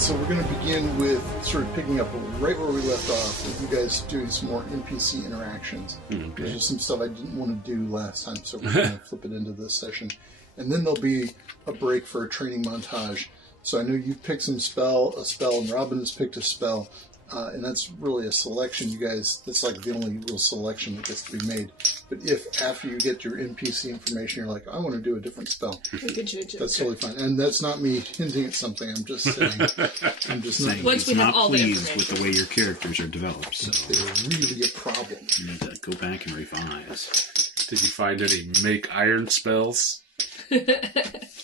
So we're going to begin with sort of picking up right where we left off, with you guys doing some more NPC interactions. Okay. There's just some stuff I didn't want to do last time, so we're going to flip it into this session. And then there'll be a break for a training montage. So I know you've picked a spell, and Robin has picked a spell, and that's really a selection, you guys. That's like the only real selection that gets to be made. But if after you get your NPC information, you're like, I want to do a different spell, we can change it. that's totally fine. And that's not me hinting at something. I'm just saying. I'm just saying. Once we he's have not all the pleased with information. the way your characters are developed, so They're really a problem. you need to go back and revise. Did you find any make iron spells?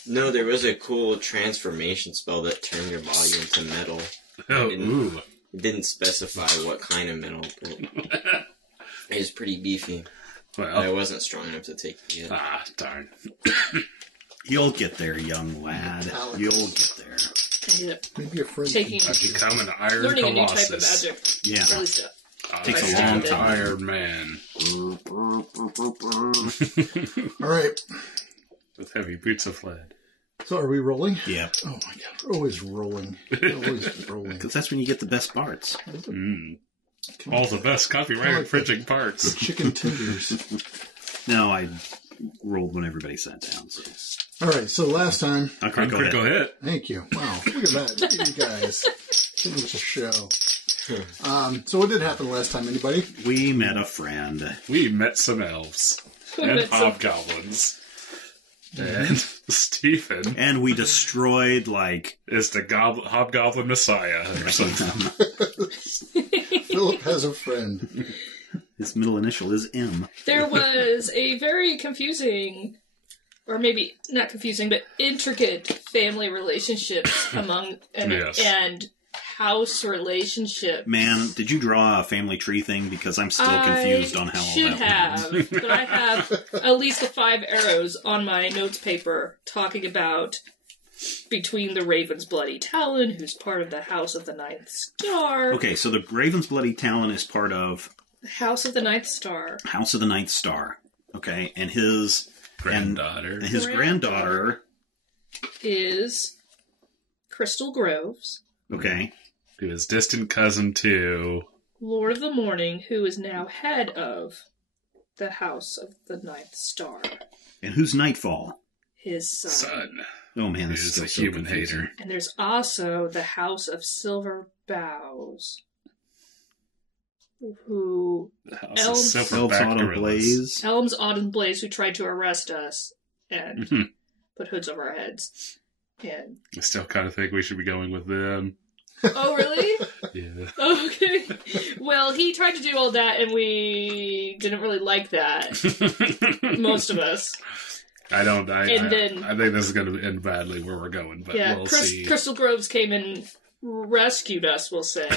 No, there was a cool transformation spell that turned your body into metal. Oh, Didn't- ooh. It didn't specify what kind of metal, but it was pretty beefy. But I Well, wasn't strong enough to take the hit. darn. You'll get there, young lad. You'll get there. Ended up Maybe a friend. taking, I've become an iron learning a new type of colossus. magic. Yeah. Early stuff. Takes a I long started. time. Iron Man. All right. With heavy boots of lead. So are we rolling? Yeah, Oh my god, we're always rolling. We're always rolling. because that's when you get the best parts. All the best copyright like infringing parts. Chicken tenders. No, I rolled when everybody sat down. So. All right, so last time, Okay, go Critical ahead. hit. thank you. Wow, look at that. Look at you guys. It was a show. So what did happen last time, anybody? We met a friend. We met some elves. And Met some- hobgoblins. And Stephen And we destroyed, like... is the hobgoblin messiah or something. Philip has a friend. His middle initial is M. There was a very confusing, or maybe not confusing, but intricate family relationships among Yes. and house relationship. Man, did you draw a family tree thing? Because I'm still confused on how all should that went. have, but I have at least the 5 arrows on my notes paper talking about between the Raven's Bloody Talon, who's part of the House of the Ninth Star. Okay, so the Raven's Bloody Talon is part of The House of the Ninth Star. House of the Ninth Star. Okay, and his Granddaughter. and his granddaughter. Is Crystal Groves, Okay, Who is distant cousin to... Lord of the Morning, who is now head of the House of the Ninth Star. and who's Nightfall? His son. son. Oh man, this is Who's still a so human confusing. hater. And there's also the House of Silver Boughs, who The house Elves. of Elves silverback Autumn gorillas. Blaze. Elms Autumn Blaze, who tried to arrest us and Mhm. put hoods over our heads. And I still kind of think we should be going with them. oh, really? Yeah. Okay. Well, he tried to do all that, and we didn't really like that. Most of us. I don't. And then- I think this is going to end badly where we're going, but Yeah, we'll see. Crystal Groves came and rescued us, we'll say,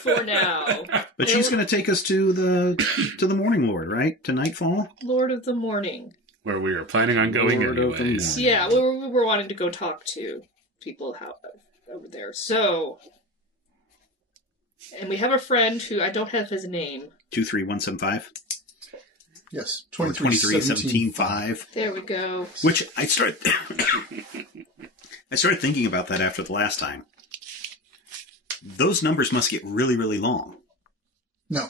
for now. But she's going to take us to the Morning Lord, right? To Nightfall. Lord of the Morning. Where we are planning on going Lord of the anyways. Morning. Yeah, we were wanting to go talk to people over there. So, and we have a friend who I don't have his name. 23175. Yes, 2317.5. There we go. Which I started thinking about that after the last time. Those numbers must get really, really long. No.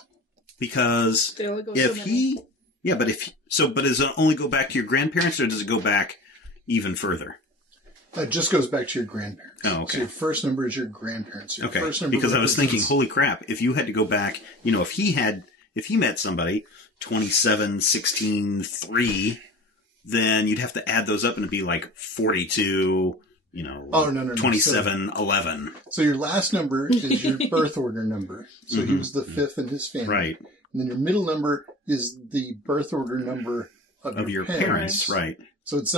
Because They only go if so many. he... Yeah, but does it only go back to your grandparents, or does it go back even further? It just goes back to your grandparents. Oh, okay. So your first number is your grandparents. Your Okay, first number because I was thinking, represents- holy crap, if you had to go back, if he met somebody, 27, 16, 3, then you'd have to add those up and it'd be like 42, Oh, no. 27, 11. So your last number is your birth order number. So he was the fifth in his family. Right. And then your middle number is the birth order number of Your parents, right. So it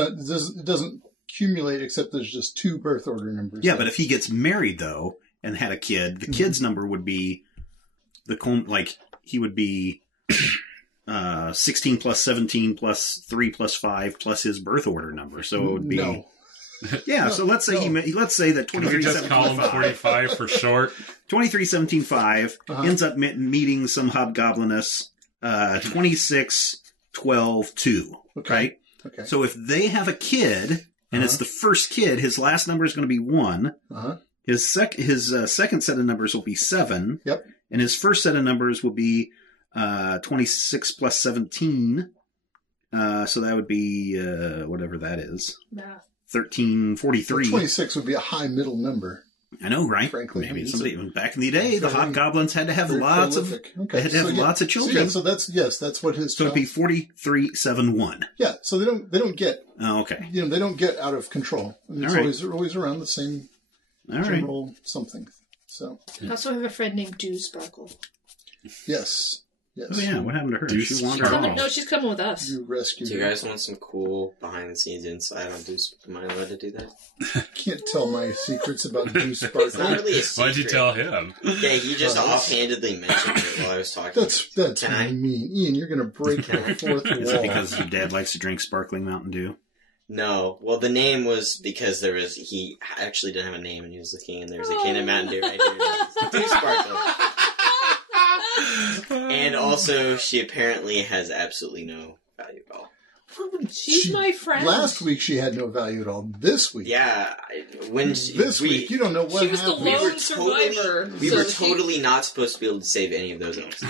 doesn't accumulate, except there's just 2 birth order numbers. Yeah, but if he gets married, though, and had a kid, the kid's number would be, he would be 16 plus 17 plus 3 plus 5 plus his birth order number. So it would be... No. Yeah, so let's say let's say that Can we just call him 2317.5 45 for short? 2317.5 ends up meeting some hobgobliness 2612.2, Okay. right? Okay. So if they have a kid and it's the first kid, his last number is going to be 1, Uh-huh. His second set of numbers will be 7. Yep. And his first set of numbers will be 26 plus 17. So that would be whatever that is. Math. 1343. 26 would be a high middle number. I know, right? Frankly, Maybe I mean, somebody back in the day, the very- hobgoblins had to have very lots prolific. of Okay. they had to have lots of children. So that's what his. So it'd be 4371. Yeah. So they don't get Oh, okay. they don't get out of control. I mean, it's All right. always around the same All right. general something. So I also have a friend named Dew Sparkle. yes. Oh yeah, what happened to her? Do She some wandered Sparkle. off. No, she's coming with us. You rescued. Do you her. guys want some cool behind-the-scenes insight on Deuce? Am I allowed to do that? Can't tell my secrets about Goose It's not Sparkle. really a secret. Why'd you tell him? Yeah, he just Well, offhandedly mentioned it while I was talking. That's Can I? mean, Ian. You're going to break the fourth wall. Is it because your dad likes to drink sparkling Mountain Dew? No. Well, the name was because he actually didn't have a name and he was looking and there was a can of Mountain Dew right here. Dew Sparkle. And also, she apparently has absolutely no value at all. She's my friend. Last week she had no value at all. This week, Yeah, this week you don't know what She was the happened. lone survivor. We so were she- totally not supposed to be able to save any of those elves.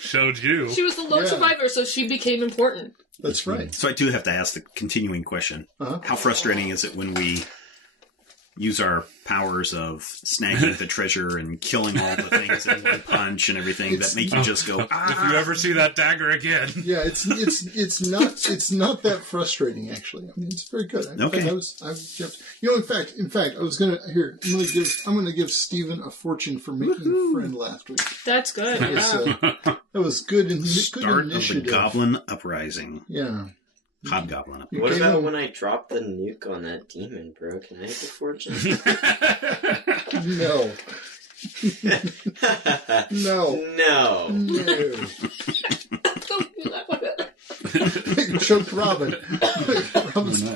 Showed you. She was the lone Yeah. survivor, so she became important. That's right. So I do have to ask the continuing question. Uh-huh. How frustrating is it when we use our powers of snagging the treasure and killing all the things in one punch and everything that make you just go, If you ever see that dagger again. Yeah, it's not that frustrating actually. I mean, it's very good. In Okay. fact, in fact, I was gonna I'm gonna give Stephen a fortune for making a friend last week. That's good. That was, Yeah. that was good. Good start of the initiative. Goblin Uprising. Yeah. Hobgoblin Uprising. What gave about him- when I dropped the nuke on that demon, bro? Can I make a fortune? No. No. No. No. Don't do that with it. Choked Robin.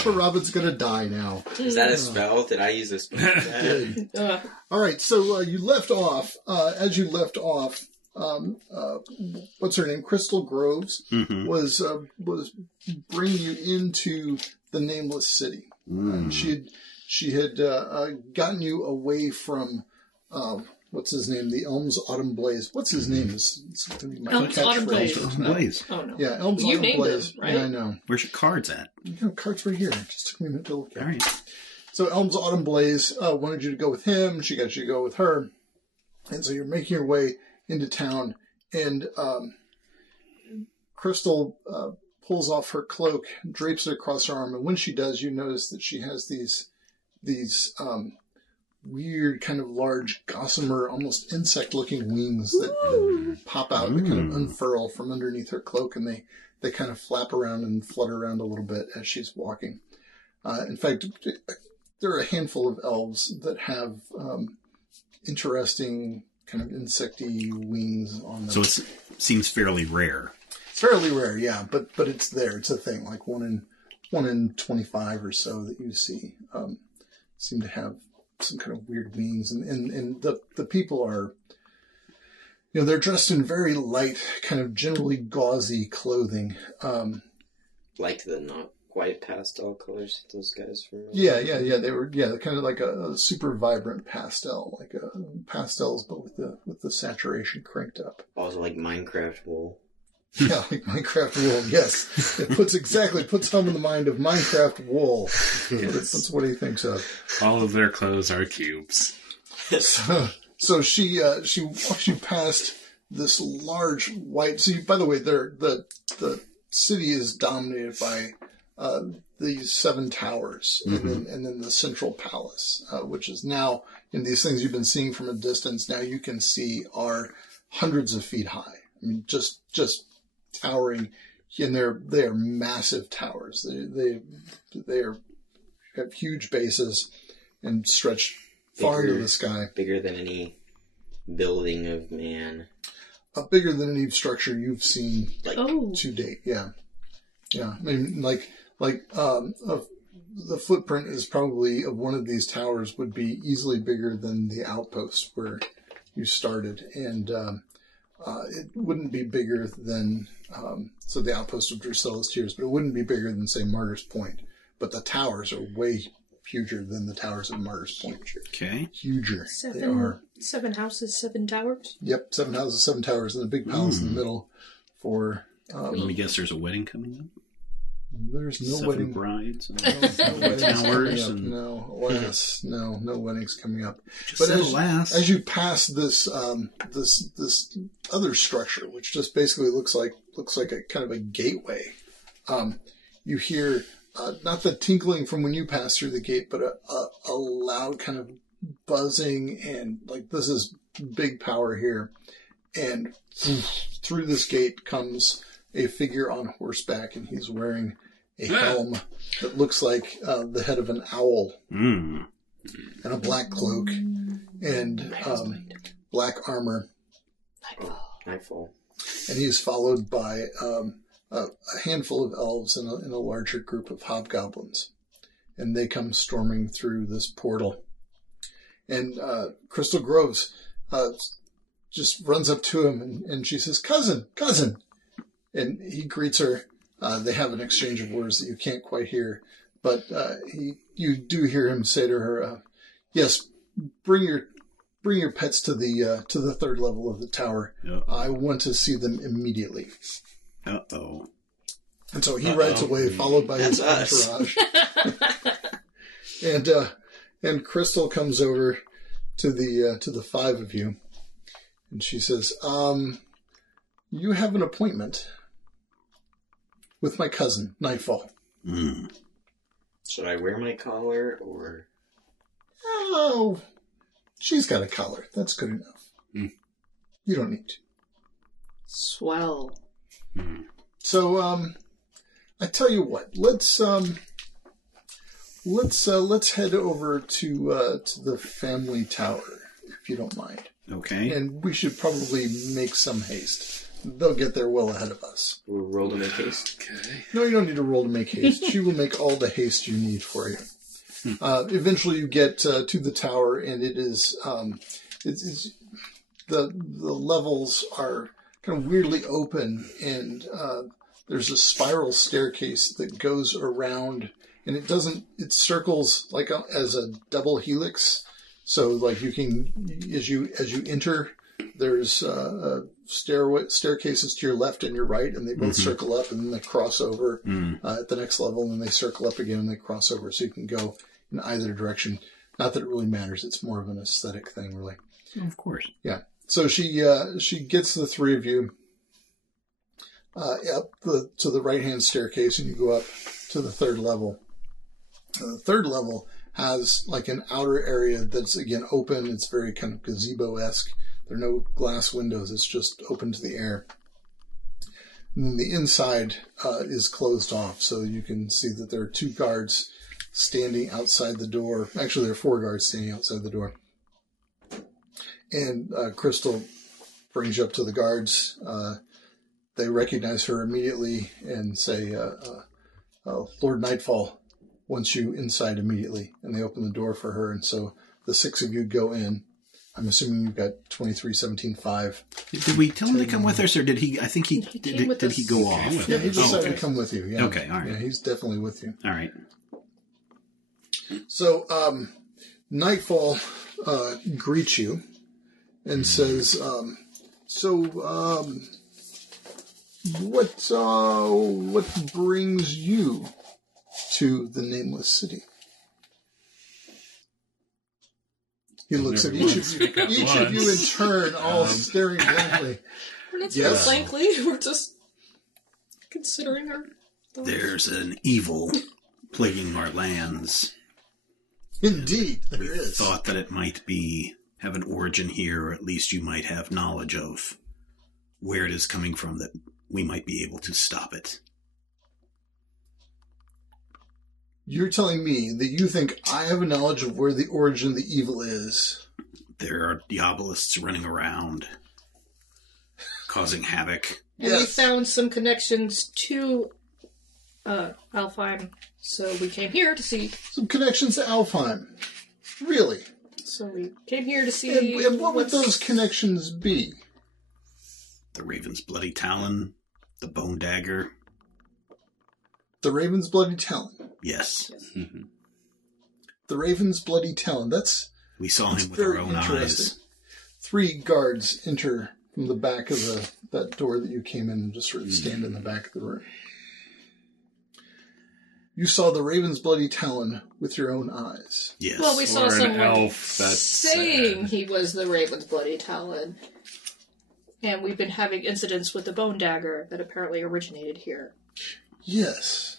Robin's gonna die now. Is that a spell? Did I use a spell? Good. Ugh. All right, so you left off. As you left off, what's her name? Crystal Groves Mhm. was bringing you into the Nameless City. And she had gotten you away from what's his name? The Elms Autumn Blaze. What's his name? It's gonna be my Elms Autumn catchphrase. Blaze. Blaze. Oh no. Yeah, Elms You Autumn named Blaze. him, right? Yeah, I know. Where's your cards at? You know, cards right here. It just took me a minute to look at. All right. So Elms Autumn Blaze wanted you to go with him. She got you to go with her. And so you're making your way into town. And Crystal pulls off her cloak, drapes it across her arm. And when she does, you notice that she has these weird kind of large gossamer, almost insect-looking wings that pop out and kind of unfurl from underneath her cloak. And they kind of flap around and flutter around a little bit as she's walking. In fact, there are a handful of elves that have interesting kind of insecty wings on them. So it seems fairly rare. It's fairly rare, yeah, but it's there. It's a thing, like one in 25 or so that you see seem to have some kind of weird wings, and the people are, they're dressed in very light, kind of generally gauzy clothing. Like the not quite pastel colors that those guys from. Yeah. They were kind of like a super vibrant pastel, like pastels, but with the saturation cranked up. Also like Minecraft wool. Yeah, like Minecraft wool. Yes, it puts home in the mind of Minecraft wool. That's what he thinks of. All of their clothes are cubes. So she walks you past this large white. So by the way, the city is dominated by these 7 towers, and then the central palace, which is now, in these things you've been seeing from a distance, now you can see are hundreds of feet high. I mean, just towering, and they are massive towers. They have huge bases and stretch far into the sky. Bigger than any building of man. Bigger than any structure you've seen Like to date. Yeah. I mean, the footprint is probably of one of these towers would be easily bigger than the outpost where you started, and it wouldn't be bigger than so the outpost of Drusilla's Tears, but it wouldn't be bigger than, say, Martyr's Point. But the towers are way huger than the towers of Martyr's Point. Okay. Huger. They are. 7 houses, 7 towers. Yep, 7 houses, 7 towers, and a big palace in the middle for... Let me guess there's a wedding coming up? There's no 7 wedding. brides? No weddings Towers coming up. and- No, alas, no weddings coming up. Just But said alas. as you pass this this other structure, which just basically looks like a kind of a gateway, you hear not the tinkling from when you pass through the gate, but a loud kind of buzzing, and like this is big power here. And through this gate comes a figure on horseback, and he's wearing a helm that looks like the head of an owl, and a black cloak, and black armor. Nightfall. And he is followed by a handful of elves and a larger group of hobgoblins. And they come storming through this portal. And Crystal Groves just runs up to him, and she says, cousin! And he greets her. They have an exchange of words that you can't quite hear. But you do hear him say to her, yes, bring your pets to the 3rd level of the tower. Uh-oh. I want to see them immediately. Uh-oh. And so he rides away, followed by his That's entourage. And Crystal comes over to the 5 of you, and she says, "You have an appointment with my cousin, Nightfall." Should I wear my collar or? Oh, she's got a collar. That's good enough. You don't need to. Swell. So, I tell you what. Let's head over to the family tower, if you don't mind. Okay. And we should probably make some haste. They'll get there well ahead of us. We'll roll to make haste. Okay. No, you don't need to roll to make haste. She will make all the haste you need for you. Eventually, you get to the tower, and it is it's the levels are kind of weirdly open, and there's a spiral staircase that goes around, and it circles like as a double helix. So, like you can, as you enter, there's staircases to your left and your right, and they both circle up, and then they cross over at the next level, and then they circle up again, and they cross over. So you can go in either direction. Not that it really matters. It's more of an aesthetic thing, really. Of course. Yeah. So she gets the 3 of you up to the right-hand staircase, and you go up to the 3rd level. The 3rd level has like an outer area that's, again, open. It's very kind of gazebo-esque. There are no glass windows. It's just open to the air. And then the inside is closed off, so you can see that there are 2 guards standing outside the door. Actually, there are 4 guards standing outside the door. And Crystal brings you up to the guards. They recognize her immediately and say, Lord Nightfall wants you inside immediately. And they open the door for her. And so the 6 of you go in. I'm assuming you've got 23, 17, 5. Did we tell him to come with us, or did he? I think he He did. came with Did us. he go off? Yeah, he decided okay. to come with you. Yeah. Okay, all right. Yeah, he's definitely with you. All right. So Nightfall greets you and says, what brings you to the Nameless City? He looks at each of you, in turn, all staring blankly. We're not Yes. so blankly. We're just considering her. thoughts. There's an evil plaguing our lands. Indeed, there is. Thought that it might have an origin here, or at least you might have knowledge of where it is coming from, that we might be able to stop it. You're telling me that you think I have a knowledge of where the origin of the evil is? There are diabolists running around, causing havoc. And we Yes. found some connections to Alfheim, so we came here to see. Some connections to Alfheim. Really? So we came here to see. And what would what's- those connections be? The Raven's Bloody Talon, the Bone Dagger. The Raven's Bloody Talon. Yes. The Raven's bloody talon. We saw him with very our own interesting. eyes. 3 guards enter from the back of that door that you came in and just sort of stand in the back of the room. You saw the Raven's bloody talon with your own eyes. Yes. Well, we saw Or an someone elf that's saying sad. he was the Raven's bloody talon. And we've been having incidents with the bone dagger that apparently originated here. Yes.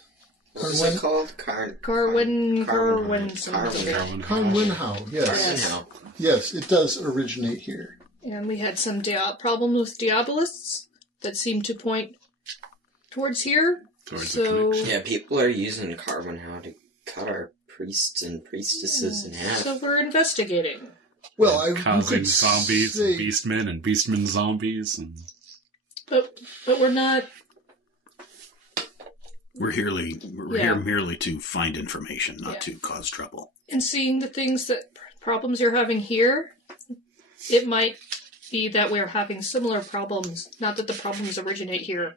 What was it called? Carwin something. Carwinhow, yes. Carwinhow. Yes, it does originate here. And we had some problems with Diabolists that seemed to point towards here. Towards So- the connection. Yeah, people are using Carwinhow to cut our priests and priestesses in half. So we're investigating. Well, you Causing could zombies say- and beastmen and beastmen zombies. And But we're not... We're here Yeah. merely to find information, not Yeah. to cause trouble. And seeing the things that... problems you're having here, it might be that we're having similar problems. Not that the problems originate here,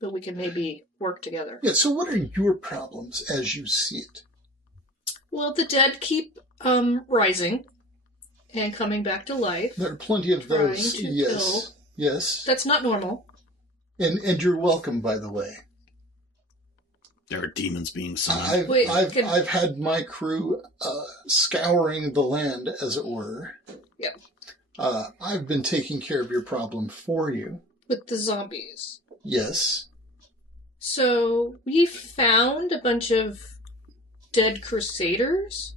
but we can maybe work together. Yeah, so what are your problems as you see it? Well, the dead keep rising and coming back to life. There are plenty of those. Trying to Yes. kill. Yes. That's not normal. And you're welcome, by the way. There are demons being summoned. I've had my crew scouring the land, as it were. Yep. I've been taking care of your problem for you. With the zombies. Yes. So, we found a bunch of dead crusaders.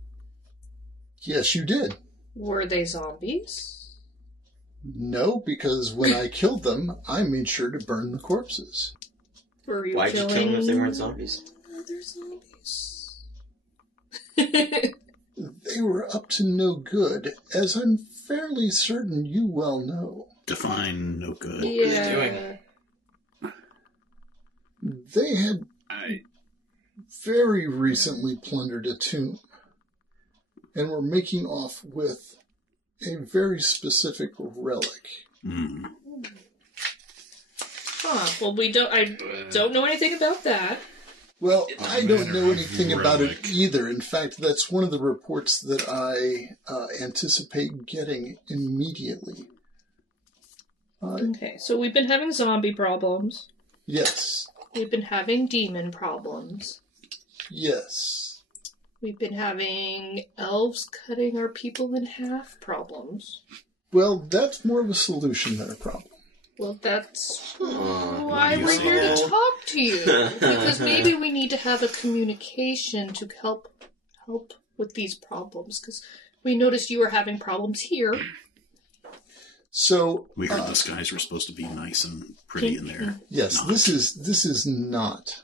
Yes, you did. Were they zombies? No, because when I killed them, I made sure to burn the corpses. Were you Why'd you killing... kill them if they weren't zombies? They're zombies. They were up to no good, as I'm fairly certain you well know. Define no good. Yeah. doing? They had very recently plundered a tomb and were making off with a very specific relic. Mm. Huh. Well, I don't know anything about that. Well, I don't know matter anything of about it relic. either. In fact, that's one of the reports that I anticipate getting immediately. Okay, so we've been having zombie problems. Yes. We've been having demon problems. Yes. We've been having elves cutting our people in half problems. Well, that's more of a solution than a problem. Well, that's Aw, why you we're say here that? to talk to you. Because maybe we need to have a communication to help with these problems. Because we noticed you were having problems here. So, We heard the skies were supposed to be nice and pretty in there. yes, Not. this is not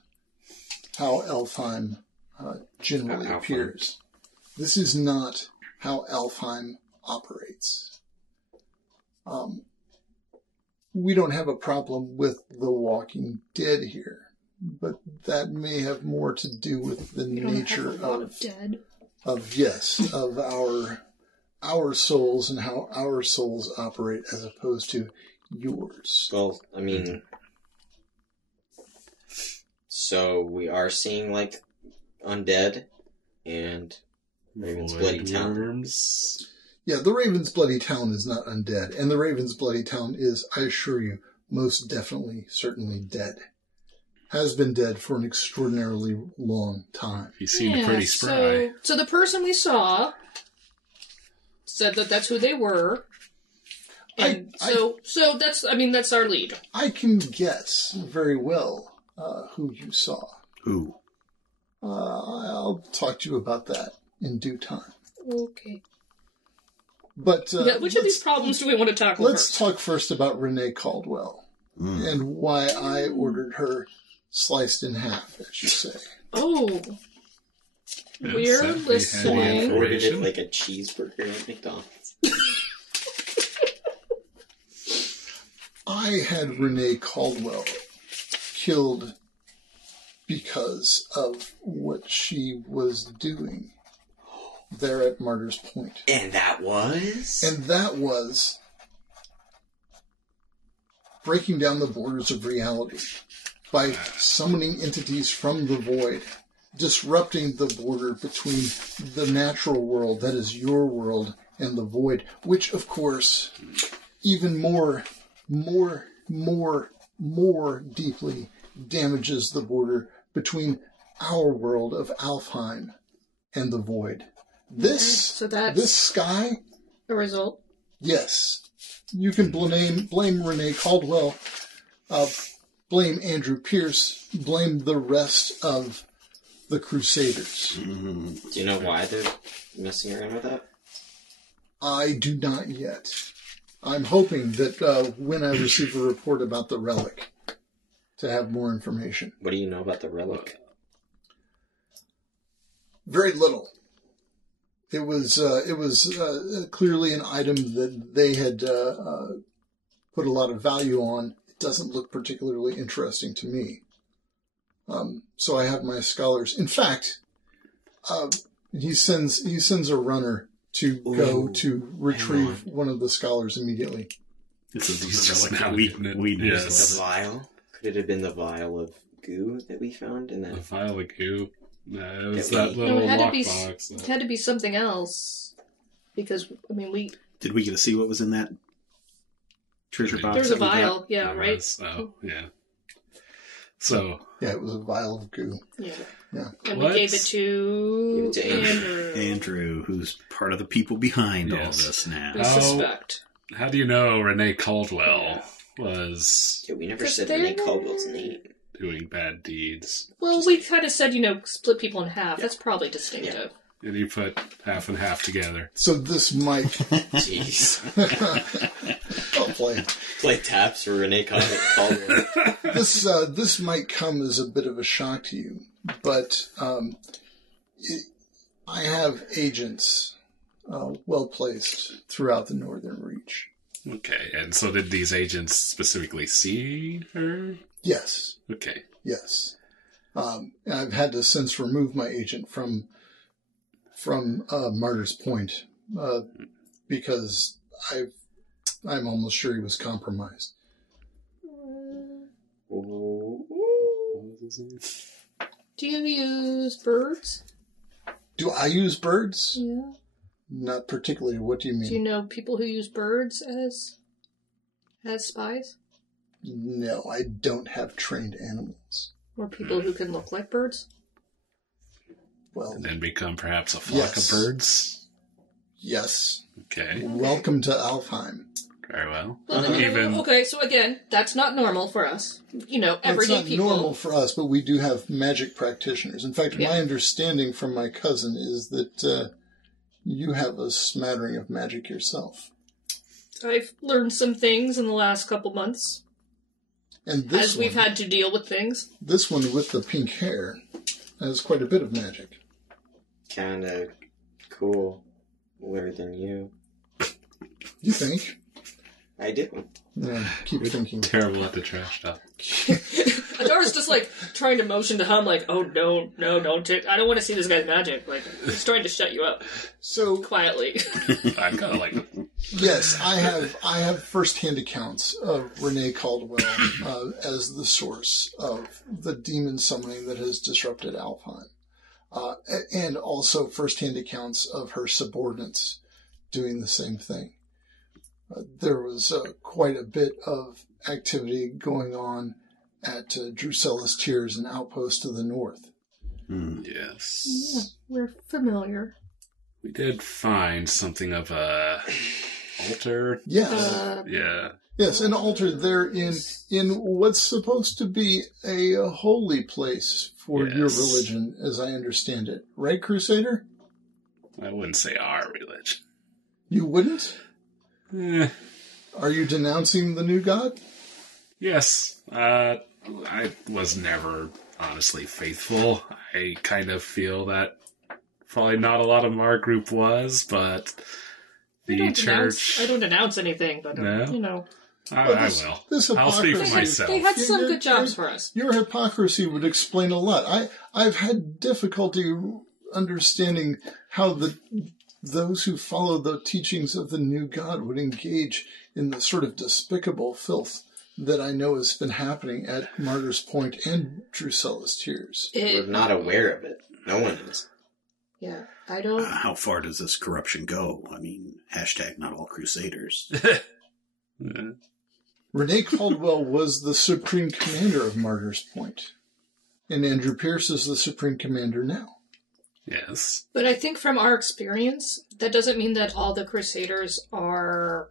how Elfheim generally Elfheim. appears. This is not how Elfheim operates. We don't have a problem with The Walking Dead here, but that may have more to do with the We don't nature have a lot of dead. of our souls and how our souls operate as opposed to yours. Well, I mean, so we are seeing like undead and Raven's bloody talon. worms. Yeah, the Raven's bloody talon is not undead, and the Raven's bloody talon is, I assure you, most definitely, certainly dead. Has been dead for an extraordinarily long time. He seemed pretty spry. So the person we saw said that that's who they were. And so that's our lead. I can guess very well who you saw. Who? I'll talk to you about that in due time. Okay. But Which of these problems do we want to tackle let's first? talk first about Renee Caldwell and why I ordered her sliced in half, as you say. Oh. Yes, We're that we had listening. Ordered it information. like a cheeseburger at McDonald's. I had Renee Caldwell killed because of what she was doing there at Martyr's Point. And that was? And that was breaking down the borders of reality by summoning entities from the void disrupting the border between the natural world, that is your world, and the void, which, of course, even more deeply damages the border between our world of Alfheim and the void. This sky... A result? Yes. You can blame Renee Caldwell, blame Andrew Pierce, blame the rest of the Crusaders. Do you know why they're messing around with that? I do not yet. I'm hoping that when I receive a report about the relic, to have more information. What do you know about the relic? Very little. It was clearly an item that they had put a lot of value on. It doesn't look particularly interesting to me. So I have my scholars. In fact, he sends a runner to go to retrieve one of the scholars immediately. This is He's just like now we eating it. need Yes. The vial? Could it have been the vial of goo that we found in A that? vial of goo. No, it was Yeah, that No, little it had to be. lockbox. It had to be something else, because we. Did we get to see what was in that treasure box? There was a that we got? vial, yeah, There right. was, oh, yeah. So, Yeah, it was a vial of goo. Yeah. Yeah. And we gave it to Gave it to Andrew. Andrew, who's part of the people behind all Yes. this now. We suspect. how do you know Renee Caldwell was Yeah, we never 'Cause said they Renee were- Caldwell's name. doing bad deeds? Well, we kind of said, split people in half. That's probably distinctive. And you put half and half together. So this might... Jeez. I'll play. Play taps for Renee Caldwell. This might come as a bit of a shock to you, but I have agents well placed throughout the Northern Reach. Okay, and so did these agents specifically see her? Yes, Okay. yes. I've had to since remove my agent from Martyr's Point because I'm almost sure he was compromised. Ooh. What was his name? Do you use birds? Do I use birds? Yeah. Not particularly. What do you mean? Do you know people who use birds as spies? No, I don't have trained animals. Or people who can look like birds? Well, And then become perhaps a flock Yes. of birds? yes. Okay, Welcome to Alfheim. very well. Well, okay, so again, that's not normal for us. Everyday It's not people. normal for us, but we do have magic practitioners. In fact, Yeah. my understanding from my cousin is that you have a smattering of magic yourself. I've learned some things in the last couple months And this as we've had to deal with things. this one with the pink hair has quite a bit of magic. Kinda cooler than you. You think? I do. Yeah, keep thinking. Terrible at the trash talk. Adara's just trying to motion to him, oh no, don't take. I don't want to see this guy's magic. He's trying to shut you up So quietly. I kind of like it. yes, I have first-hand accounts of Renee Caldwell as the source of the demon summoning that has disrupted Alfheim, and also first-hand accounts of her subordinates doing the same thing. There was quite a bit of activity going on at Drusella's Tears, an outpost to the north. Yes. Yeah, we're familiar. We did find something of a altar. Yes. Yeah. Yes, an altar there in what's supposed to be a holy place for your Yes. religion, as I understand it. Right, Crusader? I wouldn't say our religion. You wouldn't? Eh, Are you denouncing the new god? yes. I was never honestly faithful. I kind of feel that probably not a lot of our group was, but the church. I don't denounce anything, but No? I Well, will. this I'll speak for hypocrisy- myself. they had some You're- good jobs for us. Your hypocrisy would explain a lot. I've had difficulty understanding how those who follow the teachings of the new god would engage in the sort of despicable filth that I know has been happening at Martyr's Point and Drusella's Tears. We're not aware of it. No one is. Yeah, I don't... How far does this corruption go? I mean, hashtag not all crusaders. Renee Caldwell was the Supreme Commander of Martyr's Point, and Andrew Pierce is the Supreme Commander now. Yes. But I think from our experience, that doesn't mean that all the Crusaders are,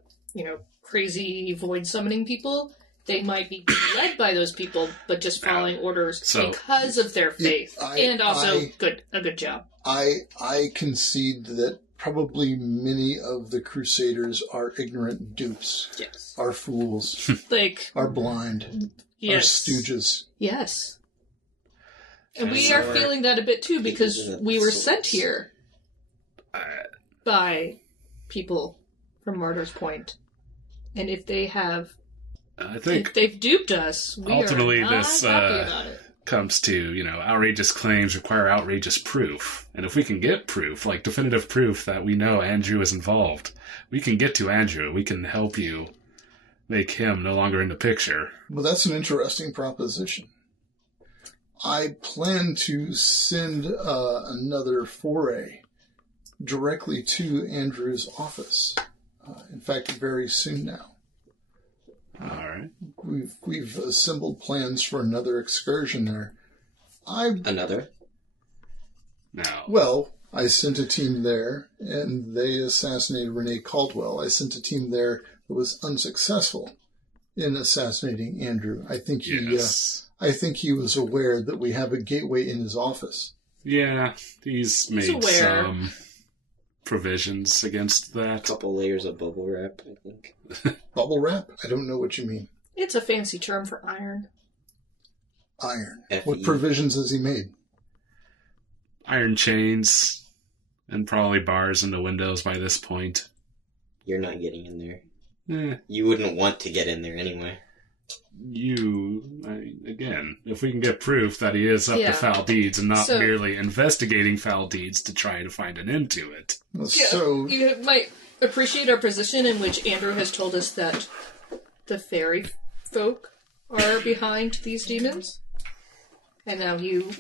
crazy void summoning people. They might be led by those people, but just following orders because of their faith. A good job. I concede that probably many of the Crusaders are ignorant dupes. Yes. Are fools. Are blind. Yes. Are stooges. Yes. And we are feeling that a bit too, because we were sent here by people from Martyr's Point. And if they have... if they've duped us, we ultimately are not this happy about it. Comes to, outrageous claims require outrageous proof. And if we can get proof, like definitive proof that we know Andrew is involved, we can get to Andrew. We can help you make him no longer in the picture. Well, that's an interesting proposition. I plan to send another foray directly to Andrew's office. In fact, very soon now. All right. We've assembled plans for another excursion there. Another? No. Well, I sent a team there, and they assassinated Renee Caldwell. I sent a team there that was unsuccessful in assassinating Andrew. I think he was aware that we have a gateway in his office. Yeah, he's made some provisions against that. A couple layers of bubble wrap, I think. Bubble wrap? I don't know what you mean. It's a fancy term for iron. Iron. F-E. What provisions has he made? Iron chains and probably bars in the windows by this point. You're not getting in there. Eh. You wouldn't want to get in there anyway. Again, if we can get proof that he is up to foul deeds and not merely investigating foul deeds to try to find an end to it. So you might appreciate our position in which Andrew has told us that the fairy folk are behind these demons. And now you,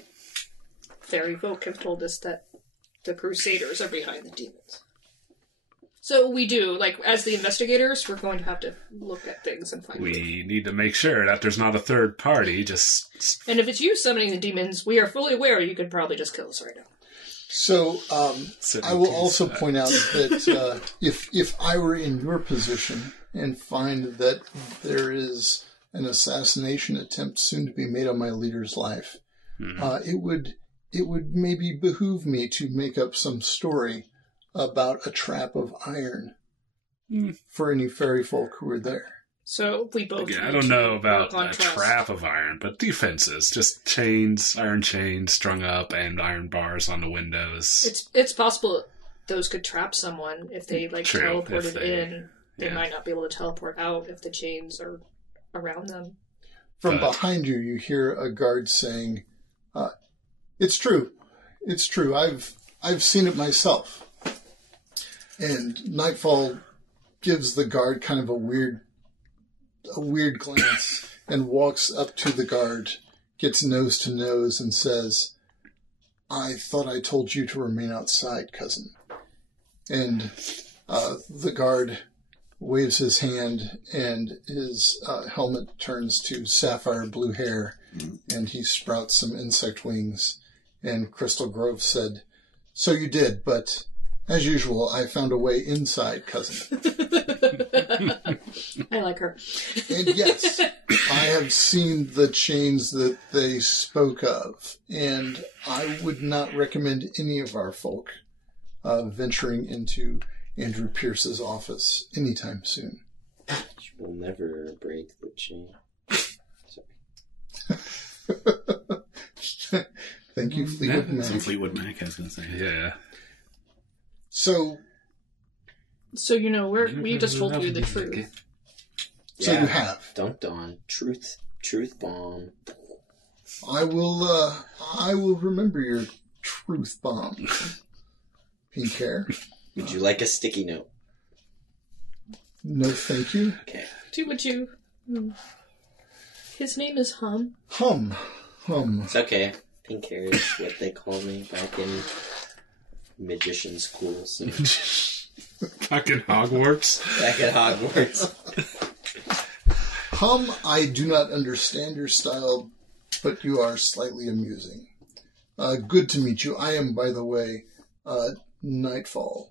fairy folk, have told us that the Crusaders are behind the demons. So we do, as the investigators, we're going to have to look at things and find proof. We need to make sure that there's not a third party, And if it's you summoning the demons, we are fully aware you could probably just kill us right now. So, I will also point out that if I were in your position and find that there is an assassination attempt soon to be made on my leader's life, it would maybe behoove me to make up some story about a trap of iron for any fairy folk who are there. So we both. I don't know about a trap of iron, but defenses, just chains, iron chains strung up, and iron bars on the windows. It's possible those could trap someone if they teleported in. They might not be able to teleport out if the chains are around them. From behind you, you hear a guard saying, "It's true. It's true. I've seen it myself." And Nightfall gives the guard kind of a weird glance and walks up to the guard, gets nose to nose, and says, "I thought I told you to remain outside, cousin." And the guard waves his hand, and his helmet turns to sapphire blue hair, and he sprouts some insect wings. And Crystal Grove said, "So you did, but as usual, I found a way inside, cousin." I like her. And yes, I have seen the chains that they spoke of, and I would not recommend any of our folk venturing into Andrew Pierce's office anytime soon. We'll never break the chain. Sorry. Thank you, Fleetwood Mac. Some Fleetwood Mac, I was going to say. Yeah. So we just told you the truth. So you have. Don't dawn. Truth bomb. I will remember your truth bomb. Pink hair. Would you like a sticky note? No, thank you. Okay. Do what you his name is Hum. Hum. It's okay. Pink hair is what they called me back in magician school. So. Back in Hogwarts? Back at Hogwarts. Hum, I do not understand your style, but you are slightly amusing. Good to meet you. I am, by the way, Nightfall.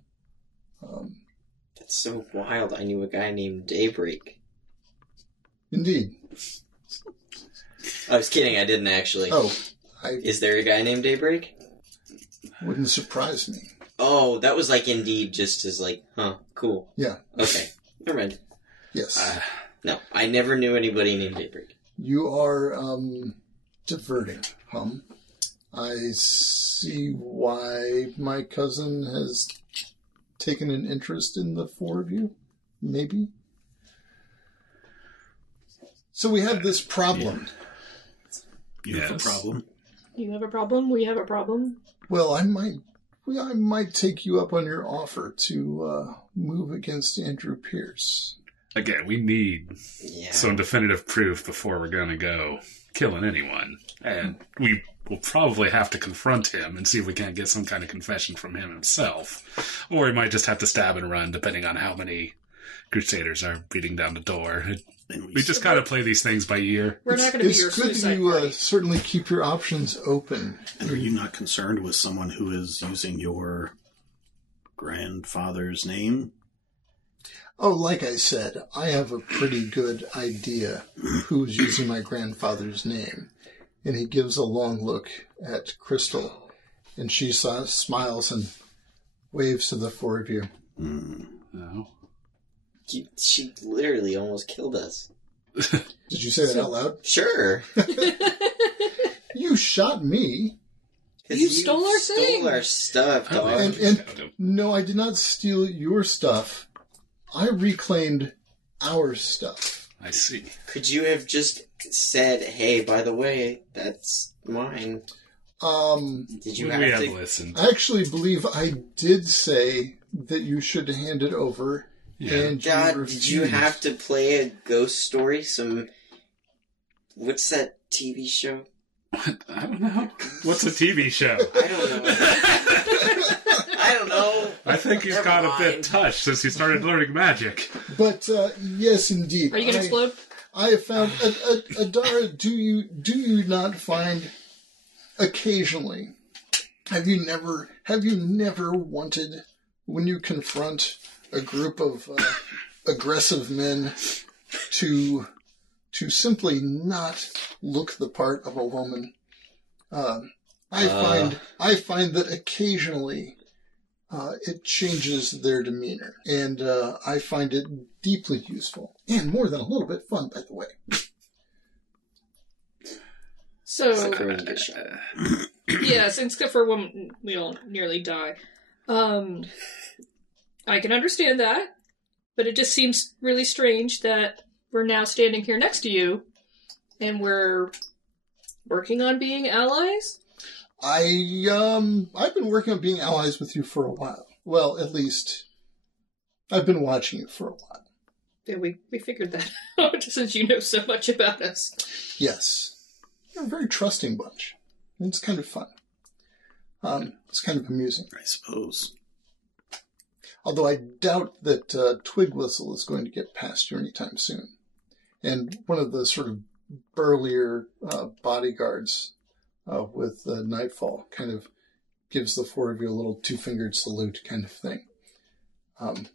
That's so wild. I knew a guy named Daybreak. Indeed. I was kidding. I didn't actually. Oh, Is there a guy named Daybreak? Wouldn't surprise me. Oh, that was like Indeed, just as like, cool. Yeah. Okay. Never mind. Yes. No, I never knew anybody named Daybreak. You are diverting, Hum. I see why my cousin has taken an interest in the four of you. Maybe. So we have this problem. You have a problem? You have a problem? We have a problem? Well, I might take you up on your offer to move against Andrew Pierce. Again, we need some definitive proof before we're going to go killing anyone. And we will probably have to confront him and see if we can't get some kind of confession from him himself. Or we might just have to stab and run, depending on how many Crusaders are beating down the door. We just kind of play these things by ear. We're not going to be your It's good suicide you party. certainly keep your options open. And are you not concerned with someone who is using your grandfather's name? Oh, like I said, I have a pretty good idea who's using my grandfather's name. And he gives a long look at Crystal, and she smiles and waves to the four of you. No. She literally almost killed us. Did you say that out loud? Sure. You shot me. You stole our thing. Stole our stuff, dog. And no, I did not steal your stuff. I reclaimed our stuff. I see. Could you have just said, "Hey, by the way, that's mine"? Did you We have have to? listened. I actually believe I did say that you should hand it over. Yeah. And God, did you refused. have to play a ghost story? What's that TV show? What? I don't know. What's a TV show? I don't know. I don't know. I think he's Never got a mind. bit touched since he started learning magic. But yes, indeed. Are you going to explode? I have found Adara. Do you not find occasionally? Have you never wanted, when you confront a group of aggressive men, to simply not look the part of a woman? I find that occasionally it changes their demeanor, and I find it deeply useful and more than a little bit fun, by the way. So, Everyone gets shot. yes, except for when we all nearly die. I can understand that, but it just seems really strange that we're now standing here next to you, and we're working on being allies? I've been working on being allies with you for a while. Well, at least I've been watching you for a while. Yeah, we figured that out since you know so much about us. Yes. You're a very trusting bunch. It's kind of fun. It's kind of amusing. I suppose. Although I doubt that Twig Whistle is going to get past you anytime soon. And one of the sort of burlier bodyguards with Nightfall kind of gives the four of you a little two-fingered salute kind of thing. And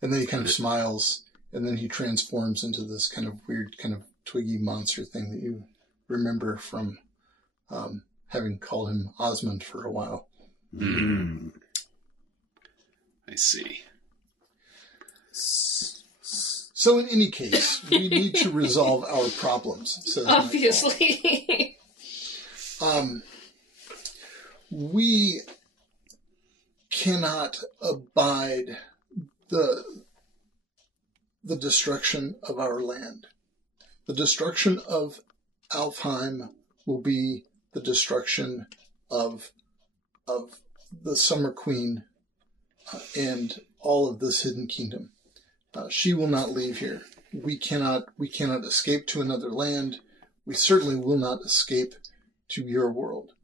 then he kind of smiles, and then he transforms into this kind of weird, kind of twiggy monster thing that you remember from having called him Osmond for a while. Mm. I see. So in any case, we need to resolve our problems, says Nightfall. Obviously. We cannot abide the destruction of our land. The destruction of Alfheim will be the destruction of the Summer Queen and all of this hidden kingdom. She will not leave here. we cannot escape to another land. We certainly will not escape to your world.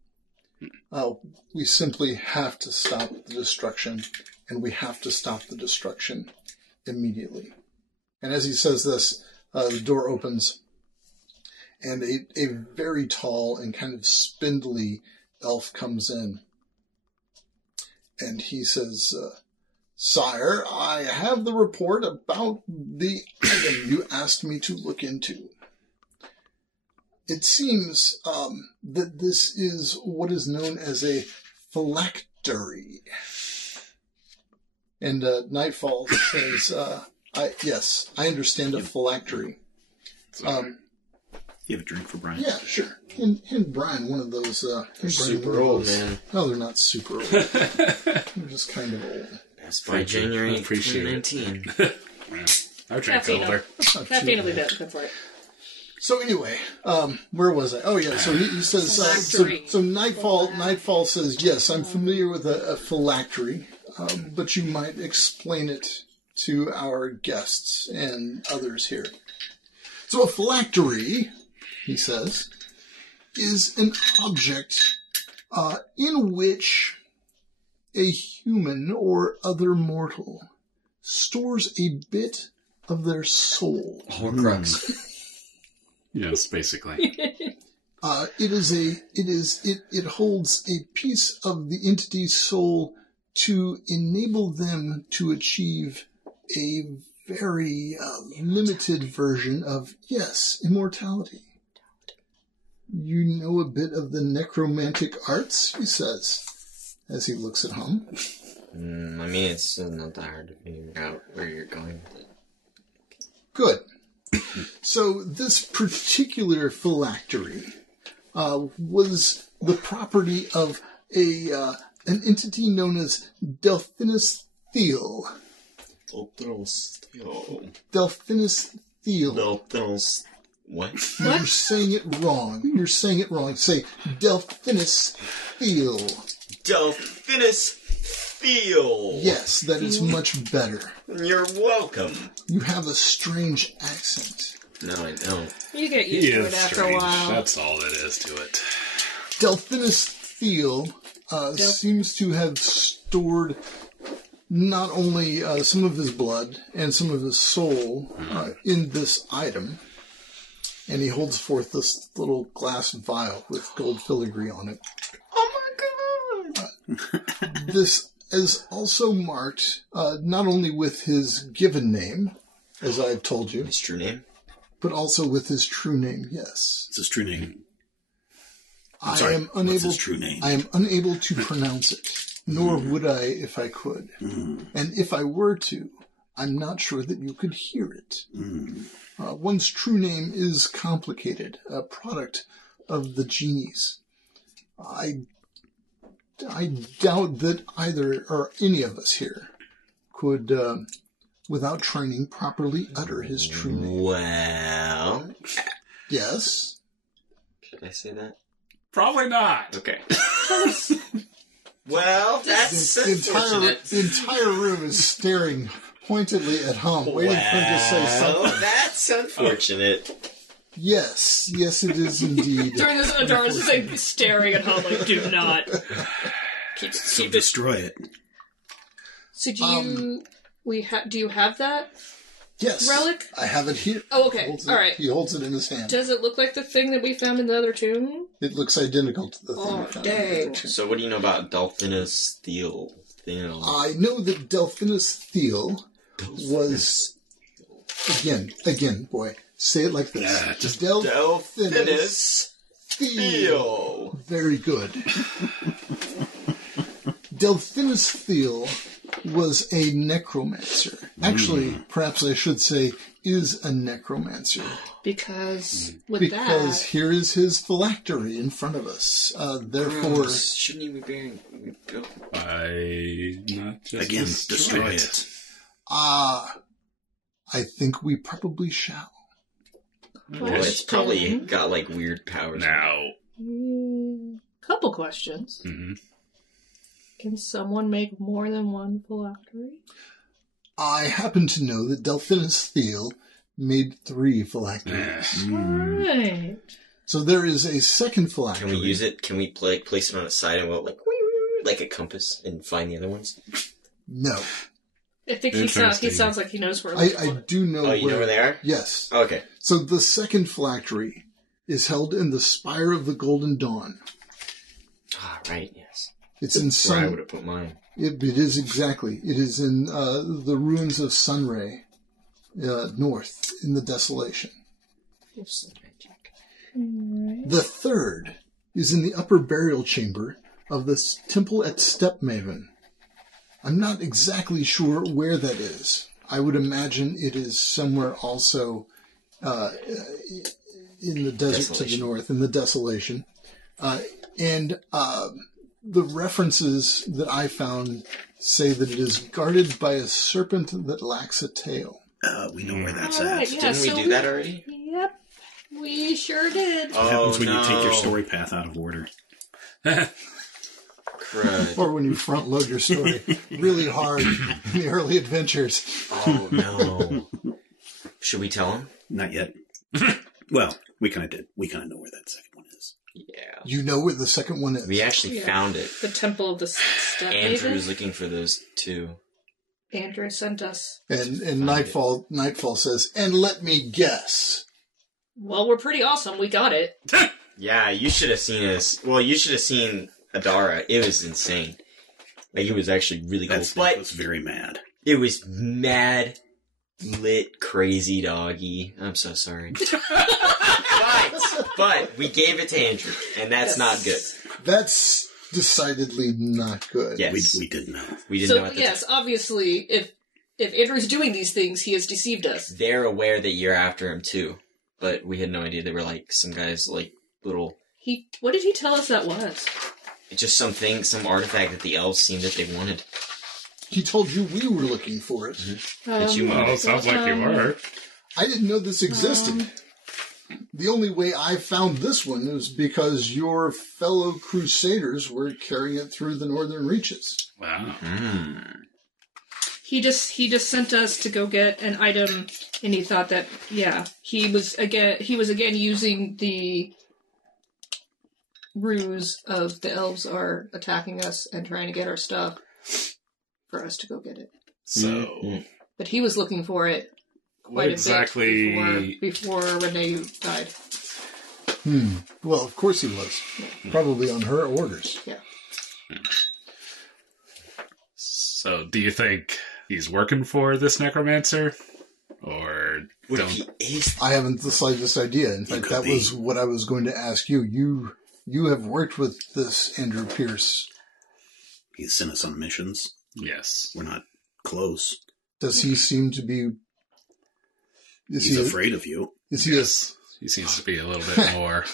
We simply have to stop the destruction, and we have to stop the destruction immediately. And as he says this, the door opens, and a very tall and kind of spindly elf comes in. And he says, Sire, I have the report about the item you asked me to look into. It seems that this is what is known as a phylactery. And Nightfall says, yes, I understand a phylactery. You have a drink for Brian? Yeah, sure. And Brian, one of those... They're super old, man. No, they're not super old. They're just kind of old. That's by January 2019. I drink older. Caffeine will be good for it. So anyway, where was I? Oh yeah, so he says, so Nightfall says, yes, I'm familiar with a phylactery, but you might explain it to our guests and others here. So a phylactery, he says, is an object in which a human or other mortal stores a bit of their soul. Horcrux. Yes, basically. It holds a piece of the entity's soul to enable them to achieve a very limited version of, yes, immortality. You know a bit of the necromantic arts, he says, as he looks at home. I mean, it's not that hard to figure out where you're going with it. Good. So this particular phylactery was the property of an entity known as Delphinus Thiel. Delphinus Thiel. What? You're saying it wrong. Say Delphinus Thiel. Delphinus Thiel. Yes, that is much better. You're welcome. You have a strange accent. No, I don't. You get used to it after a while. That's all it is to it. Delphinus Thiel seems to have stored not only some of his blood and some of his soul in this item, and he holds forth this little glass vial with gold filigree on it. Oh my god! This is also marked not only with his given name, as I've told you, His true name? but also with his true name, yes. It's his true name. I sorry, am what's unable his true name? I am unable to pronounce it, nor would I if I could. And if I were to, I'm not sure that you could hear it. One's true name is complicated, a product of the genies. I doubt that either or any of us here could, without training, properly utter his true name. Well... Yes? Should I say that? Probably not. Okay. Well, that's unfortunate. The entire room is staring pointedly at home, waiting for him to say something. That's unfortunate. Yes, it is indeed. During this, Adara's just like staring at home like, do not. So destroy it. So do you have that Yes. relic? I have it here. Oh, okay. All right. He holds it in his hand. Does it look like the thing that we found in the other tomb? It looks identical to the thing Oh, we found in the dang. other tomb. So what do you know about Delphinus Thiel? I know that Delphinus Thiel was... Again, boy. Say it like this. Yeah, just Delphinus Thiel. Very good. Delphinus Thiel was a necromancer. Actually, perhaps I should say, is a necromancer. Because Because here is his phylactery in front of us. Therefore... Shouldn't you be bearing... not just Again, destroy it. I think we probably shall. Well, it's probably got, like, weird powers. Now. Couple questions. Mm-hmm. Can someone make more than one phylactery? I happen to know that Delphinus Thiel made 3 phylacteries. Right. So there is a second Can phylactery. we use it? Can we place it on its side and we'll like a compass and find the other ones? No. I think he sounds like he knows where. I do know You know where they are? Yes. Okay. So the second phylactery is held in the Spire of the Golden Dawn. Ah, right, yes. It's in That's where I would have put mine. It is exactly. It is in the ruins of Sunray, north in the Desolation. The third is in the upper burial chamber of the temple at Stepmaven. I'm not exactly sure where that is. I would imagine it is somewhere also in the desert to the north, in the Desolation. And the references that I found say that it is guarded by a serpent that lacks a tail. We know where that's All at. right, yeah, Didn't we do that already? Yep, we sure did. What happens when you take your story path out of order? Crud. Or when you front load your story really hard in the early adventures. Oh, no. Should we tell him? Not yet. Well, we kind of did. We kind of know where that second one is. Yeah. You know where the second one is. We actually found it. The Temple of the Step Andrew's looking for those too. Andrew sent us. And Nightfall says, and let me guess. Well, we're pretty awesome. We got it. Yeah, you should have seen us. Well, you should have seen Adara. It was insane. Like, it was actually really cool. That snake was very mad. It was mad, lit, crazy doggy. I'm so sorry. but we gave it to Andrew, and that's not good. That's decidedly not good. Yes. We didn't know. We didn't know at the yes, time. obviously, if Andrew's doing these things, he has deceived us. They're aware that you're after him, too. But we had no idea. They were like some guys, like, little... What did he tell us that was? Just some artifact that the elves seemed that they wanted. He told you we were looking for it. Did you Well, it sounds like you were. I didn't know this existed. The only way I found this one was because your fellow crusaders were carrying it through the northern reaches. Wow. He just sent us to go get an item, and he thought that he was again using the ruse of the elves are attacking us and trying to get our stuff for us to go get it. So, But he was looking for it what exactly? before Renee died. Well, of course he was. Probably on her orders. Yeah. So, do you think he's working for this necromancer, or What don't? if he is? I haven't the slightest idea. In fact, that was what I was going to ask you. You have worked with this Andrew Pierce. He's sent us on missions. Yes. We're not close. Does he seem to be... He's afraid of you. Is he He seems to be a little bit more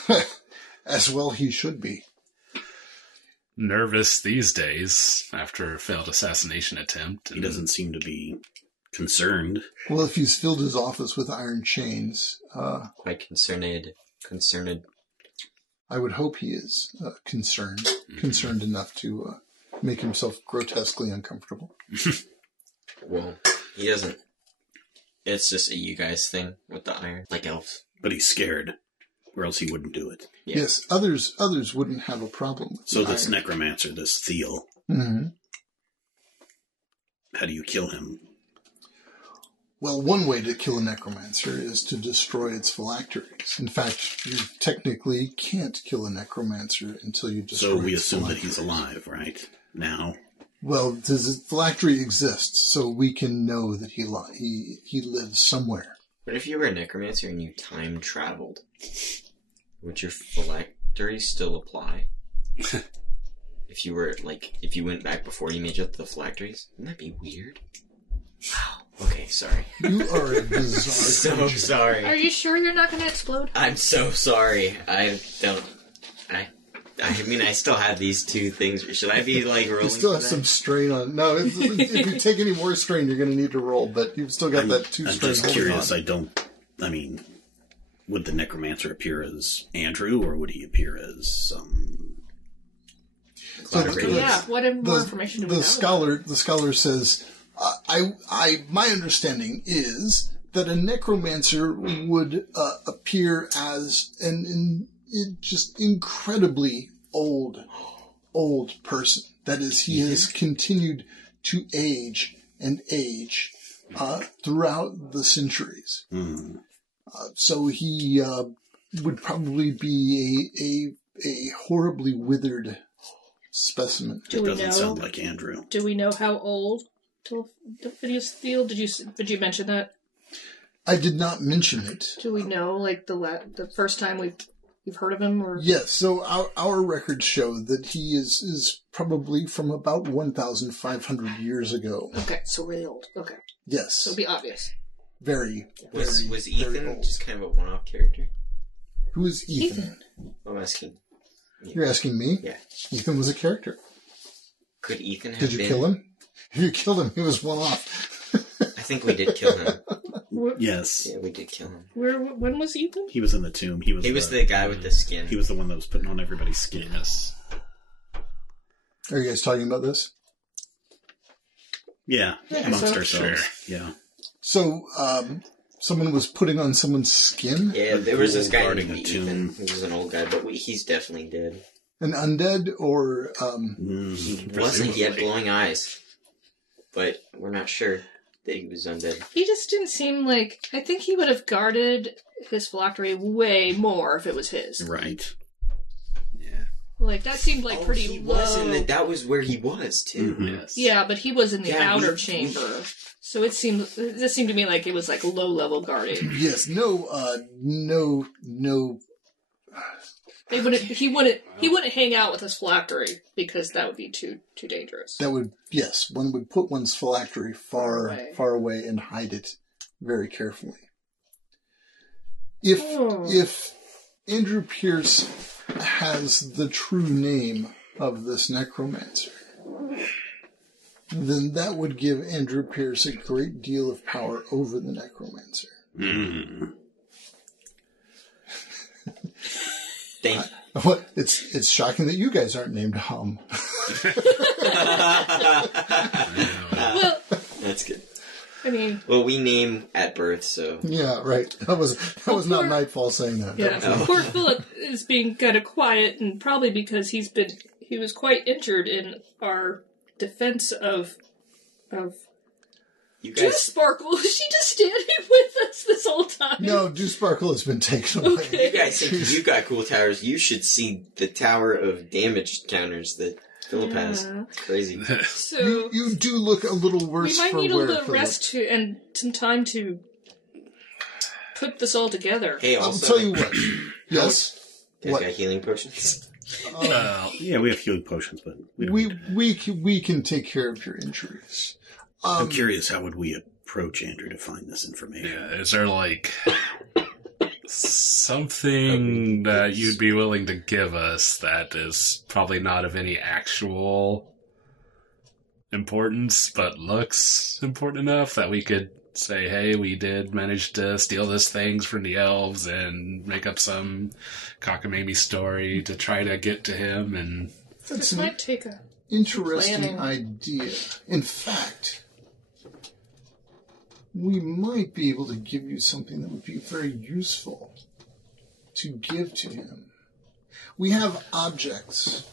as well he should be. nervous these days after a failed assassination attempt. He doesn't seem to be concerned. Well, if he's filled his office with iron chains, Quite concerned. I would hope he is concerned enough to make himself grotesquely uncomfortable. Well, he doesn't. It's just a you guys thing with the iron, like elves. But he's scared, or else he wouldn't do it. Yeah. Yes, others wouldn't have a problem with So the this iron. necromancer, this Thiel, how do you kill him? Well, one way to kill a necromancer is to destroy its phylacteries. In fact, you technically can't kill a necromancer until you destroy So we its assume that he's phylacteries. alive, right? Now. Well, his phylactery exists, so we can know that he lives somewhere. What if you were a necromancer and you time traveled? Would your phylacteries still apply? If you went back before you made up the phylacteries? Wouldn't that be weird? Wow. Okay, sorry. You are a bizarre So creature. sorry. Are you sure you're not going to explode? I'm so sorry. I mean, I still have these two things. Should I be, rolling? You still have for some that? strain on. No, if you take any more strain, you're going to need to roll. But you've still got that 2 I'm strain. just holding curious. on. Would the necromancer appear as Andrew, or would he appear as some... So Yeah. What more information do we the know? scholar says, my understanding is that a necromancer would appear as an just incredibly old person. That is, he has continued to age and age throughout the centuries. So he would probably be a horribly withered specimen. Doesn't sound like Andrew. Do we know how old Phineas Field? Did you mention that? I did not mention it. Do we know, like, the first time we've heard of him? Or Yes, so our records show that he is probably from about 1,500 years ago. Okay, so really old. Okay. Yes. So it'll be obvious. Very, Was very Ethan old. just kind of a one-off character? Who is Ethan? I'm asking. You're asking me? Yeah. Ethan was a character. Could Ethan have Did you been? kill him? If you killed him, he was one off. I think we did kill him. Yes. Yeah, we did kill him. When was Ethan? He was in the tomb. He was the guy with the skin. He was the one that was putting on everybody's skin. Yes. Are you guys talking about this? Yeah, Yeah, amongst so- ourselves. Sure. Yeah. So, someone was putting on someone's skin? Yeah, there was this guy Guarding named a tomb. Ethan. He was an old guy, but he's definitely dead. An undead or... He wasn't. He had glowing eyes. But we're not sure that he was undead. He just didn't seem like... I think he would have guarded his phylactery way more if it was his. Right. Yeah. Like, that seemed like pretty he low. was in that was where he was, too. Yes. Yeah, but he was in the Yeah, outer we- chamber. So it seemed to me like it was like low-level guarding. Yes, no... He wouldn't hang out with his phylactery because that would be too dangerous. That would... Yes, one would put one's phylactery far away and hide it very carefully. If Andrew Pierce has the true name of this necromancer, then that would give Andrew Pierce a great deal of power over the necromancer. Thank What? It's shocking that you guys aren't named Hum. Well, That's good. I mean, Well, we name at birth, so... Yeah, right. That was not Nightfall saying that. yeah. Poor Philip is being kind of quiet, and probably because he was quite injured in our defense of You Dew guys... Sparkle. Is she just standing with us this whole time? No, Dew Sparkle has been taken away. Okay. You guys think you got cool towers. You should see the tower of damage counters that Philip has. Yeah. It's crazy. So You do look a little worse we might for need a wear, little Philip. rest and some time to put this all together. Hey, I'll also... tell you what. Yes. You guys What? got healing potions? Yeah, we have healing potions, but we don't need to. We can take care of your injuries. I'm curious, how would we approach Andrew to find this information? Yeah, is there like something that you'd be willing to give us that is probably not of any actual importance, but looks important enough that we could say, hey, we did manage to steal this things from the elves and make up some cockamamie story to try to get to him? And This might take a... Interesting planning. idea. In fact, we might be able to give you something that would be very useful to give to him. We have objects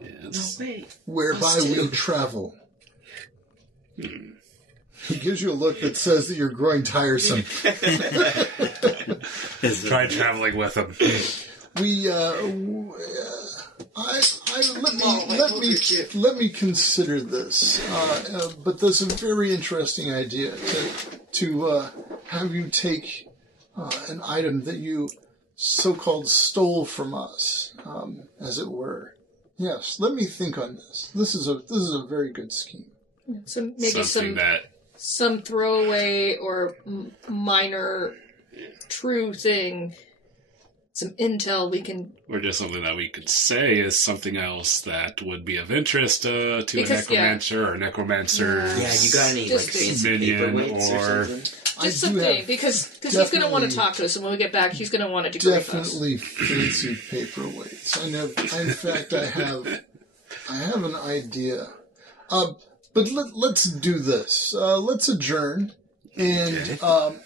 yes. whereby we travel. He gives you a look that says that you're growing tiresome. Try traveling with him. We, let me consider this. But that's a very interesting idea to have you take an item that you so-called stole from us, as it were. Yes, let me think on this. This is a very good scheme. So maybe Something that some throwaway or minor true thing, some intel we can... or just something that we could say is something else that would be of interest to a Because, necromancer or necromancer. Yeah, you got any Just fancy minion paperweights or or- something? Just I do something, have because he's going to want to definitely- talk to us, and when we get back, he's going to want to debrief us. Definitely fancy paperweights. In fact, I have an idea. But let's do this. Let's adjourn, And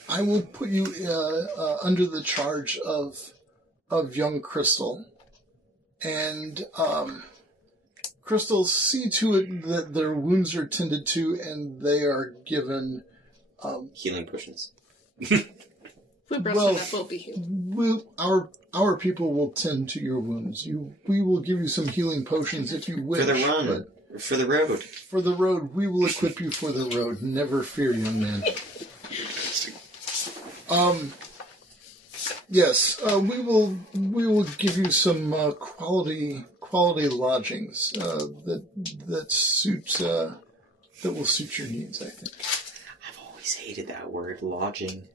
I will put you under the charge of young Crystal. And Crystal, see to it that their wounds are tended to and they are given... healing potions. We brought some that will be healed. Our people will tend to your wounds. We will give you some healing potions if you wish. For the run. For the road. For the road. We will equip you for the road. Never fear, young man. Yes, we will give you some quality lodgings that will suit your needs, I think. I've always hated that word, lodging.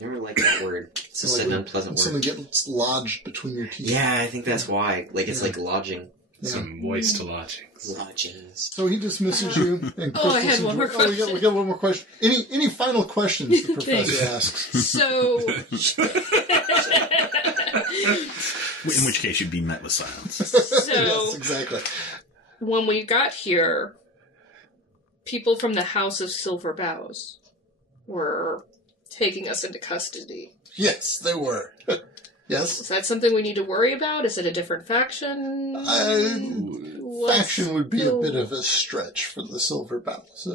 Never liked that word. It's just an unpleasant word. Something gets lodged between your teeth. Yeah, I think that's why. It's like lodging. Yeah. Some moist lodgings. Lodgings. So he dismisses you. And I had one more question. We got one more question. Any final questions? The professor asks. So, In which case you'd be met with silence. Yes, exactly. when we got here, people from the House of Silver Boughs were taking us into custody. Yes, they were. Yes. Is that something we need to worry about? Is it a different faction? Faction would be a bit of a stretch for the Silver Boughs.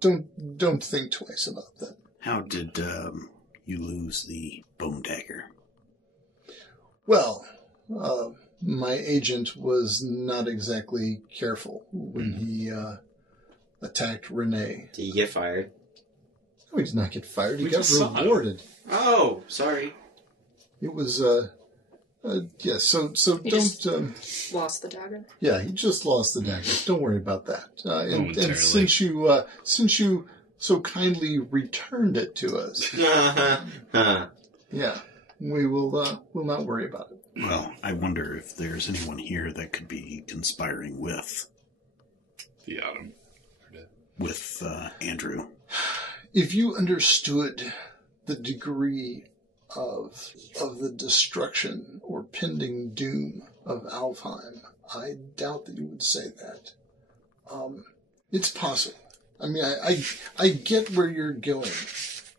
Don't think twice about that. How did you lose the bone dagger? Well, my agent was not exactly careful when he attacked Renee. Did you get fired? No, he did not get fired. He We got just saw him. rewarded. Oh, sorry. It was, yeah, so He don't, just lost the dagger. yeah, he just lost the dagger. Don't worry about that. And Momentarily. since you so kindly returned it to us, yeah, we will not worry about it. Well, I wonder if there's anyone here that could be conspiring with The Autumn. Andrew. If you understood the degree of the destruction or pending doom of Alfheim, I doubt that you would say that. It's possible. I mean, I get where you're going,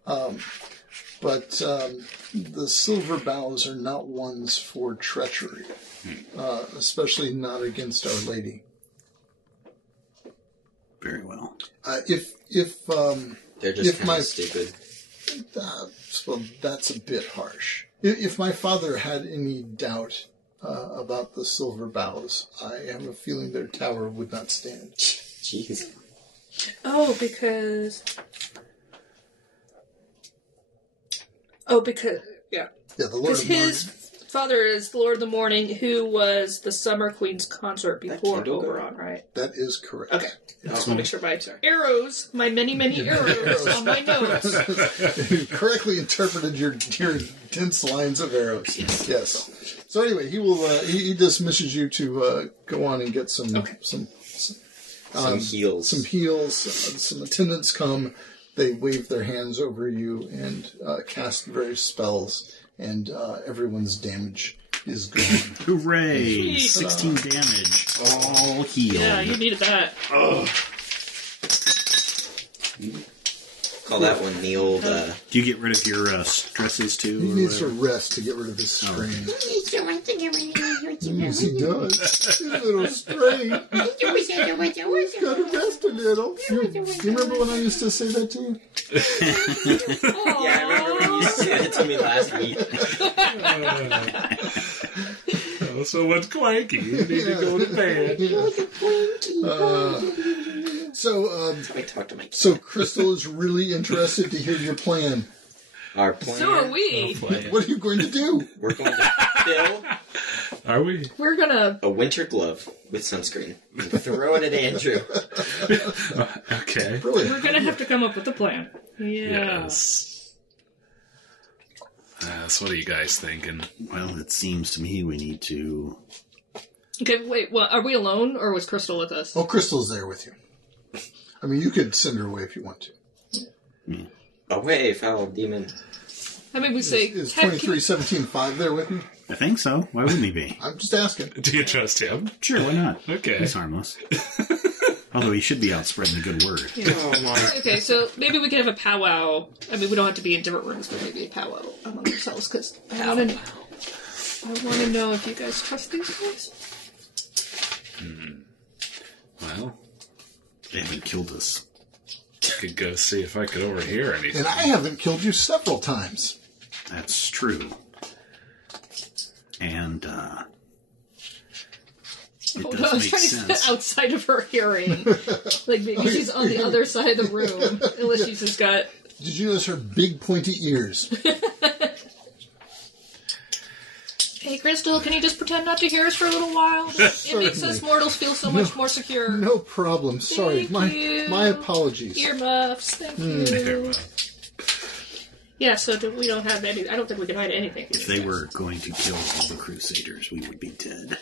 but the Silver Boughs are not ones for treachery, especially not against Our Lady. Very well. They're just If kind my- of stupid. Well, that's a bit harsh. If my father had any doubt about the Silver Boughs, I have a feeling their tower would not stand. Jeez. Oh, because yeah. Yeah, the Lord Because of his Morning. father is the Lord of the Morning, who was the Summer Queen's consort before Kindle go. Oberon, right? That is correct. Okay. I just want to make sure my arrows, my many arrows on my notes. You correctly interpreted your dense lines of arrows. Yes. So anyway, he will. He dismisses you to go on and get some Heals. Some heals. Some attendants come. They wave their hands over you and cast various spells, and everyone's damage is gone. Hooray! Sweet. 16 damage. All healed. Yeah, you needed that. Call that one the old, Do you get rid of your stresses too? He or needs to whatever? rest to get rid of his strain. okay. Yes, he does. His little strain. He's got to rest a little. You remember when I used to say that to you? Yeah, I remember when you said it to me last week. Oh, so what's quaky? You need to go to bed. I talked to my So Crystal is really interested to hear your plan. Our plan. So are we. What are you going to do? We're going to fill Are we? We're gonna. a winter glove with sunscreen and throw it at Andrew. Okay. Brilliant. We're gonna have to come up with a plan. Yeah. Yes. So what are you guys thinking? Well, it seems to me we need to... Okay, wait. Well, are we alone, or was Crystal with us? Oh, Crystal's there with you. I mean, you could send her away if you want to. Away, foul demon. I mean, we say. Is heck, can 2317.5 there with you? I think so. Why wouldn't he be? I'm just asking. Do you trust him? Sure, why not? Okay. He's harmless. Although he should be out spreading the good word. Yeah. Oh my. Okay, so maybe we can have a powwow. I mean, we don't have to be in different rooms, but maybe a powwow among ourselves, because I want to know if you guys trust these guys. Well, They haven't killed us. I could go see if I could overhear anything. And I haven't killed you several times. That's true. And, it Oh, does no, I was make trying to sense. sit outside of her hearing. Like, maybe she's on the other side of the room, unless she's just got... Did you notice her big pointy ears? Hey, Crystal, can you just pretend not to hear us for a little while? It makes us Certainly. mortals feel so much more secure. No problem. Sorry. Thank you. My apologies. Earmuffs, thank you. Yeah, so we don't have any... I don't think we can hide anything. If they were going to kill all the Crusaders, we would be dead.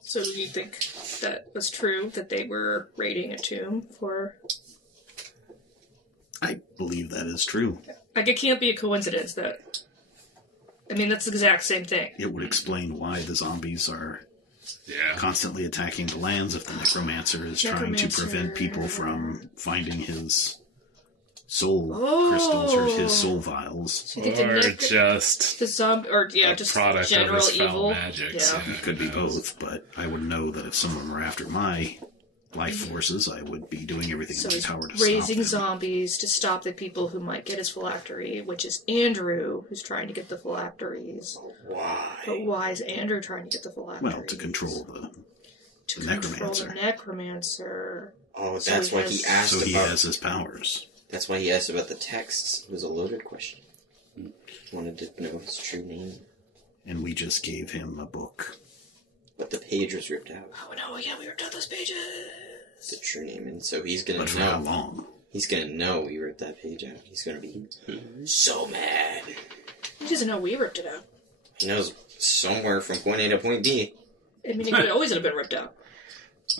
So do you think that was true, that they were raiding a tomb for... I believe that is true. Like, it can't be a coincidence that... I mean, that's the exact same thing. It would explain why the zombies are Yeah. constantly attacking the lands if the necromancer is trying to prevent people from finding his soul crystals or his soul vials. So you think Or the just the zombie, or yeah, a just product general of his foul evil. magics. Yeah. It could be both, but I would know that if someone were after my life forces, I would be doing everything So in my he's power to raising stop them. zombies to stop the people who might get his phylactery, which is Andrew, who's trying to get the phylacteries. Why? But why is Andrew trying to get the phylacteries? Well, to control the To the control necromancer. the necromancer. Oh, So that's he why has- he asked so he about. has his powers. That's why he asked about the texts. It was a loaded question. Wanted to know his true name, And we just gave him a book. but the page was ripped out. Oh no, yeah, we ripped out those pages. The true name, and so he's gonna But for how know. long? He's gonna know we ripped that page out. He's gonna be so mad. He doesn't know we ripped it out. He knows somewhere from point A to point B. I mean, it could always have been ripped out.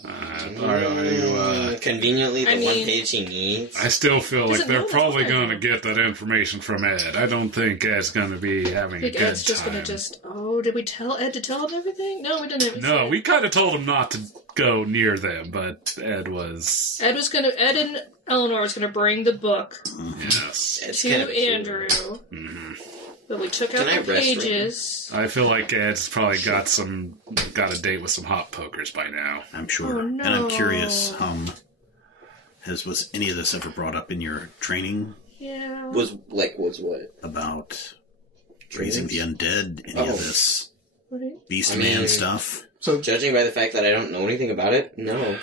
are you, Conveniently, the I one mean- page he needs. I still feel Doesn't like they're know that's probably what I going to know. get that information from Ed. I don't think Ed's going to be having I a think good Ed's just time. gonna just... Oh, did we tell Ed to tell him everything? No, we didn't even say No, it. we kind of told him not to go near them, but Ed was... Ed and Eleanor was gonna bring the book Yes. It's to kind of Andrew. hmm But we took out Can I the rest right pages. I feel like Ed's probably got a date with some hot pokers by now. I'm sure. Oh, no. And I'm curious, was any of this ever brought up in your training Yeah. was what? about raising the undead, any of this What do you- beast I mean- man stuff? So, Judging by the fact that I don't know anything about it, no.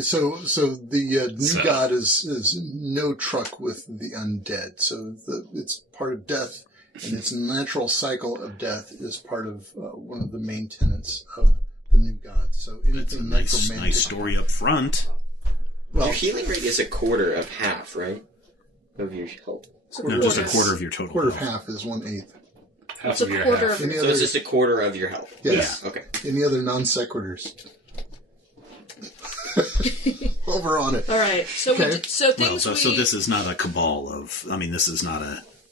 so the new So- god is no truck with the undead. So it's part of death, and its natural cycle of death is part of one of the main tenets of the new god. So That's a anything nice necromantic. story up front. Well, Your healing rate is a quarter of half, right? Of your health. It's a No, just a quarter. quarter of your total. quarter of health. half is 1/8. Half It's a of your quarter half. of Any So other, it's just a quarter of your health. yes. Okay. Any other non sequiturs? Well, we're on it. All right. So Okay. so Well, things so this is not a cabal of. I mean, this is not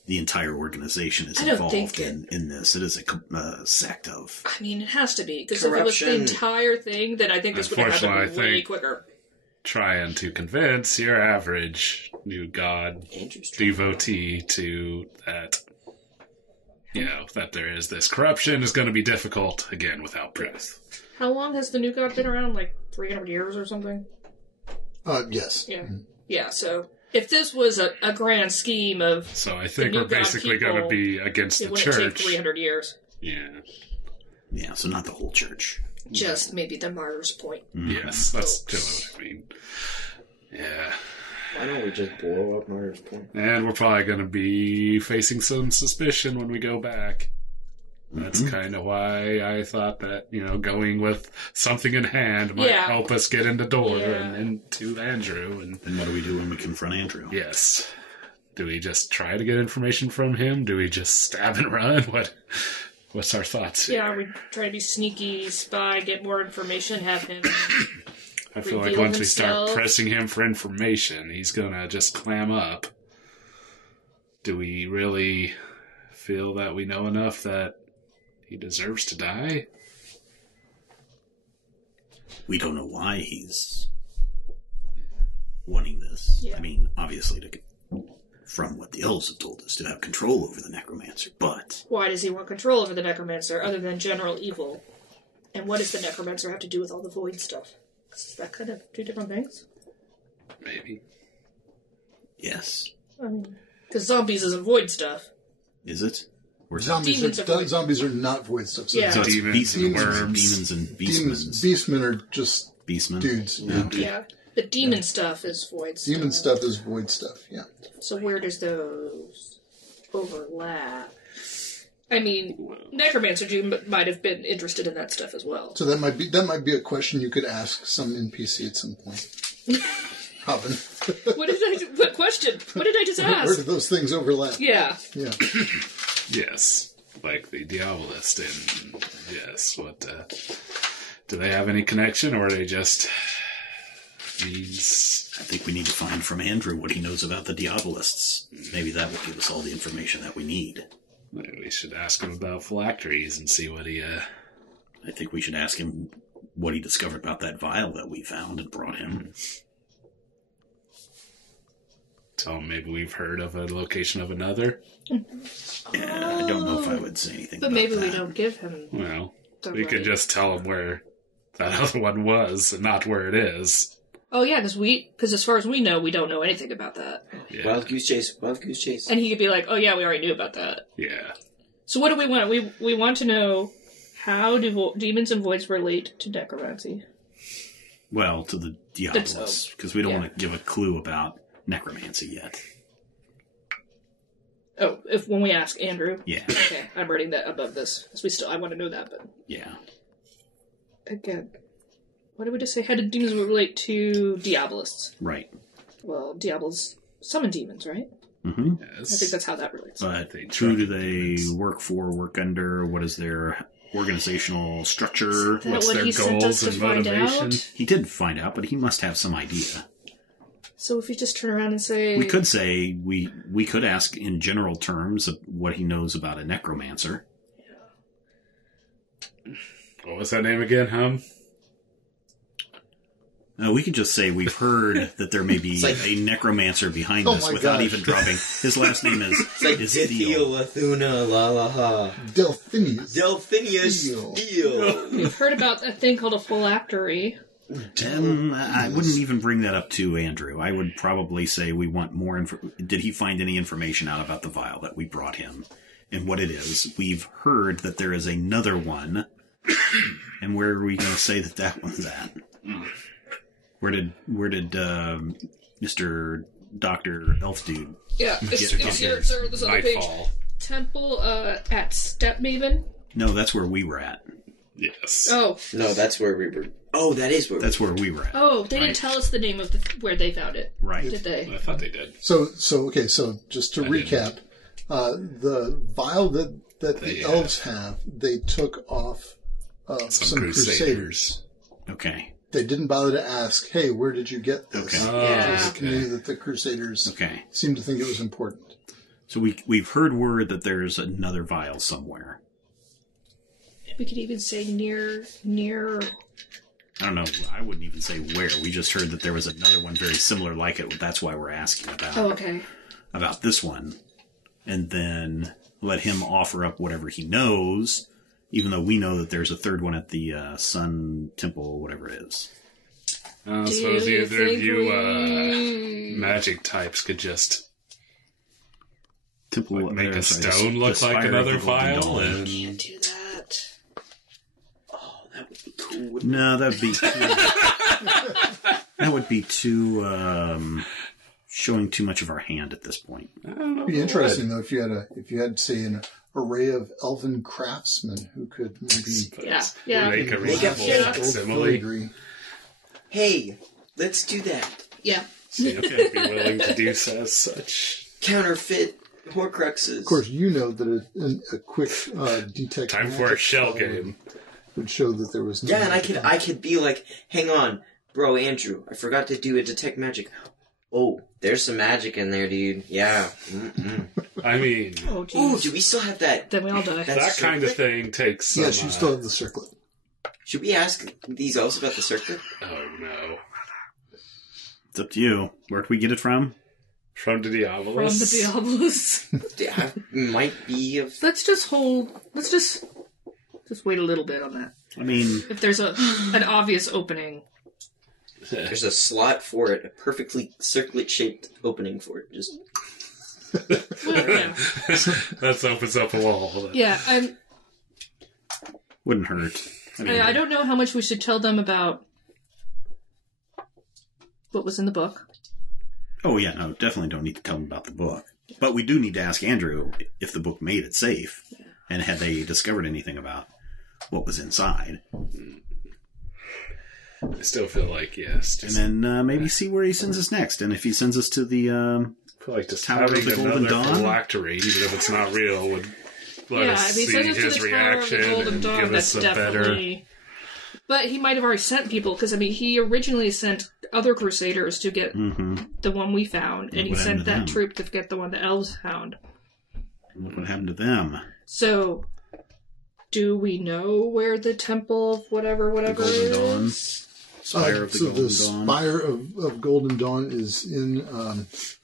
the entire organization is I don't involved think in this. It is a sect of. I mean, it has to be because if it was the Corruption. entire thing, then I think this would have happened Unfortunately, I way think- quicker. Trying to convince your average new god Andrew's trying. devotee to that, that there is this corruption is going to be difficult, again, without proof. How long has the new god been around? Like 300 years or something? Yes. Yeah. Yeah. So if this was a grand scheme of, So I think new we're god basically going to people, be against it the wouldn't take church. 300 years. Yeah. Yeah, so not the whole church. Just maybe the martyr's point. Yes, that's totally what I mean. Yeah. Why don't we just blow up Martyr's Point? And we're probably going to be facing some suspicion when we go back. That's kind of why I thought that, going with something in hand might Yeah. help us get in the door Yeah. and to Andrew. And And what do we do when we confront Andrew? yes. Do we just try to get information from him? Do we just stab and run? What's our thoughts here? Yeah, we try to be sneaky, spy, get more information, have him. I feel like reveal once we start himself. pressing him for information, he's going to just clam up. Do we really feel that we know enough that he deserves to die? We don't know why he's wanting this. Yeah. I mean, obviously, from what the elves have told us, to have control over the necromancer, but... Why does he want control over the necromancer other than general evil? And what does the necromancer have to do with all the void stuff? Is that kind of two different things? Maybe. Yes. I mean, because zombies isn't void stuff. Is it? Or Demons are void. Zombies are not void stuff. So Yeah. So it's Demons and worms. demons and beastmen. Beastmen are just Beastmen? dudes. Yeah. The demon stuff is void stuff. Demon stuff is void stuff, yeah. So where does those overlap? I mean, Necromancer might have been interested in that stuff as well. So that might be a question you could ask some NPC at some point. Robin. What question? What did I just Where ask? do those things overlap? Yeah. Yeah. Yes. Like the Diabolist and yes, what do they have any connection or are they just means? I think we need to find from Andrew what he knows about the Diabolists. Maybe that will give us all the information that we need. Maybe we should ask him about phylacteries and see what he I think we should ask him what he discovered about that vial that we found and brought him. tell him maybe we've heard of a location of another. Yeah, I don't know if I would say anything But about maybe that. we don't give him Well, the we could right- just tell him where that other one was and not where it is. Oh yeah, because as far as we know, we don't know anything about that. Yeah. Wild goose chase, wild goose chase. And he could be like, "Oh yeah, we already knew about that." Yeah. So what do we want? We want to know how do demons and voids relate to necromancy? Well, to the Diabolists, because we don't Yeah. want to give a clue about necromancy yet. Oh, when we ask Andrew. Yeah, Okay, I'm writing that above this because I want to know that. But yeah. again, what did we just say? How do demons relate to Diabolists? Right. Well, Diablos summon demons, right? Mm-hmm. Yes. I think that's how that relates. But They who do try they demons. work for, work under? What is their organizational structure? Is that What's what their he sent us goals to and find motivation? out? He did find out, but he must have some idea. So if you just turn around and say... We could say, we could ask in general terms of what he knows about a necromancer. What was that name again, Hum? We could just say we've heard that there may be It's like- a necromancer behind Oh this my without gosh. even dropping. His last name is It's like Steele. Dithio, Athuna, la la ha. Delphinius. Delphinius Steele. Steele. We've heard about a thing called a phylactery. I wouldn't even bring that up to Andrew. I would probably say we want more info. Did he find any information out about the vial that we brought him and what it is? We've heard that there is another one. And where are we going to say that one's at? Where did Mr. Dr. Elf Dude? Yeah, it's Get- here, it's on this other page. Nightfall. Temple at Stepmaven. No, that's where we were at. Yes. Oh, No, that's where we were. Oh, that is where That's where we were at. oh, they Right. didn't tell us the name of where they found it, Right. did they? I thought they did. So just to I recap, the vial that the They, elves have, they took off some crusaders. Okay. They didn't bother to ask, "Hey, where did you get this?" Okay. Yeah. Because they knew that the crusaders Okay. seemed to think it was important. So we've heard word that there's another vial somewhere. We could even say near. I don't know. I wouldn't even say where. We just heard that there was another one very similar like it. That's why we're asking Oh, okay. about this one. And then let him offer up whatever he knows, even though we know that there's a third one at the Sun Temple, whatever it is. I Do suppose you either of think you we- magic types could just Temple make a the stone look Spire like of another the Golden vial Dawn. and Can't do that. Oh, that would be cool. No, that'd be too, that would be too showing too much of our hand at this point. I don't know. It'd be interesting though if you had say an array of elven craftsmen who could maybe Yeah. Make a Make a reasonable fake facsimile. filigree. Hey, let's do that. Yeah. See if they'd be willing to do so as such. Counterfeit Horcruxes. Of course, you know that a quick detect Time for a magic shell spell game. would show that there was no Yeah, and magic. I could be like, hang on, bro, Andrew, I forgot to do a detect magic. Oh, there's some magic in there, dude. Yeah. Mm-mm. I mean, Oh, Ooh, jeez. do we still have that? Then we all die. That's that kind of circlet? thing takes some... Yes, you still have the circlet. Should we ask these elves about the circlet? Oh, no. It's up to you. Where can we get it from? From the Diabolos. From the Diabolos. Yeah, might be of... Let's just wait a little bit on that. I mean... If there's an obvious opening. There's a slot for it, a perfectly circular-shaped opening for it. Just... Well, yeah. That opens up a wall. Yeah, Wouldn't hurt. I don't know how much we should tell them about what was in the book. Oh, yeah, no, definitely don't need to tell them about the book. But we do need to ask Andrew if the book made it safe, and had they discovered anything about what was inside. I still feel like, yes. And then maybe see where he sends us next. And if he sends us to the I feel like just Tower of having the Golden another Dawn? phylactery, even if it's not real, would let us if he see sends us to his the Tower of reaction the Golden and Dawn, give that's us a better... definitely... But he might have already sent people, because, I mean, he originally sent other Crusaders to get the one we found, and he What happened sent to that them? troop to get the one the elves found. Look what happened to them. So, do we know where the Temple of whatever The Golden Dawn. is? Spire of the Golden the Dawn. Spire of Golden Dawn is in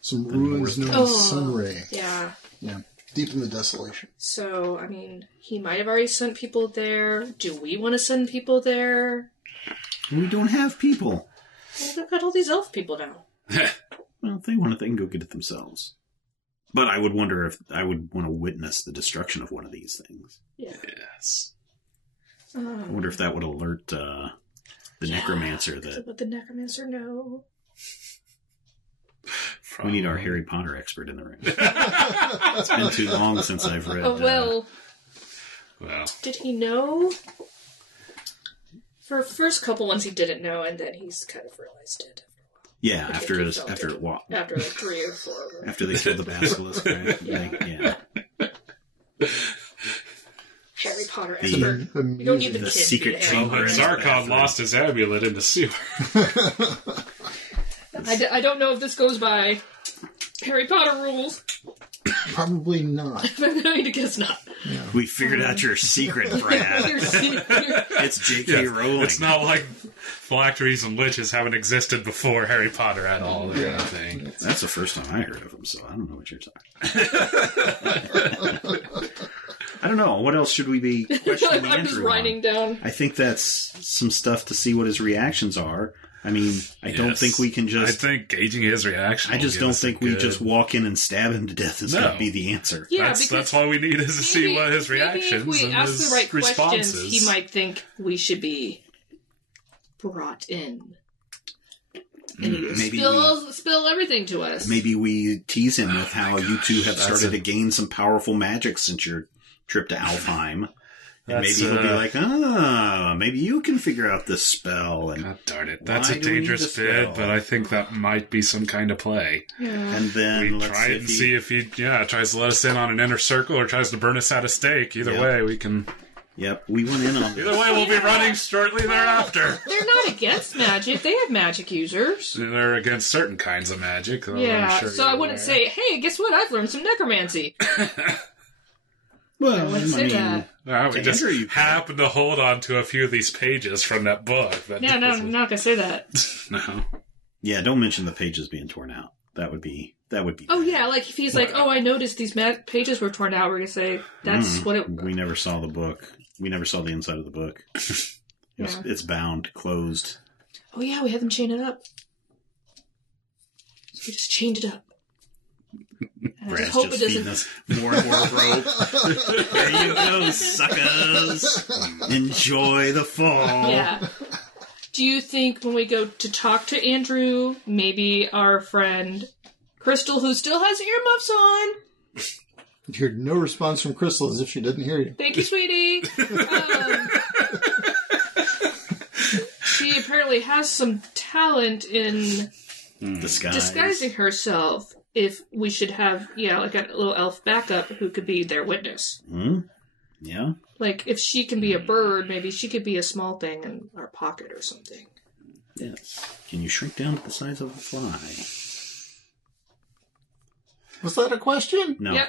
some ruins known Oh, as Sunray. Yeah. Yeah, deep in the desolation. So, I mean, he might have already sent people there. Do we want to send people there? We don't have people. Well, they've got all these elf people now. Well, if they want it, they can go get it themselves. But I would wonder if I would want to witness the destruction of one of these things. Yeah. Yes. I wonder if that would alert the necromancer that Let the necromancer know. we need our Harry Potter expert in the room. It's been too long since I've read. Oh, well, Well, did he know? For first couple ones he didn't know, and then he's kind of realized it. Yeah, I after think it, he felt after it. it walked. After like 3 or 4 of them. After they killed the basilisk, right? Yeah. Harry Potter The- expert. You don't need the the kid secret to be a Harry chamber Potter is- expert. Zarkon lost his amulet in the sewer. I don't know if this goes by Harry Potter rules. Probably not. I'm going to guess not. We figured out your secret, Brad. It's J.K. Yes, Rowling. It's not like phylacteries and liches haven't existed before Harry Potter at all or anything. That's the first time I heard of him, so I don't know what you're talking. I don't know. What else should we be questioning I'm just Andrew writing on? down. I think that's some stuff to see what his reactions are. I mean, I don't Yes. think we can I just... think gauging his reaction. I will just give don't us a think we good- just walk in and stab him to death is No. going to be the answer. Yeah, That's all we need is to see what his maybe reactions if we and ask his the right responses. questions, he might think we should be brought in. And he Maybe spill everything to us. Maybe we tease him with how you two have That's started a- to gain some powerful magic since your trip to Alfheim. And That's, maybe he'll be like, maybe you can figure out this spell. And God darn it. That's Why a do we need dangerous the spell? bit, but I think that might be some kind of play. Yeah. and then We let's try see it and see if he tries to let us in on an inner circle or tries to burn us at a stake. Either Yep. way, we can... Yep, we went in on Either this. way, we'll be running shortly thereafter. They're not against magic. They have magic users. They're against certain kinds of magic. though Yeah, I'm sure so you're I wouldn't aware. say, hey, guess what? I've learned some necromancy. Well, I wouldn't say that. No, we just Andrew, you- happen to hold on to a few of these pages from that book. That No, I'm not going to say that. No. yeah, don't mention the pages being torn out. That would be Oh, yeah, like if he's like, oh, I noticed these pages were torn out, we're going to say, that's what it... We never saw the book. We never saw the inside of the book. It's bound, closed. Oh, yeah, we haven't chained it up. So we just chained it up. And I Brad's just hope it just feeding doesn't... us more and more rope. There you go, suckers. Enjoy the fall. Yeah. Do you think when we go to talk to Andrew, maybe our friend Crystal, who still has earmuffs on... You heard no response from Crystal as if she didn't hear you. Thank you, sweetie. She apparently has some talent in disguising herself. If we should have, like a little elf backup who could be their witness. Yeah. Like, if she can be a bird, maybe she could be a small thing in our pocket or something. Yes. Can you shrink down to the size of a fly? Was that a question? No. Yeah.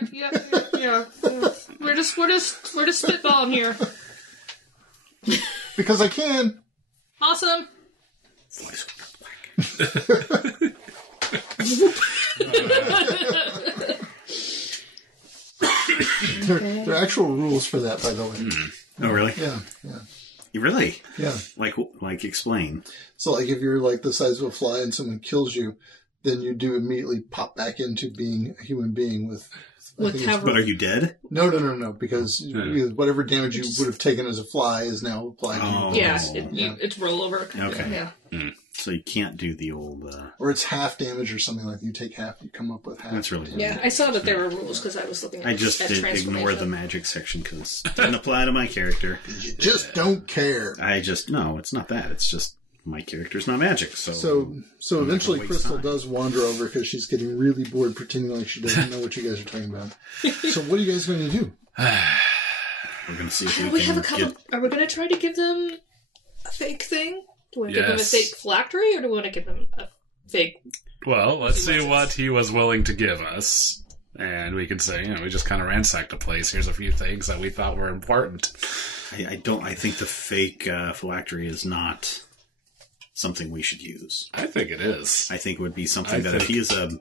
We're just spitballing here. Because I can. Awesome. Flies There are actual rules for that, by the way. Oh, really? Yeah. You really? Yeah. Like, explain. So, like, if you're like the size of a fly and someone kills you, then you do immediately pop back into being a human being with. But are you dead? No, because whatever damage you would have taken as a fly is now applied to you. Yeah, it's rollover. Okay. Yeah. So you can't do the old... Or it's half damage or something like that. You take half, you come up with half. That's really damage. Yeah, I saw that there were rules because I was looking at I just did ignore the magic section because it didn't apply to my character. You just don't care. No, it's not that. It's just my character's not magic. So eventually Crystal does wander over because she's getting really bored pretending like she doesn't know what you guys are talking about. So what are you guys going to do? We're going to see if we have a couple... Are we going to try to give them a fake thing? Do we want to give them a fake phylactery, or do we want to give them a fake... Well, let's see what he was willing to give us. And we can say, we just kind of ransacked the place. Here's a few things that we thought were important. I think the fake phylactery is not something we should use. I think it is. I think it would be something if he is a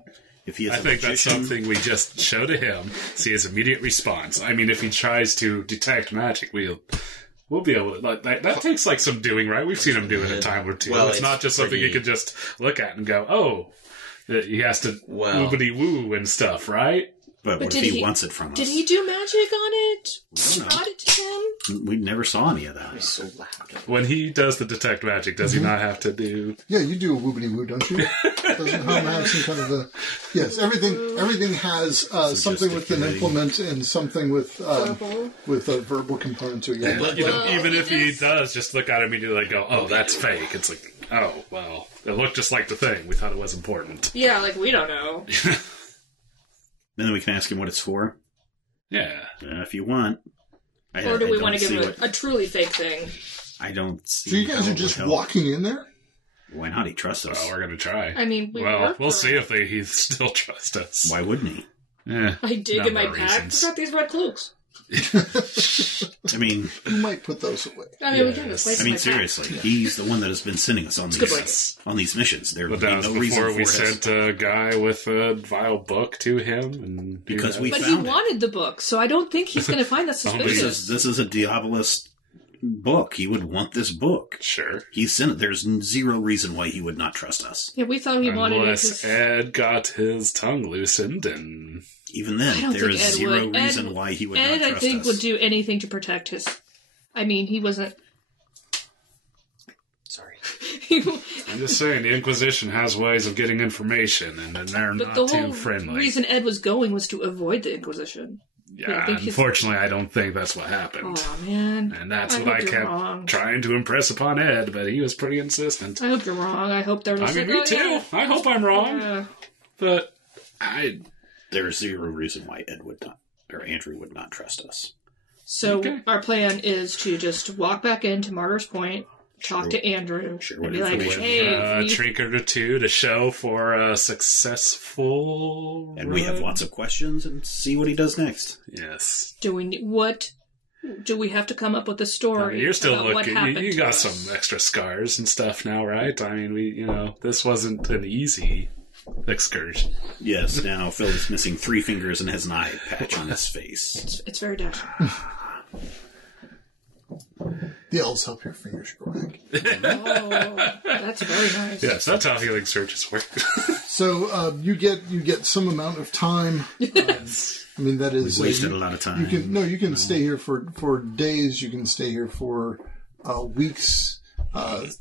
magician, that's something we just show to him, see his immediate response. I mean, if he tries to detect magic, we'll be able to... That takes some doing, right? We've seen him do it a time or two. Well, it's not just something you could just look at and go, oh, he has to woobity-woo and stuff, right? But what if he wants it from us? Did he do magic on it? We don't know. Brought it to him? We never saw any of that. He's so loud. When he does the detect magic, does he not have to do... Yeah, you do a woobity-woo, don't you? Doesn't Hum have some kind of a... Yes, everything has something with an implement and something with a verbal component to it. Yeah. And, even if he does, just look at him and you go, oh, that's fake. It's like, oh, well, it looked just like the thing. We thought it was important. Yeah, we don't know. Then we can ask him what it's for. Yeah. If you want. Or do we want to give him a truly fake thing? I don't see. So you guys are just walking in there? Why not? He trusts us. Well, we're going to try. I mean, we'll see if he still trusts us. Why wouldn't he? Yeah. I dig in my pack. I've got these red cloaks. I mean... You might put those away. I mean, we can replace my seriously. Yeah. He's the one that has been sending us on these missions. There would be no reason for we sent a guy with a vile book to him. Because we found he wanted the book, so I don't think he's going to find that suspicious. This is a Diabolist book. He would want this book. Sure. He sent it. There's zero reason why he would not trust us. Yeah, we thought he wanted it. Unless Ed got his tongue loosened and... Even then, there is zero reason why he would not trust us. Ed, I think, would do anything to protect his... I mean, he wasn't... Sorry. I'm just saying, the Inquisition has ways of getting information, and they're not too friendly. The whole reason Ed was going was to avoid the Inquisition. Yeah, unfortunately, I don't think that's what happened. Oh, man. And that's what I kept trying to impress upon Ed, but he was pretty insistent. I hope you're wrong. I hope they're listening. I mean, me too. Yeah. I hope I'm wrong. Yeah. But there's zero reason why Ed would not, or Andrew would not trust us. So our plan is to just walk back into Martyr's Point, talk to Andrew, and be like, hey... a trinket or two to show for a successful... And we have lots of questions and see what he does next. Yes. Do we have to come up with a story? You're still looking... You got us? some extra scars and stuff now, right? I mean, this wasn't an easy excursion. Yes, now Phil is missing 3 fingers and has an eye patch on his face. It's very dashing. The elves help your fingers grow back. Oh, that's very nice. Yes, that's how healing surges work. So you get some amount of time. Yes. I mean, that is... We wasted a lot of time. You can stay here for days. You can stay here for weeks.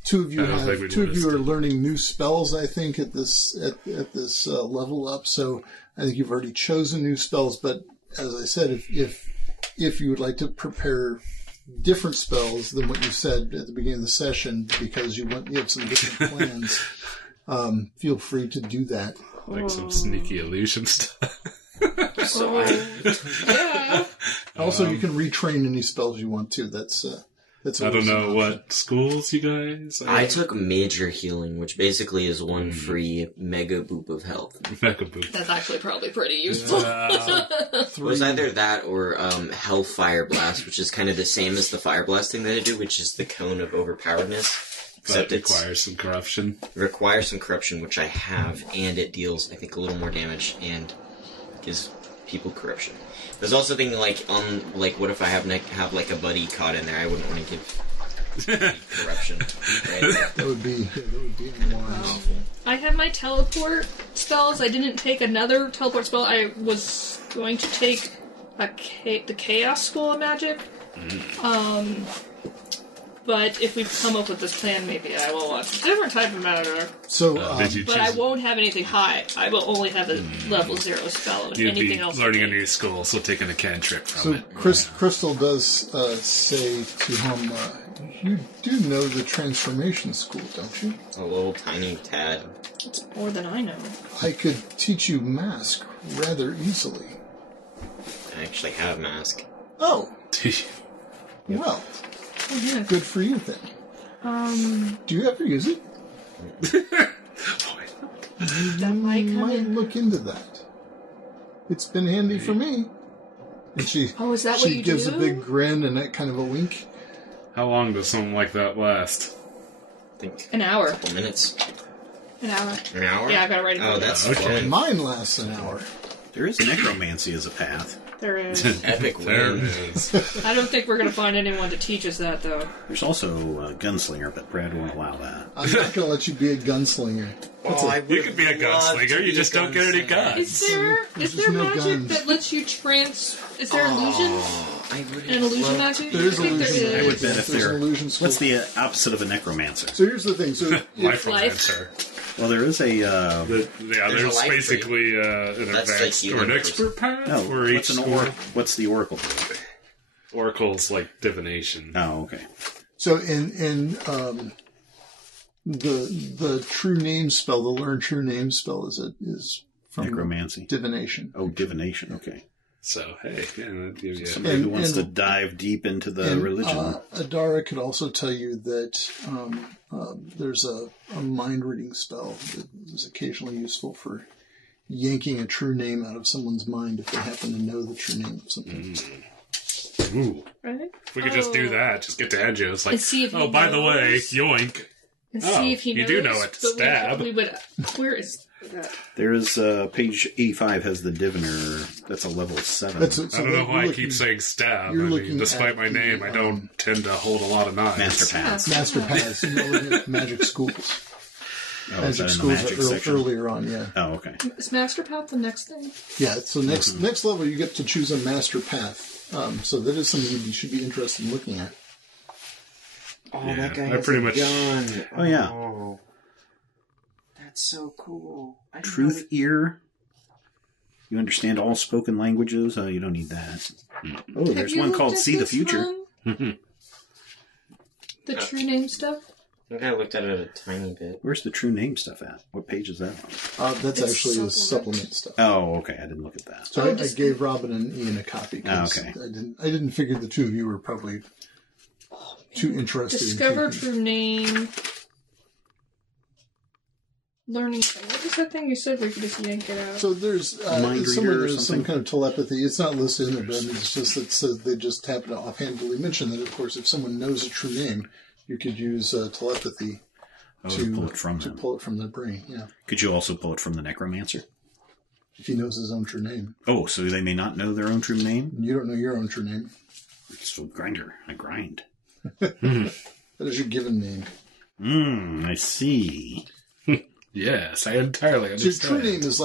Two of you are learning new spells, I think, at this level up. So I think you've already chosen new spells. But as I said, if you would like to prepare different spells than what you said at the beginning of the session, because you have some different plans, feel free to do that. Like some sneaky illusion stuff. Yeah. Also, you can retrain any spells you want to. That's I don't know what schools you guys... I took major healing, which basically is one free mega boop of health. Mega boop. That's actually probably pretty useful. It was either that or Hellfire Blast, which is kind of the same as the Fire Blast thing that I do, which is the cone of overpoweredness. Except it requires some corruption. It requires some corruption, which I have, and it deals, I think, a little more damage and gives people corruption. There's also a thing what if I have like a buddy caught in there? I wouldn't want to give corruption. Right? That would be unwise. I have my teleport spells. I didn't take another teleport spell. I was going to take the Chaos School of Magic. But if we come up with this plan, maybe I will watch a different type of matter. So, but I won't have anything high. I will only have a level 0 spell and You'd anything be else. learning a new school, so taking a cantrip from it. Crystal does say to him, you do know the transformation school, don't you? A little tiny tad. It's more than I know. I could teach you mask rather easily. I actually have mask. Oh. Well, good for you then. Do you ever use it? That might come in. Look into that. It's been handy for me. And she, is that what you gives do? a big grin and that kind of a wink. How long does something like that last? I think An hour. a couple minutes. An hour. An hour? Yeah, I got it right. Oh, that's Okay. flowing. Mine lasts an hour. There is necromancy as a path. There is. Epic There win. it is. I don't think we're going to find anyone to teach us that, though. There's also a gunslinger, but Brad won't allow that. I'm not going to let you be a gunslinger. You could be a gunslinger, you just don't get any guns. Is there just no magic guns. that lets you Is there illusions? I would An illusion magic? There is I think illusion there magic. I would bet if There's an they're... illusion school. What's the opposite of a necromancer? So here's the thing. So Life-romancer. Well, there is a... Yeah, There's there's a life basically an That's advanced like or an healing expert path No, for each school. what's the oracle? Oracle's like divination. Oh, okay. So in the true name spell, the learn true name spell is from Necromancy. divination. Oh, divination, okay. So, hey, yeah, that gives you... Somebody who wants to dive deep into the religion. Adara could also tell you that there's a mind reading spell that is occasionally useful for yanking a true name out of someone's mind if they happen to know the true name of something. Ooh. Right? If we could just do that, just get to Edjo. It's like, And see if he by the way, knows. yoink. And Oh, see if he you knows. do know it. But Stab. We would. Where is that? There is page 85 has the diviner. That's a level 7. That's it. I don't know why I keep saying stab. I you're mean, looking despite at my name, I don't tend to hold a lot of knives. Master paths. Master paths. You're looking at magic schools. Oh, is that Magic in the schools magic are section? earlier on, yeah. Oh, okay. Is Master Path the next thing? Yeah, so next level you get to choose a master path. So that is something you should be interested in looking at. Oh, Yeah, that guy I has pretty a much- gun. Oh, yeah. Oh, that's so cool. I didn't know Truth ear. You understand all spoken languages? Oh, you don't need that. Oh, Have there's you one looked called at See the this Future. one? The true name stuff? I think I looked at it a tiny bit. Where's the true name stuff at? What page is that on? That's It's actually a supplement. supplement stuff. Oh, okay. I didn't look at that. So Oh, I just- gave Robin and Ian a copy. 'Cause okay. I didn't figure the two of you were probably too interested. Discover in taking- true name. Learning. What is that thing you said where you could just yank it out? So there's Mind somewhere reader or there's some something? kind of telepathy. It's not listed in there, but I mean, it's just that says they just happen to offhandedly mention that. Of course, if someone knows a true name, you could use telepathy Oh, to pull it from to him. pull it from their brain. Yeah, Could you also pull it from the necromancer? if he knows his own true name, Oh, so they may not know their own true name? and you don't know your own true name. So grinder. I grind. That is your given name. I see. Yes, I entirely So your understand. true name is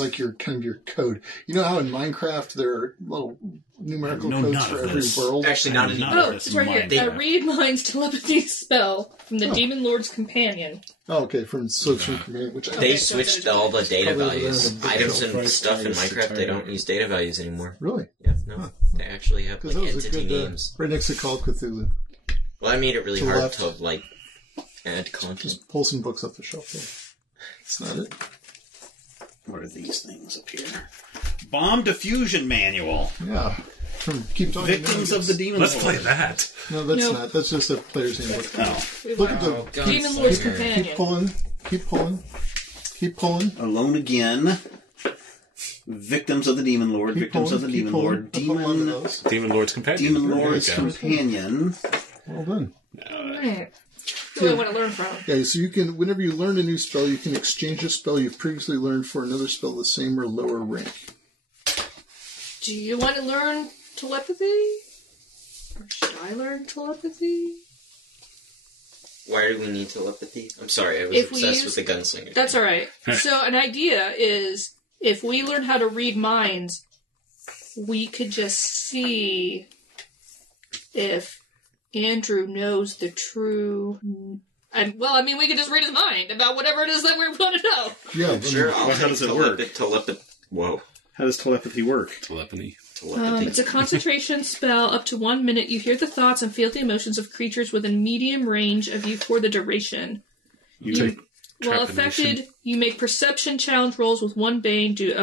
like your kind of your code. You know how in Minecraft there are little numerical No, codes none for of every this. world? Actually, not None anymore. Oh, of this it's right in here. Minecraft. Read Mind's telepathy spell from the Demon Lord's Companion. Oh, okay, from which I They Okay, switched so all the data Probably values. the Items shelf and price stuff in is Minecraft, they don't entirely- use data values anymore. really. Yeah, no. They actually have Because like that was a entity good names. right next to Call of Cthulhu. Well, I made it really To the hard left. to like add content. Just pull some books off the shelf there. That's not it. What are these things up here? Bomb diffusion manual. Yeah. Keep talking. Victims of the Demon Let's Lord. play that. No, that's No. not. That's just a player's handbook. Oh. Look at the. Demon Lord's Gunslinger. Companion. Keep pulling. Keep pulling. Keep pulling. Alone again. Victims of the Demon Lord. Keep Victims pulling. of the Keep Demon pulling. Lord. I put one of Demon. those. Demon Lord's companion. Demon There you Lord's go. companion. Well done. Right. who I want to learn from. Yeah, so you can, whenever you learn a new spell, you can exchange a spell you've previously learned for another spell the same or lower rank. Do you want to learn telepathy? Or should I learn telepathy? Why do we need telepathy? I'm sorry, I was obsessed with the gunslinger. That's alright. So an idea is, if we learn how to read minds, we could just see if Andrew knows the true... we could just read his mind about whatever it is that we want to know. Yeah, Sure, How does it work? Whoa. How does telepathy work? Telepathy. It's a concentration spell. Up to 1 minute, you hear the thoughts and feel the emotions of creatures within medium range of you for the duration. While affected, you make perception challenge rolls with 1 bane. Did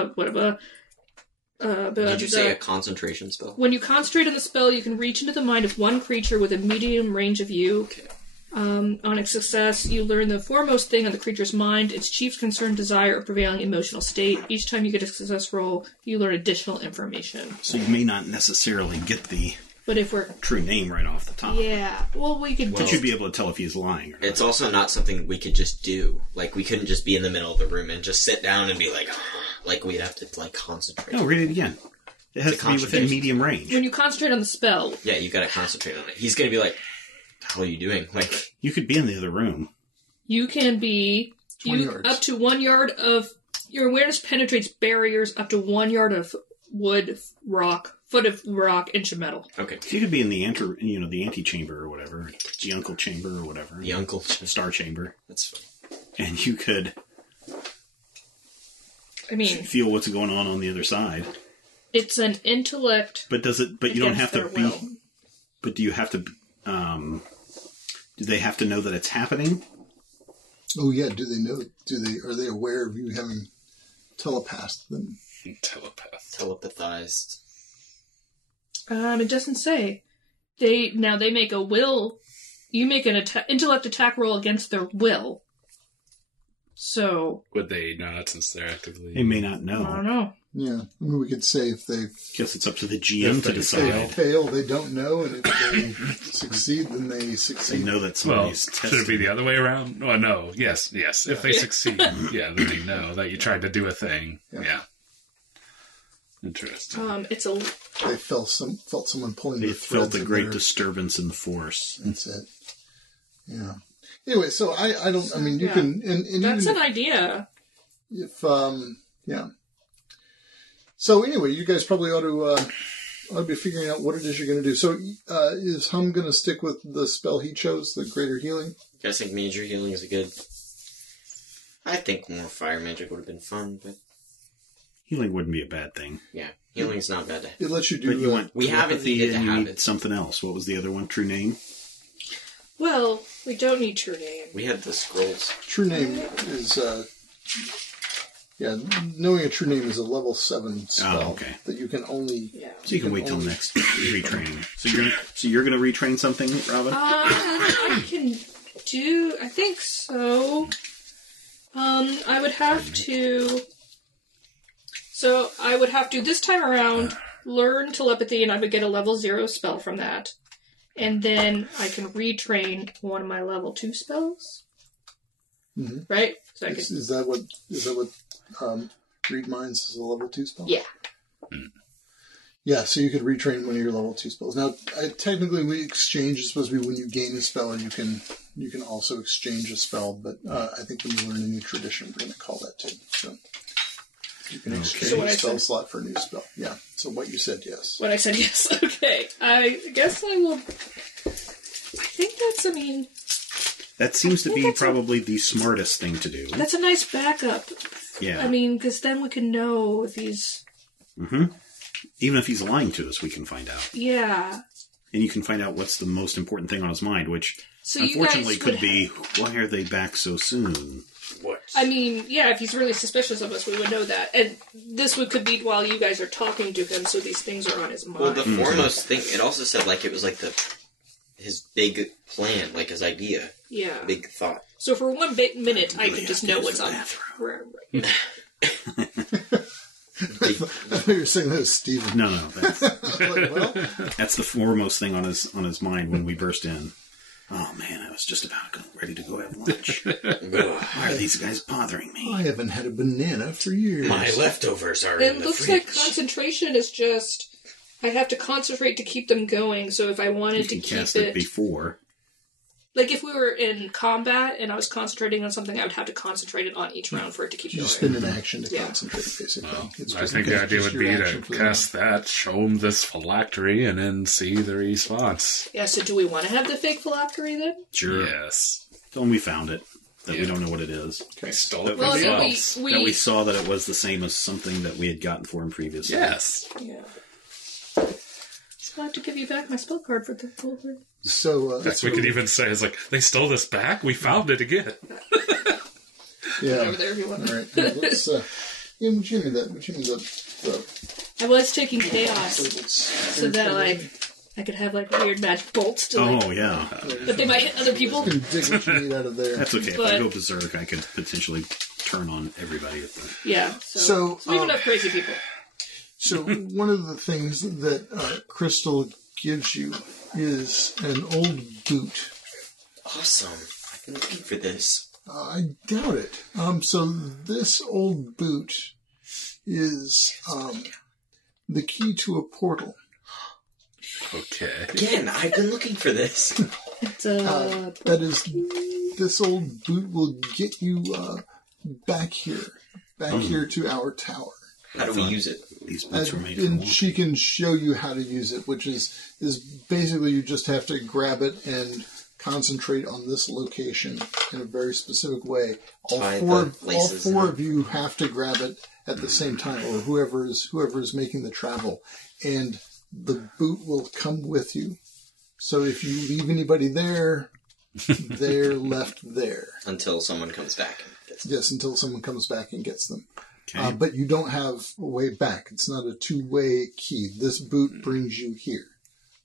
you say a concentration spell? When you concentrate on the spell, you can reach into the mind of one creature within medium range of you. Okay. On a success, you learn the foremost thing on the creature's mind, its chief concern, desire, or prevailing emotional state. Each time you get a success roll, you learn additional information. So you may not necessarily get the But if we're... true name right off the top. Yeah. Well, we could... But you'd be able to tell if he's lying or not. It's also not something we could just do. Like, we couldn't just be in the middle of the room and just sit down and be like, like, we'd have to, like, concentrate. No, read it again. It has to be within medium range. When you concentrate on the spell... Yeah, you gotta concentrate on it. He's gonna be like, what the hell are you doing? Like... You could be in the other room. You can be... 20 yards. Up to 1 yard of... Your awareness penetrates barriers up to 1 yard of wood, rock, foot of rock, inch of metal. Okay. So you could be in the the antechamber or whatever, the uncle chamber or whatever. The uncle... Star chamber. That's fine. And you could feel what's going on the other side. It's an intellect... But you don't have to be... will. But do you have to... do they have to know that it's happening? Oh yeah, do they know? Are they aware of you having telepathed them? Telepathized. It doesn't say. They make a will. You make an intellect attack roll against their will. So Would they not, since they're actively... They may not know. I don't know. Yeah, I mean, we could say if they Guess it's up to the GM to if decide. they fail, they don't know, and if they succeed, then they They succeed. know that Well, somebody's should it be the other way around? Oh, no. Yes. If they succeed, then they know that you tried to do a thing. Yeah. Interesting. It's a... They felt someone pulling They their felt threads a in great their- disturbance in the force. That's it. Yeah. Anyway, so I don't. I mean, you Yeah. can, and That's even an idea. if yeah. So anyway, you guys probably ought to be figuring out what it is you're going to do. So is Hum going to stick with the spell he chose, the Greater Healing? You guys think Major Healing is a good... I think more Fire Magic would have been fun, but... Healing wouldn't be a bad thing. Yeah, Healing's not bad. It lets you do. But you want We haven't telepathy needed to and you have need it. something else. What was the other one? True name? Well, we don't need true name. We had the scrolls. True name is. Knowing a true name is a level 7 spell okay. that you can only. Yeah. So you can wait till next retraining. So you're gonna retrain something, Robin? I can do... I think so. I would have to... So I would have to, this time around, learn telepathy, and I would get a level 0 spell from that. And then I can retrain one of my level 2 spells. Mhm. Right? So I could... Is that what Read Minds is a level 2 spell? Yeah. Yeah, so you could retrain one of your level 2 spells. Now, technically, we exchange is supposed to be when you gain a spell, and you can also exchange a spell. But I think when you learn a new tradition, we're going to call that too. So you can exchange So a what I spell said- slot for a new spell. Yeah. So what you said, yes. When I said yes, okay. I guess I will... I think that's, That seems to I think be that's probably the smartest thing to do. that's a nice backup. Yeah. Because then we can know if he's... Mm-hmm. Even if he's lying to us, we can find out. Yeah. And you can find out what's the most important thing on his mind, which So you unfortunately guys could would be, why are they back so soon? What? if he's really suspicious of us, we would know that. And this could be while you guys are talking to him, so these things are on his mind. Well, the foremost thing, it also said, like, it was, like, his big plan, like, his idea. Yeah. Big thought. So for 1 minute, I can just know what's on. Big, I thought you were saying that was Steven. No, that's, Like, well, that's the foremost thing on his mind when we burst in. Oh man, I was just about ready to go have lunch. Why are these guys bothering me? I haven't had a banana for years. My leftovers are It in the looks fridge. like concentration is just... I have to concentrate to keep them going, so if I wanted You to can keep cast it... it before. Like, if we were in combat and I was concentrating on something, I would have to concentrate it on each round for it to keep You going. spend an action to Yeah. concentrate, basically. Well, It's I just- think it's the idea just would your be action to for the cast that, show them this phylactery, and then see the response. Yeah, so do we want to have the fake phylactery then? Sure. Yes. Tell them we found it. That we Yeah. don't know what it is. I stole That it Well, from I the mean, elves. That we saw that it was the same as something that we had gotten for him previously. Yes. Yeah. So I have to give you back my spell card for the whole thing. So, Yes, we could even say, it's like, they stole this back, we found it again. yeah. Over there if you want. All right. Now let's, yeah, what you mean that? What you mean the I was taking chaos so so that, like, I could have, like, weird magic bolts to, like... Oh, yeah. But they might hit other people. You can dig what you need out of there. That's okay. If But- I go berserk, I could potentially turn on everybody at the... Yeah, So, we even have crazy people. So one of the things that Crystal gives you is an old boot. Awesome. I've been looking for this. I doubt it. So this old boot is the key to a portal. Okay. Again, I've been looking for this. It's That is, this old boot will get you back here to our tower. How do we use it? These boots were made for And walking. she can show you how to use it, which is basically you just have to grab it and concentrate on this location in a very specific way. All Tie four the laces of you have to grab it at the same time, or whoever is making the travel, and the boot will come with you. So if you leave anybody there, they're left there. Until someone comes back. And gets it. Yes, until someone comes back and gets them. Okay. But you don't have a way back. It's not a two-way key. This boot brings you here.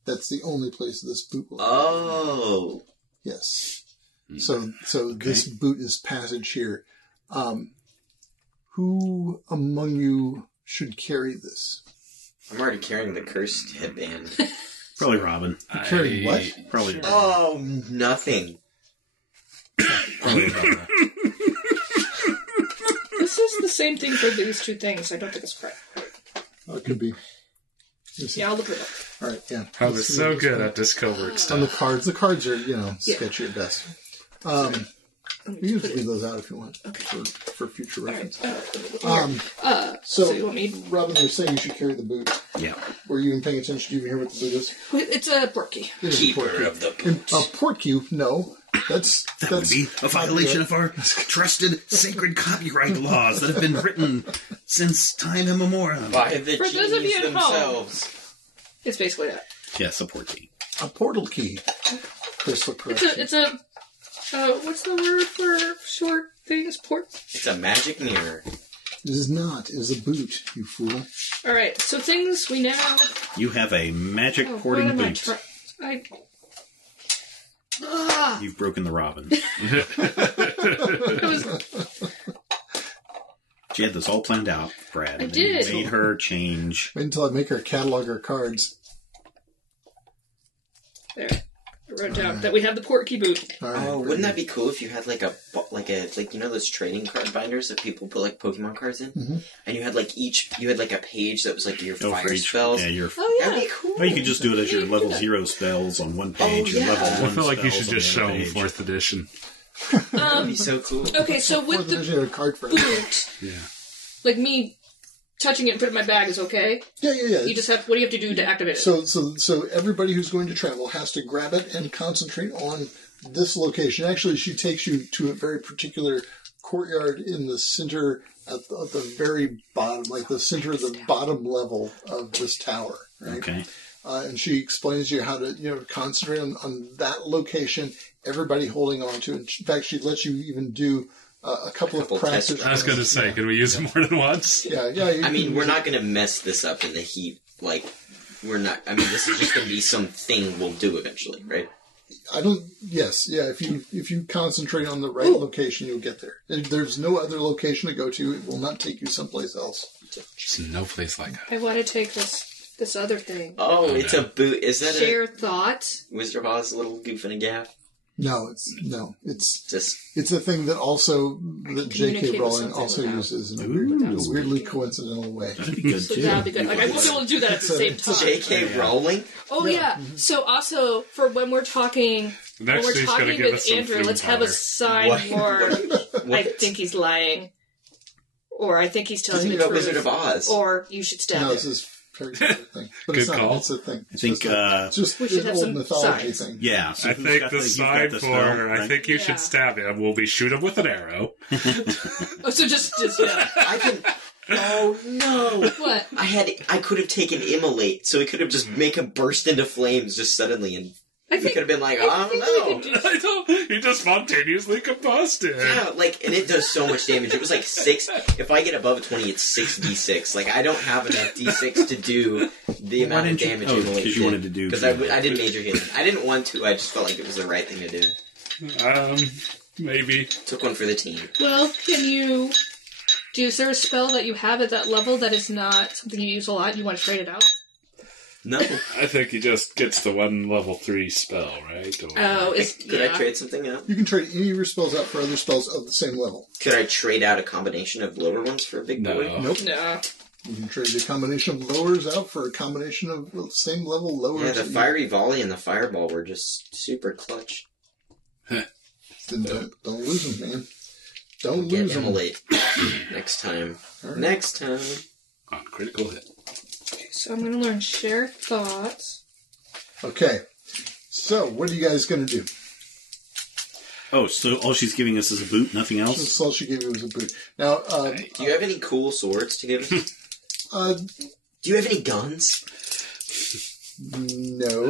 That's the only place this boot will. Oh. Yes. So this boot is passage here. Who among you should carry this? I'm already carrying the cursed headband. Probably Robin. Carry what? Probably Robin. Oh, nothing. Probably Robin. This is the same thing for these two things. I don't think it's correct. Oh, it could be. Let me see. Yeah, I'll look it up. All right. Yeah. I was Let's see so what good this at this covert one- stuff. on the cards. The cards are Yeah. sketchy at best. Let me You can just just put leave it. those out if you want Okay. for future All reference. right. So you want me? Robin, they're saying you should carry the boot. Yeah. Were you even paying attention? Do you even hear what the boot is? It's a portkey. It is a Keeper port key. of the And boot. a port key? No. That Would be a violation of our trusted sacred copyright laws that have been written since time immemorial. By the For those of genies you at home. themselves. It's basically that. Yes, a port key. a portal key. Crystal correction. It's a what's the word for short things? Port. It's a magic mirror. It is not. It is a boot, you fool. All right. So things we now. You have a magic Oh, porting what am boot. You've broken the Robin. It was She had this all planned out, Brad. I and then you did. made her change. Wait until I make her catalog her cards. there. I wrote down that we have the portkey boot. All right, Oh, wouldn't that be cool if you had like you know those trading card binders that people put like Pokemon cards in, and you had like a page that was like your Oh, fire for each- spells. Yeah, your. Oh yeah. That'd be cool. Or you could just do it as your Yeah, you level could. 0 spells on one page and yeah. level 1 I feel like you should spells just on show the other them page. 4th edition. That'd be so cool. Okay, so Fourth with the edition had a card for it. boot, Yeah. like me touching it and putting it in my bag is okay. Yeah. You just have. What do you have to do to activate it? So everybody who's going to travel has to grab it and concentrate on this location. Actually, she takes you to a very particular courtyard in the center, at the very bottom, like the center of the bottom level of this tower. Right? Okay. And she explains to you how to, concentrate on that location. Everybody holding on to it. In fact, she lets you even do a couple of practice. test I was going to say, can we use it more than once? Yeah. I mean, we're not going to mess this up in the heat. Like, we're not. I mean, this is just going to be something we'll do eventually, right? I don't. Yes, yeah. If you concentrate on the right location, you'll get there. There's no other location to go to. It will not take you someplace else. Just no place like that. I want to take this other thing. Oh, it's a boot. Is that Share thought. a Wizard of Oz little goof and a gaff? No, it's Just it's a thing that also that J.K. Communicate with Rowling something also without- uses in a Ooh. weirdly coincidental way. That'd be good, So too. that'd be good. Like, I won't be able to do that at the same time. J.K. Rowling? Oh, yeah. So also, for when we're talking... Next, when we're he's going to talking give with us some Andrew, food let's have powder. a side What? more. I What? think he's lying. Or I think he's telling Doesn't the he know truth. Wizard of Oz? Or you should stab No, him. this is Harry Potter thing. But Good it's not. call. It's a thing. I think, It's just We should an have old some mythology signs. thing. yeah. So I who's think got the you've got sign the for spell, I right? think you Yeah. should stab him will be shoot him with an arrow. Oh, so just yeah. I can... Oh, no. What? I could have taken Immolate, so it could have just make him burst into flames just suddenly, and I we think could have been like, I oh, think no. we could do- I don't. He just spontaneously combusted. Yeah, like, and it does so much damage. It was like 6. If I get above a 20, it's 6d6. Like, I don't have enough d6 to do the Why amount of didn't you- damage oh, Immolate 'cause you wanted to do Because I did major healing. I didn't want to, I just felt like it was the right thing to do. Maybe. Took one for the team. Well, can you... Is there a spell that you have at that level that is not something you use a lot and you want to trade it out? No. I think he just gets the one level 3 spell, right? Or... Oh, Could I trade something out? You can trade any of your spells out for other spells of the same level. Could I trade out a combination of lower ones for a big No. boy? Nope. No. You can trade a combination of lowers out for a combination of the same level lowers. Yeah, the that you- fiery volley and the fireball were just super clutch. Then don't lose them, man. Don't Get lose them. Immolate next time. Alright. Next time. On critical hit. Okay, so I'm going to learn share thoughts. Okay. So, what are you guys going to do? Oh, so all she's giving us is a boot, nothing else? That's all she gave you was a boot. Now, Do you have any cool swords to give us? Do you have any guns? no.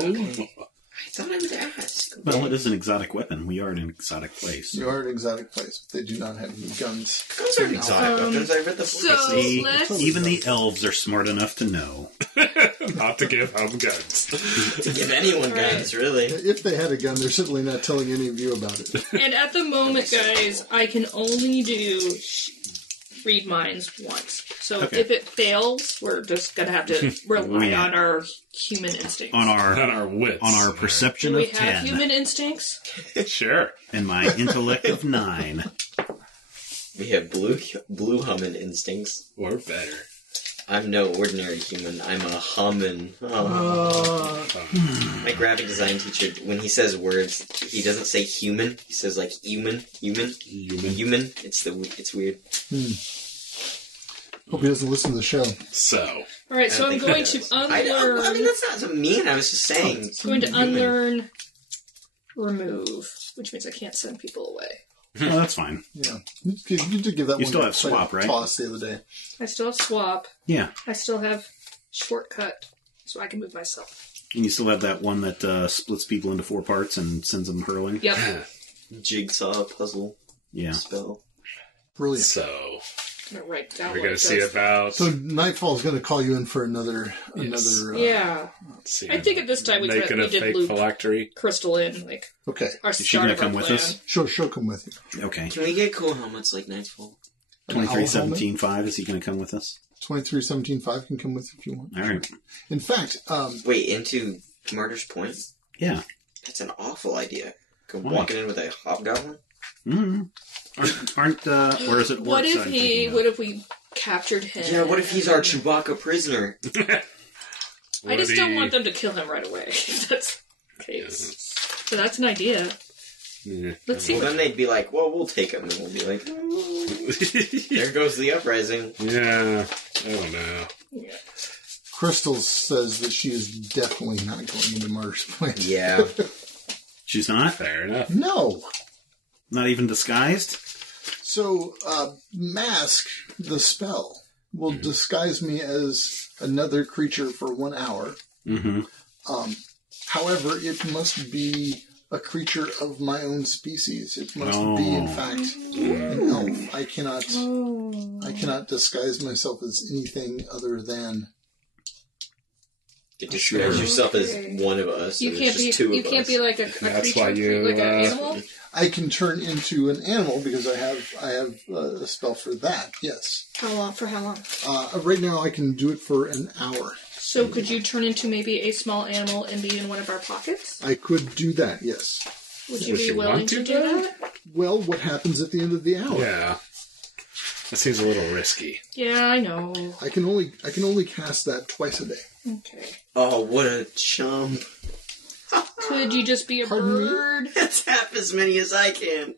I thought I would ask. Well, it is an exotic weapon. We are in an exotic place. You are an exotic place, but they do not have any guns. Guns aren't exotic weapons. I read the book. So See, let's... even the elves are smart enough to know. Not to give him guns. To give anyone guns, really. If they had a gun, they're certainly not telling any of you about it. And at the moment, guys, I can only do read minds once. So Okay. if it fails, we're just going to have to rely Yeah. on our human instincts. On On our our wits. perception Do we of have 10 human instincts? Sure. and my intellect of 9. We have blue humming instincts. Or better. I'm no ordinary human. I'm a hummin. Oh. My graphic design teacher, when he says words, he doesn't say human. He says like human. It's weird. Hope he doesn't listen to the show. So. All right, so I I'm don't going think to that is. unlearn... I mean, that's not so mean. I was just saying. I'm going to Human. unlearn remove, which means I can't send people away. Oh, that's fine. Yeah. You did give that You one still guy have quite a swap, right? toss the other day. I still have swap. Yeah. I still have shortcut, so I can move myself. And you still have that one that splits people into 4 parts and sends them hurling? Yep. Jigsaw puzzle Yeah. spell. Brilliant. So. I'm going to write down We're what going it to see does. about. So Nightfall's going to call you in for another. Yeah. Let's see, I think at this time we making a did fake loop phylactery. Crystal in, like, Okay. our Is she start gonna of our come with plan. us? She'll come with you. Okay. Can we get cool helmets like Nightfall? 2317.5, is he going to come with us? 2317.5 can come with you if you want. All right. In fact, Wait, into Martyr's Point? Yeah. That's an awful idea. Go Why? walking in with a hobgoblin? Mm-hmm. Aren't or is it What orcs if I'm he? thinking of? What if we captured him? Yeah, what if he's our Chewbacca prisoner? I just don't want them to kill him right away. If that's the case. So that's an idea. Yeah. Let's see. Well, then they'd be like, well, we'll take him. And we'll be like, there goes the uprising. Yeah. I don't know. Crystal says that she is definitely not going into Martyr's Point. Yeah. She's not? Fair enough. No. Not even disguised? So, Mask, the spell, will disguise me as another creature for 1 hour. Mm-hmm. However, it must be a creature of my own species. It must be, in fact, an elf. I cannot disguise myself as anything other than. You disguise yourself as one of us. You and can't it's be. just two You of can't us. be like a That's creature, why you, like an animal. I can turn into an animal because I have a spell for that. Yes. How long? For how long? Right now, I can do it for an hour. So could you turn into maybe a small animal and be in one of our pockets? I could do that. Yes. Would you Would be you willing want to to, do though? that? Well, what happens at the end of the hour? Yeah. That seems a little risky. Yeah, I know. I can only cast that twice a day. Okay. Oh, what a chump. Could you just be a Pardon me? bird? That's half as many as I can.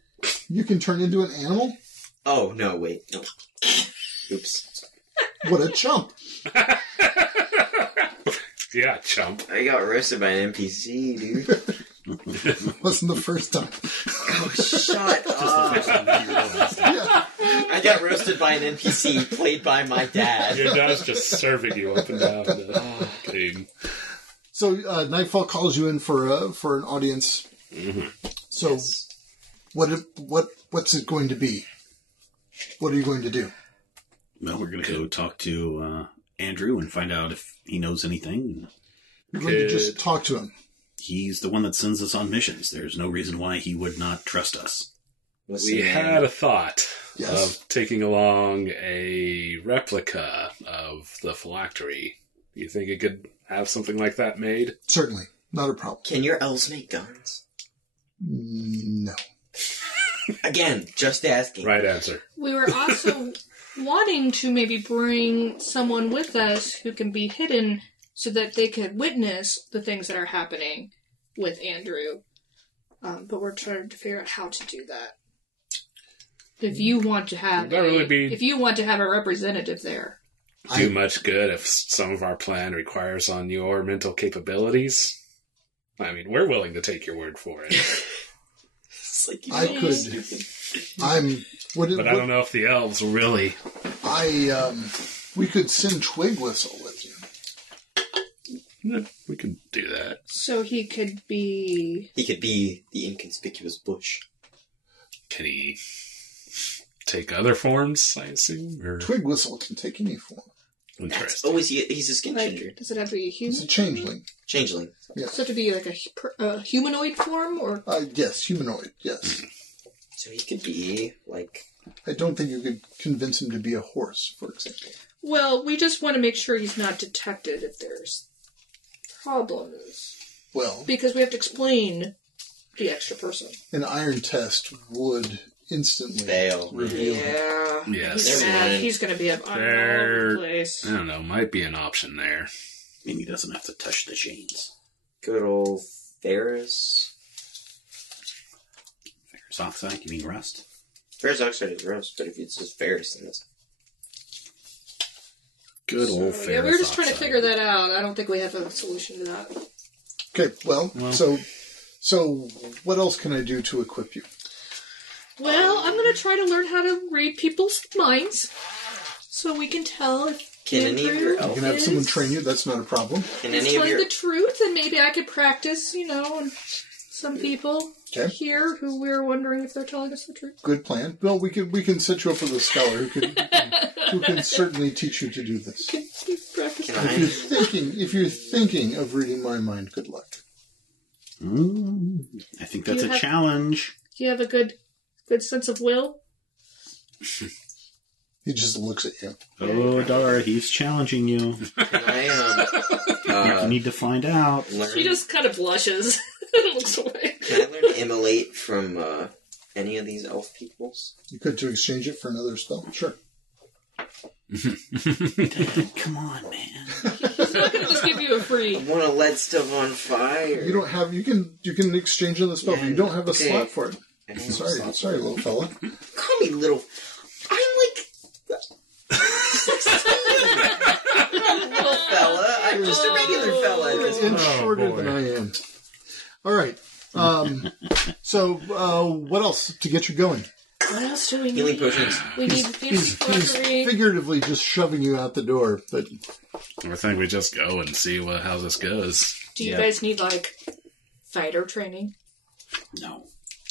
You can turn into an animal? Oh, no, wait. No. Oops. What a chump. Yeah, chump. I got roasted by an NPC, dude. Wasn't the first time. Oh, shut up. Yeah. I got roasted by an NPC played by my dad. Your dad's just serving you up and down the game. So Nightfall calls you in for an audience. Mm-hmm. So Yes. what's it going to be? What are you going to do? Well, we're going to go talk to Andrew and find out if he knows anything. You're going to just talk to him. He's the one that sends us on missions. There's no reason why he would not trust us. What's We the name? had a thought Yes. of taking along a replica of the phylactery. You think it could have something like that made? Certainly. Not a problem. Can your elves make guns? No. Again, just asking. Right answer. We were also wanting to maybe bring someone with us who can be hidden so that they could witness the things that are happening with Andrew. But we're trying to figure out how to do that. If you want to have Would that really be- if you want to have a representative there. Do much good if some of our plan requires on your mental capabilities. I mean, we're willing to take your word for it. It's like I could. I'm. What? But I don't know if the elves will really. We could send Twig Whistle with you. We could do that. So he could be... He could be the inconspicuous bush. Can he take other forms, I assume? Or... Twig Whistle can take any form. Interesting. Oh, he's a skin changer. Does it have to be a He's a human? changeling. Changeling. Yes. Does it have to be like a humanoid form? Or Yes, humanoid. Yes. So he could be, like... I don't think you could convince him to be a horse, for example. Well, we just want to make sure he's not detected if there's problems. Well, Because we have to explain the extra person. an iron test would instantly Fail. reveal him. Yeah. Yes. He's Never mad. mind. He's going to be up on all over There- the place. I don't know. Might be an option there. I mean, he doesn't have to touch the chains. Good old Ferris. Ferrous oxide, you mean rust? Ferris oxide is rust, but if it's just Ferris, then it's... Good old So, Ferris. yeah, we were just trying to oxide. figure that out. I don't think we have a solution to that. Okay, well, Well. so what else can I do to equip you? Well, I'm going to try to learn how to read people's minds so we can tell if Can any of your You elves... can have someone train you. That's not a problem. Can he's any of telling your... the truth, and maybe I could practice, and some people Okay. here who we're wondering if they're telling us the truth. Good plan. Well, we can set you up with a scholar who can certainly teach you to do this. Practice. Can If you're thinking of reading my mind, good luck. I think that's You a have- challenge. Do you have a good sense of will? He just looks at you. Oh, Dara, he's challenging you. Can I, You need to find out. learn... She just kind of blushes and looks away. Can I learn Immolate from, any of these elf peoples? You could to exchange it for another spell. Sure. Come on, man. He's not going to just give you a free. I want to let stuff on fire. You don't have. You can exchange the spell. But you don't have a Okay. slot for it. I don't have a slot. Sorry, little fella. Call me little... I'm like... 16. Little fella. I'm just a regular fella at this And point. shorter boy. than I am. All right. So what else to get you going? What else do we need? Healing potions. We need He's phylactery. figuratively just shoving you out the door, but I think we just go and see how this goes. Do you Yeah. guys need, fighter training? No.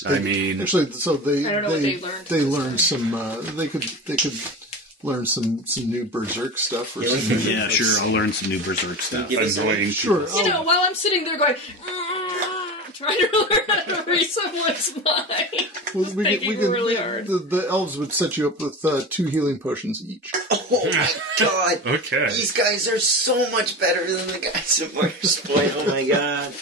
I mean, actually, so they I don't know what they learned They this learned some. They could learn some new berserk stuff or Healing something. potions. Yeah, sure. I'll learn some new berserk stuff. Give us annoying. Sure. You know, while I'm sitting there going, trying to learn how to read someone's mind. Well, Thinking really hard. The elves would set you up with 2 healing potions each. Oh my god. Okay. These guys are so much better than the guys at Mark's Point. Oh my god.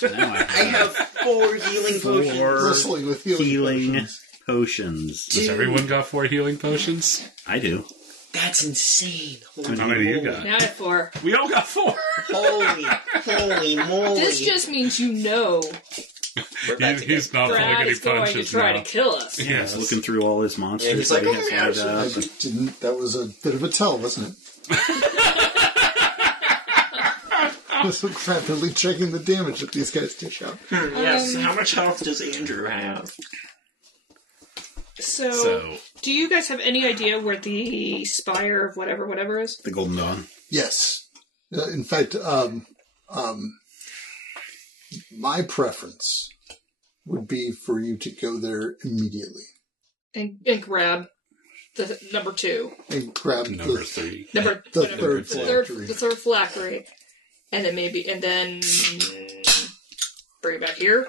Now I have 4 healing potions. Bristling with healing potions. Does everyone got 4 healing potions? I do. That's insane. Holy How many do you moly. got? Now I have 4. We all got 4. Holy moly. This just means you know We're about to He's get not pulling Brad any is going to punches try now. to kill us. Yeah, he's looking through all his monsters. Yeah, he's like, that he "Oh, has yeah, lined up. didn't. That was a bit of a tell, wasn't it? I was rapidly checking the damage that these guys dish out. Yes, how much health does Andrew have? So, do you guys have any idea where the spire of whatever is? The Golden Dawn. Yes. In fact, my preference would be for you to go there immediately And grab the number 2. and grab Number 3. Number the whatever, third phylactery. the third phylactery. And then bring it back here.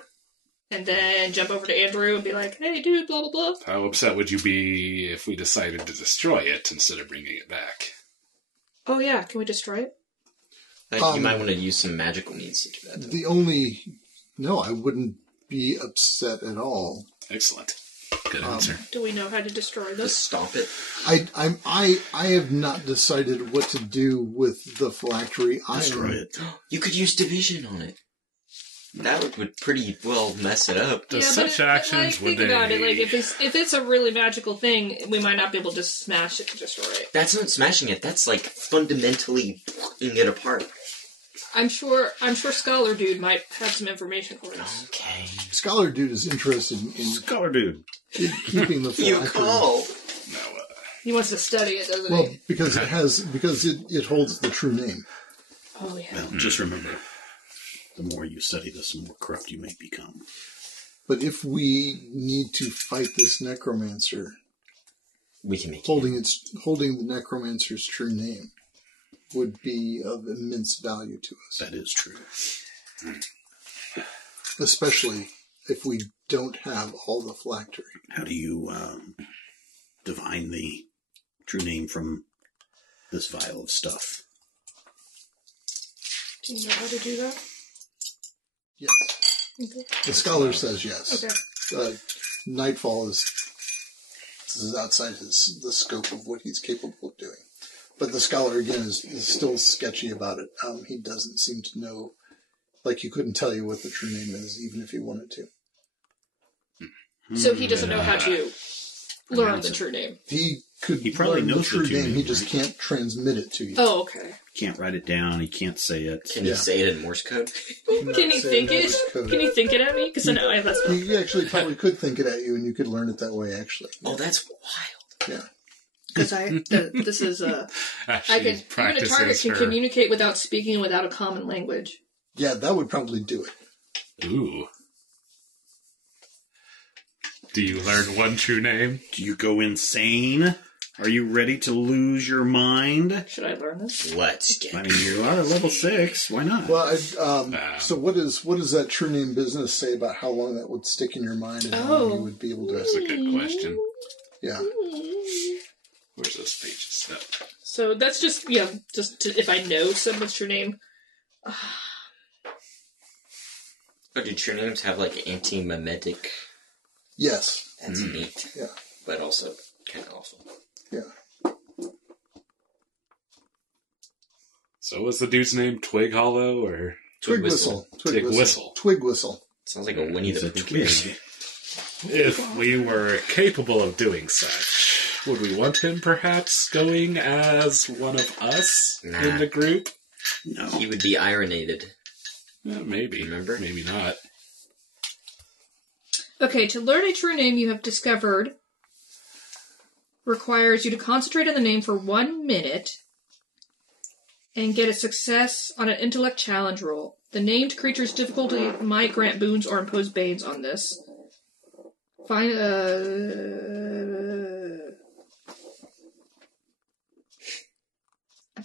And then jump over to Andrew and be like, hey dude, blah blah blah. How upset would you be if we decided to destroy it instead of bringing it back? Oh yeah, can we destroy it? You might want to use some magical means to do that. No, I wouldn't be upset at all. Excellent. Good answer. Do we know how to destroy Just this? stop it. I have not decided what to do with the phylactery. Destroy it. You could use division on it. That would pretty well mess it up. Does such actions think would about they... it. Like if it's a really magical thing, we might not be able to smash it to destroy it. That's not smashing it. That's like fundamentally pulling it apart. I'm sure Scholar Dude might have some information for us. Okay. Scholar Dude is interested in Scholar dude. keeping the You phylactery. call. No, He wants to study it, doesn't Well, he? because it holds the true name. Oh yeah. Well, just remember, the more you study this, the more corrupt you may become. But if we need to fight this necromancer, We can make holding the necromancer's true name would be of immense value to us. That is true. Especially if we don't have all the phylactery. How do you divine the true name from this vial of stuff? Do you know how to do that? Yes. Okay. The scholar says yes. Okay. Nightfall is outside the scope of what he's capable of doing. But the scholar, again, is still sketchy about it. He doesn't seem to know, like he couldn't tell you what the true name is, even if he wanted to. So he doesn't know how to learn the true name. He probably learn knows the true name, he right? just can't transmit it to you. Oh, okay. Can't write it down. He can't say it. Can you Yeah. say it in Morse code? Can he think it? Morse code. Can he think it at me? Because I know I have that spell. He actually probably could think it at you, and you could learn it that way, actually. Oh, that's wild. Yeah. Because this is I can even a target can communicate without speaking, without a common language. Yeah, that would probably do it. Ooh. Do you learn one true name? Do you go insane? Are you ready to lose your mind? Should I learn this? Let's get I mean, you are level 6. Why not? Well, so what does that true name business say about how long that would stick in your mind and how long you would be able to... That's a good question. Yeah. Where's those pages? Oh. So that's just if I know someone's true name. Oh, do true names have like anti-mimetic? Yes. That's neat. Yeah. But also kind of awful. Yeah. So what's the dude's name? Twig Hollow or Twig Whistle. Twig Whistle. Twig Whistle. Sounds like a Winnie It's the a Pooh twig. character. If we were capable of doing such, would we want him perhaps going as one of us Nah. in the group? No. He would be ironated. Maybe. Remember? Maybe not. Okay, to learn a true name you have discovered requires you to concentrate on the name for 1 minute and get a success on an intellect challenge roll. The named creature's difficulty might grant boons or impose banes on this. I'm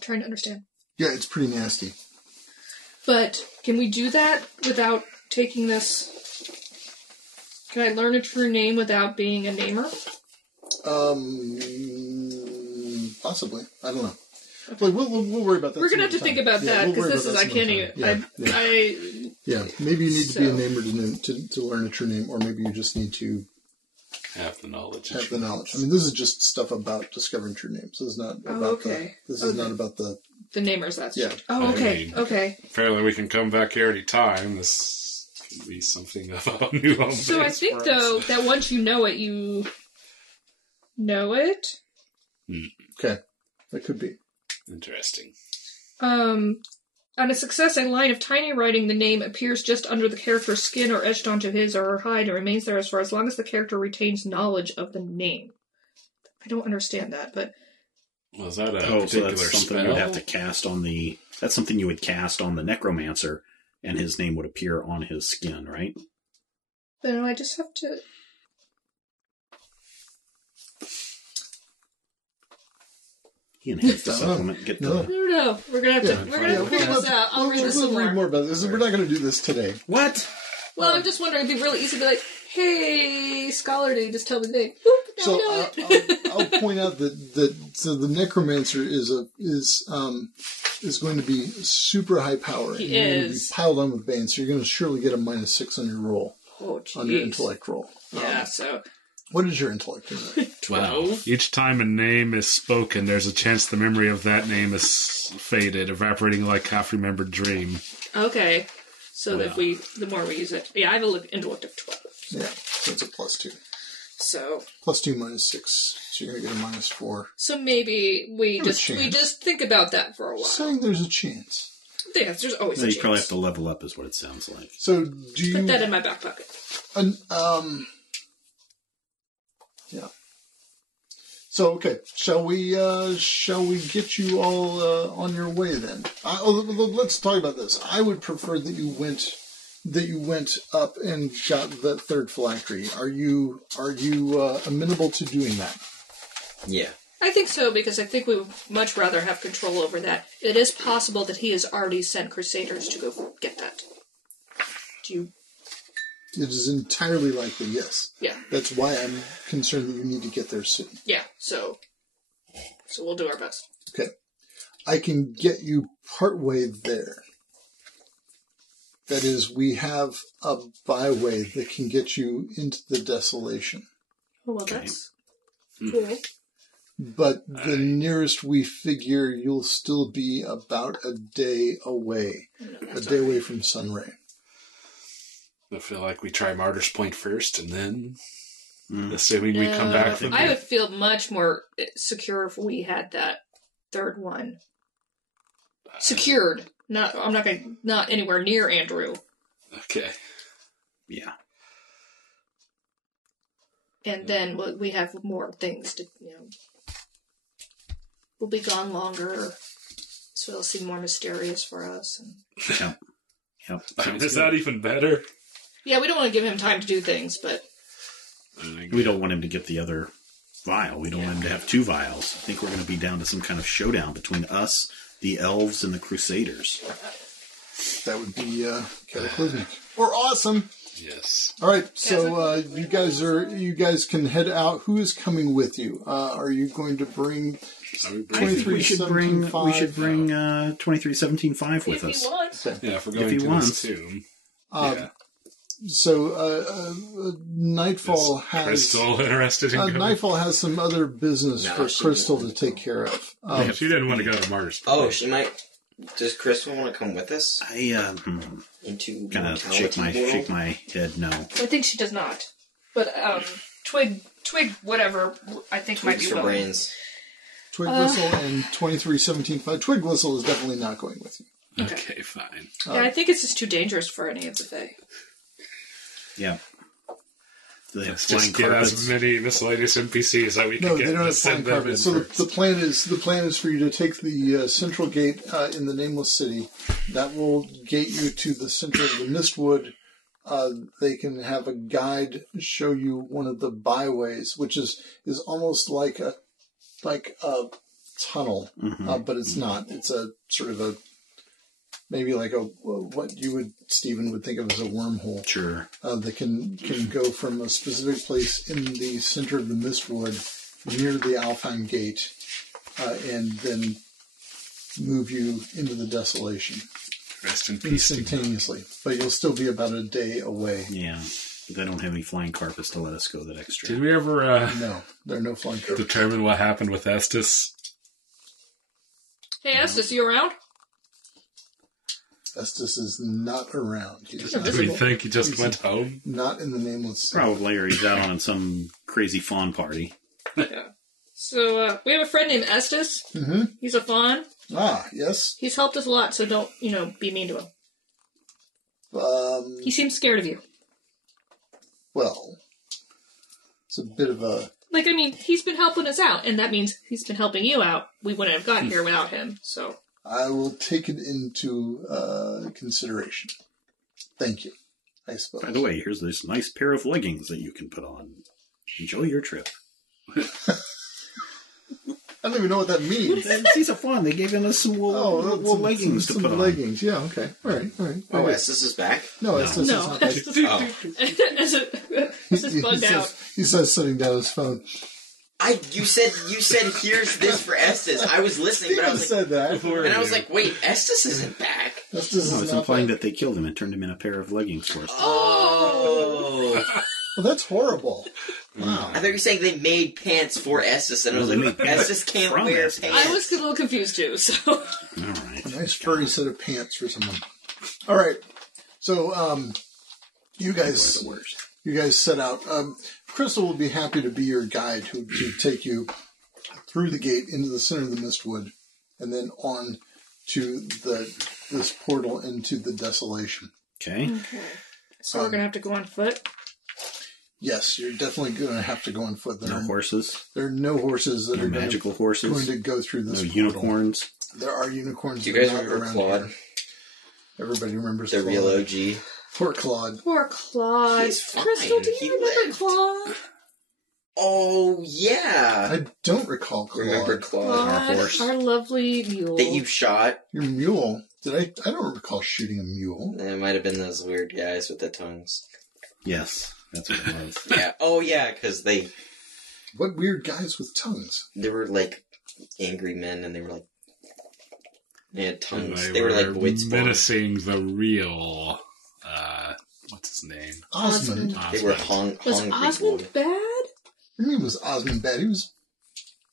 trying to understand. Yeah, it's pretty nasty. But can we do that without taking this? Can I learn a true name without being a namer? Possibly. I don't know. Well, we'll worry about that. We're gonna some have to other think time. about Yeah, that we'll because worry this about is I that can't some even. other time. Yeah, maybe you need to be a namer to learn a true name, or maybe you just need to have the knowledge. I mean, this is just stuff about discovering true names. This is not about this is not about the namers. That's yeah. Oh, okay, okay. Apparently, we can come back here any time. This can be something about new home. So I think though that once you know it, you know it. Okay, that could be interesting. On a success, a line of tiny writing, the name appears just under the character's skin or etched onto his or her hide and remains there for as long as the character retains knowledge of the name. I don't understand that, but... Was that a so particular that's something spell? you would have to cast on the... That's something you would cast on the necromancer, and his name would appear on his skin, right? No, I just have to... He enhanced the supplement. Get the... No. We're gonna have to figure this out. I'll read this somewhere. More about this. We're not going to do this today. What? Well, I'm just wondering. It'd be really easy to be like, "Hey, Scholar Day, just tell me the name." Boop, now So I know it. I'll point out that so the necromancer is going to be super high power. He You're going to be is. piled on with bane, so you're going to surely get a -6 on your roll, Oh, on your jeez. intellect roll. Yeah. So What is your intellect? Anyway? 12. Each time a name is spoken, there's a chance the memory of that name is faded, evaporating like half-remembered dream. Okay. So that the more we use it, I have an intellect of 12. Yeah, so it's a +2. So +2 -6, so you're going to get a -4. So maybe we There's a just chance. think about that for a while. Saying there's a chance. Yes, there's always a You chance. probably have to level up, is what it sounds like. So do you Put that in my back pocket. Yeah. So okay, shall we get you all on your way then? Let's talk about this. I would prefer that you went up and got that third phylactery. Are you amenable to doing that? Yeah. I think so, because I think we would much rather have control over that. It is possible that he has already sent Crusaders to go get that. Do you... It is entirely likely, yes. Yeah. That's why I'm concerned that you need to get there soon. Yeah, so we'll do our best. Okay. I can get you partway there. That is, we have a byway that can get you into the desolation. Oh, well, Okay. that's cool. But the nearest we figure, you'll still be about a day away. A day away from Sunray. I feel like we try Martyr's Point first, and then, assuming we come back from I there. would feel much more secure if we had that third one. Secured. Not anywhere near Andrew. Okay. Yeah. And then we have more things to, we'll be gone longer, so it'll seem more mysterious for us. And... Yep. Is that even better? Yeah, we don't want to give him time to do things, but... We don't want him to get the other vial. We don't want him to have 2 vials. I think we're going to be down to some kind of showdown between us, the elves, and the Crusaders. That would be cataclysmic. Or awesome! Yes. All right, so you guys can head out. Who is coming with you? Are you going to bring I think we should bring 2317-5 with If he us. wants. Yeah, if we're If going he to wants. this tomb. So Nightfall Is has Crystal interested in going? Nightfall has some other business No, for she Crystal to didn't. take care of. Yeah, she didn't want to go to Martyr's Point. Oh, she might. Does Crystal want to come with us I into kind of mortality world? shake my head no. I think she does not. But, Twig, whatever, I think might Twigs be for willing. brains. Twig Whistle and 2317-5. Twig Whistle is definitely not going with you. Okay, fine. Yeah, I think it's just too dangerous for any of the Fae. Yeah. The Let's flying just get carpets. as many miscellaneous NPCs that we can No, get they don't to have flying send them in carpets. So first. the plan is for you to take the central gate in the Nameless City. That will gate you to the center of the Mistwood. They can have a guide show you one of the byways, which is almost like a tunnel, but it's not. It's a sort of a maybe like a what you would Stephen would think of as a wormhole. Sure. That can go from a specific place in the center of the Mistwood near the Alfheim Gate, and then move you into the desolation. Rest in peace. instantaneously. But you'll still be about a day away. Yeah. But they don't have any flying carpets to let us go that extra. Did we ever No, there are no flying carpets. determine what happened with Estes? Hey, Estes, you around? Estes is not around. He's Yeah, not, Do we think he just went home? not in the nameless. Probably, or he's out on some crazy fawn party. Yeah. So, we have a friend named Estes. Mm-hmm. He's a fawn. Ah, yes. He's helped us a lot, so don't, be mean to him. He seems scared of you. Well, it's a bit of a... He's been helping us out, and that means he's been helping you out. We wouldn't have gotten here without him, so... I will take it into consideration. Thank you, I suppose. By the way, here's this nice pair of leggings that you can put on. Enjoy your trip. I don't even know what that means. He's a fawn. They gave us some wool leggings to put on. Leggings, yeah, okay. All right. Oh, Estes is back? No, Estes is No, not. Estes He bugged out. He says, setting down his phone. You said here's this for Estes. I was listening, but I was like, said that. and I was like, wait, Estes isn't back. Estes No, is it's not implying back. that they killed him and turned him in a pair of leggings for us. Oh. Well, that's horrible. Wow. I thought you were saying they made pants for Estes, and I was No, they like, made pants Estes can't from wear Estes. pants. I was a little confused, too, so... All right. A nice furry set of pants for someone. All right. So, you guys set out. Crystal will be happy to be your guide to take you through the gate into the center of the Mistwood and then on to this portal into the desolation. Okay. So we're gonna have to go on foot? Yes, you're definitely going to have to go on foot. No horses. There are no horses that No are magical going horses. to go through this No portal. unicorns. There are unicorns. Do you but guys not remember around Claude? here. Everybody remembers The Claude. real OG. Poor Claude. Poor Claude. He's fine. Crystal, do He you remember lived. Claude? Oh, yeah. I don't recall Claude. Remember Claude? Our horse. Our lovely mule. That you shot? Your mule. I don't recall shooting a mule. It might have been those weird guys with the tongues. Yes, that's what it was. Yeah. Oh, yeah, because they What weird guys with tongues? were like angry men, and they were like they had tongues. And They were like void spawn. menacing the real, what's his name? Osmond. They were Osmond. Was hungry. Osmond boy. bad? I mean, was Osmond bad? He was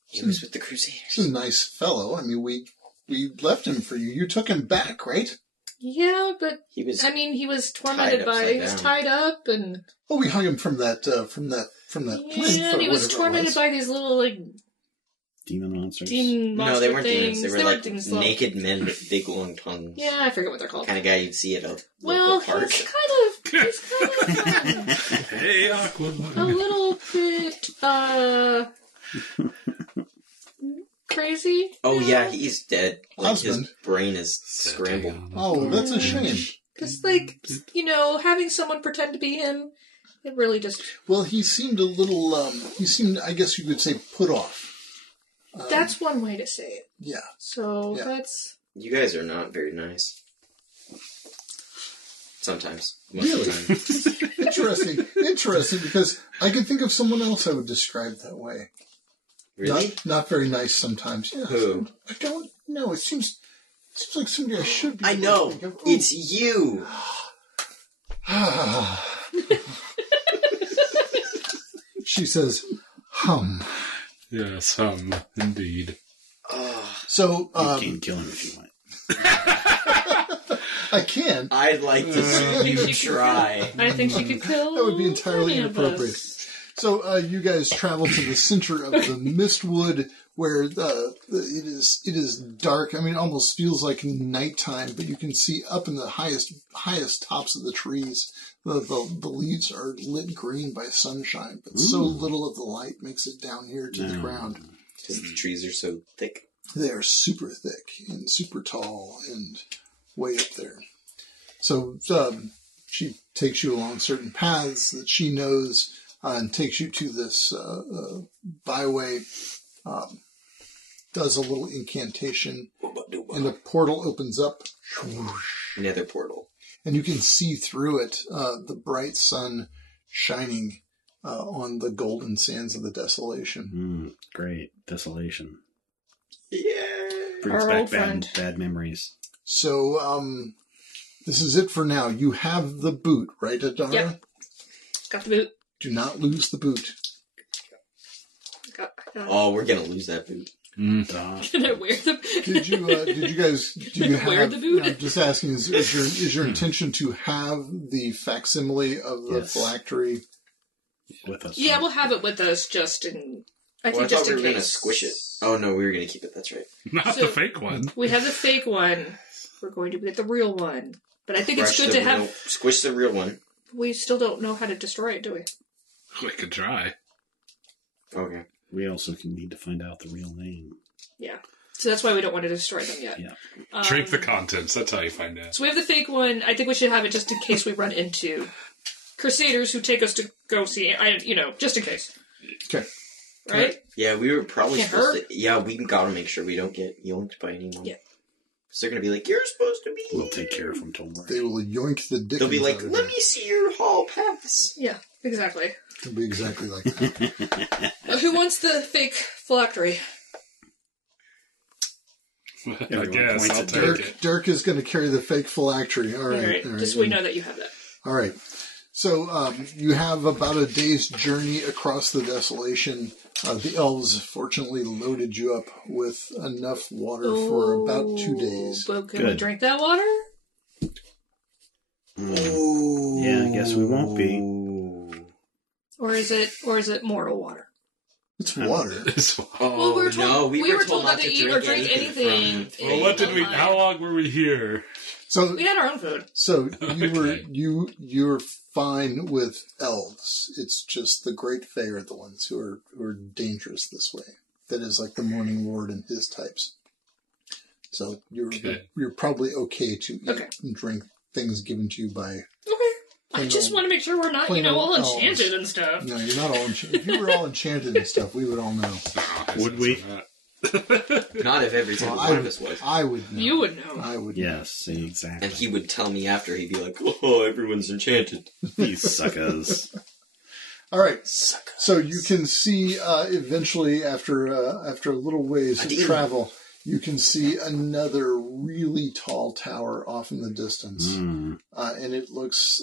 He was with the a Crusaders. nice fellow. I mean, we left him for you. You took him back, right? Yeah, but He was. he was tormented by. upside He was down. tied up, and Oh, we hung him from that plinth yeah, or he was whatever it tormented was. by these little Demon monsters. demon monster No, they weren't things. demons. They were like things, though. naked men with big long tongues. Yeah, I forget what they're called. Kind of guy you'd see at a Well, local park. he's kind of Hey, Aqua. a little bit crazy. Oh yeah, he's dead. Like Osmond. his brain is scrambled. Oh, that's a shame. Because, having someone pretend to be him, it really just... Well, he seemed a little, I guess you could say, put off. That's one way to say it. Yeah. So, Yeah. that's... You guys are not very nice. Sometimes. Most of the time. Interesting, because I can think of someone else I would describe that way. Really? Not very nice sometimes. Yeah. Who? I don't know. It seems like somebody I should be. I able to know. think of. It's you. She says, hum. Yes, indeed. Oh, So, You can kill him if you want. I can. I'd like to see you try. I think she could kill That would be entirely any of inappropriate. us. So, you guys travel to the center of the Mistwood, where it is dark. I mean, it almost feels like nighttime, but you can see up in the highest tops of the trees, the leaves are lit green by sunshine, but so little of the light makes it down here to the ground. Because the trees are so thick. They are super thick and super tall and way up there. So she takes you along certain paths that she knows and takes you to this byway, does a little incantation, and a portal opens up. Nether portal. And you can see through it the bright sun shining on the golden sands of the desolation. Great. Desolation. Yeah. Brings Our back old friend. bad memories. So, This is it for now. You have the boot, right, Adara? Yep. Got the boot. Do not lose the boot. Got Oh, we're gonna lose that boot. Can I wear the Did you guys? Do you Wear have? the boot? I'm just asking. Is your intention to have the facsimile of the Yes. phylactery? With us. Yeah, we'll have it with us just in. I Well, think I just thought we in were case. gonna squish it. Oh no, we were gonna keep it. That's right. Not So- the fake one. We have the fake one. We're going to get the real one. But I think it's Crush good the to have. real- squish the real one. We still don't know how to destroy it, do we? We could try. Okay. We also need to find out the real name. Yeah. So that's why we don't want to destroy them yet. Yeah. Drink the contents. That's how you find out. So we have the fake one. I think we should have it just in case we run into Crusaders who take us to go see. Just in case. Okay. Right? Yeah, we were probably Can't supposed hurt. to. Yeah, we gotta make sure we don't get yoinked by anyone. Yeah. So they're gonna be like, "You're supposed to be." We'll take care of them, don't worry. They will yoink the dick. They'll be like, out of "Let you. me see your hall pass." Yeah, exactly. It'll be exactly like that. Who wants the fake phylactery? I Everyone guess points I'll at take it. Dirk is going to carry the fake phylactery. All right. Just so we know that you have that. All right. So you have about a day's journey across the desolation. The elves fortunately loaded you up with enough water for about 2 days. But can we Good. drink that water? Yeah, I guess we won't be. Or is it mortal water? It's water. Oh Well, we were told, no, we were told not to eat or drink anything. Well, what did we? How long were we here? So We had our own food. So Okay. you're fine with elves. It's just the Great Fae are the ones who are dangerous this way. That is like the Morning Lord and his types. So you're probably okay to eat Okay. and drink things given to you by. Okay. I Plain just old- want to make sure we're not, plain all old elves. enchanted and stuff. No, you're not all enchanted. If you were all enchanted and stuff, we would all know. Would we? Not if every single Well, one of us was. I would know. You would know. I would. Yes, exactly. And he would tell me after. He'd be like, "Oh, everyone's enchanted." These suckers. All right. So you can see eventually, after a little ways of travel, you can see another really tall tower off in the distance, and it looks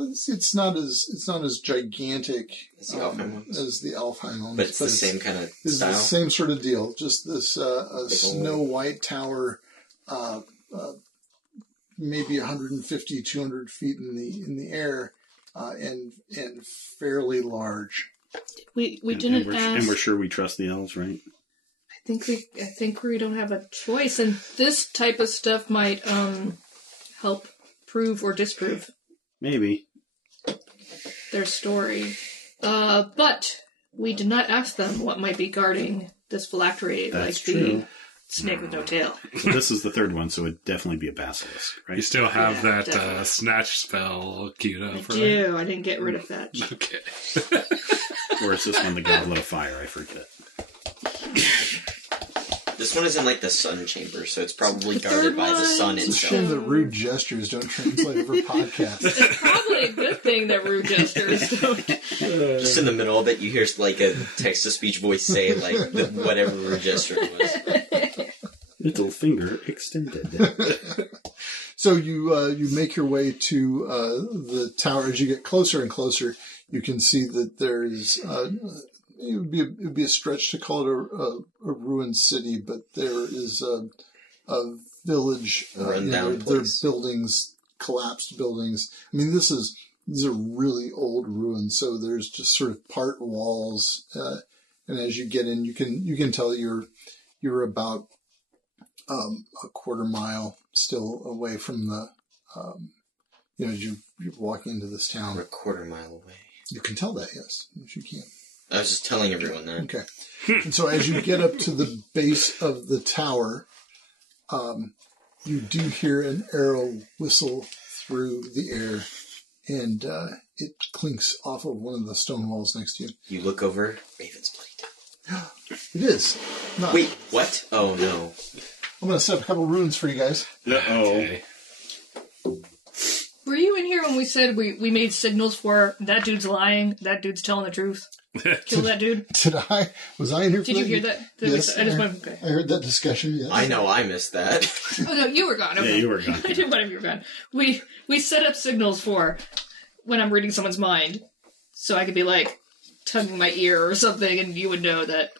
it's not as gigantic As the Alfheim ones. as the Alfheim ones, But it's the same kind of It's style. the same sort of deal. Just this snow white tower, maybe 150, 200 feet in the air, and fairly large. We And didn't we're, ask. and we're sure we trust the elves, right? I think we don't have a choice, and this type of stuff might help prove or disprove Maybe. their story. But we did not ask them what might be guarding this phylactery, That's like true. the snake with no tail. So this is the third one, so it'd definitely be a basilisk, You right? still have Yeah, that definitely. snatch spell queued up, I right? do. I didn't get rid of that. Okay. Or is this one the Goblet of Fire? I forget. This one is in like the sun chamber, so it's probably The guarded third by the sun one. It's a itself. shame that rude gestures don't translate over podcasts. It's probably a good thing that rude gestures don't. Just in the middle of it, you hear like a text-to-speech voice say like whatever rude gesture it was. Little finger extended. So you make your way to the tower. As you get closer and closer, you can see that there's it would be a stretch to call it a ruined city, but there is a village. Run-down there are place. buildings, collapsed buildings. I mean, these are really old ruins. So there's just sort of part walls, and as you get in, you can tell you're about a quarter mile still away from the. You're walking into this We're a town. quarter mile away. You can tell that, yes you can. I was just telling everyone that. Okay. And so as you get up to the base of the tower, you do hear an arrow whistle through the air, and it clinks off of one of the stone walls next to you. You look over, Raven's blade. It is. Not. Wait, what? Oh no. I'm going to set up a couple runes for you guys. Okay. Were you in here when we said we made signals for that dude's lying, that dude's telling the truth? kill that dude. Was I in here for Did you hear that? Yes. I just went, okay. I heard that discussion, yes. I know I missed that. Oh, no, you were gone. Okay. Yeah, you were gone. I did whatever you were gone. We set up signals for when I'm reading someone's mind, so I could be like tugging my ear or something, and you would know that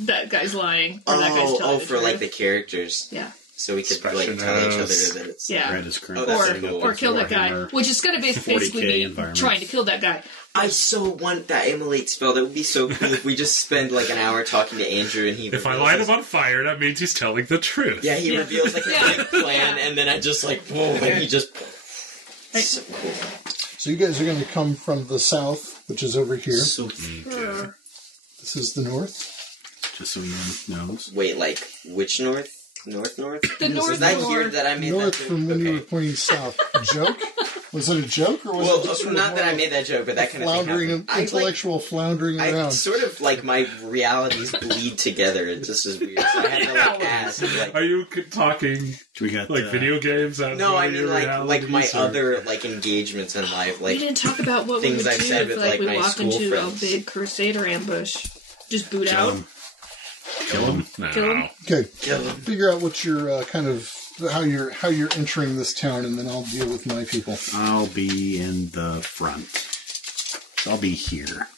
that guy's lying or that guy's telling the for truth. like the characters. Yeah. So we could Special like tell each other knows. that it's Yeah. Red is currently Oh, that's setting up Or its kill that guy, Warhammer which is going to be 40K basically me environment. trying to kill that guy. I so want that immolate spell. That would be so cool if we just spend like an hour talking to Andrew and he. If I reveals light his- him on fire, that means he's telling the truth. Yeah, he reveals like his Yeah. big plan, and then I just like, whoa, and he just. It's so cool. So you guys are going to come from the south, which is over here. So Okay. This is the north. Just so you knows. wait, like which north? North? The north Was that here north. that I made North that from joke? when you were Okay. pointing south. Joke? Was it a joke, or was Well, it just sort of not that more I made that joke, but that kind of thing floundering, happened. intellectual floundering I around? sort of like my realities bleed together. It just is weird. So I had to like ask, like, Are you talking We got like video games? As no, one I of mean your like my realities, or- other like engagements in life, We like didn't talk about what things we would I've do said if with, like, like, we my walked school into friends. a big Crusader ambush. Just boot kill out. him. Kill him. No. Kill him. Okay, kill them. figure out what your kind of how you're entering this town, and then I'll deal with my people. I'll be in the front. So I'll be here,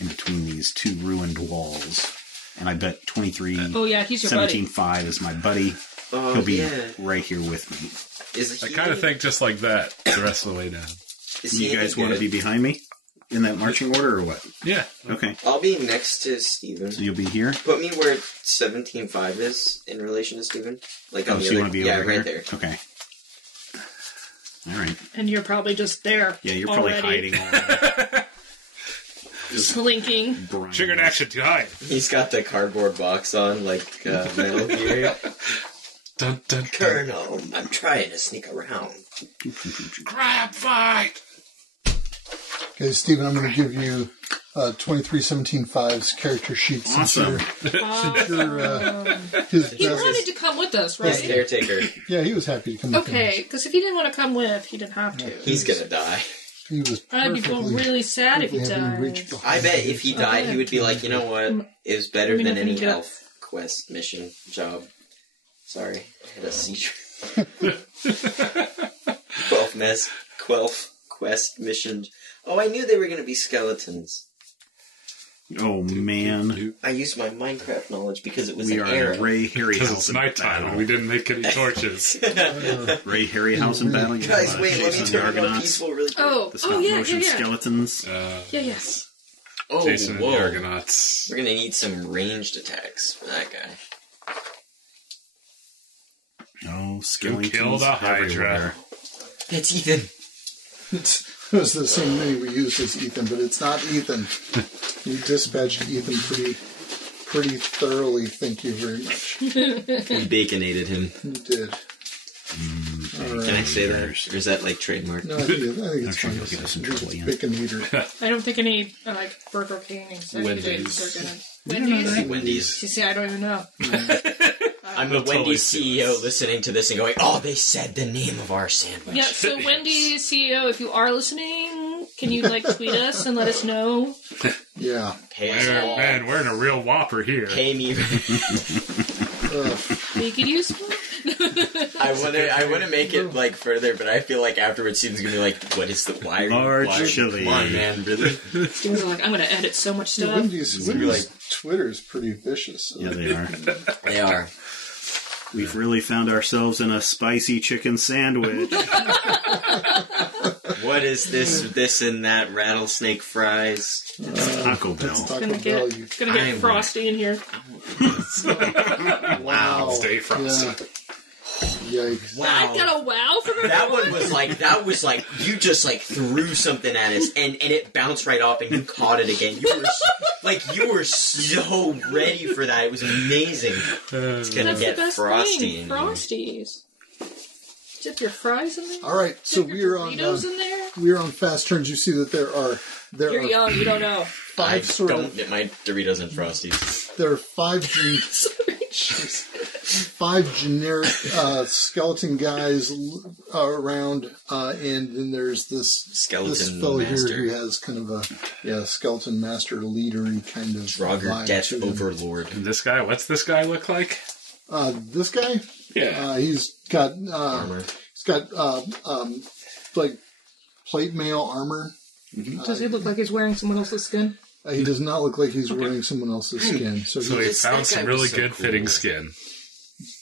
in between these two ruined walls. And I bet 23, Oh yeah, he's your buddy. 17.5 is my buddy. Oh, He'll be yeah. right here with me. Is I he, kind of think just like that the rest of the way down. is he You guys any want to good? be behind me? In that marching order, or what? Yeah. Okay. I'll be next to Steven. So you'll be here? Put me where 17.5 is in relation to Steven. Like on Oh, the so other, you want to be yeah, over right here? there. Okay. All right. And you're probably just there. Yeah, you're probably already. hiding. Slinking. Triggered action to hide. He's got the cardboard box on, like Metal Gear. Dun, dun, dun. Colonel, I'm trying to sneak around. Grab fight. Okay, Stephen, I'm going to give you 2317.5's character sheet since Awesome. you're his He best. wanted to come with us, His right? caretaker. Yeah, he was happy to come with Okay, because if he didn't want to come with, he didn't have to. He's gonna die. us. He was I'd be perfectly really sad if he having died. reached behind I bet him. if he died, he would be like, you know what? It was better Let me know than if you any get up. elf quest mission job. Sorry, I had a seizure. 12 quest mission. Oh, I knew they were gonna be skeletons. Oh, man. I used my Minecraft knowledge because it was We an are in arrow. a Ray Because it's Harryhausen nighttime and battle. we didn't make any torches. Ray Harryhausen battle. You Guys, know, wait, let me Jason turn and the it more Argonauts. peaceful really quick. Oh, The oh stop yeah, motion yeah, yeah. skeletons. Yeah, yes. Oh, Jason and the whoa. Argonauts. We're gonna need some ranged attacks for that guy. Oh, skeletons kill the Hydra. everywhere. It's Ethan. It was the same name we used as Ethan, but it's not Ethan. You dispatched Ethan pretty thoroughly. Thank you very much. We baconated him. You did. All right. Can I say that? Or is that like trademark? No, I think it's sure fine. you'll get us in He's trouble, yeah. Baconator. I don't think any like Burger King executives are gonna. know that. Wendy's. You see, I don't even know. I'm the totally Wendy's see CEO this. listening to this and going, oh, they said the name of our sandwich. Yeah, so Wendy CEO, if you are listening, can you like tweet us and let us know? Yeah. Pay us all. Man, we're in a real whopper here. Pay me. Make it useful. I want to make it like further, but I feel like afterwards Steven's gonna be like, "What is the why? Large why chili. Come on, man, really?" Students are like, I'm gonna edit so much Yeah, stuff. Wendy's Twitter's pretty vicious. So. Yeah, they are. They are. We've really found ourselves in a spicy chicken sandwich. What is this? This and that rattlesnake fries. Taco Bell. Let's talk Gonna about get value. I'm- frosty in here. Wow. Stay frosty. Yeah. Yikes. Wow. I got a wow from her. That one was like you just like threw something at us and it bounced right off and you caught it again. You were so ready for that. It was amazing. It's gonna That's get the best frosty. thing. in here. Frosties. Dip your fries in there. All right, so Dip we your are on Doritos in there. we are on fast turns. You see that there You're are young. You don't know. five I sort don't of dip my Doritos and Frosties. there are five dreams. Sorry. 5 generic skeleton guys around, and then there's this Skeleton fellow master. here who has kind of a skeleton master leadery kind of Draugr vibe Death to him. Overlord. And this guy, what's this guy look like? This guy, Yeah. he's got Armor. like plate mail armor. Does he look like he's wearing someone else's skin? He does not look like he's wearing someone else's skin. So So he This- found that some guy really was so good fitting cool. skin.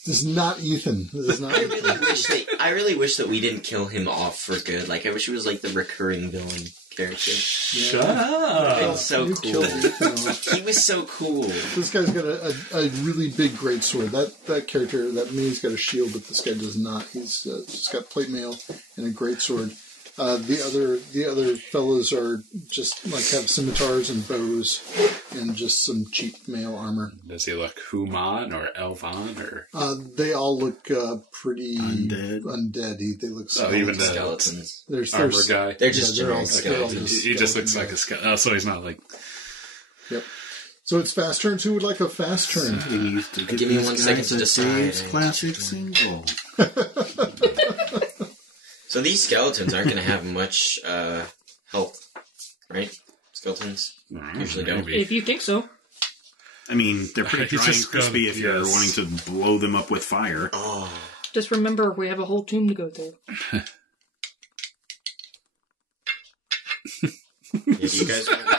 this is not Ethan. This is not Ethan. I really wish that we didn't kill him off for good. Like, I wish he was like the recurring villain character. Shut up. It's so You cool. killed Ethan off. He was so cool. This guy's got a really big greatsword. That character, that means he's got a shield, but this guy does not. He's just got plate mail and a greatsword. The other fellows are just like have scimitars and bows and just some cheap mail armor. Does he look human or elvan or? They all look pretty Undead. They look Oh, even the Skeletons. there's armor guy. They're just they're all- generic they're all skeletons. just He just looks skeleton like a skeleton. Oh, so he's not like. Yep. So it's fast turns. Who would like a fast turn? Please to Give me 1 second to decide. Classic single. So these skeletons aren't going to have much health, right? Skeletons usually don't. Maybe. If you think so. I mean, they're pretty He's dry and just crispy if you're yes. wanting to blow them up with fire. Oh, Just remember, we have a whole tomb to go through. if you guys want to...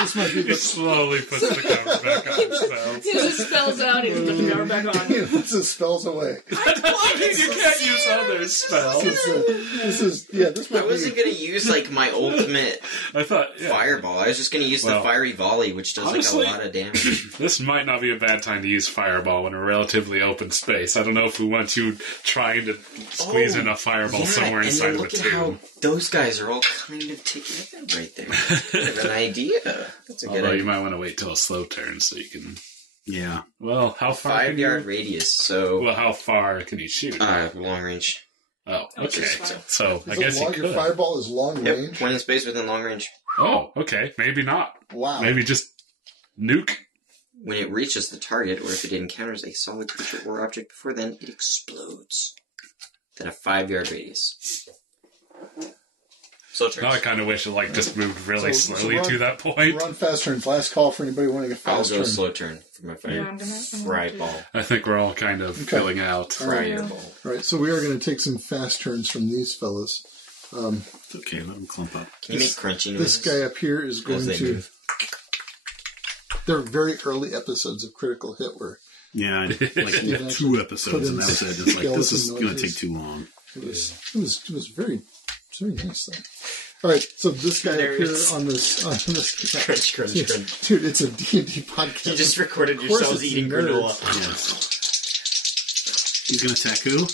This might be He slowly puts the cover back on himself. He just spells out, he just puts the cover back on. puts his spells away. You can't use other spells. This I might wasn't be. going to use, like, my ultimate I thought, yeah, fireball. I was just going to use the Well, fiery volley, which does, honestly- like, a lot of damage. this might not be a bad time to use fireball in a relatively open space. I don't know if we want you trying to squeeze in a fireball somewhere inside of a look at how tomb. those guys are all kind of together right there. Bit of an idea. That's a good Although you idea. might want to wait till a slow turn so you can. Yeah. Well, how far? 5 can yard you... radius, so Well, how far can you shoot? long range. Oh, okay. fine. So I Is guess it you long, your could. fireball is long Yep, range. point in space within long range. Oh, okay. Maybe not. Wow. Maybe just nuke. When it reaches the target, or if it encounters a solid creature or object before then, it explodes. Then a 5 yard radius. Slow turns. Now I kind of wish it just moved really So slowly run- to that point. Run fast turns. Last call for anybody wanting a I'll fast go turn. slow turn for my fire. Yeah, I'm gonna Fireball. I think we're all kind of filling out. Fireball. All right, so we are going to take some fast turns from these fellas. It's okay. Let them clump up. Can you make crunchy This noises? guy up here is going as they to. move? There are very early episodes of Critical Hit where Yeah, like Steve 2 episodes, and that was it. It's like, this is skeleton going to noises. take too long. it was very nice thing. All right, so this guy up here Hilarious. on this Crunch, crunch, crunch. dude, it's a D&D podcast. You just recorded Of course yourselves it's eating nerds. granola. Yes. He's going to attack who?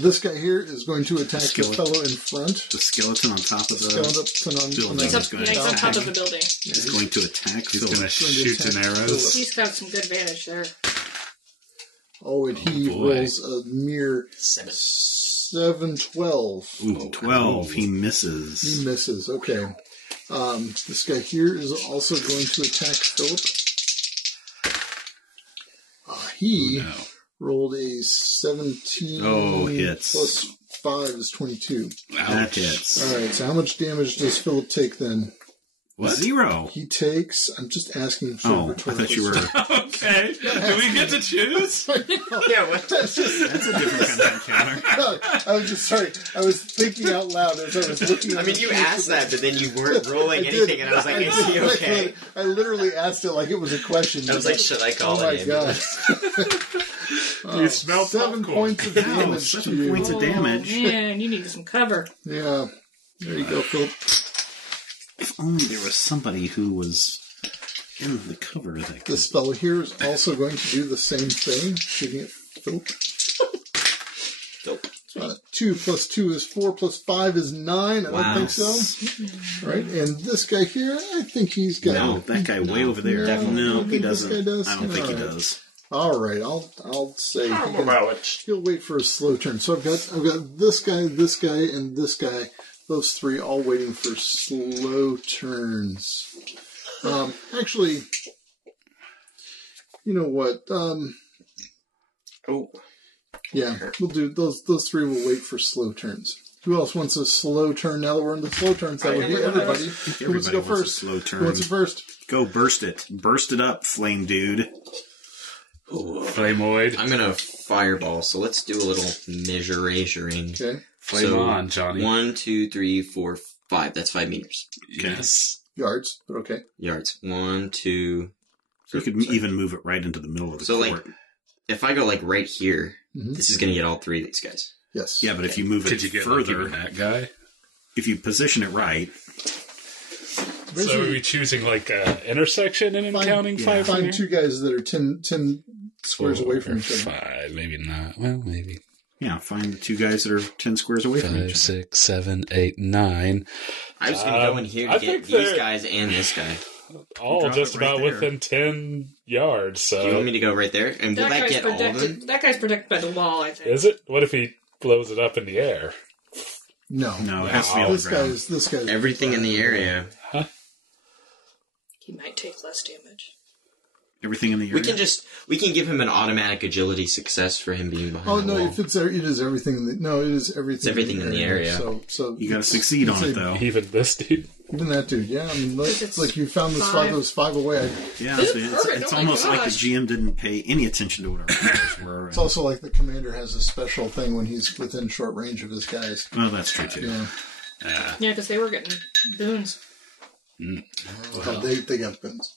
This guy here is going to attack the Skeleton. fellow in front. The skeleton on top of the Skeleton on building. He's top. up, yeah, he's on top of the building. is going to attack He's going to Philip. shoot an arrows. He's got some good advantage there. Oh, and he Oh, boy. rolls a mere 7-12. Ooh, 12. He He misses. misses. Okay. This guy here is also going to attack Philip. He No. rolled a 17. Oh, hits. Plus 5 is 22. That hits. All right, so how much damage does Philip take then? What? 0. He takes. I'm just asking. For Oh, I thought you were. Okay. Do we get to choose? Yeah, what? That's just. That's a different kind of encounter. I was just sorry. I was thinking out loud as I was looking. I at mean, the you page. asked that, but then you weren't rolling I did. anything, and I was like, is he okay? I literally asked it like it was a question. I was like, should I call oh my an god. ambulance? You smell 7 popcorn. points of Ow, damage to 7 you. points of damage. Oh, man, you need some cover. Yeah. There you go, Phil. If only there was somebody who was in the cover that could. This fellow here is also going to do the same thing, shooting at Phil. Nope. 2 plus 2 is 4 plus 5 is 9. I Wow. don't think so. Right? And this guy here, I think he's got. No, that guy way over there. Definitely. No, You he think this doesn't. guy does? I don't think he All right. does. All right, I'll say it. he'll wait for a slow turn. So I've got this guy, and this guy. Those 3 all waiting for slow turns. Actually, you know what? Oh. Yeah, we'll do those. Those three will wait for slow turns. Who else wants a slow turn? Now that we're in the slow turns, that would be everybody. Who wants to go first? Slow turn. Who wants it first? Go burst it. Burst it up, flame dude. Flamoid. I'm gonna fireball, so let's do a little measuring. Okay. Flame on, Johnny. 1, 2, 3, 4, 5. That's 5 meters. Yes. Yards, but okay. Yards. 1, 2. You could even move it right into the middle of the So, court. like, if I go, like, right here, Mhm. this is gonna get all three of these guys. Yes. Yeah, but if you move it Could you get further, lucky with that guy? if you position it right, So are we choosing like an intersection and then counting five? Find from two guys that are 10 squares away from each other. 5, maybe not. Well, maybe. yeah, find the two guys that are 10 squares away from each 5, other. 6, 7, 8, 9. I was gonna go in here I to get think these they're- guys and this guy. All Drop just it right about there. within 10 yards. Do you want So me to go right there? And will that get all of them? That guy's protected by the wall, I think. is it? What if he blows it up in the air? No. No, it has to be on the This ground. guy's Everything in the area. He might take less damage. Everything in the area. We can give him an automatic agility success for him being behind Oh the no! wall. If it is everything. It is everything. It's everything in the area. So You got to succeed on it, though. Even this dude? Even that dude, yeah. I mean, It's it's like you found this five. those 5 away. Yeah, This it's, is perfect. it's Oh my almost like the gosh. GM didn't pay any attention to what our numbers were. It's also like the commander has a special thing when he's within short range of his guys. Well, that's true, too. Yeah, Yeah, because they were getting boons. they got guns.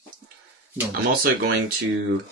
No, I'm also going to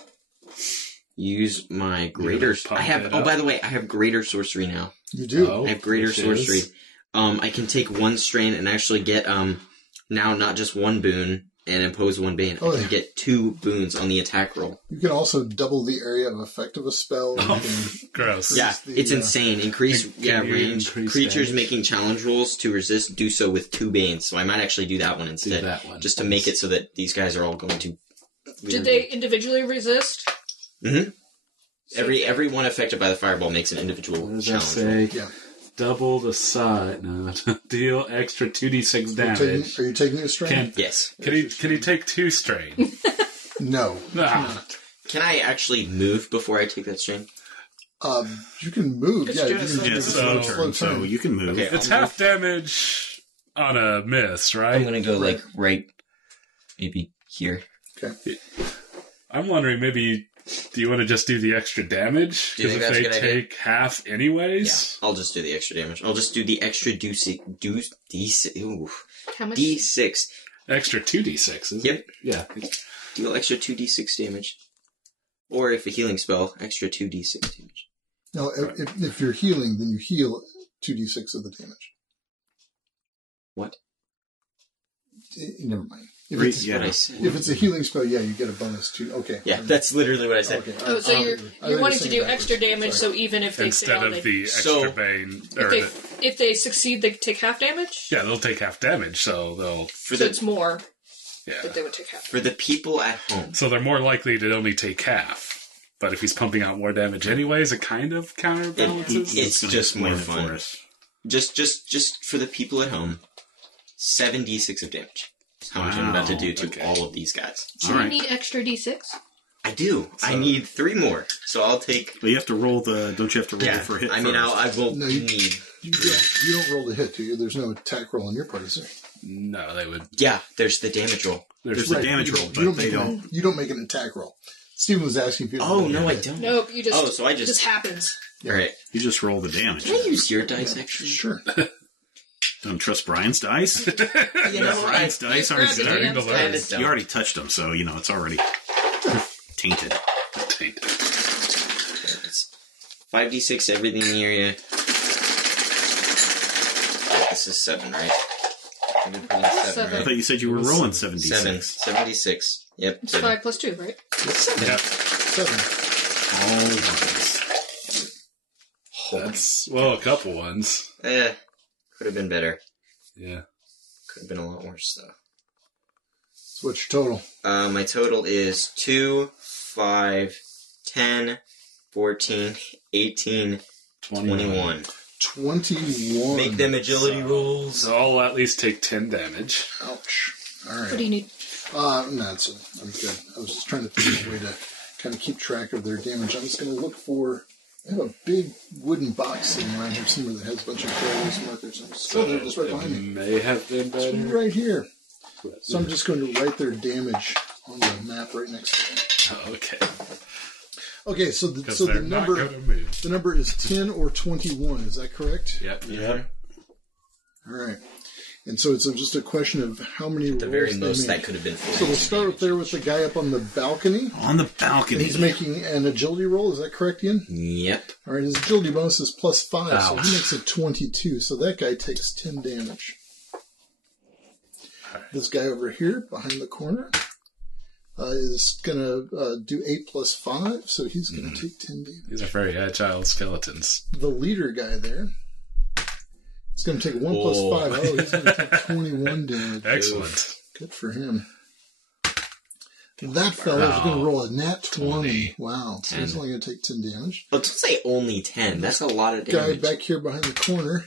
use my greater. pump I have. it Oh, up. by the way, I have greater sorcery now. you do. Oh. I have greater Which sorcery. is? I can take one strain and actually get now not just one boon and impose one bane. Oh, I can yeah. get 2 boons on the attack roll. You can also double the area of effect of a spell. You can Gross. Yeah, increase it's the, insane. Increase Can you range. increase Creatures damage? making challenge rolls to resist do so with 2 banes. So I might actually do that one instead, that one. just to make it so that these guys are all going to. Did they individually resist? Mm-hmm. Every one affected by the fireball makes an individual What does that challenge say? roll. Yeah. Double the size. No. Deal extra 2d6 damage. Are you taking a strain? Yes. Can he take 2 strain? No. Ah, Can I actually move before I take that strain? You can move. It's Yeah, you just can a do slow a Turn, so you can move. Okay. it's half damage on a miss, I'm right? gonna go like right, maybe here. I'm wondering, maybe, do you want to just do the extra damage? Do you Because think if that's a they good idea? take half anyways, Yeah, I'll just do the extra damage. I'll just do the extra How much? D6. extra 2d6, isn't Yep. it? Yeah. Deal extra 2d6 damage. Or if a healing spell, extra 2d6 damage. No, if you're healing, then you heal 2d6 of the damage. What? Never mind. If Re- it's, yeah. What I said. if it's a healing spell, yeah, you get a bonus to. Okay. Yeah, that's literally what I said. Okay. Oh, so you're I was wanting to saying do extra backwards. damage, Sorry. so even if they Instead fail, of they, the extra So, bane. Or if they succeed, they take half damage? yeah, they'll take half damage, so they'll. For So the it's more, Yeah. but they would take half. for the people at home. So they're more likely to only take half. But if he's pumping out more damage anyways, it kind of counterbalances. It's gonna just more explain it fun. for us. Just for the people at home, 7d6 of damage. That's how much I'm about to do to okay. all of these guys. So All you right. need extra d6? I do. I So- need 3 more. So I'll take. But you have to roll the. Don't you have to roll Yeah, for a hit? I mean, first? I will No, you- need. You don't roll the hit, do you? There's no attack roll on your part, is there? No, they would. Yeah, there's the damage roll. There's the Right, damage you roll, don't- but you don't they make don't. You don't make an attack roll. Steven was asking if you. Oh, no, I don't. Nope, you just. Oh, so I it just. just happens. Alright. You just roll the damage. Can I use your dice, actually? Sure. Don't trust Brian's dice. You know, Brian's dice aren't Grab the good. DM's learn. dice. You already touched them, so it's already tainted. It's 5d6, everything in the area. This is 7, right? I've been putting 7, Seven. I right? thought you said you were rolling 76. 7. 76. Yep. It's 7. 5 plus 2, right? Yeah, 7. All ones. that's, well, a couple ones. Could have been better. Yeah. Could have been a lot worse, though. So what's your total? My total is 2, 5, 10, 14, 18, 21. 21. Make them agility rolls. So I'll at least take 10 damage. Ouch. All right. What do you need? No, I'm good. I was just trying to think of a way to kind of keep track of their damage. I'm just going to look for... I have a big wooden box sitting around here somewhere that has a bunch of careless markers. They're just right behind me. May have been better. It's right here. So I'm just going to write their damage on the map right next to them. Okay. Okay, so the number is 10 or 21. Is that correct? Yep. All right. And so it's just a question of how many rolls The very they most make. that could have been 4. So we'll start up there with the guy up on the balcony. On the balcony. And he's making an agility roll. Is that correct, Ian? Yep. All right, his agility bonus is +5, so Ouch. he makes it 22. So that guy takes 10 damage. Right. This guy over here, behind the corner, is going to do 8 + 5, so he's going to take 10 damage. These are very agile skeletons. The leader guy there is going to take 1 + 5. Oh, he's going to take 21 damage. Excellent. Good for him. That fellow's going to roll a nat 20. Wow. So he's only going to take 10 damage. But don't say only 10. That's a lot of Guy damage. back here behind the corner,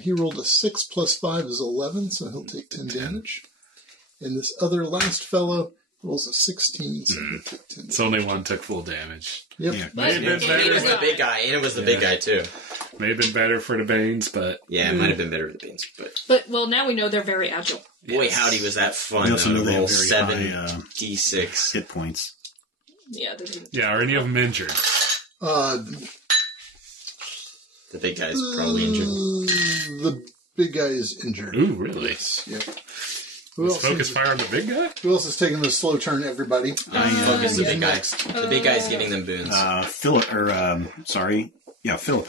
he rolled a 6 + 5 is 11, so he'll take 10 damage. And this other last fellow rolls a 16, so he'll take 10 damage. It's only one took full damage. Yep. Yeah. May have been And it was the better. big guy. And it was the big guy, too. May have been better for the Banes, but Yeah, it might have been better with the beans. But, well, now we know they're very agile. Boy, Yes. howdy, was that fun. We also know To they roll have very 7 high D6. hit points. Yeah, yeah, are any of them injured? The big guy's probably injured. The big guy is injured. Ooh, really? Yep. Let's focus fire on the big guy? Who else is taking the slow turn, everybody? Focus the big guy. next. The big guy's giving them boons. Philip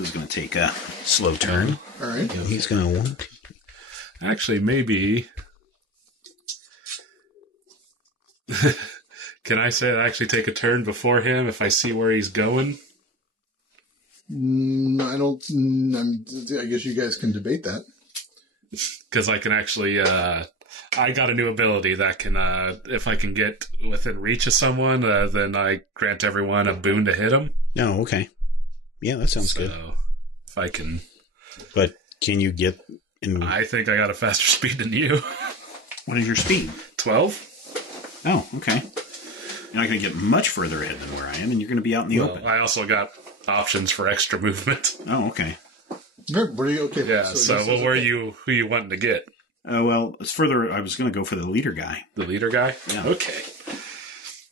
is going to take a slow turn. All right. He's going to want. Actually, maybe... Can I say I actually take a turn before him if I see where he's going? I don't. I guess you guys can debate that. Because I can actually... I got a new ability that can, if I can get within reach of someone, then I grant everyone a boon to hit them. Oh, okay. Yeah, that sounds good. So, if I can... But can you get in... I think I got a faster speed than you. What is your speed? 12? Oh, okay. You're not going to get much further ahead than where I am, and you're going to be out in the open. I also got options for extra movement. Oh, okay. Right, where are you? Okay. Yeah, so this what is were okay. you, who you wanting to get? Well, it's further. I was going to go for the leader guy. The leader guy? Yeah. Okay.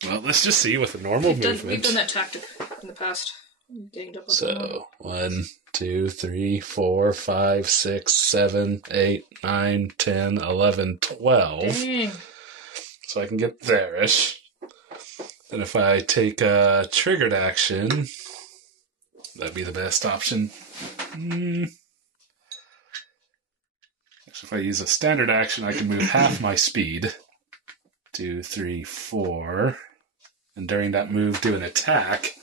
Well, let's just see with the normal we've movement. done that tactic in the past. We ganged up on someone. So, 1, 2, 3, 4, 5, 6, 7, 8, 9, 10, 11, 12. Dang. So I can get there-ish. And if I take a triggered action, that'd be the best option. Actually, if I use a standard action, I can move half my speed. 2, 3, 4. And during that move, do an attack.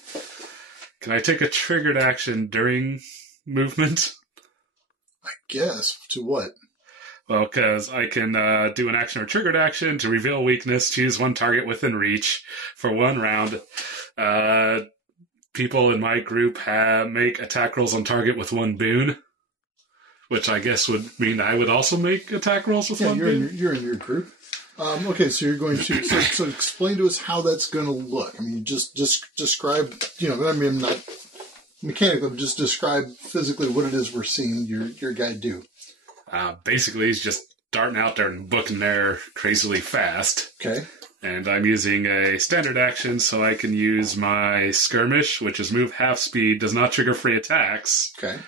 Can I take a triggered action during movement? I guess. To what? Well, because I can do an action or triggered action to reveal weakness, choose one target within reach for 1 round. People in my group make attack rolls on target with 1 boon, which I guess would mean I would also make attack rolls with 1 boon. You're in your group. Okay, so you're going to so explain to us how that's going to look. I mean, just describe. I mean, not mechanically, but just describe physically what it is we're seeing your guy do. Basically, he's just darting out there and booking there crazily fast. Okay. And I'm using a standard action, so I can use my skirmish, which is move half speed, does not trigger free attacks. Okay.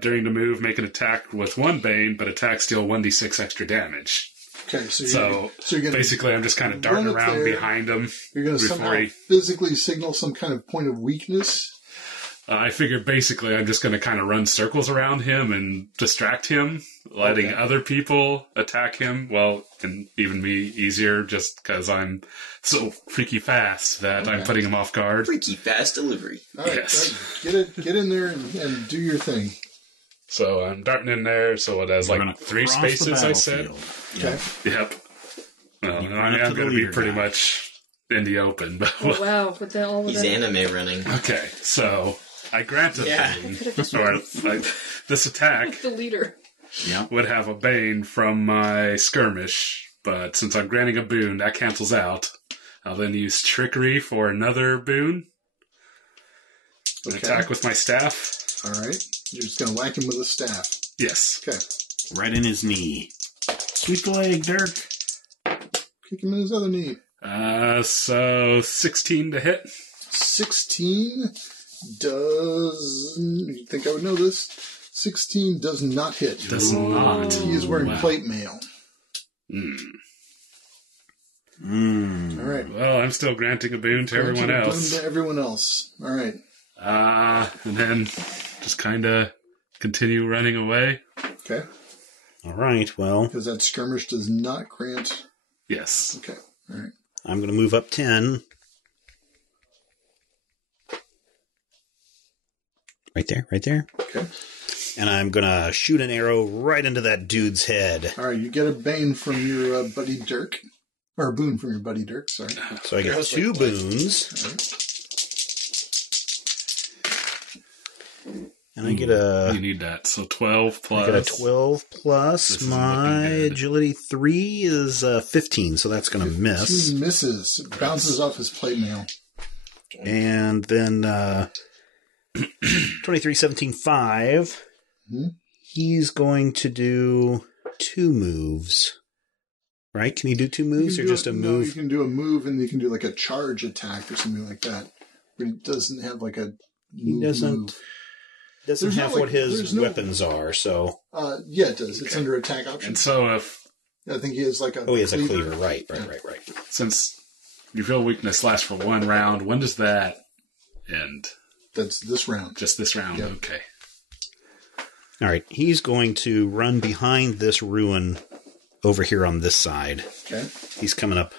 During the move, make an attack with 1 bane, but attacks deal 1d6 extra damage. Okay. So you're gonna basically, I'm just kind of darting run up around there. behind him. You're going to before somehow he- physically signal some kind of point of weakness. I figured basically I'm just going to kind of run circles around him and distract him, letting other people attack him. Well, can even be easier just because I'm so freaky fast that I'm putting him off guard. Freaky fast delivery. All right, Yes. all right. Get in there and do your thing. So I'm darting in there, so it has We're like gonna 3 cross the spaces, I said. battlefield. Okay. Yep. Well, You I run mean, up I'm to the going to be leader pretty guy. much in the open. But Oh, wow. With that, all of He's that. anime running. okay, so I granted Yeah. Bane, Could have just or been this attack the leader. Yeah. would have a Bane from my skirmish, but since I'm granting a boon, that cancels out. I'll then use Trickery for another boon. An attack with my staff. All right. You're just going to whack him with a staff. Yes. Okay. Right in his knee. Sweep the leg, Dirk. Kick him in his other knee. So 16 to hit. 16 does... You think I would know this? 16 does not hit. Does not. He is wearing plate mail. All right. Well, I'm still granting a boon to everyone Granted a else. boon to everyone else. All right. And then just kind of continue running away. Okay. All right, well, Because that skirmish does not grant... Yes. Okay. All right. I'm going to move up 10. Right there. Okay. And I'm going to shoot an arrow right into that dude's head. All right. You get a bane from your buddy Dirk. Or a boon from your buddy Dirk, sorry. So I get 2 boons. All right. And I get a... You need that. So 12 plus. I get a 12 plus. This is My looking good. agility 3 is 15, so that's going to miss. He misses. It bounces off his plate mail. And then 23, 17, 5. Mhm. He's going to do 2 moves. Right? Can he do 2 moves or just a No, move? you can do a move and you can do like a charge attack or something like that. But he doesn't have like a He doesn't There's no, have like- what his there's no- weapons are, so... Yeah, it does. It's under attack option. And so if, I think he has like a Oh, he has a cleaver. Right. since you feel weakness lasts for 1 round, when does that end? That's this round. Just this round? Yep. Okay. All right, he's going to run behind this ruin over here on this side. Okay. He's coming up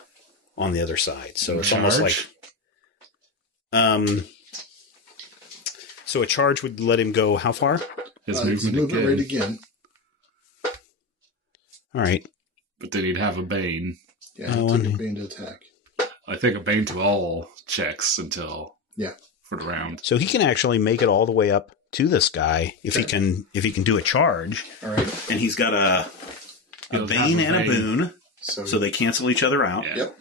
on the other side, so it's almost like... Charge? So a charge would let him go how far? His His movement movement again. rate again. All right. But then he'd have a bane. Yeah, Oh, take a and- bane to attack. I think a bane to all checks until Yeah. for the round. So he can actually make it all the way up to this guy if he Okay. can do a charge. All right. And he's got a He'll bane have and a bane. boon, So, so they cancel each other out. Yeah. Yep.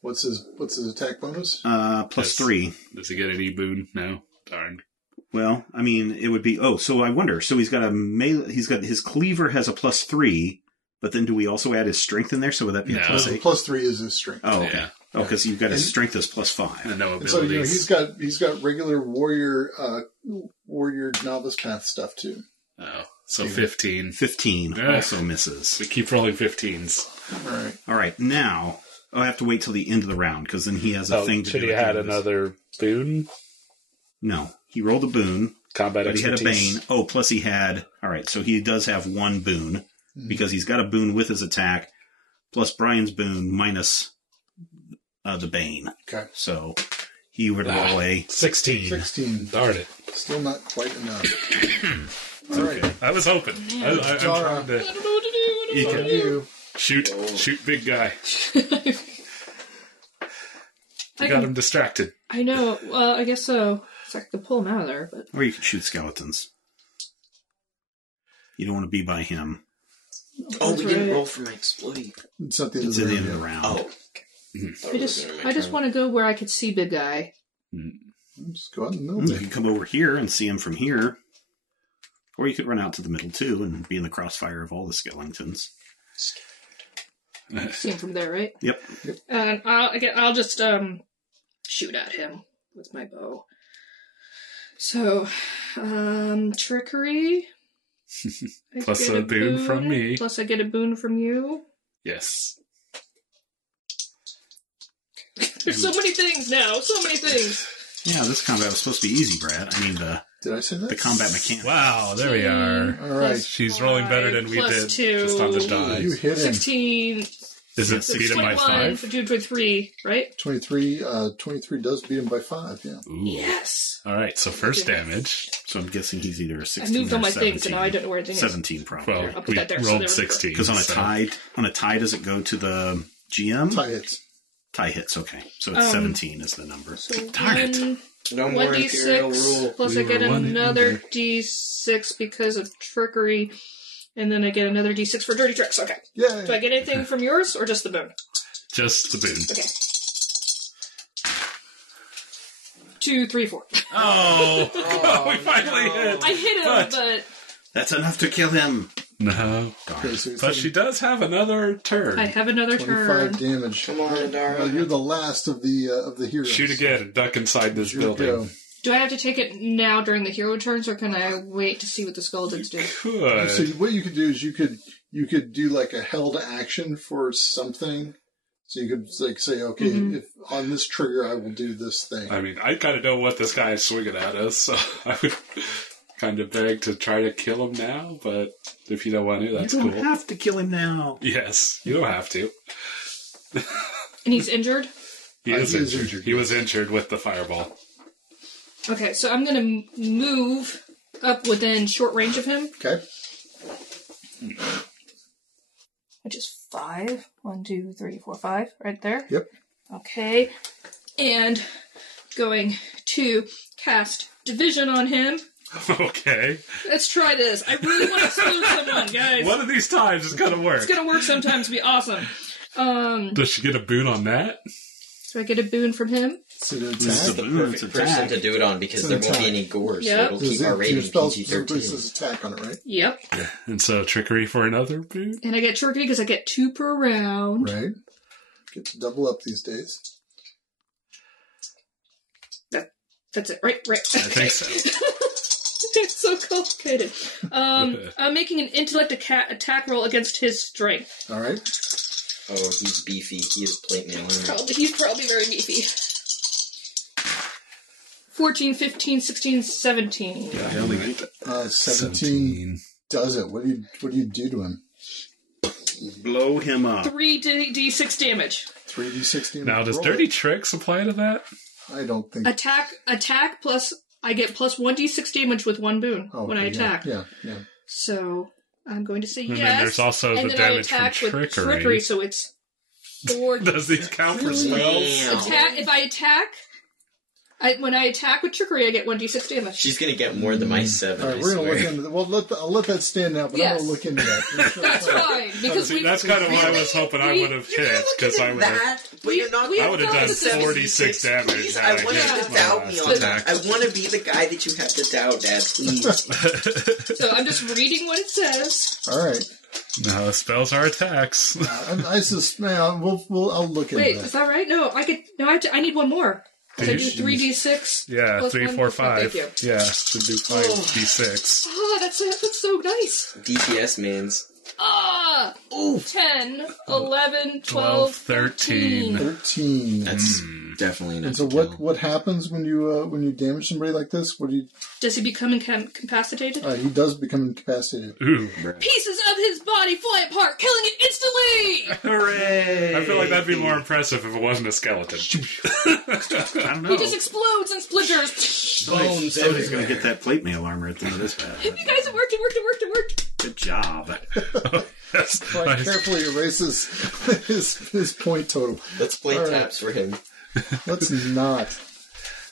What's his attack bonus? Plus Yes. 3. Does he get any boon? No. Darn. Well, I mean, it would be... Oh, so I wonder. So he's got a melee... He's got... His cleaver has a plus 3, but then do we also add his strength in there? So would that be a No. plus The 8? plus 3 is his strength. Oh, okay. Yeah. Oh, because you've got his And- strength as plus 5. And no And so abilities. he's got regular warrior novice path stuff too. Oh, so 15. 15 Ugh. also misses. We keep rolling 15s. All right. All right, now... I have to wait till the end of the round, because then he has a thing to do. should he at the had end of this. another boon? No. He rolled a boon, Combat but he had a expertise. bane. Oh, plus he had... All right, so he does have 1 boon, because he's got a boon with his attack, plus Brian's boon minus the bane. Okay. So he would roll a... 16. 16. Darn it. Still not quite enough. All right. I was hoping. I'm Dara. trying to I don't know what to do. What On you. shoot big guy. I Got can- him distracted. I know. Well, I guess so. So I could pull him out of there, but Or you could shoot skeletons. You don't want to be by him. Oh, That's we didn't right. roll for my exploding. It's at the end It's of at the the end of the round. round. Oh. I just want to go where I could see big guy. Just go out in the middle You there. can come over here and see him from here. Or you could run out to the middle, too, and be in the crossfire of all the skeletons. See him from there, right? Yep. And I'll just shoot at him with my bow. So, trickery. I Plus get a boon from me. Plus I get a boon from you. Yes. There's so many things now. So many things. Yeah, this combat was supposed to be easy, Brad. I mean, Did I say that? the combat mechanic. Wow, there we are. All right. Plus She's rolling better than we plus did. 2. Just on the die. You hit him. 16. Is it So beat him by 21 for 5? 2 to 3, right? 23 does beat him by 5, yeah. Ooh. Yes. All right, so first Okay. damage. So I'm guessing he's either a I 16 moved or all my 17. things, and now I don't know where everything is. 17, probably. Well, I'll put we that there, so rolled there we go. 16. Because on a tie, does it go to the GM? Tie hits. Tie hits, okay. So it's 17 is the number. So Darn it. No more Imperial 1d6, rule. plus We I get were one another under. d6 because of trickery, and then I get another d6 for dirty tricks. Okay. Yay! Do I get anything from yours, or just the boon? Just the boon. Okay. 2, 3, 4. Oh, we finally hit. I hit him, but That's enough to kill him. No. Okay, so But she does have another turn. I have another 25 turn. damage. Come on, Adara. You're the last of the heroes. Shoot again and duck inside this Here we building. go. Do I have to take it now during the hero turns, or can I wait to see what the skeletons do? Good. So what you could do is you could do like a held action for something. So you could like say, okay, if on this trigger I will do this thing. I mean, I kind of know what this guy is swinging at us, so I would kind of beg to try to kill him now, but if you don't want to, that's You don't cool. have to kill him now. Yes, you don't have to. And he's injured? He He is is injured. injured, He was injured with the fireball. Okay, so I'm going to move up within short range of him, Okay. which is 5. 1, 2, 3, 4, 5, right there. Yep. Okay, and going to cast Division on him. Okay. Let's try this. I really want to exclude someone, guys. One of these times it's gonna work. It's going to work sometimes, be awesome. Does she get a boon on that? Do I get a boon from him? So to This is attack. the The boon. It's perfect person attack. to do it on because It's there an won't be attack. any gore, Yep. so it'll Does keep our your rating spell PG-13. places attack on it, right? Yep. And so trickery for another boon? And I get trickery because I get 2 per round. Right. Get to double up these days. That's it, right? I think so. It's so complicated. I'm making an intellect attack roll against his strength. All right. Oh, he's beefy. He has plate mail. He's probably very beefy. 14, 15, 16, 17. Yeah, I only get 17 does it. What do you do to him? Blow him up. 3d6 damage. 3d16. Now, does Roll Dirty it. Tricks apply to that? I don't think. Attack plus, I get plus 1d6 damage with 1 boon when I okay, attack. Yeah. So I'm going to say And yes. then there's also and the then damage I attack from with trickery. trickery, so it's 4. Does these count for spells? Damn. If I attack, when I attack with trickery, I get 1d6 damage. She's gonna get more than my 7. All right, I we're gonna swear. look into that. Well, I'll let that stand now, but Yes. I'm gonna look into that. That's fine because See, that's kind of what I was hoping I would have hit, because I would have... that, but you're not. we I would have done the 46 damage. Please, had I want you hit to my doubt me last on attack. that. I want to be the guy that you have to doubt, Dad. Please. So I'm just reading what it says. All right. No, spells are attacks. I suspect I'll look into Wait, that. is that right? No, I need one more. Because I do 3d6. Yeah, plus 3, one 4, plus one. 5. Thank you. Yeah, should do 5d6. Oh, that's so nice. DPS mans. Ah! Ooh, 10, 11, 12, 12, 13. 13. that's definitely enough. And so to kill. what happens when you damage somebody like this? What do you? Does he become incapacitated? He does become incapacitated. Ooh. Pieces of his body fly apart, killing it instantly! Hooray! I feel like that'd be more impressive if it wasn't a skeleton. I don't know. He just explodes and splinters. Bones. Somebody's going to get that plate mail armor at the end of this battle. You guys, it worked. Good job. Yes. Brian carefully erases his point total. Let's play All right. taps for him. Let's not.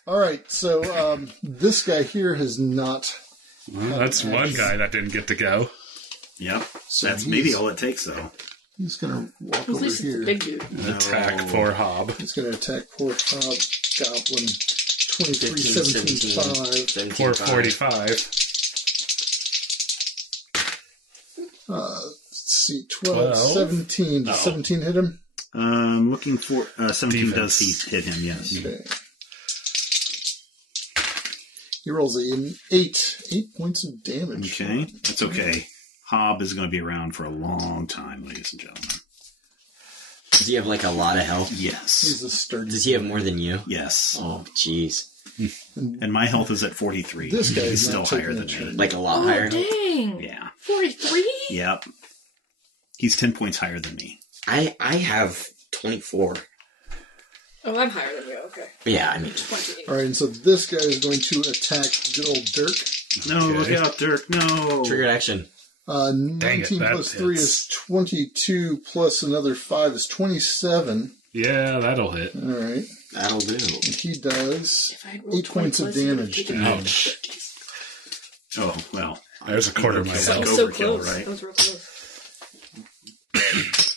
All right, so this guy here has not. Well, that's one guy that didn't get to go. Yep. So That's he's- maybe all it takes, though. He's gonna walk At over least it's a here. big dude. Attack poor Hob. He's gonna attack poor Goblin. 23, 15, 17, 5. 17, Poor 5. 45. Let's see, 12, 12. 17. Does 17 hit him? Looking for 17 Defense. does hit him, yes. Okay. He rolls an 8. 8 points of damage. Okay, that's okay. Hob is going to be around for a long time, ladies and gentlemen. Does he have like a lot of health? Yes. He's a sturdy. Does he have more than you? Yes. Oh, jeez. And my health is at 43. This guy He's is still not higher taking than a chance. me. Like a lot Oh, higher. dang. Yeah. 43? Yep. He's 10 points higher than me. I have 24. Oh, I'm higher than you. Okay. Yeah, I mean, 28. All right, and so this guy is going to attack good old Dirk. No, Okay. look out, Dirk. No. triggered action. 19 that plus 3 hits. is 22, plus another 5 is 27. Yeah, that'll hit. All right. That'll do. And he does If I had rolled 8 points of 20 plus, damage to it him. would Ouch. Oh, well. There's a quarter of my That's That health. was so overkill, close. right? That was real close.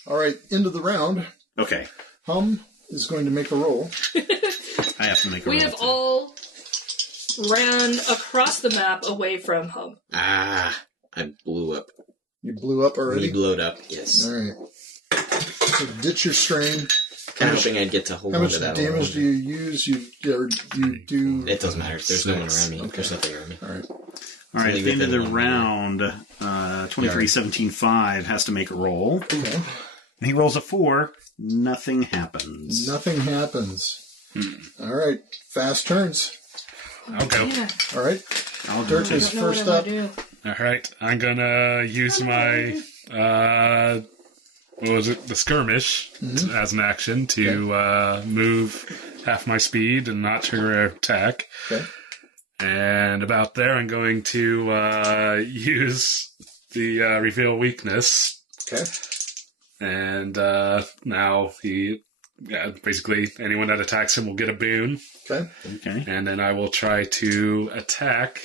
All right, end of the round. Okay. Hum is going to make a roll. I have to make a roll. We have too. all ran across the map away from Hum. I blew up. You blew up already? You blew it up, yes. All right. So ditch your strain. Kind of hoping I'd get to hold How on much to that damage do you use? You do... It doesn't matter. There's no one Six. around me. Okay. There's nothing around me. All right. All right, at the end of the Within 1 round, 23-17-5 has to make a roll. Okay. And he rolls a 4. Nothing happens. Nothing happens. All right. Fast turns. I'll go. Yeah, All right. I'll do Dirk it. is I don't know what first I'm up. gonna do. All right, I'm gonna use my what was it? The skirmish as an action to move half my speed and not trigger an attack. Okay. And about there, I'm going to use the reveal weakness. Okay. And now basically anyone that attacks him will get a boon. Okay. Okay. And then I will try to attack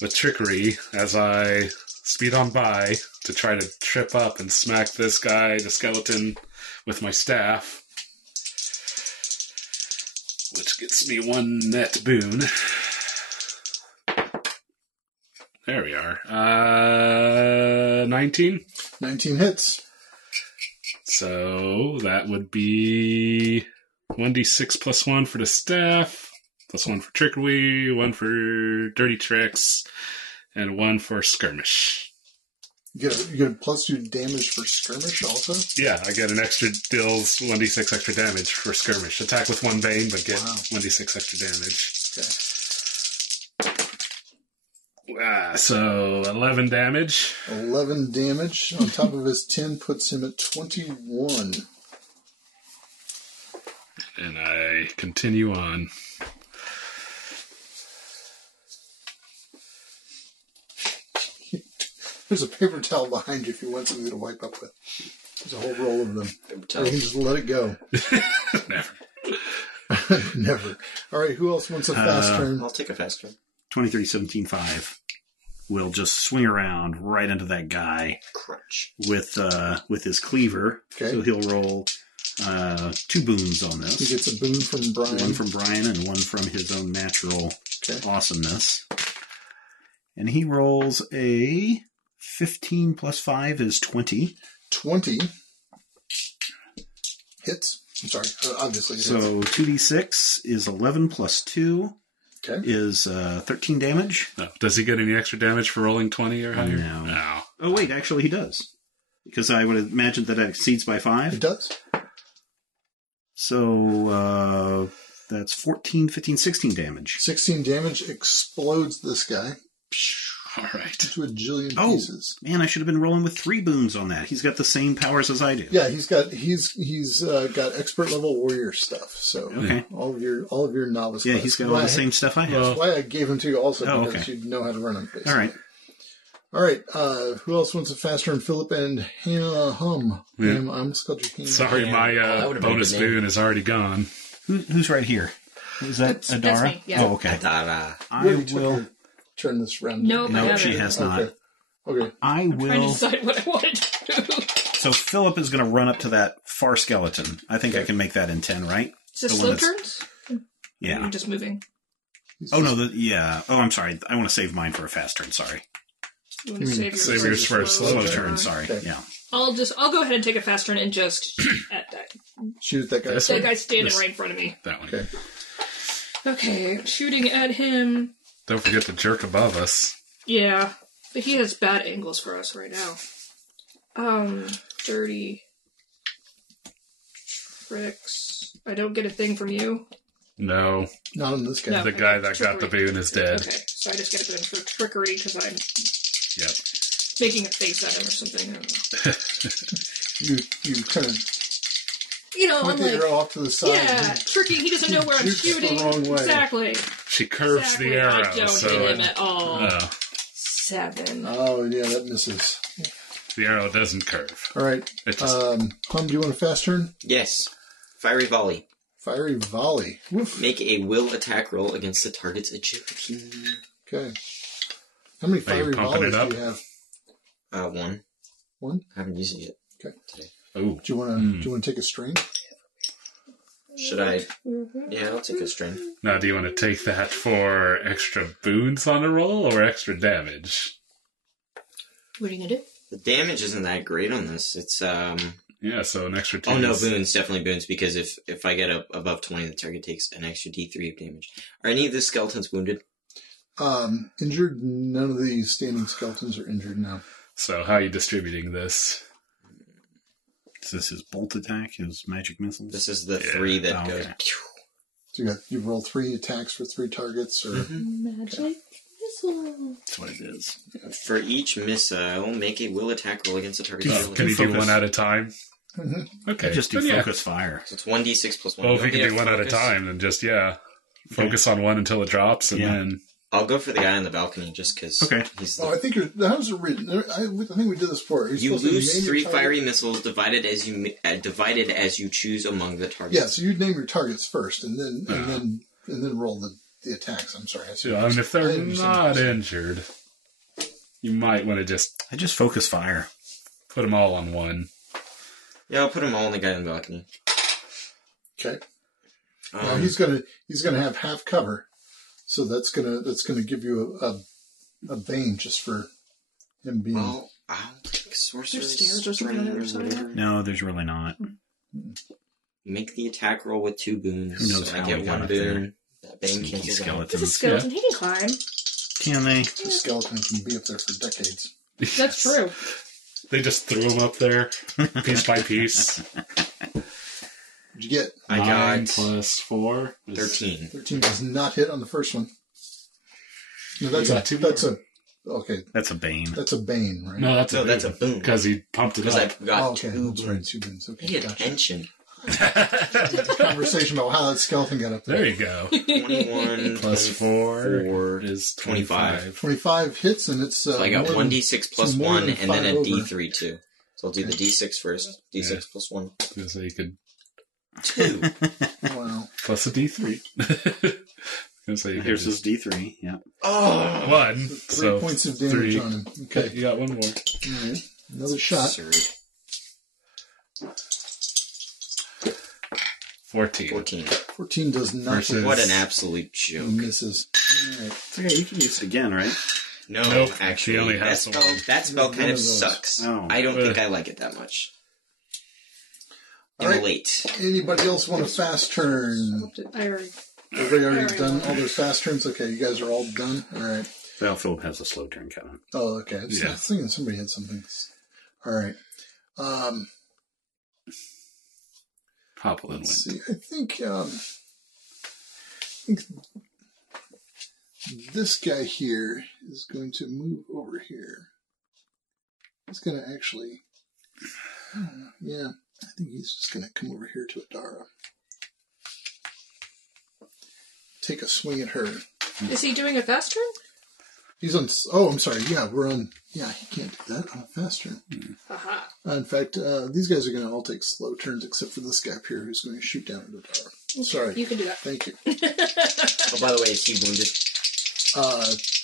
with trickery as I speed on by to try to trip up and smack this guy, the skeleton, with my staff. Which gets me 1 net boon. There we are. 19. 19 hits. So that would be 1d6 plus 1 for the staff, plus 1 for trickery, 1 for dirty tricks, and 1 for skirmish. You get a plus 2 damage for skirmish also? Yeah, I get an extra deals 1d6 extra damage for skirmish. Attack with 1 bane, but get 1d6 extra damage. Okay. So 11 damage. 11 damage. On top of his 10 puts him at 21. And I continue on. There's a paper towel behind you if you want something to wipe up with. There's a whole roll of them. Or you can just let it go. Never. Never. All right, who else wants a fast turn? I'll take a fast turn. 23-17-5 will just swing around right into that guy Crunch. with his cleaver. Okay. So he'll roll 2 boons on He this. gets a boon from Brian. 1 from Brian and 1 from his own natural awesomeness. And he rolls a 15 plus 5 is 20. 20 hits. I'm sorry. Obviously. It hits. So 2d6 is 11 plus 2 Okay. is 13 damage. No. Does he get any extra damage for rolling 20 or higher? No. Oh, wait, actually he does. Because I would imagine that exceeds by 5. It does. So that's 14, 15, 16 damage. 16 damage explodes this guy All right. into a jillion Oh, pieces. man, I should have been rolling with 3 boons on that. He's got the same powers as I do. Yeah, he's got expert level warrior stuff. So Okay. all of your novice. Yeah, class. he's got all the same stuff I have. That's why I gave him to you also Oh, because okay. you know how to run him. Basically. All right. All right. Who else wants a fast turn? Philip and Hum. Yeah. Ham, I almost called you Ham. Sorry, my that would've been a bonus good name. boon is already gone. Who's right here? Is that That's Adara? me, yeah. Oh, okay. Ta-da. I You already took will. your turn this round. Nope, I No, haven't. she has not. Okay. I I'm trying to will. decide what I wanted to do. So Philip is going to run up to that far skeleton. I think I can make that in 10, right? Is this The slow one that's- turns? Yeah. I'm just moving. Oh, no. Yeah. Oh, I'm sorry. I want to save mine for a fast turn. Sorry. You want to save yours, save yours for a Slow turn. turn. Sorry. Okay. Yeah. I'll go ahead and take a fast turn and just at that. Shoot at that guy. This That one? guy's standing This- right in front of me. That one. Okay. Okay, shooting at him. Don't forget the jerk above us. Yeah, but he has bad angles for us right now. Dirty tricks. I don't get a thing from you. No, Not on this guy. No. the guy that got the boon is dead. Okay, so I just get a boon for trickery because I'm Yep. making a face at him or something. I don't know. You kind of I'm point the like, arrow off to the side. yeah, and tricky. He doesn't know where I'm shoots the shooting. wrong way. Exactly. She curves Exactly. the arrow. I don't so hit him at all. Oh, 7. Oh, yeah, that misses. the arrow doesn't curve. All right. It just Hum, do you want a fast turn? Yes. Fiery volley. Fiery volley. Woof. Make a will attack roll against the target's agility. Okay. How many Are you fiery pumping volleys it up? do you have? 1. One? I haven't used it yet. Okay. Today. oh, Do you want to take a strain? Should I? Yeah, I'll take a strength. Now, do you want to take that for extra boons on a roll or extra damage? What are you gonna do? The damage isn't that great on this. It's Yeah, so an extra 2. Oh no, boons, definitely boons, because if I get above 20, the target takes an extra D3 of damage. Are any of the skeletons wounded? Injured? None of the standing skeletons are injured now. So how are you distributing this? Is this his bolt attack, his magic missiles? This is the 3 that goes... okay. So you roll 3 attacks for 3 targets, or Magic missile. That's what it is. For each missile, make a will attack roll against the target. Can you do focus. one at a time? Okay. Just do then yeah. focus fire. So it's 1d6 plus 1. Well, if You you can don't do need one at a focus. time, then just, focus on one until it drops, and then... I'll go for the guy on the balcony just because Okay. he's I think how's it written? I think we did this before. You're You supposed to lose name your 3 target. fiery missiles divided as you choose among the targets. Yeah, so you name your targets first, and then roll the attacks. I'm sorry. I see what I you're mean, if saying. they're I understand what not you're saying. injured, you might want to just I just focus fire. put them all on one. Yeah, I'll put them all on the guy on the balcony. Okay. Now he's gonna have half cover, so that's gonna give you a bane just for him being. Well, I'll take sorcerer's stairs or something on the other side of that? No, there's really not. Make the attack roll with 2 boons. Who knows so how I get we got 1 up there. boon. That bane Sneaky cancels out. skeleton. It's a skeleton. He can climb. Can they? The skeleton can be up there for decades. That's true. They just threw them up there, piece by piece. What'd you get? I 9 got plus 4 is 13. 13 does not hit on the first one. No, You got 2 more. Okay. That's a bane. That's a bane, right? No, that's a boon. Because he pumped it Because up. I've got Oh, okay. 2 That's boons. right. 2 boons. Okay. Pay Gotcha. attention. Conversation about how that skeleton got up there. There you go. 21 Plus 4 is 25. 25 hits, and it's. So I got more than- 1d6 plus so more 1 than and then a 5 over. d3 too. So I'll do the d6 first. D6 Yeah. plus 1. So you could 2. Wow. plus a D3. So you Here's could his D3. Yeah. Oh! 1. 3 So points of damage 3. on him. Okay, Okay. you got 1 more. All right. Another shot. Absurd. 14. 14. 14 does not Versus- hit. What an absolute joke. Misses. All right. It's okay. You can use it again, right? No, Nope, actually, she only that has the spell, one. that spell One kind of of those. sucks. Oh. I don't think I like it that much. Immolate. Anybody else want a fast turn? I already. Everybody already Already done won. all their fast turns? Okay, you guys are all done? All right. Well, Philip has a slow turn coming. Oh, okay. I was Yeah. thinking somebody had something. All right. Hopple and Let's win. see. I think this guy here is going to move over here. He's going to actually... yeah, I think he's just going to come over here to Adara. Take a swing at her. Is he doing a fast turn? He's on... Oh, I'm sorry. Yeah, we're on... Yeah, he can't do that on a fast turn. Aha. In fact, these guys are going to all take slow turns, except for this guy up here who's going to shoot down at Adara. Sorry. You can do that. Thank you. Oh, by the way, is he wounded?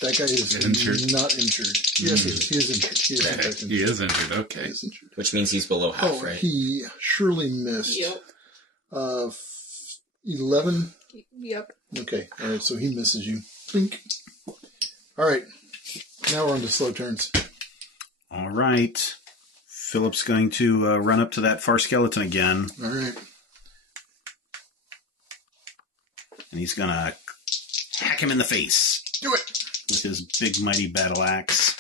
That guy is Injured? not injured. Yes, he is injured. He is, in fact, injured. He is injured. He Okay. is injured. Which means he's below half, Oh, right? he surely missed. Yep. 11. Yep. Okay, all right, so he misses you. Blink. All right, now we're on to slow turns. All right. Philip's going to run up to that far skeleton again, All right. and he's going to hack him in the face Do it. with his big, mighty battle axe.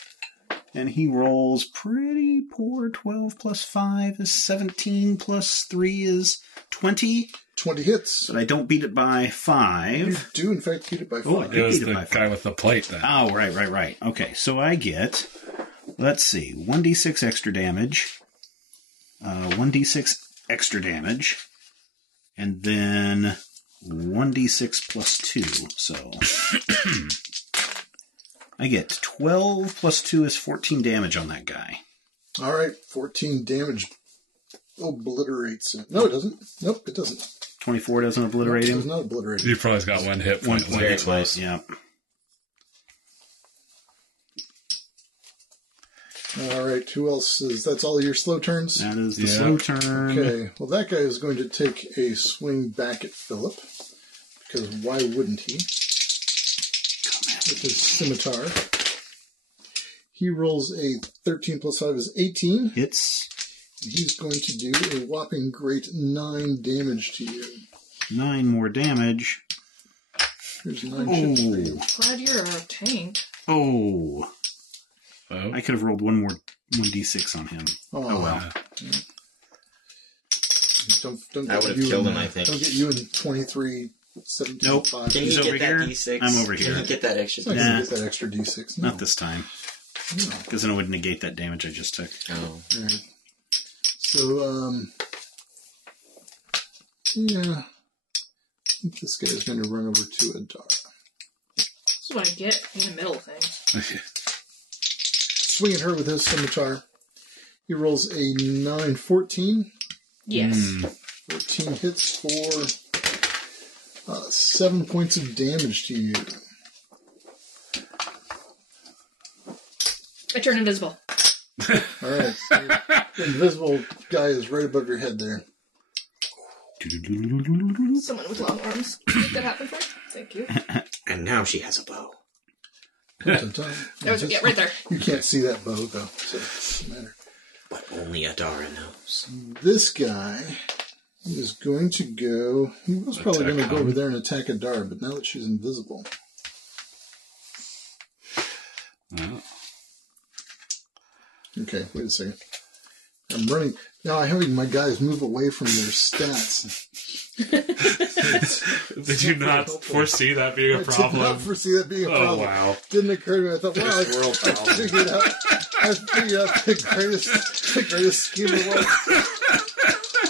And he rolls pretty poor. 12 plus 5 is 17, plus 3 is 20. 20 hits. But I don't beat it by You 5. do, in fact, beat it by 5. Oh, I It was beat it the by guy with the plate then. Oh, right. Okay, so I get, let's see, 1d6 extra damage, 1d6 extra damage, and then 1d6 plus 2, so I get 12 plus 2 is 14 damage on that guy. All right, 14 damage obliterates it. No, it doesn't. Nope, it doesn't. 24 doesn't obliterate It does him? not obliterate He it. probably's got 1 hit point One left. hit close, yeah. All right, who else is... That's all your slow turns? That is the slow turn. Okay, well, that guy is going to take a swing back at Philip, because why wouldn't he? With his scimitar. He rolls a 13 plus 5 is 18. Hits. He's going to do a whopping great 9 damage to you. 9 more damage. Here's 9 chips for you. Glad you're a tank. Oh. Oh. I could have rolled 1d6 on him. Oh, well. Don't I get would have you killed in, him, I think. Don't get you in 23, 17, Nope. 5. Can He's you over get that here. D6? I'm over Can here. you get that extra It's not D6? going Nah. to get that extra D6. No. Not this time. Because then it would negate that damage I just took. Oh. All right. So, yeah. I think this guy is going to run over to Adara. This is what I get in the middle of things. Swinging her with his scimitar. He rolls a 9, 14. Yes. 14 hits for 7 points of damage to you. I turn invisible. All right. So the invisible guy is right above your head there. Someone with long arms. Make that happen for me? Thank you. And now she has a bow. Dun, dun, dun. Yeah, right there. You can't see that bow, though, so it doesn't matter. But only Adara knows. This guy is going to go... He was probably going to go over there and attack Adara, but now that she's invisible... Oh. Okay, wait a second. I'm running... Now I'm having my guys move away from their stats. Did you not foresee that being a I did problem? not foresee that being a Oh, problem. wow. Didn't occur to me. I thought, wow, I figured out the greatest scheme of the world.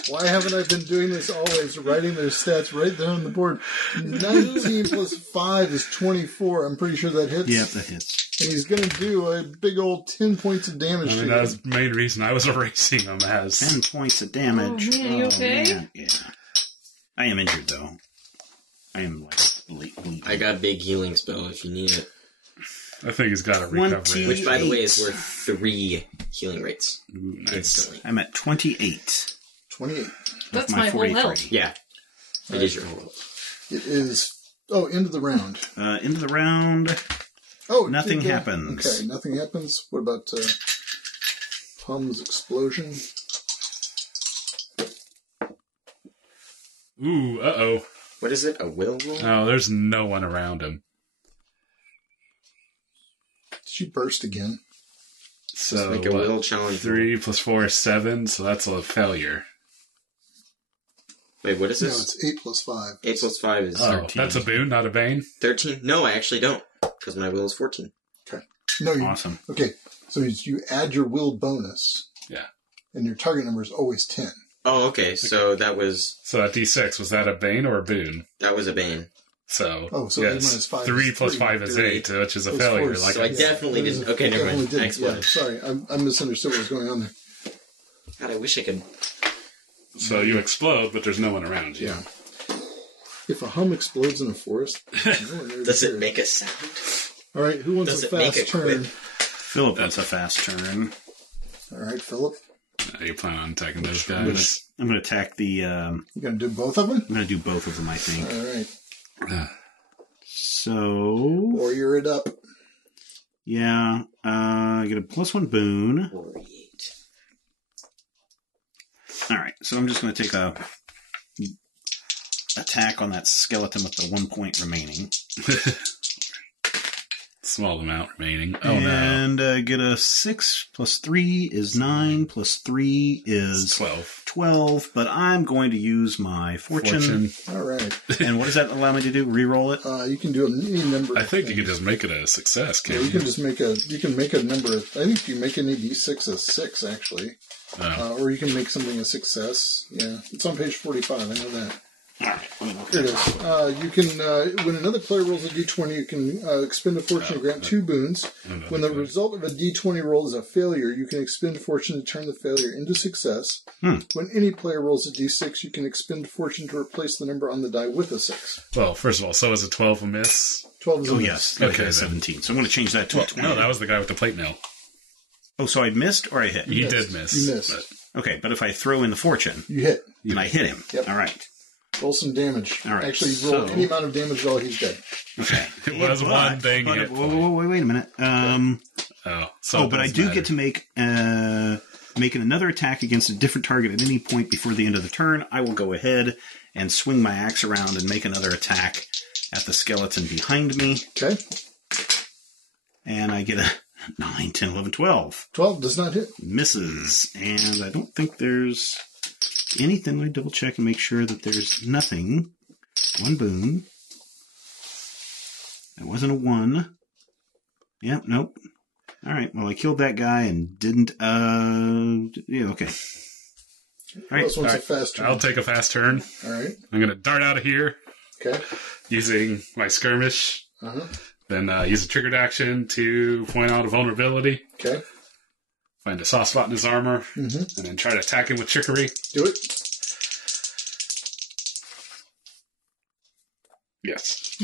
Why haven't I been doing this always? Writing their stats right there on the board. 19 plus 5 is 24. I'm pretty sure that hits. Yep, that hits. And he's going to do a big old 10 points of damage I to mean, you. that was the main reason I was erasing them as... 10 points of damage. Oh, man, you okay? Man. Yeah. I am injured, though. I am, bleeding. I got a big healing spell if you need it. I think he's got a recovery. 20. Which, by the way, is worth 3 healing rates. Ooh, nice. Instantly. I'm at 28. 28. That's with my whole health. Yeah. It is your whole health. It is... Oh, end of the round. Into the round. Oh, Nothing happens. Okay, nothing happens. What about Hum's explosion? Ooh, uh-oh. What is it? A will roll? Oh, there's no one around him. Did she burst again? So, Make a will challenge. 3 plus 4 is 7, so that's a failure. Wait, what is No, this? it's 8 plus 5. 8 plus 5 is Oh, 13. that's a boon, not a bane? 13. No, I actually don't. Because my will is 14. Okay. No, you... Awesome. Okay, so you add your will bonus. Yeah. And your target number is always 10. Oh, okay. So that was So that D6, was that a bane or a boon? a bane. So, Oh, so 8 minus yes, 5 3 is plus 3. 5 is 8, which is a Those failure. fours. Like So I definitely didn't. Okay, never mind. Definitely I didn't. Yeah, exploded. sorry, I misunderstood what was going on there. God, I wish I could. So you explode, but there's no one around you. Yeah. If a hum explodes in a forest, no one there to Does hear it make a sound? All right, who wants Does a it make fast a turn? quip? Philip wants a fast turn. All right, Philip. You plan on attacking those I'm gonna, guys? I'm gonna attack the. You going to do both of them? I'm gonna do both of them, I think. All right. So Warrior it up. yeah, I get a +1 boon. 48. All right, so I'm just gonna take a attack on that skeleton with the 1 point remaining. Small amount remaining. Oh, no. And get a 6 plus 3 is 9 plus 3 is 12. 12. But I'm going to use my fortune. All right. And what does that allow me to do? Reroll it? You can do any number. I of think you things. can just make it a success, Yeah, can't you can just make a. You can make a number. I think you make any d6 a 6 actually, Oh. or you can make something a success. Yeah, it's on page 45. I know that. All right. Let me look Here at it that. is. You can, when another player rolls a d20, you can expend a fortune to grant 2 boons. When the result of a d20 roll is a failure, you can expend fortune to turn the failure into success. When any player rolls a d6, you can expend fortune to replace the number on the die with a 6. Well, first of all, so is a 12 a miss? 12 is a Oh, miss. yes. Okay, Okay, then. 17. So I'm going to change that to a 20. No, that was the guy with the plate mail. Oh, so I missed or I hit? You did miss. You missed. Okay, but if I throw in the fortune, You hit. and I hit him. Yep. All right. Roll some damage. All right, Actually, roll so- any amount of damage at all. He's dead. Okay. It was one thing But, hit wait a minute. But I do get to make making another attack against a different target at any point before the end of the turn. I will go ahead and swing my axe around and make another attack at the skeleton behind me. Okay. And I get a 9, 10, 11, 12. 12 does not hit. Misses. And I don't think there's anything. Let me double check and make sure that there's nothing. One boon. That wasn't a 1. Yep, nope. All right, well, I killed that guy and didn't, yeah, okay. All right, This one's a fast turn. I'll take a fast turn. All right. I'm going to dart out of here Okay. using my skirmish. Uh-huh. Then use a triggered action to point out a vulnerability. Okay. Find a soft spot in his armor. Mm-hmm. And then try to attack him with trickery. Do it. Yes.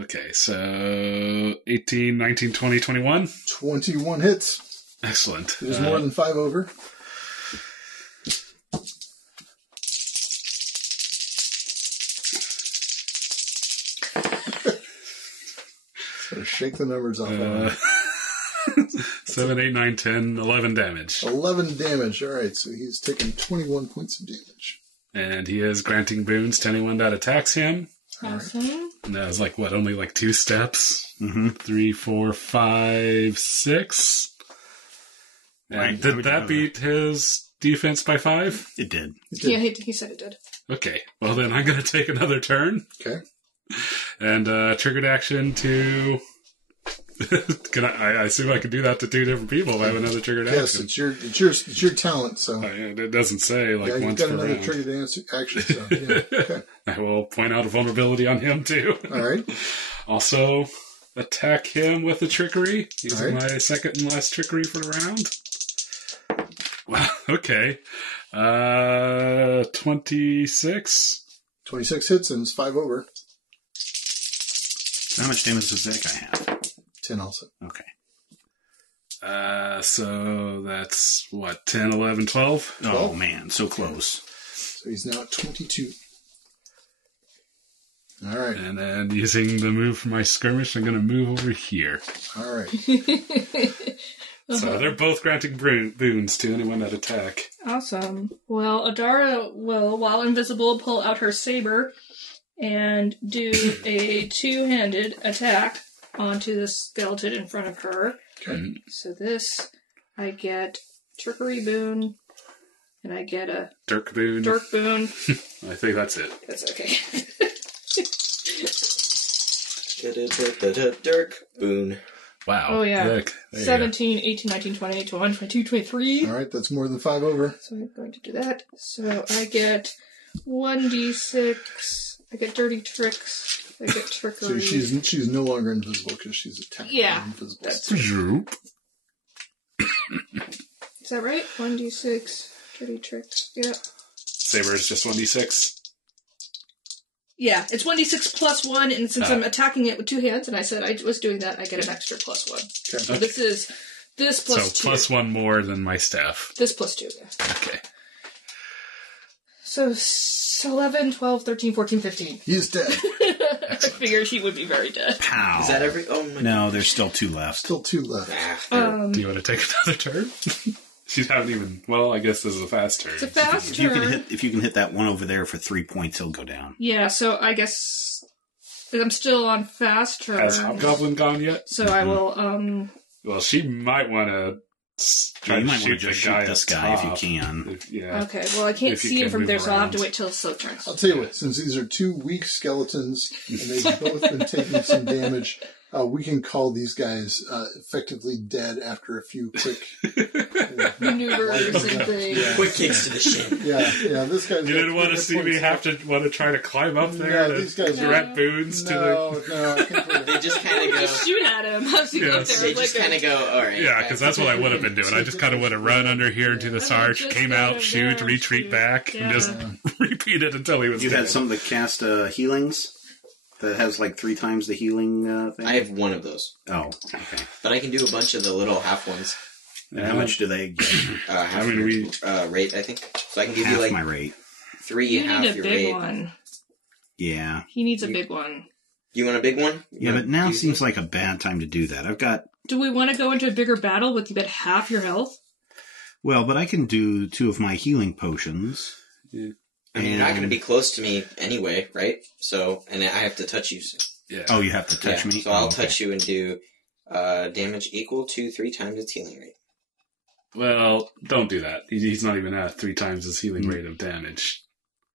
Okay, so 18, 19, 20, 21. 21 hits. Excellent. There's more than 5 over. So shake the numbers off. 7, 8, 9, 10, 11 damage. 11 damage. All right, so he's taken 21 points of damage. And he is granting boons to anyone that attacks him. Awesome. And that was like, what, only like 2 steps? Mm-hmm. 3, 4, 5, 6. And Right, did we that know beat his defense by 5? It did. Yeah, he said it did. Okay, well then I'm going to take another turn. Okay. And triggered action to... Can I assume I can do that to 2 different people if I have another triggered Yes, action. it's your talent. So It doesn't say, like, yeah, you've once got per another round. triggered action. So yeah. Okay. I will point out a vulnerability on him, too. All right. Also, attack him with a trickery, using All right. my second and last trickery for the round. Wow, okay. 26. 26 hits and it's 5 over. How much damage does that guy have? 10 also. Okay. So that's, what, 10, 11, 12? Oh, 12? man, so close. So he's now at 22. All right. And then using the move for my skirmish, I'm going to move over here. All right. So they're both granting boons to anyone that attack. Awesome. Well, Adara will, while invisible, pull out her saber and do a 2-handed attack onto the skeleton in front of her. Okay. So this, I get trickery boon, and I get a Dirk boon. dirk boon. I think that's it. That's okay. Dirk boon. Wow. Oh, yeah. Look, there you go. 17, 18, 19, 20, 21, 22, 23. All right. That's more than 5 over. So I'm going to do that. So I get 1d6. I get dirty tricks. I get So trickery. she's no longer invisible because she's attacked. Yeah, by invisible. that's- Zoop. Is that right? 1d6. Dirty tricks. Yeah. Saber is just 1d6. Yeah, it's 1d6 plus 1, and since Ah. I'm attacking it with 2 hands, and I said I was doing that, I get an extra plus 1. Okay. So this is this plus So 2. plus 1 more than my staff. This plus 2, yeah. Okay. So 11, 12, 13, 14, 15. He's dead. I figured he would be very dead. Pow. Is that every? Oh my. No, there's still 2 left. Still 2 left. Ah, Do you want to take another turn? She haven't even... Well, I guess this is a fast turn. It's a fast If you turn. can hit that one over there for 3 points, he'll go down. Yeah, so I guess I'm still on fast turn. Has Hobgoblin gone yet? So I will, Well, she might want to try You to might want to shoot just the guy shoot this up guy if you top. can. Yeah. Okay, well, I can't If you see him can from move there, so I'll have to around. wait till it's slow turn. I'll tell you what, since these are 2 weak skeletons and they've both been taking some damage, we can call these guys effectively dead after a few quick Maneuvers and things. Yeah. quick kicks to the shin. Yeah, this guy's You didn't want to see me have to want to try to climb up there No, these guys to are- direct boons to No, I think They just kind of go. Just shoot at him. How's he Yes. up there? They just kind of go. All right. the... Yeah, because that's what I would have been doing. I just kind of would have run under here into the sarge, just came go out, shoot, there, retreat shoot. back, Yeah. and just repeat it until he was You dead. had somebody cast healings? That has like 3 times the healing thing? I have one of those. Oh, okay. But I can do a bunch of the little half ones. And how much do they get? Half rate, I think. So I can give Half you like my rate. 3 You half need a your big rate. one. Yeah. He needs a big one. You want a big one? Yeah, but now seems like a bad time to do that. I've got... Do we want to go into a bigger battle with about half your health? Well, but I can do 2 of my healing potions. Yeah. I mean, you're not going to be close to me anyway, right? So, and I have to touch you. So. Yeah. Oh, you have to touch me? So I'll okay. touch you and do damage equal to 3 times its healing rate. Well, don't do that. He's not even at 3 times his healing rate of damage.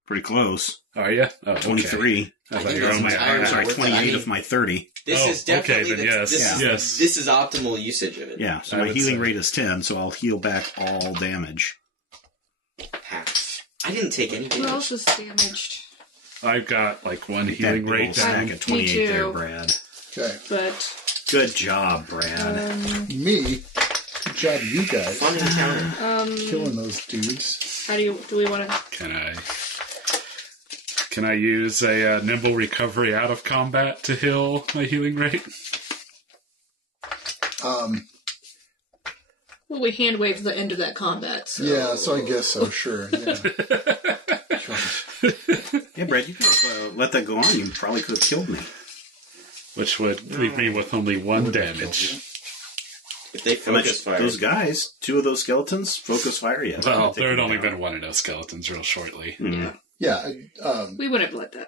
Pretty close. Are you? Oh, 23. I thought think you were that's on my entirely arm. Sorry, worth it. 28 I mean, of my 30. This Oh, is definitely okay, then yes. Yes. This is optimal usage of it. Yeah, so I my would healing say. rate is 10, so I'll heal back all damage. Half. I didn't take any Who else damage. is damaged? I've got like 1 That healing big rate old down. stack of 28 Me there, too. Brad. Okay. But Good job, Brad. Me. Good job, you guys. Fun encounter. Killing those dudes. how do we want to? Can I use a nimble recovery out of combat to heal my healing rate? Well, we hand wave the end of that combat. So. Yeah, so I guess so, sure. Yeah. Yeah, Brad, you could have let that go on. You probably could have killed me. Which would leave me with only 1 damage. If they focus fire. Those guys, 2 of those skeletons, focus fire, yeah. Well, there had only been 1 of those skeletons real shortly. Yeah, Yeah, we wouldn't have let that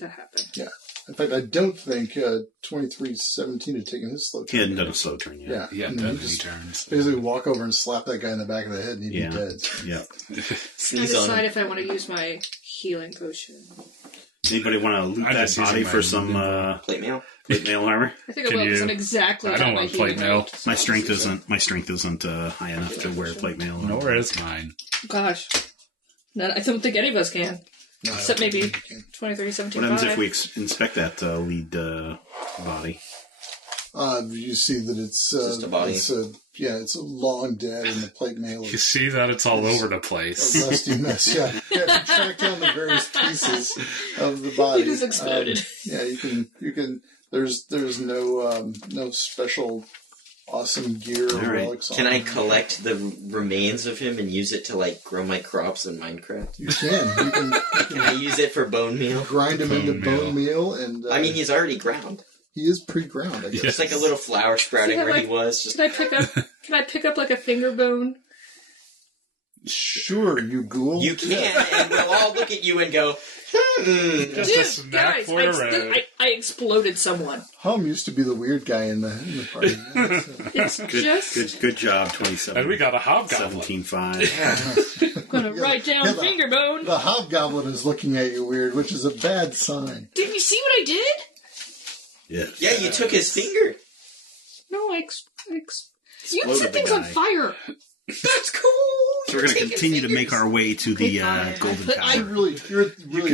happen. yeah. In fact, I don't think 2317 had taken his slow He turn. hadn't done a slow turn yet. Yeah. Yeah, and done you many just turns. basically walk over and slap that guy in the back of the head and he'd Yeah. be dead. Yeah. I Sneeze on decide him. if I want to use my healing potion. Anybody want to loot I'm that just using body my for some Plate mail. plate mail armor? I think I Can will because you- I'm exactly I at don't my want healing plate mail. rate. My strength isn't high enough to wear plate mail armor. Nor is mine. Gosh, I don't think any of us can. No, Except maybe okay. 2317. What happens if we inspect that lead body? You see that it's just a body. It's it's long dead, and the plate mail You is see that it's all over the a place. rusty mess. Yeah, if you track down the various pieces of the body. It just exploded. Yeah, you can. There's no special awesome gear or All right. relics. on Can I him. collect the remains of him and use it to like grow my crops in Minecraft? You can. Can I use it for bone meal? Grind him into Bone bone meal, and I mean, he's already ground. he is pre-ground. I guess. It's like a little flower sprouting See, where like- he was. Just Can I pick up like a finger bone? Sure, you ghoul. you can, and we'll all look at you and go, Just a Dude, snap guys, for a red. I exploded someone. Hum used to be the weird guy in the party. It's just Good job, 27. And we got a hobgoblin. 17.5. gonna write down Yeah, the- finger bone. The hobgoblin is looking at you weird, which is a bad sign. Did you see what I did? Yes. yeah, you took his finger. No, you Exploded set the things on guy. fire. That's cool. So we're going to continue to make our way to the fine. Golden But Tower. You're really can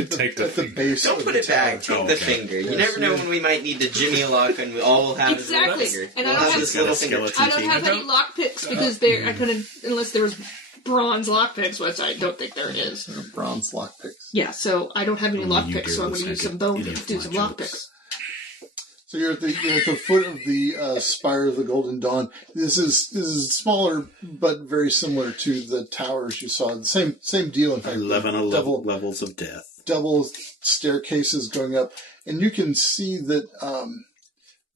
at the, take the at the finger. base. Don't of put the it back. tower. Take Oh, the okay. finger. You Yeah, never so know you- when we might need to Jimmy lock, and we all will have his Exactly. little finger. And I We'll don't have have- this little Got a finger. skeleton. I don't have any lockpicks because I couldn't unless there was bronze lockpicks, which I don't think there is. They're bronze lockpicks. Yeah, so I don't have any Only you lockpicks, do so I'm this going to use naked some bone idiot to do some flat lockpicks. jokes. So you're at the foot of the spire of the Golden Dawn. This is smaller, but very similar to the towers you saw. The same deal. In fact, 11 double levels of death. staircases going up, and you can see that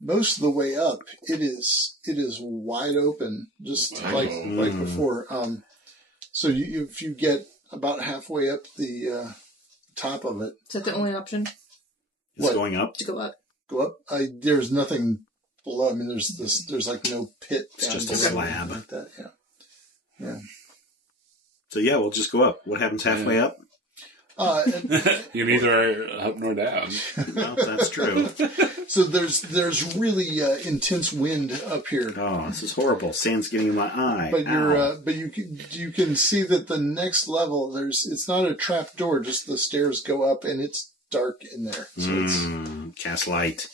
most of the way up it is wide open, just like before. So if you get about halfway up the top of it, Is that the only option It's What? going up. to go up? go up. There's nothing below. I mean, there's like no pit. It's down just a below slab. like that. Yeah. So yeah, we'll just go up. What happens halfway up? And You neither are up nor down. Well, that's true. so there's really intense wind up here. Oh, this is horrible. Sand's getting in my eye. But Ow. you can see that the next level it's not a trap door, just the stairs go up and it's dark in there. So Cast light.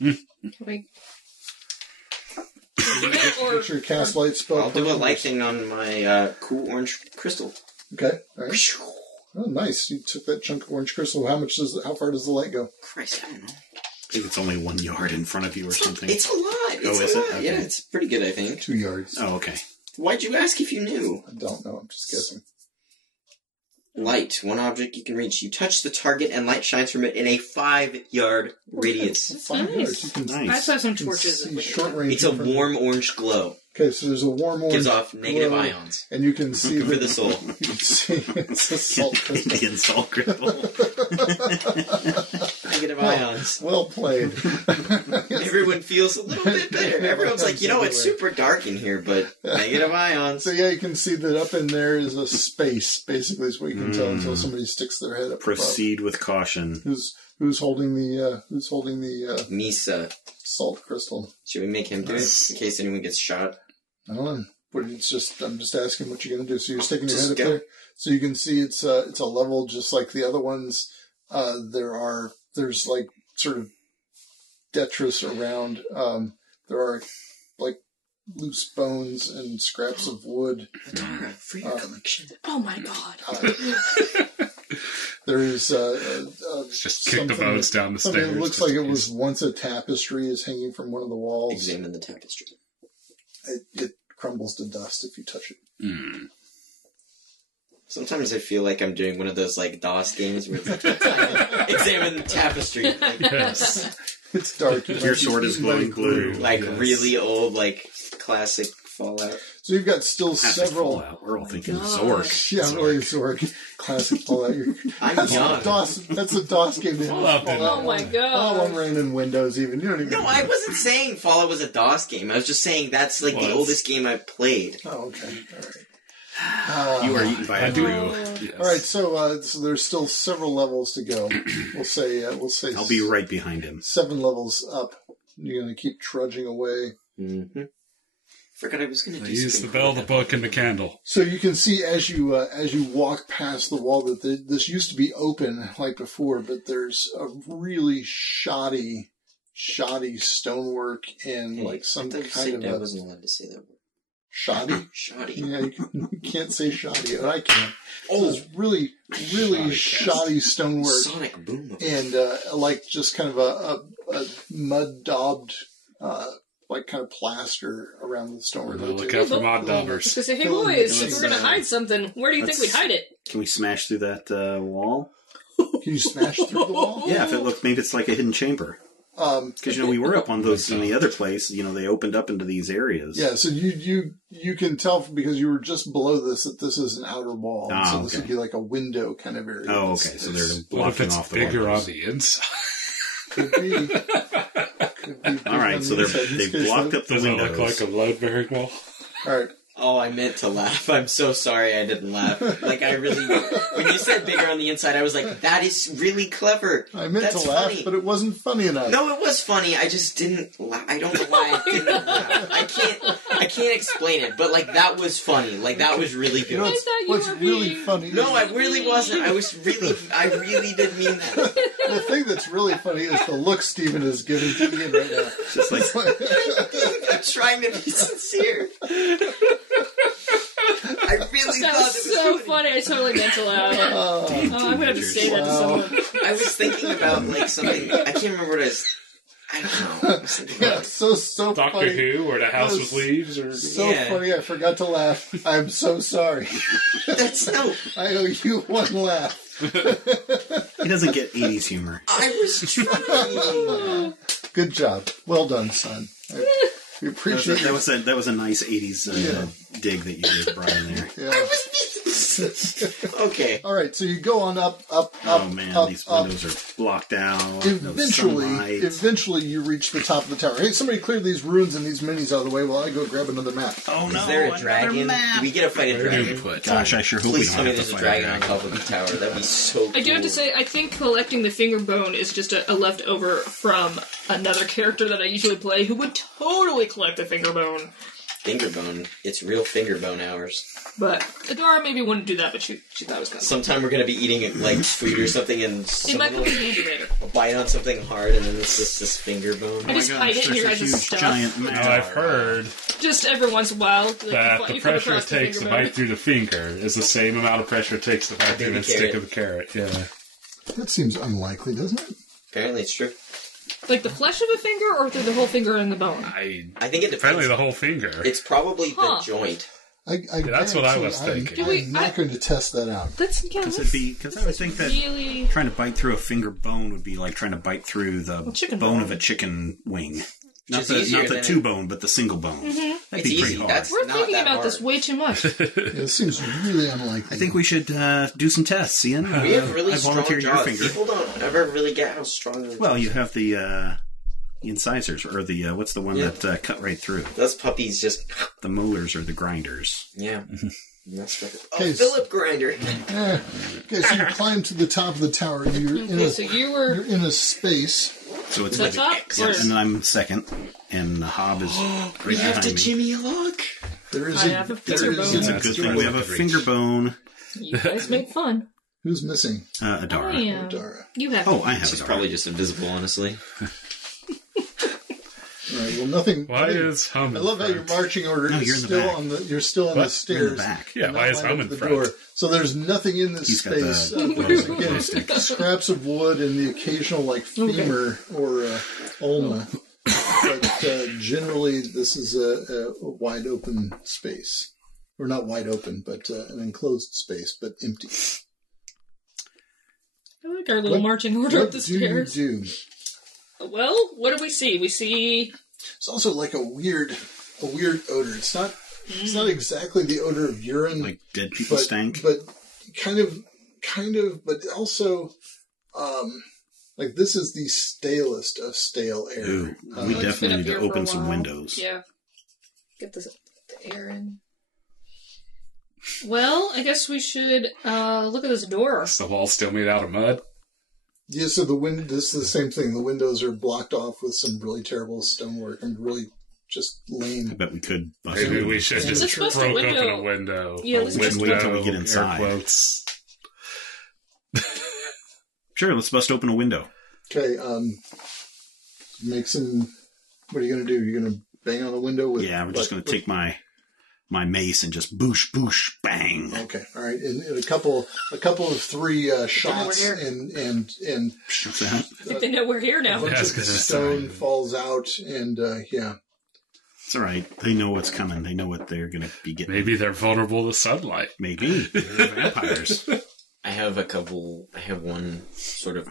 Like, it's your cast light spell. I'll do a light thing on my cool orange crystal. Okay, all right. Oh, nice. You took that chunk of orange crystal. How far does the light go? Christ, I don't know. I think it's only 1 yard in front of you or something. It's a lot. Oh, It's is a it? lot. Okay. Yeah, it's pretty good, I think. 2 yards. Oh, okay. Why'd you ask if you knew? I don't know. I'm just guessing. Light, one object you can reach. You touch the target and light shines from it in a 5-yard radius. 5 nice. yards. You can I Nice. saw some you can torches. see short range. It's a infrared. warm orange glow. Okay, so there's a warm orange. Gives off negative glow, ions. and you can see Good for the soul. You can see it's a salt crystal. Indian salt crystal. Negative ions. Well played. Everyone feels a little bit better. Everyone's like, it's super dark in here, but negative ions. So yeah, you can see that up in there is a space. Basically, is what you can tell until somebody sticks their head up. Proceed with caution. Above. Who's holding the Misa. salt crystal? Should we make him do it in case anyone gets shot? I don't know. But I'm just asking what you're going to do. So you're sticking your Just head up go. there. So you can see it's a level just like the other ones. There's like sort of detritus around. There are like loose bones and scraps of wood. Adara, for your collection. Oh my god. There is Just kick the bones down the something stairs. that looks like it was once a tapestry is hanging from one of the walls. Examine the tapestry. It crumbles to dust if you touch it. Mm. Sometimes I feel like I'm doing one of those like DOS games where it's like, examine the tapestry. Like, Yes. It's dark. Your sword is glowing blue. like Yes. really old, like classic Fallout. So you've got still Classic several. Fallout. We're all thinking God. Zork. Yeah, really, Zork. Classic Fallout. I'm That's young. a DOS. That's a DOS game. They Fallout didn't. Oh my Fallout god. one ran in Windows even. You don't even. No, I wasn't saying Fallout was a DOS game. I was just saying that's like the Was. oldest game I've played. Oh, okay. All right. You are eaten by I a do. brew. Yes. All right. So there's still several levels to go. We'll say. I'll be right behind him. 7 levels up. You're going to keep trudging away. Mm-hmm. Forgot I was going to I do use the something. bell, the book, and the candle. So you can see as you walk past the wall that this used to be open like before, but there's a really shoddy stonework and Hey, like some I thought you kind said of I a wasn't allowed to say that word. shoddy. Shoddy. Yeah, you can't say shoddy, and I can. Oh. So it's really shoddy stonework Sonic Boom. and like just kind of a mud daubed like kind of plaster around the stonework. Look out for mod daubers. Because hey boys, if we're gonna hide something, where do you think we'd hide it? Can we smash through that wall? Can you smash through the wall? Yeah, if it looked, maybe it's like a hidden chamber. Because we were up on those in the other place. They opened up into these areas. Yeah, so you can tell because you were just below this that this is an outer wall. Ah, so this okay. would be like a window kind of area. Oh, okay. So they're What if blocking it's off the bigger windows. on the inside? Could be. Could be All right, so they've blocked up the Does it windows. look like a load-bearing wall? All right. Oh, I meant to laugh. I'm so sorry I didn't laugh. Like, I really... When you said bigger on the inside, I was like, that is really clever. I meant That's to laugh, funny. but it wasn't funny enough. No, it was funny. I just didn't laugh. I don't know why I didn't laugh. I can't explain it, but, like, that was funny. Like, that was really good. You know I what's, thought you what's were really being- funny? No, I is really wasn't. I really did mean that. the thing that's really funny is the look Steven is giving to Ian right now. Just like I'm trying to be sincere. I really That thought was it was so funny. I totally meant to laugh. Oh, I'm gonna have to say that to Wow. someone. I was thinking about, like, something... I can't remember what I was... I don't know. I was thinking Yeah, about... so Doctor funny. Who or the House was with Leaves? Or So Yeah. funny, I forgot to laugh. I'm so sorry. That's... No. I owe you one laugh. he doesn't get 80s humor. I was trying. Good job. Well done, son. We appreciate That was a nice 80s dig that you did, Brian. There. Yeah. Okay. All right, so you go on up, Oh man, up, these up. windows are blocked out. No sunlight. Eventually, you reach the top of the tower. Hey, somebody clear these runes and these minis out of the way while I go grab another map. Oh no! Is there a another dragon? map. Do we get to fight a Where do you dragon? put? Gosh, I sure hope we Please don't tell me have to there's a fight dragon on top of the tower. That'd be so cool. I do have to say, I think collecting the finger bone is just a leftover from another character that I usually play who would totally collect the finger bone. Fingerbone. It's real fingerbone hours. But Adara maybe wouldn't do that, but she thought it was kind of fun. Sometime we're gonna be eating like food or something, and It might someone come in will handy later. bite on something hard, and then it's just this fingerbone. I just hide it in your there's a guys' huge stuff. giant No, map. I've heard Just every once in a while. Like, That the pressure it takes to bite through the finger is the same amount of pressure it takes to bite through the stick of the carrot. Yeah. That seems unlikely, doesn't it? Apparently it's true. Like the flesh of a finger or through the whole finger and the bone? I think it depends. Apparently the whole finger. It's probably the joint. That's what I was thinking. I'm not going to test that out. That's Because I would think that really... trying to bite through a finger bone would be like trying to bite through the bone of a chicken wing. Not the two bone, but the single bone. Mm-hmm. That'd be pretty hard. We're thinking about this way too much. It seems really unlikely. I think we should do some tests, Ian. We have really I strong volunteer jaws. your finger. People don't ever really get how strong they're. Well, you have the incisors, or the what's the one that cut right through? Those puppies just... The molars or the grinders. Yeah. That's right. Okay, Philip Grinder. Okay, so you climb to the top of the tower. You're in a space. So it's The top? and I'm second, and the hob is right We have behind to me. Jimmy a look. There is I have a finger bone. It's a good thing we have a finger bone. You guys make fun. Who's missing? Adara. I am. Dara. You have Oh, I have She's Adara. probably just invisible, honestly. All right. Well, nothing. Why is Hum I love how your marching order No, is you're in the still back. on the. You're still on the What? You're in stairs. the back. Yeah, and why not is lined Hum up in the front? door. So there's nothing in this He's got space. the Again, scraps of wood and the occasional femur or ulna. But generally, this is a wide open space, or not wide open, but an enclosed space, but empty. I like our little marching order up the stairs. What do you do? Well, what do we see? We see... It's also like a weird odor. It's not exactly the odor of urine, Like dead people stank. but kind of, but also, like this is the stalest of stale air. Ooh, we It's definitely been need to up here for open a some while. windows. Yeah. Get the air in. Well, I guess we should look at this door. Is the wall still made out of mud? Yeah, so this is the same thing. The windows are blocked off with some really terrible stonework and really just I lame. bet we could bust Maybe it. we should Let's just bust a broke window. open a window. Yeah, A let's just wait till we get air inside. quotes. Sure, let's bust open a window. Okay, make some. What are you going to do? You're going to bang on the window with? Yeah, we're just going to take my mace and just boosh, boosh, bang. Okay, all right. And a couple of three shots, here. and What's that? I think they know we're here a now. bunch Yeah, I was of gonna stone say. falls out, and yeah. It's all right. They know what's coming. They know what they're going to be getting. Maybe they're vulnerable to sunlight. Maybe. They're vampires. I have one sort of...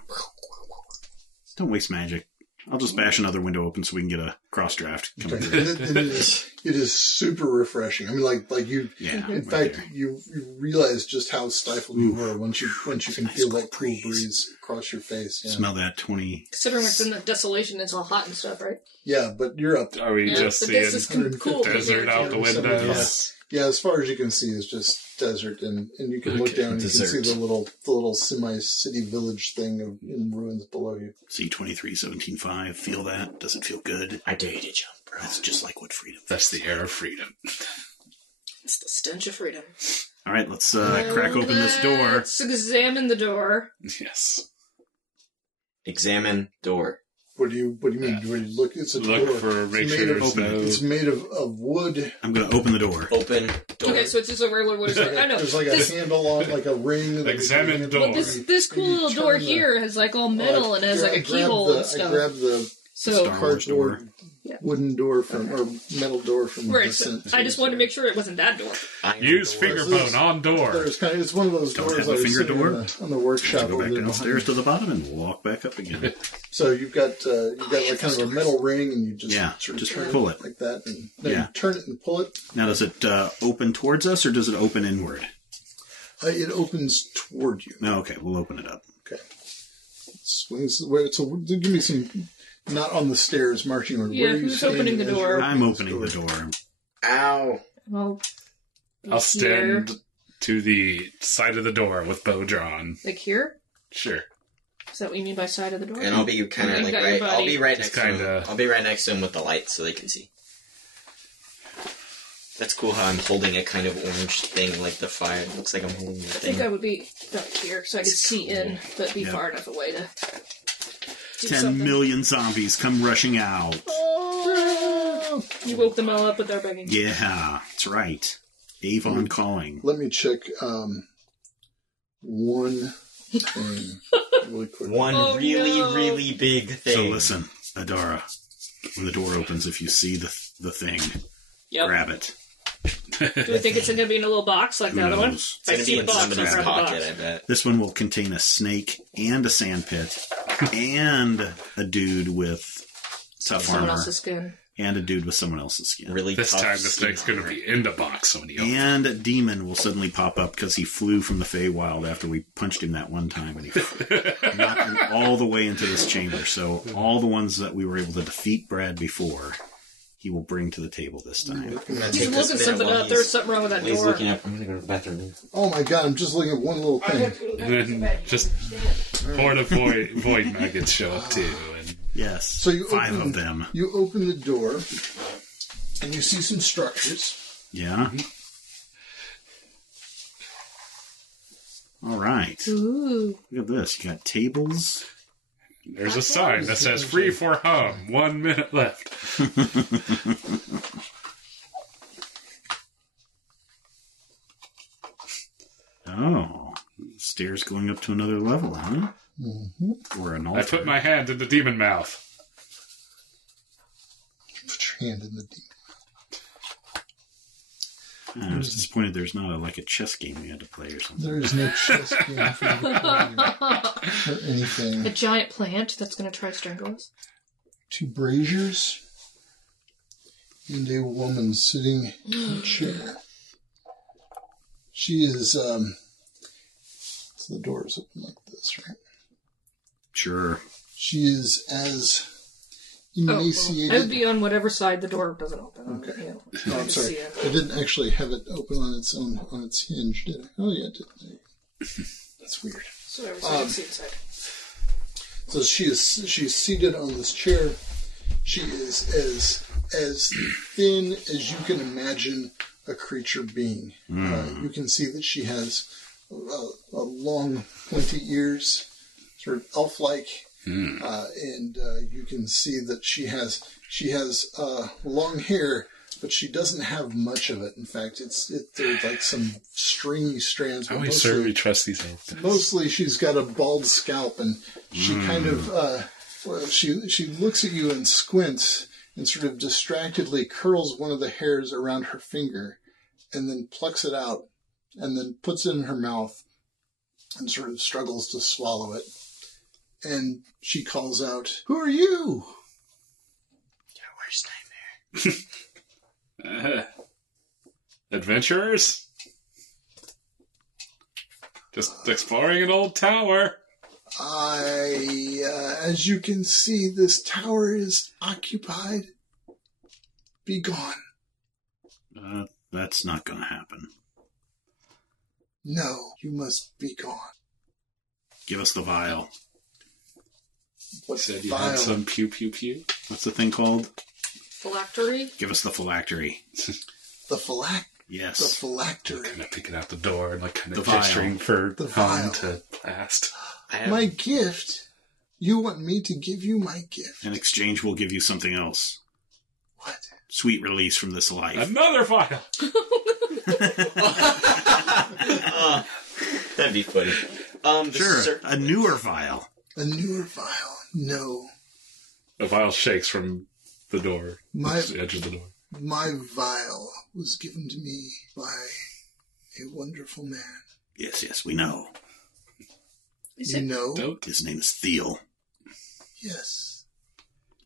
Don't waste magic. I'll just bash another window open so we can get a cross draft coming through. It is super refreshing. I mean, like you. Yeah. In right fact, there. you realize just how stifled you were once you can feel that cool breeze across your face. Yeah. Smell that 20. Considering it's in the desolation, it's all hot and stuff, right? Yeah, but you're up. Are we Yeah, just but seeing this is cool. desert out the windows? Yeah, as far as you can see is just desert, and you can look down and you can see the little semi-city village thing in ruins below you. C23-17-5. Feel that? Does it feel good? I dare you to jump, bro. That's just like what freedom. That's the air of freedom. It's the stench of freedom. All right, let's crack open this door. Let's examine the door. Yes. Examine door. What do you mean? Do you look? It's a Look door. for It's make made sure of there's no. It's made of wood. I'm going to open the door. Open door. Okay, so it's just a regular wood. I know. There's like a handle on, like a ring. Examine that- door. But this cool And you little door turn the- here has like all metal and has like a grab keyhole and I stuff. grabbed the So Star Wars door. cardboard wooden door from or metal door from right, the so Descent. I just wanted to make sure it wasn't that door. Iron Use door. finger bone on door. It's one of those Don't doors have a I was finger sitting door? on the workshop Go over back there downstairs behind. to the bottom and walk back up again. So you've got like kind of a metal ring, and you just sort of just turn pull it. like that, and then Yeah. you turn it and pull it. Now, does it open towards us or does it open inward? It opens toward you. No, okay, we'll open it up. Okay. Swings. So give me some. Not on the stairs, marching order. Yeah, Where are you who's standing opening the as you're door? I'm opening the door. Ow. Well, I'll stand to the side of the door with bow drawn. Like here? Sure. Is that what you mean by side of the door? And I'll be kind You of like got your right. buddy. I'll be right Just next to him. kinda- I'll be right next to him with the light so they can see. That's cool how I'm holding a kind of orange thing like the fire. It looks like I'm holding the I think thing. I would be back here so I could see in, but be Yeah. far enough away to do 10 something. million zombies come rushing out. Oh, you woke them all up with their begging. Yeah, that's right. Avon calling. Let me check one thing really quick. One really big thing. So listen, Adara, when the door opens, if you see the thing, grab it. Do we think it's going to be in a little box like the other one? knows? If I see a box, I'll grab the box. I bet. This one will contain a snake and a sand pit and a dude with tough Someone armor else's skin. and a dude with someone else's skin. Really This tough time the skin snake's going to armor. be in the box when he opens. And a demon will suddenly pop up because he flew from the Feywild after we punched him that one time, and he knocked him all the way into this chamber. So all the ones that we were able to defeat Brad before, he will bring to the table this time. I'm gonna He's take this looking minute something while up. There's something wrong with that He's door. looking up. I'm going to go to the bathroom. Oh my god, I'm just looking at one little thing. And then just horde of void nuggets show up too. And Yes, So you 5 open- of them. You open the door, and you see some structures. Yeah. All right. Ooh. Look at this. You got tables. there's a sign that says "Free for hum." 1 minute left. Oh, stairs going up to another level, huh? Mm-hmm. Or an I altar. put my hand in the demon mouth. Put your hand in the deep. I was disappointed there's not a chess game we had to play or something. There is no chess game for you to play or anything. A giant plant that's going to try to strangle us. 2 braziers and a woman sitting in a chair. She is, so the door is open like this, right? Sure. She is as Oh, well, emaciated. I would be on whatever side the door doesn't open. Okay. You know, Oh, I I'm can sorry. see it. I didn't actually have it open on its hinge, did I? Oh yeah, it did. That's weird. So whatever side I can see inside. So she's seated on this chair. She is as thin as you can imagine a creature being. You can see that she has a long, pointy ears, sort of elf-like, and you can see that she has long hair, but she doesn't have much of it. In fact, there's like some stringy strands. How But we certainly trust these elves. mostly she's got a bald scalp, and she kind of she looks at you and squints and sort of distractedly curls one of the hairs around her finger and then plucks it out and then puts it in her mouth and sort of struggles to swallow it. And she calls out, "Who are you?" Your worst nightmare. Adventurers? Just exploring an old tower. As you can see, this tower is occupied. Be gone. That's not going to happen. No, you must be gone. Give us the vial. What Said you vial? had some pew pew pew. What's the thing called? Phylactery? Give us the phylactery. The Yes. phylactery. Kind of picking out the door and kind The of vial. gesturing for The hum vial. to blast. I have, My gift? You want me to give you my gift? In exchange, we'll give you something else. What? Sweet release from this life. Another vial. that'd be funny. Sure. A newer vial. A newer vial? No. The vial shakes from the door. My- The edge of the door. My vial was given to me by a wonderful man. Yes, we know. Is You it? know? Don't. His name is Thiel. Yes.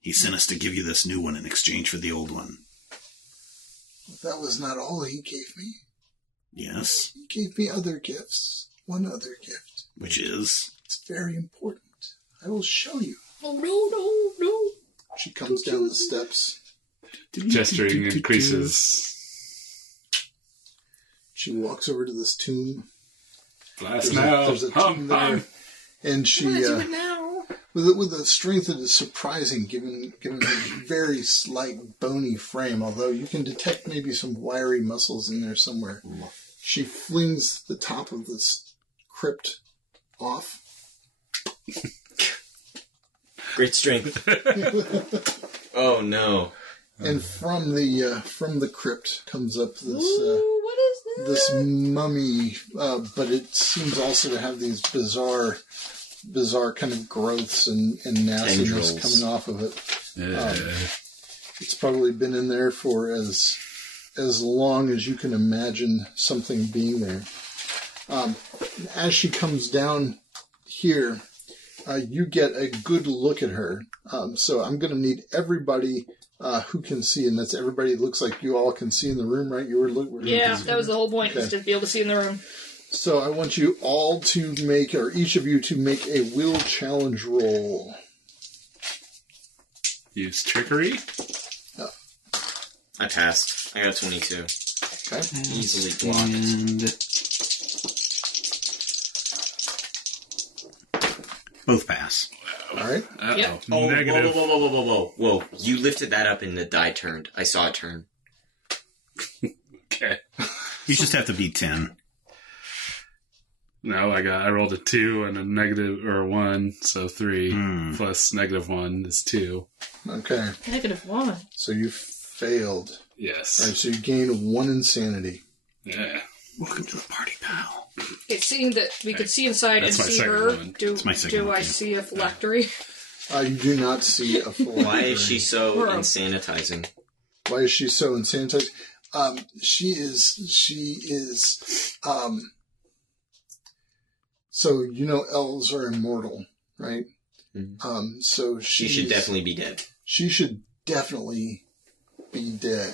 He sent us to give you this new one in exchange for the old one. That was not all he gave me. Yes. He gave me other gifts. One other gift. Which is? It's very important. I will show you. Oh, no. She comes down the steps. Gesturing increases. She walks over to this tomb. Blast now. There's a Hum, tomb there. hum. And she, I'm gonna do it now. with a strength that is surprising, given her very slight bony frame, although you can detect maybe some wiry muscles in there somewhere. She flings the top of this crypt off. Great strength. Oh no. And from the crypt comes up this Ooh, what is this that? mummy, but it seems also to have these bizarre kind of growths and nastiness Tendrils. coming off of it. Yeah. It's probably been in there for as long as you can imagine something being there. As she comes down here, you get a good look at her. So I'm going to need everybody who can see, and that's everybody. It looks like you all can see in the room, right? You were looking. Yeah, that was the whole point, is to be able to see in the room. So I want you all to make, or each of you to make a will challenge roll. Use trickery. I passed. I got 22. Okay. Easily blocked. And both pass. All right. Uh-oh. Yep. Oh, Negative. whoa. You lifted that up and the die turned. I saw it turn. Okay. You just have to beat 10. No, I rolled a 2 and a negative, or 1, so 3. Hmm. Plus -1 is 2. Okay. -1. So you failed. Yes. All right. So you gain 1 insanity. Yeah. Welcome to the party, pal. It's seeing that we could see inside That's and my see second her. one. Do It's my second do one, I too. see a phylactery? You do not see a full. Why is she so Or- insanitizing? Why is she so insanitized? She is. So you know, elves are immortal, right? Mhm. So She should definitely be dead. She should definitely be dead.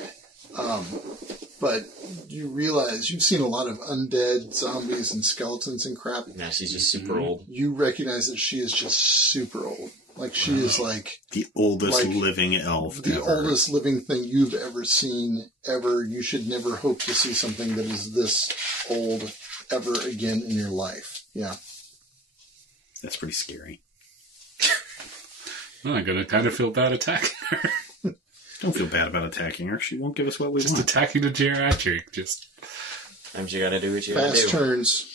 But you realize you've seen a lot of undead zombies and skeletons and crap. Now she's just super old. You recognize that she is just super old. Like she is like The oldest Like, living elf the ever. oldest living thing you've ever seen ever. You should never hope to see something that is this old ever again in your life. Yeah. That's pretty scary. Well, I'm going to kind of feel bad attacking her. Don't feel bad about attacking her. She won't give us what we Just want. attacking the geriatric. Just. Sometimes you gotta do what you gotta Fast do. turns.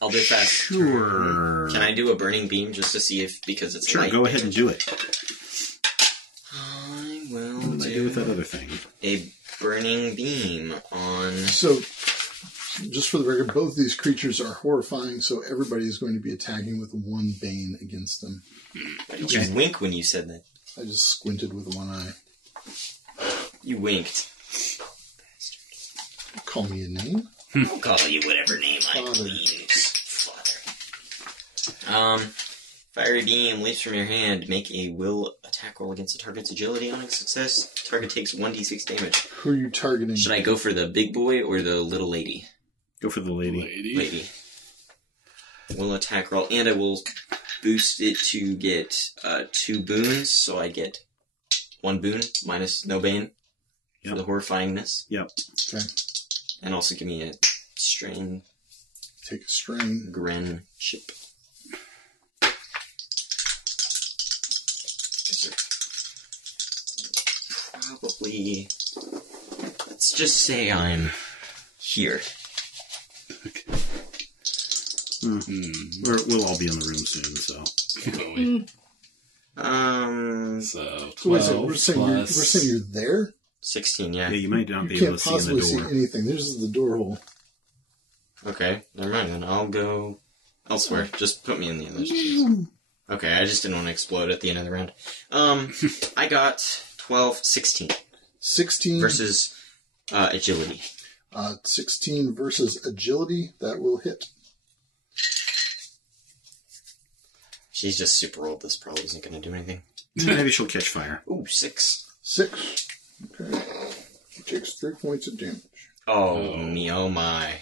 I'll do fast. Sure. Can I do a burning beam just to see if, because it's Sure, light? go ahead and do it. I will What did I do with that other thing? a burning beam on... So, just for the record, both these creatures are horrifying, so everybody is going to be attacking with 1 bane against them. Why did you wink when you said that? I just squinted with one eye. You winked. Call me a name? I'll call you whatever name I Father. please. Father. Fiery beam leaps from your hand. Make a will attack roll against the target's agility on a success. Target takes 1d6 damage. Who are you targeting? Should I go for the big boy or the little lady? Go for the lady. Lady. Will attack roll, and I will boost it to get 2 boons, so I get 1 boon minus no bane for Yep. the horrifyingness. Yep. Okay. And also give me a strain Take a strain. Gren chip. Probably. Let's just say I'm here. We'll all be in the room soon, so. So, 12 So wait a second, we're saying plus... you're there? 16, yeah. Yeah, you might not be You able can't to see in possibly the see door. anything. This is the door hole. Okay, never mind then. I'll go elsewhere. Just put me in the others. Okay, I just didn't want to explode at the end of the round. I got 12, 16 16 versus agility. 16 versus agility. That will hit. She's just super old. This probably isn't going to do anything. Maybe she'll catch fire. Ooh, 6. 6. Okay. She takes 3 points of damage. Oh, me, oh my.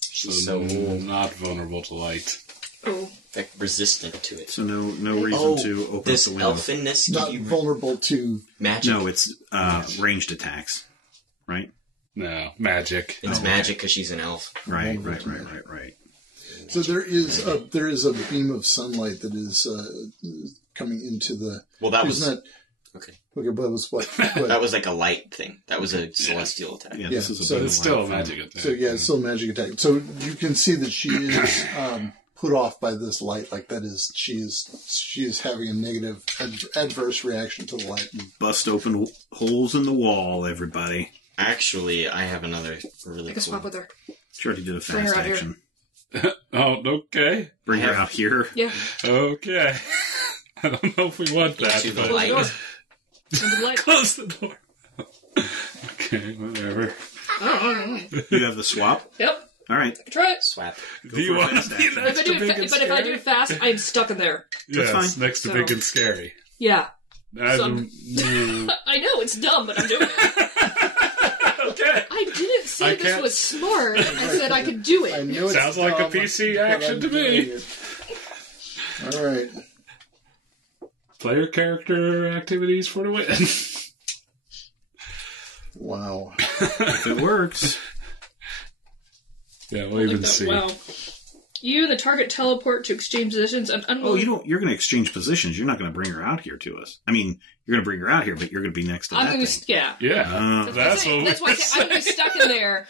She's so old. not vulnerable to light. Oh. In fact, resistant to it. So no reason to open up this the window. elfinness Not give you vulnerable to... magic. No, it's ranged attacks, right? No, magic. It's Oh, magic because she's an elf. Right. So there is a beam of sunlight that is coming into the... Well, that It's was... not... Okay. Okay, but it was what? That was like a light thing. That was a celestial attack. Yeah, Yeah, this is a so bit It's of still a wild magic fun. attack. So yeah, it's still a magic attack. So you can see that she is put off by this light. Like that is, she is having a negative adverse reaction to the light. Bust open holes in the wall, everybody. Actually, I have another really Take a swap cool. with her. She already did a Bring her fast out here. action. Oh, okay. Bring her out here. Yeah. Okay. I don't know if we want that, Into the but Close the door. light. Into the light. close the door. Okay, whatever. I don't know. You have the swap? Yep. All right. Try it. Swap. Go Do you for a want fast to be action. If I do it, but if I do it fast, I'm stuck in there. Yes, That's fine. next to So- big and scary. Yeah. I So- don't- I know it's dumb, but I'm doing it. Okay. I didn't say I this can't- was smart. I said I could do I it. know it's Sounds like a dumb, PC but action I'm to me. doing it. All right. Player character activities for the win. Wow. If it works. Yeah, we'll Like even that. see. Wow. You and the target teleport to exchange positions and Oh, unwilling. you're going to exchange positions. You're not going to bring her out here to us. I mean, you're going to bring her out here, but you're going to be next to I'm that gonna, thing. yeah. Yeah, that's what That's we're why I said I'm gonna be saying. stuck in there,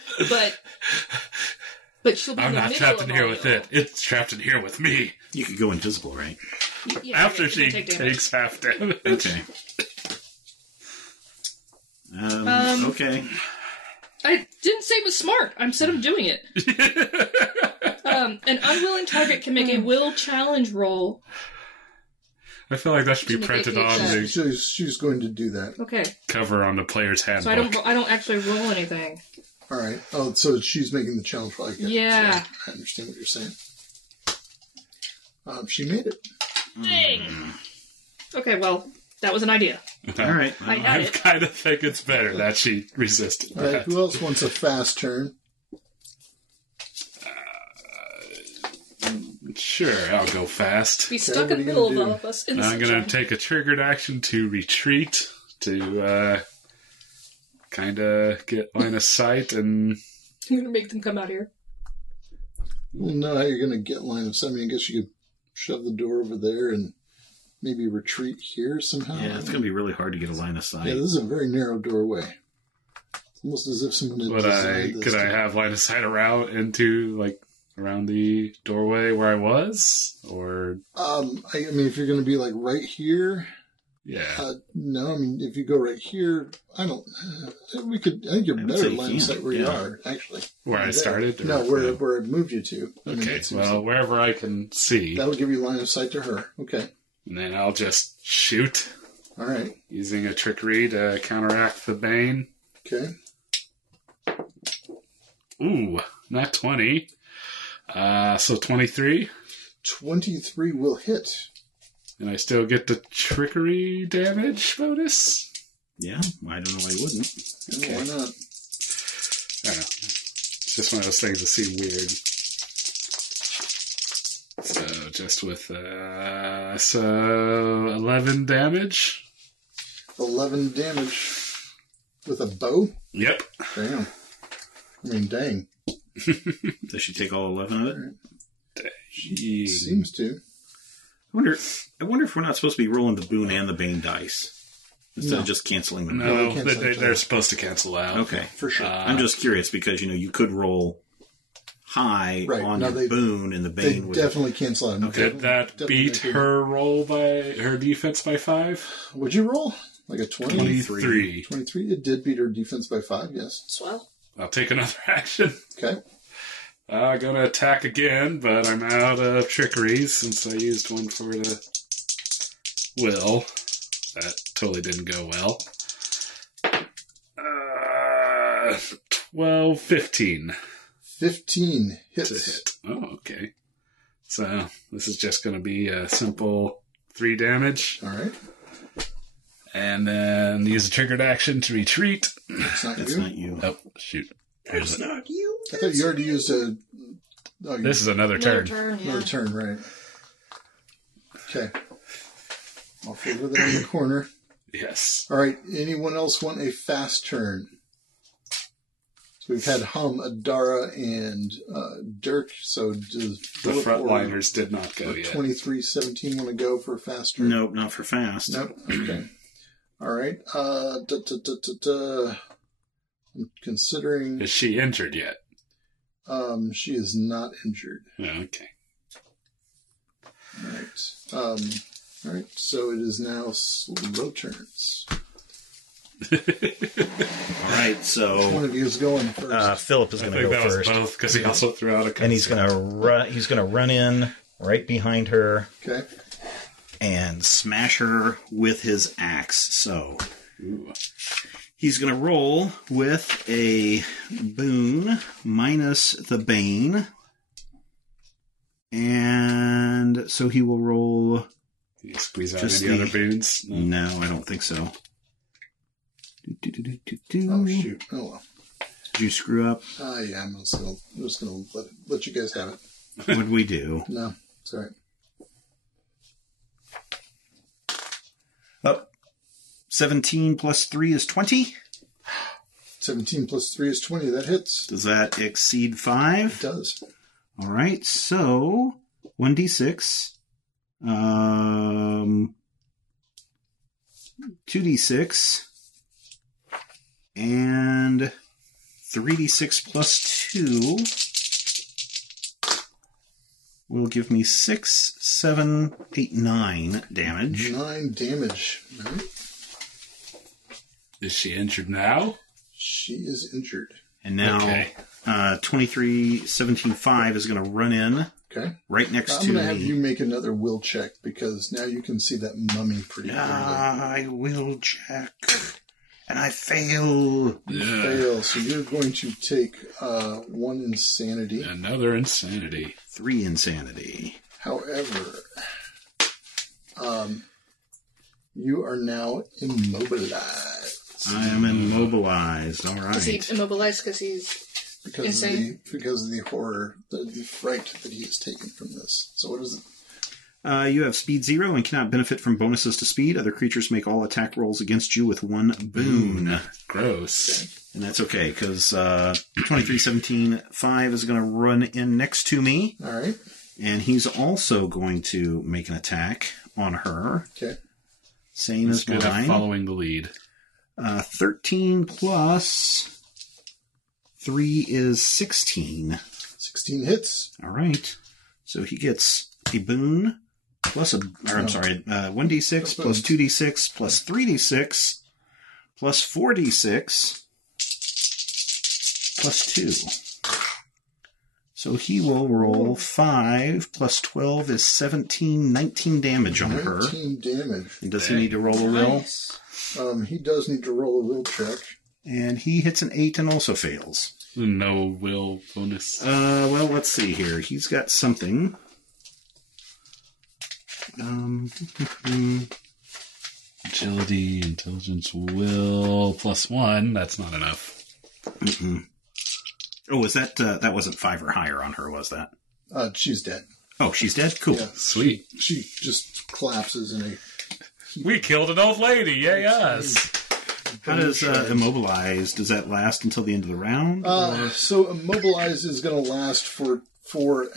but she'll be I'm in the not middle trapped of in here all with y'all. it. It's trapped in here with me. You could go invisible, right? Yeah, After you're she gonna take damage. takes half damage. Okay. Okay. I didn't say it was smart. I said I'm doing it. An unwilling target can make a will challenge roll. I feel like that should be To make printed it on check. the She's going to do that. Okay, cover on the player's handbook. so I don't actually roll anything. All right. Oh, so she's making the challenge. I get it. Yeah. So I understand what you're saying. She made it. Dang. Okay, well, that was an idea. All right. I had I it. kind of think it's better that she resisted All right. that. Who else wants a fast turn? Sure, I'll go fast. Be stuck what in the are you middle of gonna all of us in the I'm going sunshine. to take a triggered action to retreat, to kind of get line of sight and... I'm gonna make them come out here. Well, no, how you're going to get line of sight. I mean, I guess you could shove the door over there and maybe retreat here somehow. Yeah, it's going to be really hard to get a line of sight. Yeah, this is a very narrow doorway. It's almost as if someone had designed this. Could I have line of sight around around the doorway where I was? Or... I mean, if you're going to be like right here, Yeah. no. I mean, if you go right here, I don't. I think you're I would better say at line you of can, sight where you yeah. are actually. Where I There. started? Or- No, where it moved you to. I mean, Okay, that seems well, like- wherever I can see. that'll give you line of sight to her. Okay, And then I'll just shoot, all right. using a trickery to counteract the bane. Okay, Ooh, not 20. So 23. 23 will hit. And I still get the trickery damage bonus? Yeah, I don't know why you wouldn't. Yeah, why not? I don't know. It's just one of those things that seem weird. So just with, 11 damage? 11 damage with a bow. Yep. Damn. I mean, dang. Does she take all 11 of it? Seems to. I wonder if we're not supposed to be rolling the boon and the bane dice instead No. of just canceling them. No, we can't select they're that. supposed to cancel out. Okay. For sure. I'm just curious because you could roll high Right, on no, your they- boon and the They bane would definitely cancel out. Okay. Did that Definitely beat make it- her roll by her defense by 5? Would you roll? Like a 20? 23. 23? It did beat her defense by 5, yes. Swell. I'll take another action. Okay. Gonna attack again, but I'm out of trickeries since I used one for the will. That totally didn't go well. 12, 15 15 to hits. hit. Oh, okay. So this is just gonna be a simple 3 damage. All right. And then use a triggered action to retreat. It's not That's you. not you. Oh, shoot. Here's it. not you. I thought you already used a... Oh, you This is another Another turn. turn, yeah. another turn, right. Okay. I'll flip it in the corner. Yes. All right. Anyone else want a fast turn? So we've had Hum, Adara, and Dirk. So does The Philip frontliners did not or go yet. 2317 want to go for a fast turn? Nope, not for fast. Nope. Okay. All right. I'm considering. Is she injured yet? She is not injured. Oh, okay. All right. So it is now slow turns. All right, so One of you is going first. Philip is I going to think go that was first, both because he also threw out a and he's going to run. He's going to run in right behind her Okay. and smash her with his axe. So he's going to roll with a boon minus the bane, and so he will roll. Can you squeeze out Just any the- other boons? No, I don't think so. Oh shoot! Oh well. Did you screw up? Yeah. I'm just gonna let you guys have it. What'd we do? No, it's all right. Oh, 17 plus 3 is 20. 17 plus 3 is 20. That hits. Does that exceed It 5? does. All right, so 1d6, 2d6, and 3d6 plus 2 will give me 6, 7, 8, 9 damage. 9 damage. All right. Is she injured now? She is injured. And now Okay. 23, 17, 5 is going to run in Okay. right next I'm to going to me. have you make another will check because now you can see that mummy pretty clearly. I will check. And I fail. Yeah. Fail. So you're going to take 1 insanity. Another insanity. 3 insanity. However, you are now immobilized. I am immobilized. All Is he right. immobilized because he's insane? Because of the horror, the fright that he has taken from this. So what is it? You have speed 0 and cannot benefit from bonuses to speed. Other creatures make all attack rolls against you with 1 boon. Gross. And that's okay, because 23, 17, 5 is going to run in next to me. All right. And he's also going to make an attack on her. Okay. Same He's as good at mine. following the lead. 13 plus 3 is 16. 16 hits. All right. So he gets a boon plus 1d6 plus 2d6 plus 3d6 plus 4d6 plus 2. So he will roll 5 plus 12 is 17, 19 damage on her. 19 damage. And does he need to roll a will? He does need to roll a will check. And he hits an 8 and also fails. No will bonus. Well, let's see here. He's got something. Agility, intelligence, will, +1. That's not enough. Mm-mm. Oh, was that that wasn't 5 or higher on her, was that? She's dead. Oh, she's dead? Cool. Yeah. Sweet. She just collapses in a... We killed an old lady. Yay us. How does immobilize? Does that last until the end of the round? So immobilize is going to last for or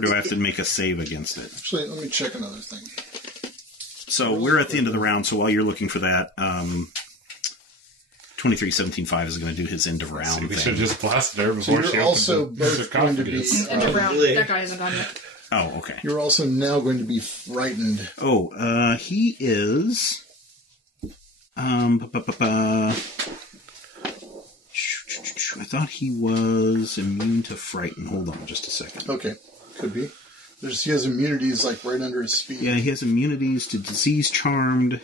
do I have to make a save against it? Actually, let me check another thing. So we're at the end of the round, so while you're looking for that, 23, 17, 5 is going to do his end of round We thing. should have just blasted her So before she you're also opened the both going to be... sarcophagus. End of round. That guy hasn't gone yet. Oh, okay. You're also now going to be frightened. Oh, he is... I thought he was immune to frighten. Hold on just a second. Okay, could be. He has immunities like right under his feet. Yeah, he has immunities to disease charmed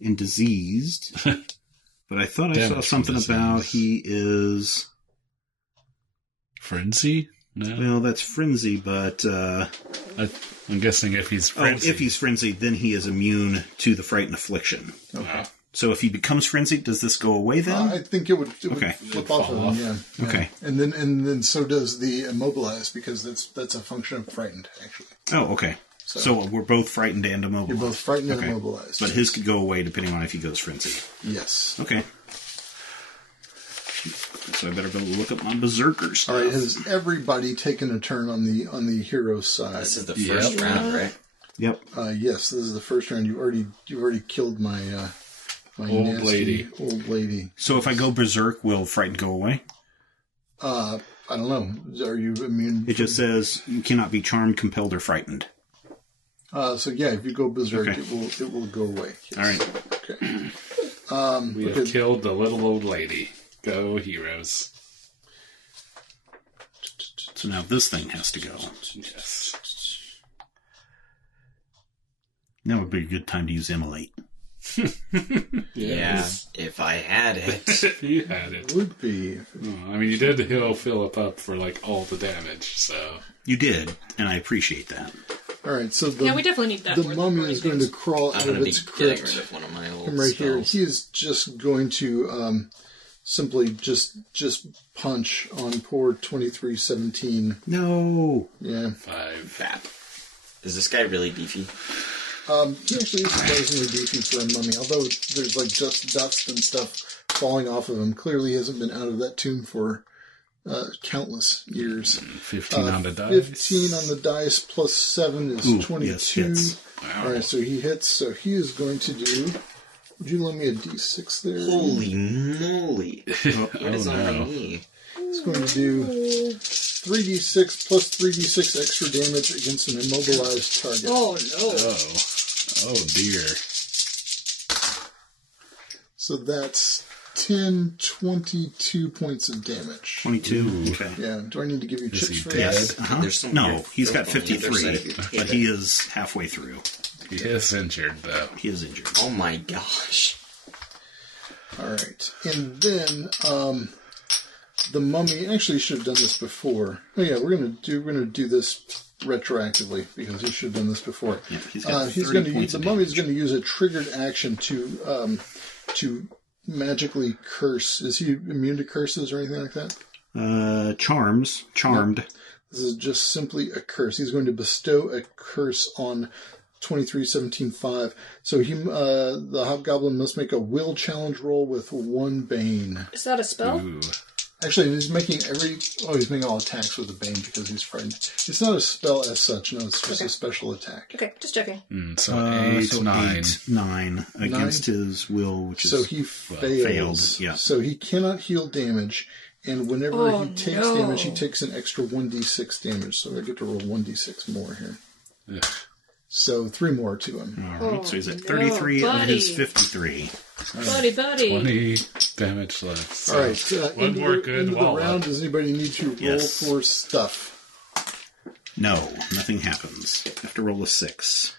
and diseased. But I thought I saw Damage something from about disease. he is... Frenzy? No. Well, that's frenzy, but... I'm guessing if he's frenzy. if he's frenzied, then he is immune to the fright and affliction. Wow. So if he becomes frenzied, does this go away then? I think it would Okay. flip off of Fall him, yeah. Okay. And then so does the immobilize because that's a function of frightened, actually. Oh, okay. So we're both frightened and immobilized. You're both frightened and Okay. immobilized. But his could go away depending on if he goes frenzied. Yes. Okay. So I better go look up my berserker stuff. All right. Has everybody taken a turn on the hero's side? This is the first round, right? Yep. Yes. This is the first round. You've already killed my Old nasty lady. old lady. So if I go berserk, will frighten go away? I don't know. Are you immune? It just says you cannot be charmed, compelled, or frightened. So yeah, if you go berserk, Okay. it will go away. Yes. All right. Okay. We have killed the little old lady. Go heroes. So now this thing has to go. Yes. Now would be a good time to use Immolate. Yeah, if I had it. If you had it. Would be. Oh, I mean, you did heal Philip up for, like, all the damage, so... You did, and I appreciate that. All right. So Yeah, we definitely need that. the more than mummy burning is going things. to crawl I'm out going of to be its getting crypt. rid of one of my old Him right here. spells. He is just going to simply just punch on poor 2317. No. Yeah. 5. Bap. Is this guy really beefy? He actually is surprisingly beefy for a mummy, although there's like just dust and stuff falling off of him. Clearly he hasn't been out of that tomb for countless years. 15 on the dice. 15 on the dice plus 7 is Ooh, 22. yes, hits. Wow. Alright, so he hits. So he is going to do... Would you loan me a d6 there? Holy moly. What is on my no. knee? He's going to do 3d6 plus 3d6 extra damage against an immobilized target. Oh no! Oh dear. So that's 10, 22 points of damage. 22. Okay. Yeah, do I need to give you Is chips he for dead? that? Uh-huh. There's some No, weird he's got filth on the other side 53, of your but table. he is halfway through. He is injured, though. He is injured. Oh my gosh. Alright, and then, the mummy actually should have done this before. Oh yeah, we're gonna do this retroactively because he should have done this before. Yeah, he's got 30 going to points the of mummy's damage. going to use a triggered action to magically curse. Is he immune to curses or anything like that? Charmed. This is just simply a curse. He's going to bestow a curse on 2317-5. So the hobgoblin must make a will challenge roll with 1 bane. Is that a spell? Ooh. Actually, he's making all attacks with a bane because he's frightened. It's not a spell as such. No, it's just Okay. a special attack. Okay, just checking. So 8, So 9. 9 against his will, which is So he fails. failed, yeah. So he cannot heal damage, and whenever Oh, he takes no. damage, he takes an extra 1d6 damage. So I get to roll 1d6 more here. Ugh. So 3 more to him. all right. Oh, So he's at no, 33 of his buddy. 53. Buddy. 20 damage left. So All right. one Into more the, good into the wall round, up. does anybody need to roll Yes. for stuff? No, nothing happens. You have to roll a 6.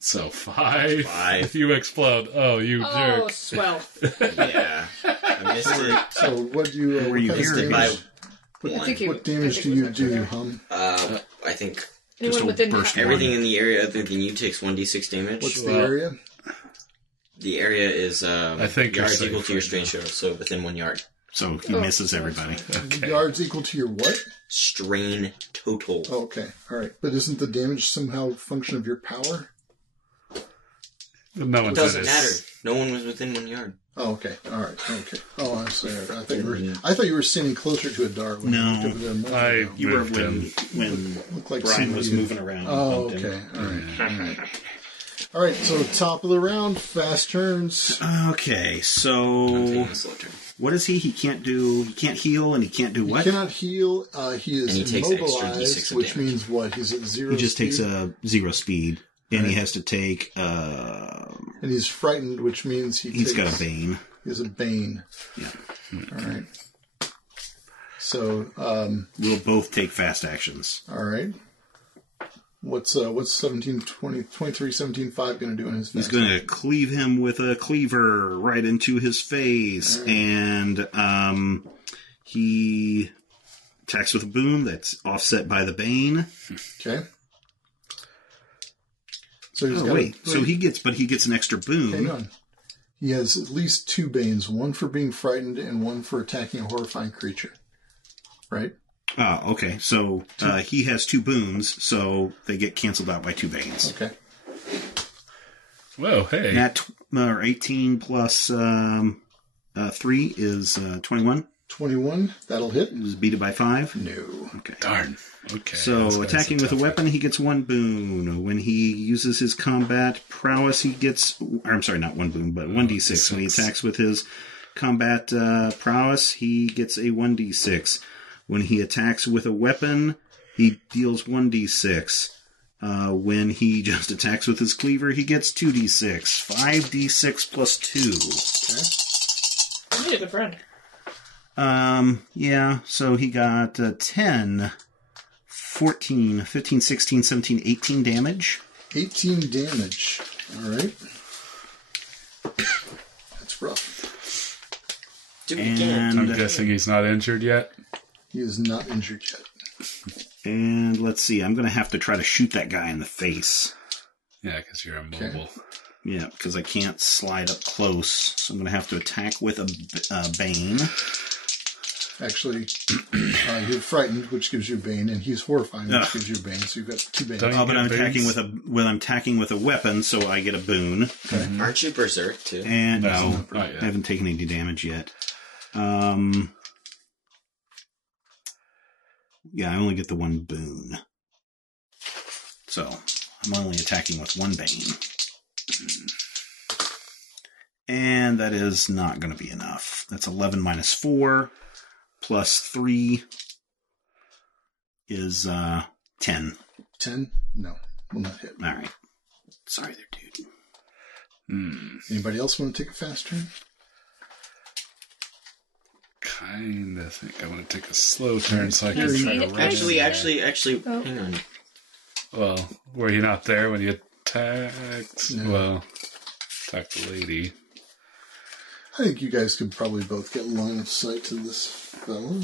So 5. 5. If you explode. Oh, you Oh, jerk. swell. Yeah. I missed it. So what do you? Were you what kind of hearing? damage, By I think one. what damage I do think you it was do, actually Hum? I think Anyone a within burst half- everything in the area other than you takes 1d6 damage. What's the Well, area? The area is I think you're yards safe equal to your right strange show, so within 1 yard. So he Oh, misses oh, everybody. Okay. Yards equal to your what? Strain total. Oh, okay, all right. But isn't the damage somehow a function of your power? No one It doesn't said matter. No one was within 1 yard. Oh, okay. All right. Okay. Oh, I'm sorry. I thought you were standing closer to a dart. When No. you looked over there a moment I ago. You were moved him. when Looked like Brian was somebody- moving around. Oh, bumped him. okay. All right. All right. All right. So top of the round, fast turns. Okay, I'm so taking a slow turn. what is he? He can't heal, and he can't do He what? cannot heal. He is And he takes extra immobilized, D6 of which damage. means what? He's at 0. He just takes speed, a 0 speed, and he Right. has to take. and he's frightened, which means He's got a bane. He has a bane. Yeah. All right. So, We'll both take fast actions. all right. What's 17, 20, 23, 17, 5 going to do in his He's fast? going to cleave him with a cleaver right into his face, and he attacks with a boom that's offset by the bane. Okay. So he's Oh got wait, so he gets an extra boom. Hang on. He has at least 2 banes, one for being frightened and one for attacking a horrifying creature. Right? Oh, okay. So he has 2 boons, so they get canceled out by 2 banes. Okay. Whoa, hey. That 18 plus 3 is 21. 21, that'll hit. Is beat by 5. No. Okay. Darn. Okay. So that's attacking with a tough weapon, he gets 1 boon. When he uses his combat prowess, he gets. I'm sorry, not 1 boon, but 1d6. When he attacks with his combat prowess, he gets a 1d6. When he attacks with a weapon, he deals 1d6. When he just attacks with his cleaver, he gets 2d6. 5d6 plus 2. I need a good friend. Yeah, so he got 10, 14, 15, 16, 17, 18 damage. 18 damage. All right. That's rough. Do it again. And, I'm guessing he's not injured yet. He is not injured yet. and let's see, I'm going to have to try to shoot that guy in the face. Yeah, because you're immobile. Yeah, because I can't slide up close, so I'm going to have to attack with a Bane. Actually, you're frightened, which gives you Bane, and he's horrifying, which gives you Bane. So you've got 2 Banes. Don't you But I'm get attacking boons? I'm attacking with a weapon, so I get a boon. Aren't you berserk too? And No, no, not yet. I haven't taken any damage yet. Yeah, I only get the 1 boon. So, I'm only attacking with 1 Bane. And that is not going to be enough. That's 11 minus 4, plus 3 is 10. 10? No, will not hit. All right. Sorry there, dude. Anybody else want to take a fast turn? Kind of think I want to take a slow turn so I can try to run. Actually, Oh. hang on. Well, were you not there when you attacked? No. Well, attacked the lady. I think you guys could probably both get line of sight to this fellow.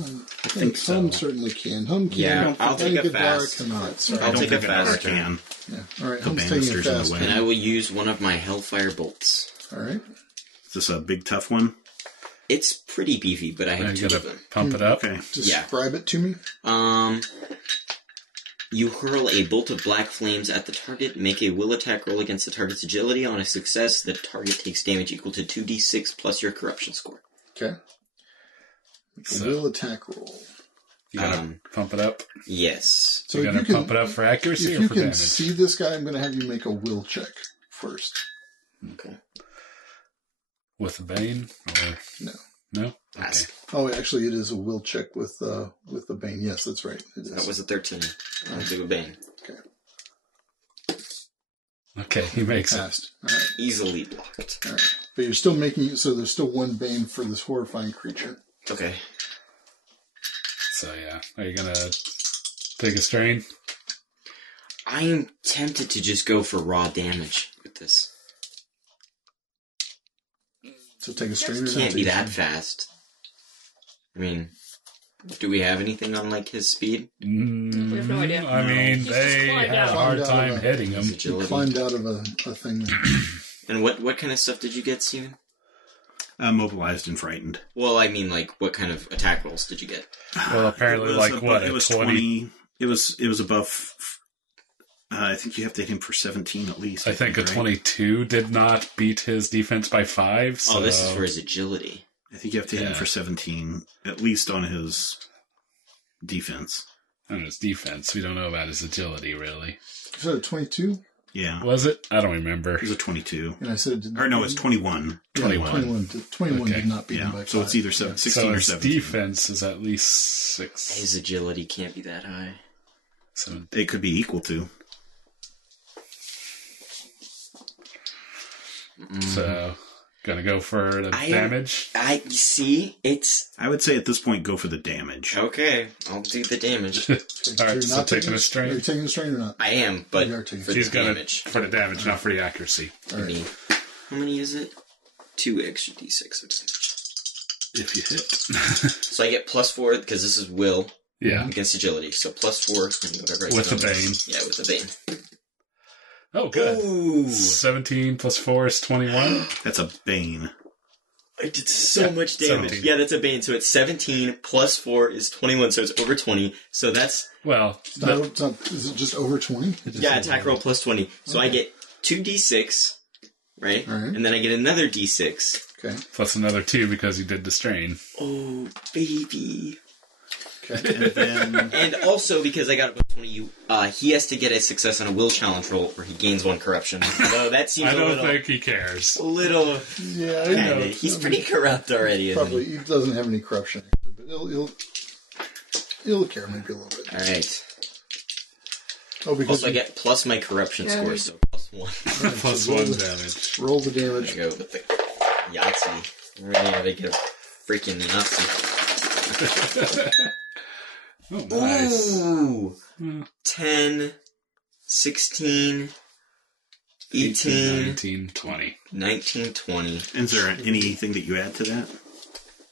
I think so. Hum certainly can. Hum can. Yeah, I don't I'll think take a Gadara fast. cannot. Sorry. I'll I don't take a think I fast can. Yeah. All right, The Hum's taking a banisters in the fast way. And turn. I will use one of my Hellfire bolts. All right. Is this a big, tough one? It's pretty beefy, but I Now have you 2 of gotta them. pump it up. Okay. Describe it to me. You hurl a bolt of black flames at the target. Make a will attack roll against the target's agility. On a success, the target takes damage equal to 2d6 plus your corruption score. Okay. Make a So- will attack roll. You gotta pump it up. Yes. So You if gotta you can, pump it up for accuracy if or you for can damage? see this guy, I'm going to have you make a will check first. Okay. With the Bane? Or... No. No? Pass. Oh, actually, it is a will check with the Bane. Yes, that's right. It is. That was a 13. I'll do a bane. Okay, he makes it. Passed. All right. Easily blocked. All right. But you're still making, so there's still 1 Bane for this horrifying creature. Okay. So yeah, are you gonna take a strain? I am tempted to just go for raw damage with this. So take a strain or not Can't take be a that strain? fast. I mean, do we have anything on, like, his speed? We have no idea. I mean, He's just they climbed had a out. hard Climbed out time of a- hitting him. His He agility? climbed out of a thing. And what kind of stuff did you get, Steven? Mobilized and frightened. Well, I mean, like, what kind of attack rolls did you get? Well, apparently, It was like, above- what, It a was 20? It was above. I think you have to hit him for 17 at least. I think a right? 22 did not beat his defense by 5, so... Oh, this is for his agility. I think you have to hit him Yeah. for 17 at least on his defense. on his defense. We don't know about his agility, really. You said a 22? Yeah, Was it? I don't remember. it was a 22. And I said it did not. Or no, beat it's him? 21. Yeah, 21. 21 Okay. did not beat him Yeah, by so 5. it's either 16 So or his 17. defense is at least 6. His agility can't be that high. So, It could be equal to. so gonna go for the damage. I see. It's I would say at this point, go for the damage. okay. I'll do the damage. All So right, you're so not taking a Are strain. you taking a strain or not? I am, but You are taking- for the He's gonna damage. for the damage, not for the accuracy. All I right. mean, how many is it? 2 extra d6. If you hit, So I get +4 because this is will yeah. against agility. So +4 and whatever. I With get the on bane. this. Yeah, with the bane. Oh, good. Ooh, 17 plus 4 is 21. That's a bane. I did so much damage. 17. Yeah, that's a bane. So it's 17 plus 4 is 21. So it's over 20. So that's Well, It's not, is it just over 20? yeah, attack roll plus 20. So I get 2d6, right? All right. And then I get another d6. Okay. plus another 2 because you did the strain. Oh, baby. Okay. And then And also, because I got above 20, he has to get a success on a will challenge roll where he gains 1 corruption. So that seems I a don't little... think he cares. A little... Yeah, I know. He's pretty corrupt already, isn't Probably. He doesn't have any corruption. But He'll care maybe a little bit. All right. Oh, because Also, I get plus my corruption score, so plus 1. right, Plus so roll 1 the- damage. Roll the There damage. you go with the Yahtzee. Really, they get a freaking Yahtzee. Oh, nice. Ooh! Mm. 10, 16, 18, 19, 20. 19, 20. Is there anything that you add to that?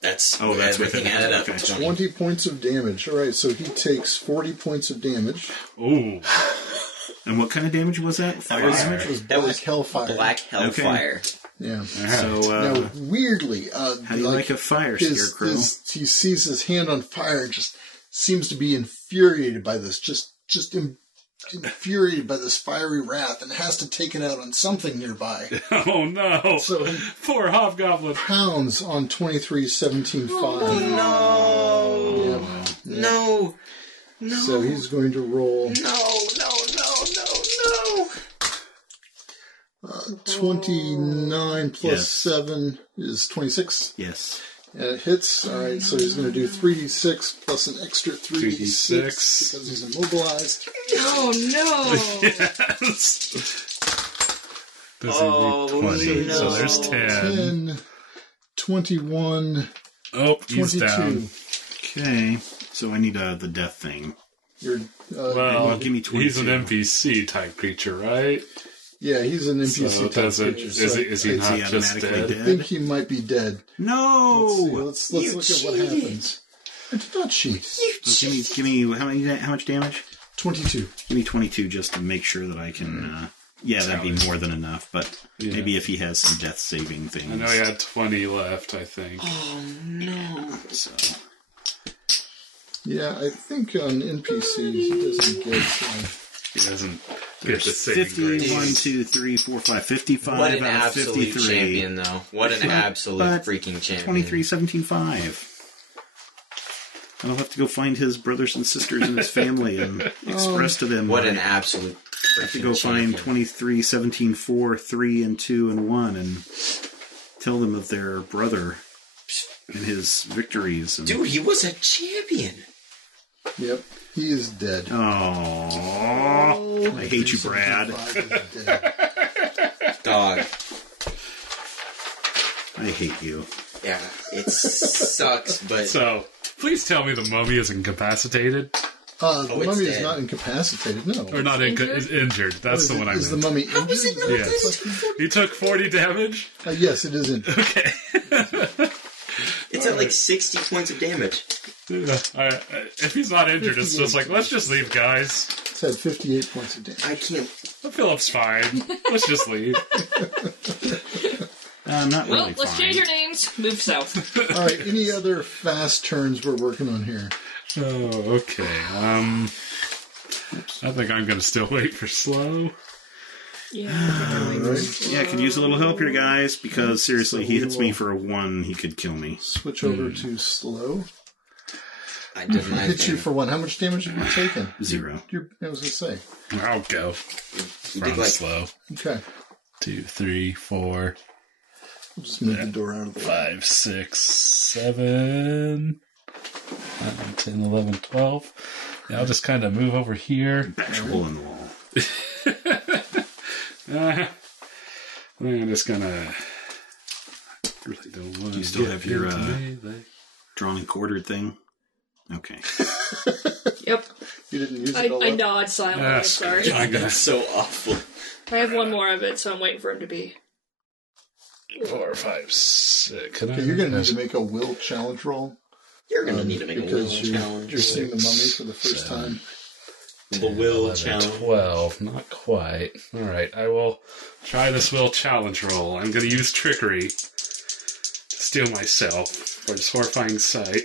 That's That's with everything it. added up. Okay. 20 points of damage. All right, so he takes 40 points of damage. Ooh. And what kind of damage was that? Fire was- damage? Was That black was hellfire. Black Hellfire. Yeah. So, Now, weirdly, how do you like a fire scarecrow? he sees his hand on fire and just seems to be infuriated by this, just infuriated by this fiery wrath, and has to take it out on something nearby. Oh, no. So he Poor Hobgoblin. pounds on 23, 17, 5. No! Yeah. No! No! So he's going to roll No! 29 plus Yes. 7 is 26. Yes. And it hits. All right, so he's going to do 3d6 plus an extra 3d6 3d6. because he's immobilized. Oh no! Yes. Does Oh, he need 20? no. So there's 10. 10, 21, Oh, he's 22. down. Okay. So I need the death thing. You're, Well, give me he's an 22. NPC type creature, right? yeah, he's an NPC So type does it, creature. is, So he, is he I- Is not he just automatically dead? I dead? think he might be dead. No! Let's look at what happens. I did not cheat. Give me how much damage? 22. Give me 22 just to make sure that I can. Yeah, that'd be more than enough. But Yeah. maybe if he has some death saving things. I know he had 20 left, I think. Oh no! So Yeah, I think on NPC he doesn't get. He doesn't get there's the saving 50, grace. 1, 2, 3, 4, 5, 55 What an out of absolute 53. champion, though. What an absolute But freaking champion. 23, 17, 5. And I'll have to go find his brothers and sisters and his family and express to them. What an absolute I have to freaking go champion. find 23, 17, 4, 3, and 2, and 1 and tell them of their brother and his victories. And, Dude, he was a champion. Yep, he is dead. Aww. I hate you, Brad. 75 is dead. Dog. I hate you. Yeah, it sucks, but So, please tell me the mummy is incapacitated. The it's mummy is dead. not incapacitated, no. Or not is injured. That's the one I Is the meant. mummy injured? Yes. He took 40 damage? Yes, it is injured. Okay. it's at like 60 points of damage. If he's not injured, it's just like, let's just leave, guys. It's had 58 points of damage. I can't. Philip's fine. Let's just leave. Not Well, really let's fine. change your names. Move south. All right, any other fast turns we're working on here? Oh, okay. I think I'm going to still wait for slow. Yeah. All right, Yeah, I could use a little help here, guys, because seriously, he hits me for a 1, he could kill me. switch over to slow. I did my Hit you thing. for 1. How much damage have you taken? 0. I was going to say. I'll go He from did like slow. Okay, 2, 3, 4, I'll just move the door out of the way. 5, 6, 7, 9, 10, 11, 12. Yeah, I'll just kind of move over here. Bash a hole in the wall. I'm just gonna. Really don't want. You still have your, melee. Drawn and quartered thing? Okay. Yep. You didn't use I it all up? nod silently. Ah, Sorry. I'm gonna That's so awful. I have one more of it, so I'm waiting for him to be. 4, 5, 6. Okay, you're going to need to make a will challenge roll. You're gonna need to make a will because challenge. you're seeing the mummy for the first time. The will 11, challenge. 12. Not quite. All right, I will try this will challenge roll. I'm going to use trickery to steal myself for this horrifying sight.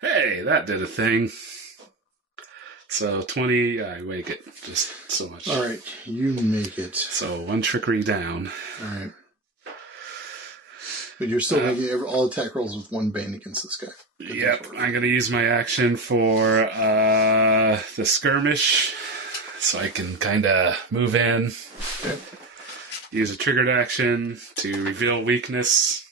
Hey, that did a thing. So 20, I make it just so much. All right, you make it. So 1 trickery down. All right. But you're still making all attack rolls with 1 bane against this guy. Yep, I'm going to use my action for the skirmish, so I can kind of move in. Okay. Use a triggered action to reveal weakness.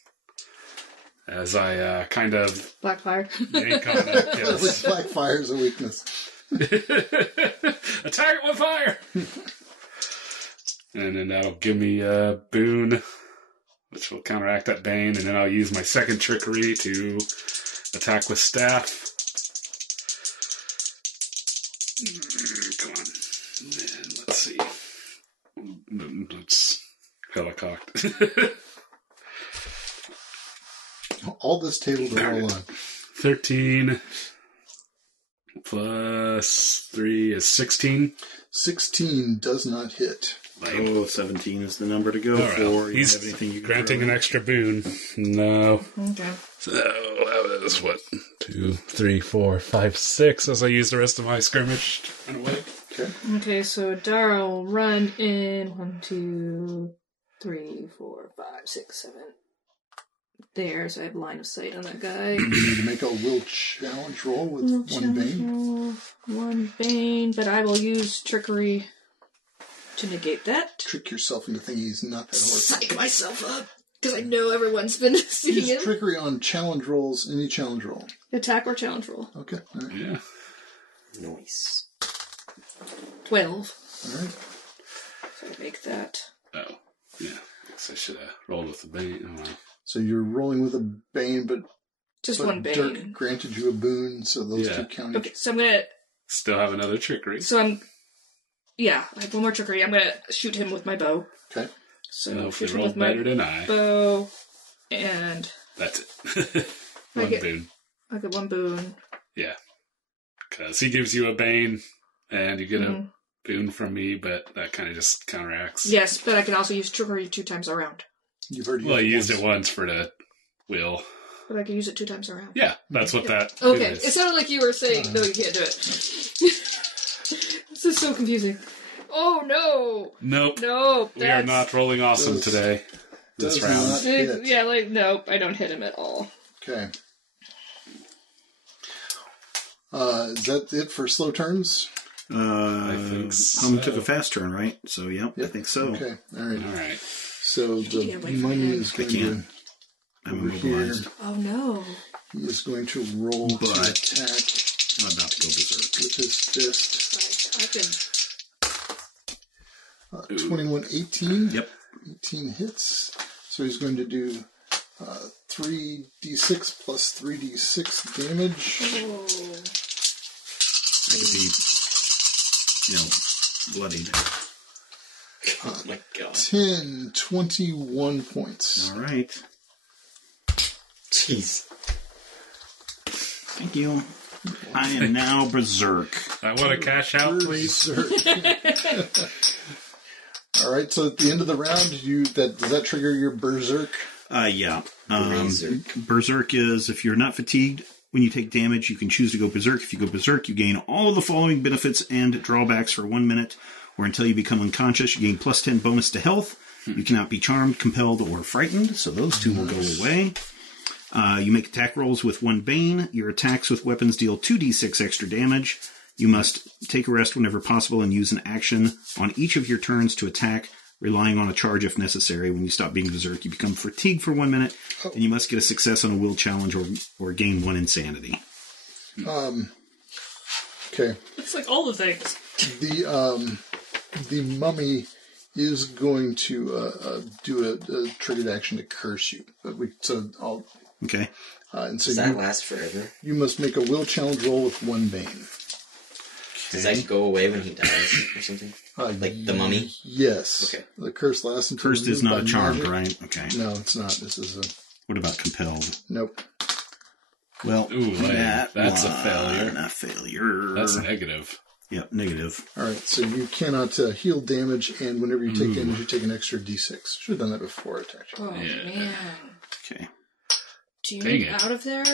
as I kind of Blackfire. yank on it. Yes. Black fire is a weakness. Attack it with fire! And then that'll give me a boon, which will counteract that bane, and then I'll use my second trickery to attack with staff. Come on. And let's see. Let's helicocked. All this table to roll on. 13 plus 3 is 16. 16 does not hit. Oh, 17 is the number to go All right. for. You He's have anything you can granting throw an in? extra boon. No. Okay. So that is what? 2, 3, 4, 5, 6 as I use the rest of my skirmish to run away. Okay. Okay, so Dara will run in 1, 2, 3, 4, 5, 6, 7. There, so I have line of sight on that guy. You need to make a will challenge roll with one bane. One bane, but I will use trickery to negate that. Trick yourself into thinking he's not that horrible. Psych myself up, because I know everyone's been seeing Use him. trickery on challenge rolls, any challenge roll. Attack or challenge roll. Okay, all right. Yeah. Nice. 12. All right. So I make that. Oh. Yeah. Guess I should have rolled with the bane. Oh, well. So you're rolling with a bane, but Just one bane. Dirk granted you a boon, so those Yeah. two count. Okay, so I'm gonna. Still have another trickery. Yeah, I have one more trickery. I'm gonna shoot him with my bow. Okay. So Hopefully shoot him roll with my better than I. bow, and That's it. One get- boon. I get one boon. Yeah. Because he gives you a bane, and you get Mhm. a boon from me, but that kind of just counteracts. Yes, but I can also use trickery 2 times around. You've already Well, I used once. it once for the wheel. But I can use it 2 times around. Yeah, that's what that Okay, is. it sounded like you were saying, no, you can't do it. This is so confusing. Oh, no! Nope. Nope. We are not rolling awesome Does- today. This does round. not hit. Yeah, like, nope, I don't hit him at all. Okay. Is that it for slow turns? I think Hum so. took a fast turn, right? So, yeah, I Yep. think so. Okay, all right. All right. So Yeah, the wait for money him. is going I can't. to I'm over here. immobilized. Oh, no. He is going to roll to But- attack I'm about to go berserk. with his fist. I can... 21, 18. Yep. 18 hits. So he's going to do 3d6 plus 3d6 damage. Oh. I could be, bloodied. Oh my god. 10, 21 points. All right. Jeez. Thank you. I am now berserk. I want to cash out, please. Berserk. All right, so at the end of the round, does that trigger your berserk? Yeah. Berserk. Berserk is if you're not fatigued when you take damage, you can choose to go berserk. If you go berserk, you gain all of the following benefits and drawbacks for 1 minute, or until you become unconscious. You gain plus 10 bonus to health. You cannot be charmed, compelled, or frightened, so those two will go away. You make attack rolls with 1 bane. Your attacks with weapons deal 2d6 extra damage. You must take a rest whenever possible and use an action on each of your turns to attack, relying on a charge if necessary. When you stop being berserk, you become fatigued for 1 minute, and you must get a success on a will challenge or gain 1 insanity. Okay. It's like all the things. The mummy is going to do a triggered action to curse you. Okay. And so Does that last forever? you must make a will challenge roll with 1 bane. Does that go away when he dies or something? Like the mummy? Yes. Okay. The curse lasts until Cursed is removed not by a charm, magic. right? Okay. No, it's not. This is a What about compelled? nope. Well, Ooh, that's a failure. A failure. That's negative. Yep, negative. All right, so you cannot heal damage, and whenever you take damage, you take an extra d6. Should have done that before I attacked you. Oh, Yeah. man. Okay. Do you Dang need it. out of there?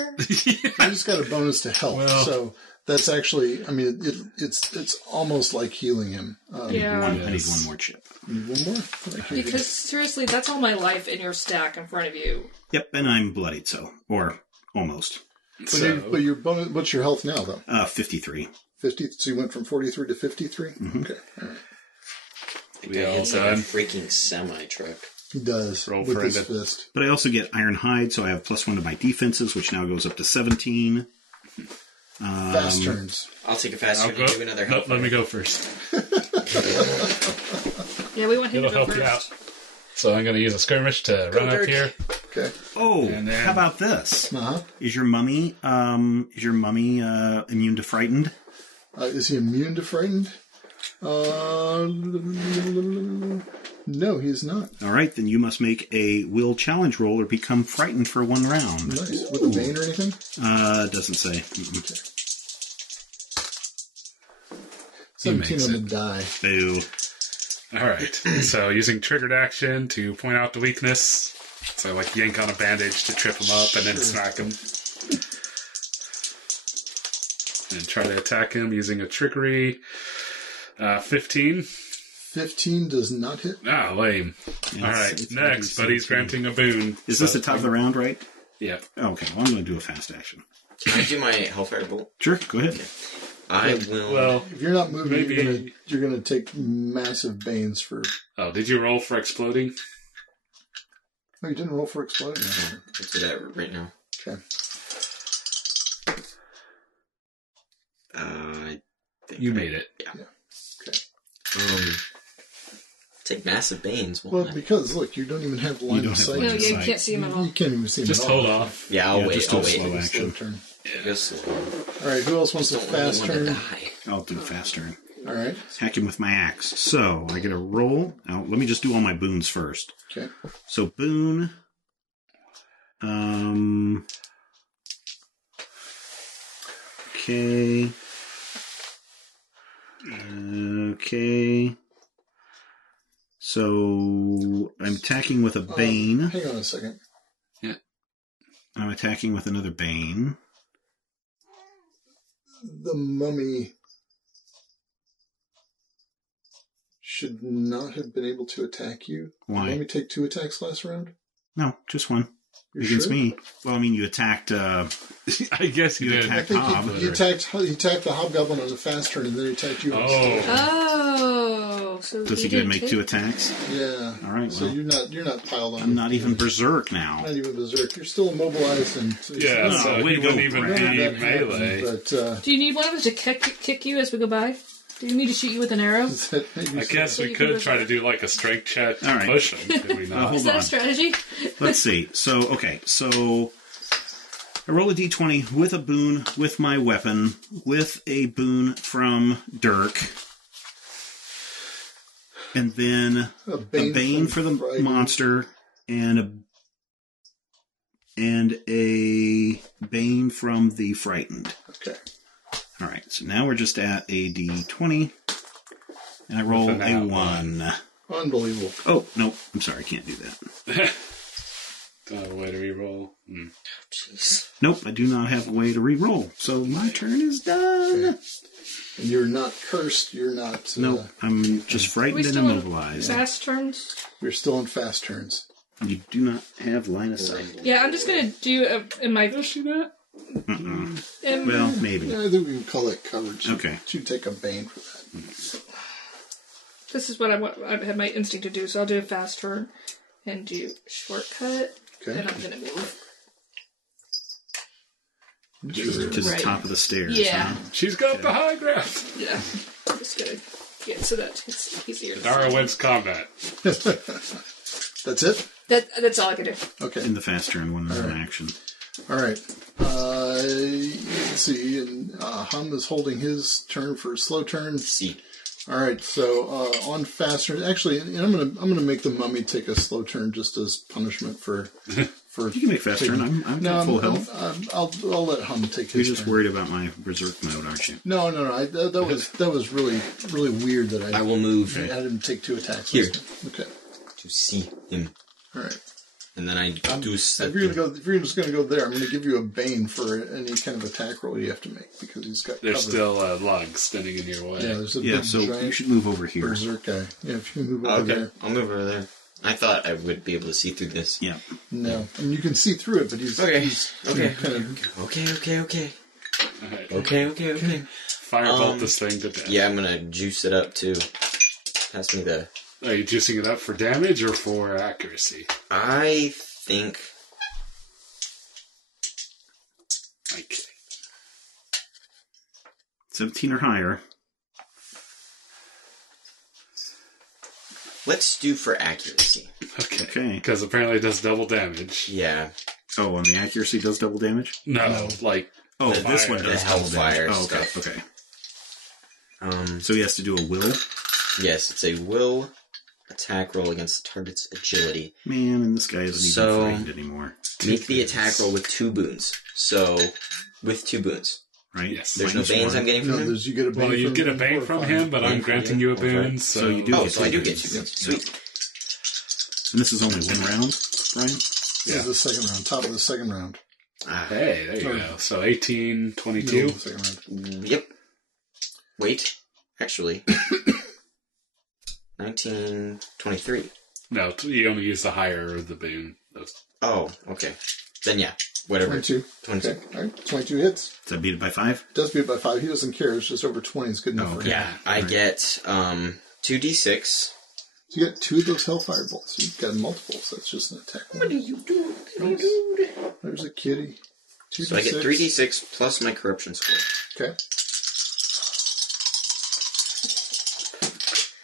I just got a bonus to health, Well. so that's actually. I mean, it's almost like healing him. Yeah. I need Yes. 1 more chip. Need one more. Thank you. Because, seriously, that's all my life in your stack in front of you. Yep, and I'm bloodied, so. Or almost. But your bonus. What's your health now, though? 53. 50. So you went from 43 to 53. Okay. All right. The We guy all hits like a done? freaking semi truck. He does. Roll with for his it. fist. But I also get Iron Hide, so I have +1 to my defenses, which now goes up to 17. Fast turns. I'll take a fast I'll turn go. and do another No, help. let me go first. Yeah, we want him It'll to go help you out. first. So I'm going to use a skirmish to run up Dirk. here. Okay. Oh, And then- how about this? Uh-huh. Is your mummy immune to frightened? Is he immune to frightened? No, he's not. All right, then you must make a will challenge roll or become frightened for 1 round. Nice. With a bane or anything? Doesn't say. 17 makes on the it. die. Boo. Alright, so using triggered action to point out the weakness. So like yank on a bandage to trip him up and then smack him. And try to attack him using a trickery. 15. 15 does not hit. Ah, lame. Alright, it's next, obviously buddy's granting a boon. Is this the top of the round, right? Yep. Okay, well, I'm going to do a fast action. Can I do my Hellfire Bolt? Sure, go ahead. I will. Well, If you're not moving, Maybe- you're gonna take massive banes for. oh, did you roll for exploding? Oh, you didn't roll for exploding. Let's do that right now. Okay. I think You made it. Take massive banes. Well, Won't I? because look, you don't even have line don't of have sight. line No, of you sight. can't see him at all. You can't even see him Just at all. hold off. Yeah, I'll Yeah, wait. just do I'll a wait. slow Slow action. turn. Go slow. All right. Who else wants a Don't really fast want to turn? die. I'll do a fast turn. All right. Hack him with my axe. So, I get a roll. Now, let me just do all my boons first. Okay. So, boon. Okay. Okay. So, I'm attacking with a Bane. Hang on a second. I'm attacking with another Bane. The mummy should not have been able to attack you. Why? Did the mummy take 2 attacks last round? No, just one. You're Against sure? me. Well, I mean, you attacked, I guess you You did. I attacked think Hob. he attacked the hobgoblin on the fast turn, and then he attacked you. On the Oh. Oh, so Does he did get to make take- 2 attacks? Yeah. All right, So well. you're not piled on. I'm not even berserk now. Not even berserk. You're still immobilized and Yeah, No, so way he to wouldn't go, even Brad. be That happened, melee. But Do you need one of us to kick you as we go by? Do you need to shoot you with an arrow? is that maybe I guess So we you can could just- try to do like a strength check to All right. push him, could we not? Is hold that on. a strategy? Let's see. So, okay. So, I roll a d20 with a boon, with my weapon, with a boon from Dirk. And then a a bane, bane from for the Friday. monster and a bane from the frightened. Okay. All right. So now we're just at a d20, and I roll With an a out 1. Unbelievable. Oh no! I'm sorry. I can't do that. Way to reroll. Jeez. Nope. I do not have a way to re-roll. So my turn is done. Okay. And you're not cursed. You're not. Nope. I'm just Are frightened we and still in immobilized. fast turns? You're still in fast turns. You do not have line of sight. Yeah, I'm just gonna do in my. Well, maybe. Yeah, I think we can call that coverage. Okay. Should take a bane for that. This is what I had my instinct to do, so I'll do a fast turn and do shortcut, Okay. and I'm gonna move. Sure. To the Right. top of the stairs. Yeah. Huh? She's got the high ground. Yeah, I'm just gonna get so that it's easier. to Dara see. wins combat. That's it? That's all I can do. Okay. In the fast turn, one All right. action. All right. Let's see. And Hum is holding his turn for a slow turn. See. All right. So on fast turn, actually, and I'm gonna make the mummy take a slow turn just as punishment for You can make fast turn. I'm No, got full health. I'll let Hum take You're his just turn. worried about my berserk mode, aren't you? No. That was really weird that I will move I had him take 2 attacks. Here. Okay. to see him. All right. And then I do If set you're just gonna go there, I'm gonna give you a bane for any kind of attack roll you have to make because he's got. There's cover. still a lug standing in your way. Yeah, there's a Yeah, big so giant you should move over here. berserk guy. Yeah, if you can move over Okay, there. I'll move over there. I thought I would be able to see through this. Yeah. No, I mean you can see through it, but he's Okay, he's okay, kind of okay. Alright. Okay. Firebolt this thing to death. Yeah, I'm gonna juice it up too. Pass me the Are you juicing it up for damage or for accuracy? I think... Okay. 17 or higher. Let's do for accuracy. Okay. Because apparently it does double damage. Yeah. Oh, and the accuracy does double damage? No, like... Oh, The this one the does double hellfire damage. Oh, okay, stuff. okay. So he has to do a will? Yes, it's a will attack roll against the target's agility. Man, and this guy isn't even frightened anymore. Make the attack roll with 2 boons. So, with 2 boons. Right? Yes. There's no Minus banes 1. I'm getting No, from him? you get a bane Well, you from get a him bane or from fine. him, but I'm Bane from granting you? you a Okay. boon, so you do Oh, get so I 2 do get boons. 2 boons. Sweet. And this is only 1 round, Brian? This is the second round. Top of the second round. Hey, there you go. So 18, 22. Middle of the second round. Yep. Wait. Actually. 1923. No, you only use the higher of the boon. Oh, okay. Then yeah. Whatever. 22. 22. Okay. All right. 22 hits. Does that beat it by 5? Does beat it by 5. He doesn't care. It's just over 20 is good enough Oh, for okay. him. Yeah, I get 2d6. So you got 2 of those Hellfire bolts. You've got multiples. That's just an attack. What are you doing? There's a kitty. 2d6. So I get 3d6 plus my corruption score. Okay.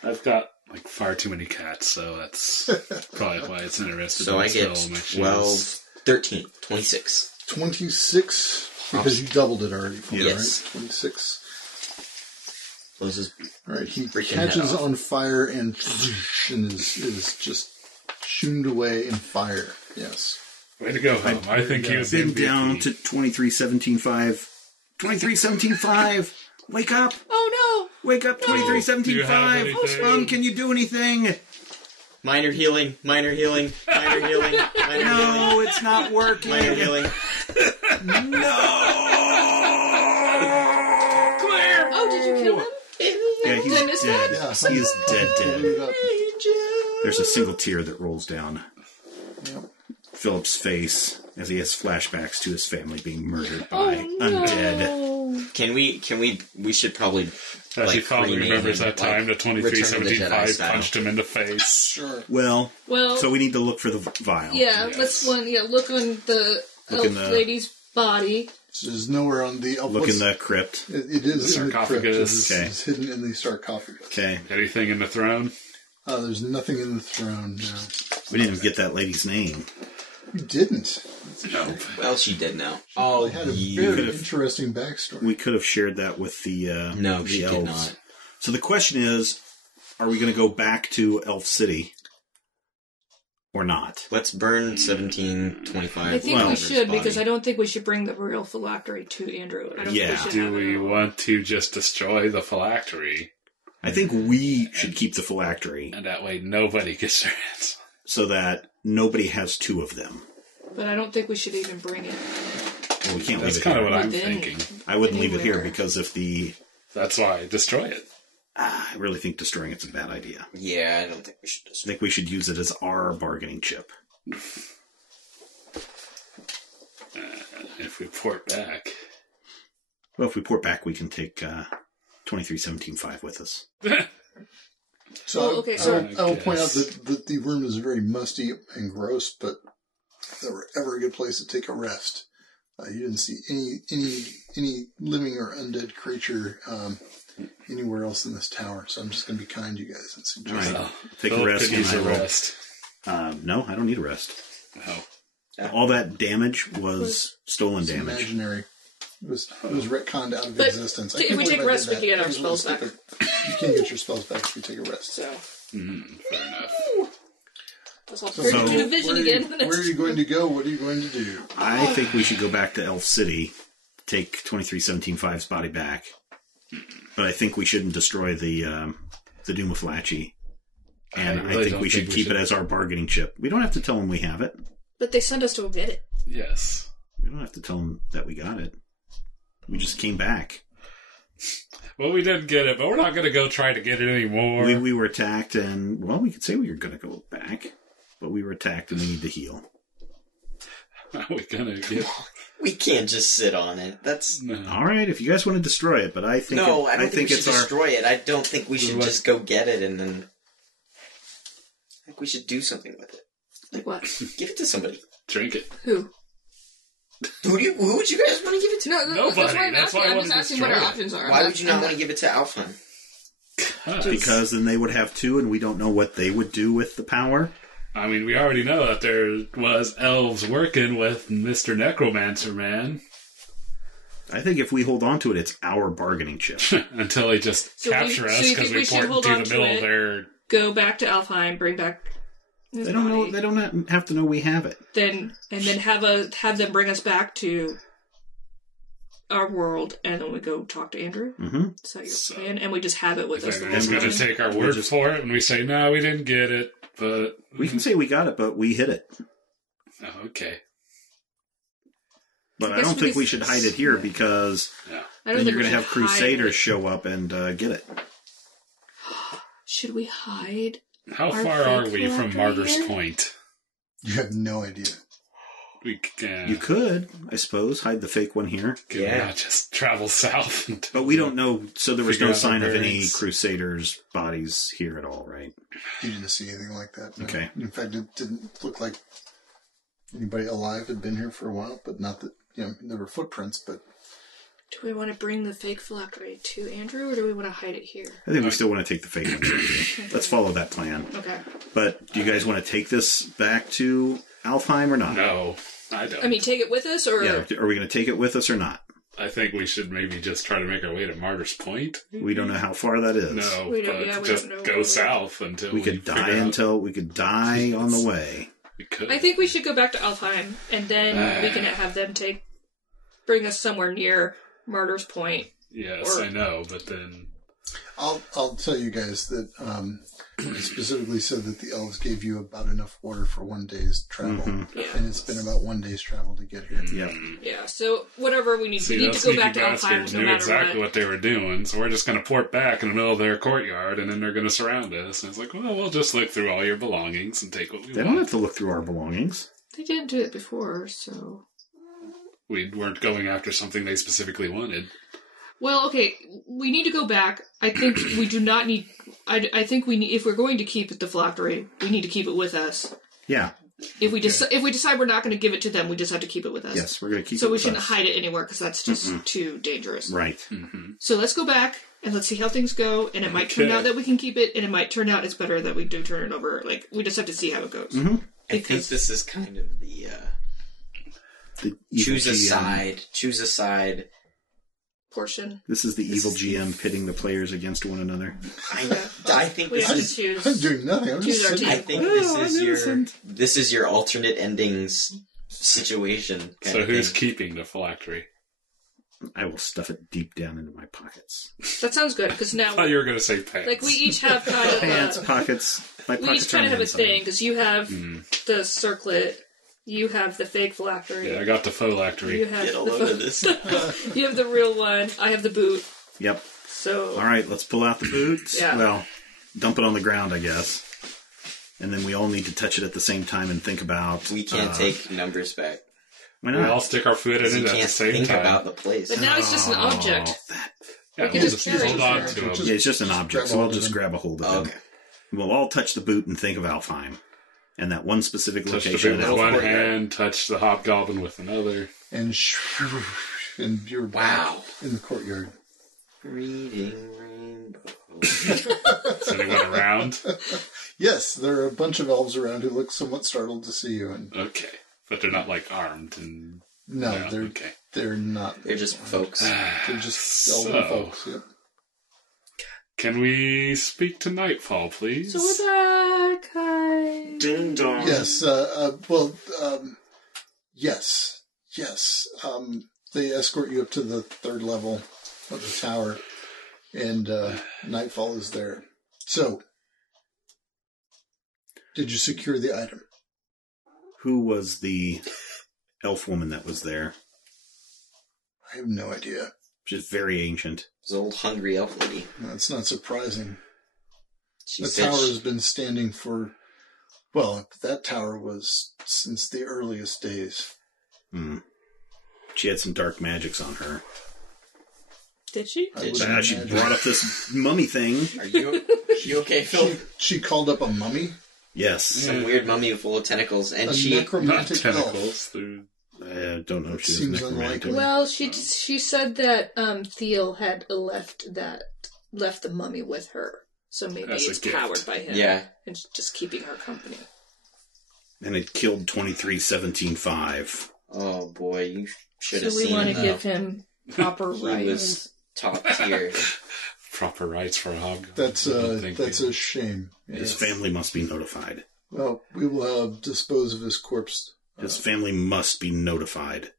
I've got like far too many cats, so that's probably why it's interested. So in I get spell my shoes. 12, 13, 26. 26. Because you doubled it already for me, Yes. right? 26. Closes. All right. He Freaking head catches off. on fire and is just shooed away in fire. Yes. Way to go, Home. I think he was Been MVP. down to 23-17-5. 23-17-5! Wake up! Oh Wake up, Do you have 23-17-5! anything? Spawn, can you do anything? Minor healing, minor healing, minor healing, minor healing, No, it's not working. minor healing. No! no! Oh, did you kill him? Yeah, Did I miss that? Yeah. he's dead. Blew it up. There's a single tear that rolls down Yep. Philip's face as he has flashbacks to his family being murdered Oh, by no. undead. Can we should probably As he like, probably rename remembers him, that time like, the Return of the Jedi 23-17-5 style. punched him in the face. Sure. Well, Well, so we need to look for the vial. yeah, Yes. look on the Look in elf the- lady's body. There's nowhere on the... Look in the crypt. It is The in the crypt. sarcophagus. Okay. It's hidden in the sarcophagus. Okay. Anything in the throne? There's nothing in the throne now. We didn't even get that lady's name. You didn't. No. Well, she did now. Oh, They had a you. very could've- interesting backstory. We could have shared that with the No, the she did elves. not. So the question is, are we going to go back to Elf City or not? Let's burn 1725. I think Well, we should, body. because I don't think we should bring the real phylactery to Andrew. I don't Yeah. think we should Do have it we at all. want to just destroy the phylactery? I think we should keep the phylactery And that way nobody gets their hands. so that nobody has 2 of them. But I don't think we should even bring it. Well, we can't That's leave it kind of here. what I'm Within- thinking. I wouldn't leave it here anywhere. because if the... That's why destroy it. I really think destroying it's a bad idea. Yeah, I don't think we should I destroy. think we should use it as our bargaining chip. If we port back. Well, if we port back, we can take 23-17-5 with us. So Well, okay, so- I will point out Yes. that the room is very musty and gross, but if there were ever a good place to take a rest, you didn't see any living or undead creature anywhere else in this tower. So I'm just going to be kind to you guys and suggest All right. Well, Take a Philip rest could use and a I will- rest. No, I don't need a rest. Oh. All that damage was stolen it's damage. imaginary. It was retconned out of But existence. I if can't we believe take I rest, did we that. can get our That was really spells back. stupid. You can't get your spells back if you take a rest. So, Fair enough. that's all So turn into vision again. where are you going to go? What are you going to do? I think we should go back to Elf City, take 23-17-5's body back. But I think we shouldn't destroy the Doomaflachi. And I, really think don't we should keep it as our bargaining chip. We don't have to tell them we have it. But they sent us to go get it. Yes. We don't have to tell them that we got it. We just came back. Well, we did get it, but we're not going to go try to get it anymore. We were attacked, and, well, we could say we were going to go back. But we were attacked, and we need to heal. Are we going to get... We can't just sit on it. That's No. All right, if you guys want to destroy it, but I think no. I don't think we it's should our. destroy it. I don't think we should What? just go get it and then. I think we should do something with it. Like what? Give it to somebody. Drink it. Who? Who would you guys want to give it to? No, Nobody. that's why I'm That's asking. why I I'm wanted just to asking what our destroy it. options are. Why would you not want to give it to Alfheim? Because then they would have two, and we don't know what they would do with the power. I mean, we already know that there was elves working with Mr. Necromancer Man I think if we hold on to it, it's our bargaining chip. until they just So we- capture so us you because think we we should port hold into on the to middle it? of their... Go back to Alfheim, bring back his They don't know. body, They don't have to know we have it. then have them bring us back to our world, and then we go talk to Andrew. Mm-hmm. Is that your plan? And we just have it with us. They're the just whole going to time? take our word for it, and we say, no, we didn't get it, but... We can say we got it, but we hid it. Oh, okay. But I I guess don't we think could- we should hide it here because Yeah. I don't then think you're we going to have should hide Crusaders it. show up and get it. Should we hide? How Our far are fake we from phylactery Martyr's here? Point? You have no idea. We can... You could, I suppose, hide the fake one here. Can we Yeah. not just travel south? But we don't know, so there was Figure no out sign the of any bearings. Crusaders' bodies here at all, right? You didn't see anything like that. No. Okay. In fact, it didn't look like anybody alive had been here for a while, but not that, there were footprints, but Do we want to bring the fake phylactery to Andrew, or do we want to hide it here? I think we still want to take the fake one. Let's follow that plan. Okay. But do you guys want to take this back to Alfheim or not? No, I don't. I mean, take it with us, or Yeah, are we going to take it with us or not? I think we should maybe just try to make our way to Martyr's Point. We don't know how far that is. No, We don't- but yeah, we just don't know. go south until We could figure die out- we could die on the way. We could. I think we should go back to Alfheim, and then we can have them bring us somewhere near Martyr's Point. Yes, or- I know, but then I'll tell you guys that it specifically said that the elves gave you about enough water for 1 day's travel, Yeah. and it's been about 1 day's travel to get here. Yep. Yeah, so whatever we need, see, we need those to go sneaky back to Alfheim bastards no knew matter exactly what. what they were doing, so we're just going to port back in the middle of their courtyard, and then they're going to surround us. And it's like, well, we'll just look through all your belongings and take what we They don't want. have to look through our belongings. They didn't do it before, so... We weren't going after something they specifically wanted. Well, okay, we need to go back. I think we do not need... I think we need... If we're going to keep the phylactery, we need to keep it with us. Yeah. If we decide we're not going to give it to them, we just have to keep it with us. Yes, we're going to keep it So we with shouldn't us. hide it anywhere, because that's just too dangerous. Right. So let's go back, and let's see how things go, and it might turn Okay. out that we can keep it, and it might turn out it's better that we do turn it over. Like, we just have to see how it goes. Mm-hmm. I think this is kind of the The evil choose a GM. side. Portion. This is the This evil is- GM pitting the players against one another. I think We this have to is. choose. I'm doing nothing. I'm Choose just our sitting team. I think this is your alternate endings situation. Kind So of who's thing. keeping the phylactery? I will stuff it deep down into my pockets. That sounds good, because I now, thought you were going to say pants. like, we each have kind of Pants, pockets. My we pockets each kind are of have a inside. thing, because you have the circlet, you have the fake phylactery, Yeah, I got the phylactery. you have Get a the load of this. you have the real one, I have the boot, Yep. so... All right, let's pull out the boots. Yeah. Well, dump it on the ground, I guess. And then we all need to touch it at the same time and think about... We can't take numbers back. Why We not? all stick our foot in You it at the can't same think time. about the place. But now it's just an object. Yeah, we can we'll just just carry hold it on there. to them. Just- Yeah, it's just an object, grab so a I'll hold of just them. grab a hold of Okay. him. We'll all touch the boot and think of Alfheim. And that one specific Touch the location boot in with one Alfheim. hand, touch the hobgoblin with another. and you're back Wow. in the courtyard. Reading rainbow. So they went around. Yes, there are a bunch of elves around who look somewhat startled to see you, and Okay. But they're not, like, armed. And no, they're okay. they're not. They're just folks. They're just elven So- folks. Yep. Can we speak to Nightfall, please? So we're back, hi. Ding dong. Yes. Yes. They escort you up to the 3rd level of the tower, and Nightfall is there. So, did you secure the item? Who was the elf woman that was there? I have no idea. She's very ancient. This old hungry elf lady. That's not surprising. She The said tower she- has been standing for, well, that tower was since the earliest days. Hmm. She had some dark magics on her. Did she? I Did would She imagine. brought up this mummy thing. Are you okay, Phil? She called up a mummy? Yes. Some weird mummy full of tentacles, and A she... Not necromantic elf. tentacles. They're... I don't know if she was Seems necromantic. unlikely. Well, she said that Thiel had left the mummy with her, so maybe As a it's gift. powered by him. Yeah. And just keeping her company. And it killed 23-17-5. Oh boy, you should have So we seen want him. to give him proper He rights. was top tier. Proper rights for a hog. That's a shame. His Yes. family must be notified. Well, we will dispose of his corpse. His family must be notified.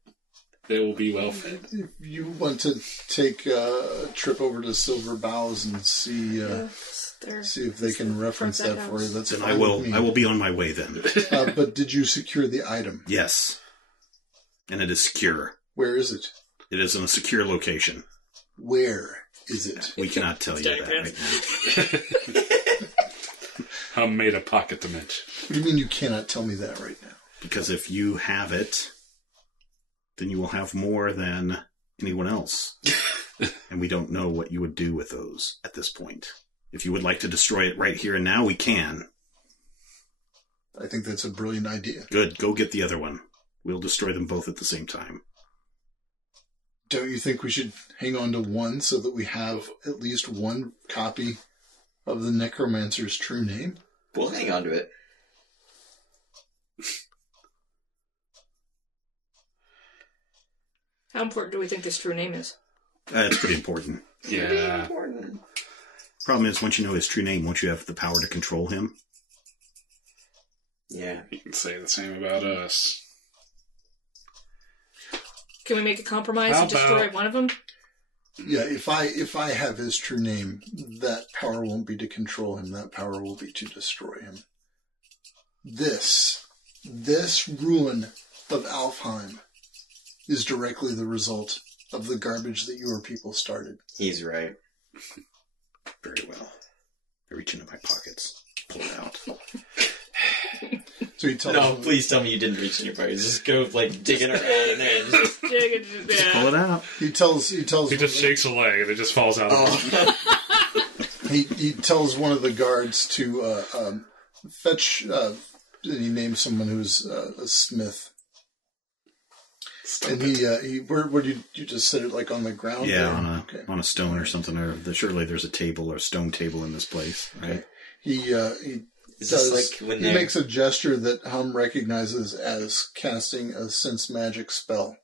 They will be well fed. If you want to take a trip over to Silver Boughs and see if they can reference that for you, that's Then fine I will. with me. I will be on my way then. But did you secure the item? Yes. And it is secure. Where is it? It is in a secure location. Where is it? We cannot tell you that right now. Hum made a pocket dimension. What do you mean you cannot tell me that right now? Because if you have it, then you will have more than anyone else. And we don't know what you would do with those at this point. If you would like to destroy it right here and now, we can. I think that's a brilliant idea. Good. Go get the other one. We'll destroy them both at the same time. Don't you think we should hang on to one so that we have at least one copy of the necromancer's true name? We'll hang on to it. How important do we think this true name is? It's pretty important. Pretty Yeah. important. Problem is, once you know his true name, won't you have the power to control him? Yeah. You can say the same about us. Can we make a compromise How and destroy about- one of them? Yeah, if I have his true name, that power won't be to control him. That power will be to destroy him. This ruin of Alfheim is directly the result of the garbage that your people started. He's right. Very well. I reach into my pockets, pull it out. So he tells No, him, please tell me you didn't reach in your pockets. Just go, digging around in there. And just... Just pull it out. He tells He just shakes a leg and it just falls out. he tells one of the guards to fetch. And he names someone who's a smith. And where did you just set it, like on the ground? Yeah, there? on a stone or something. Or surely there's a table or a stone table in this place. Right? He Is this like when he they're... makes a gesture that Hum recognizes as casting a sense magic spell.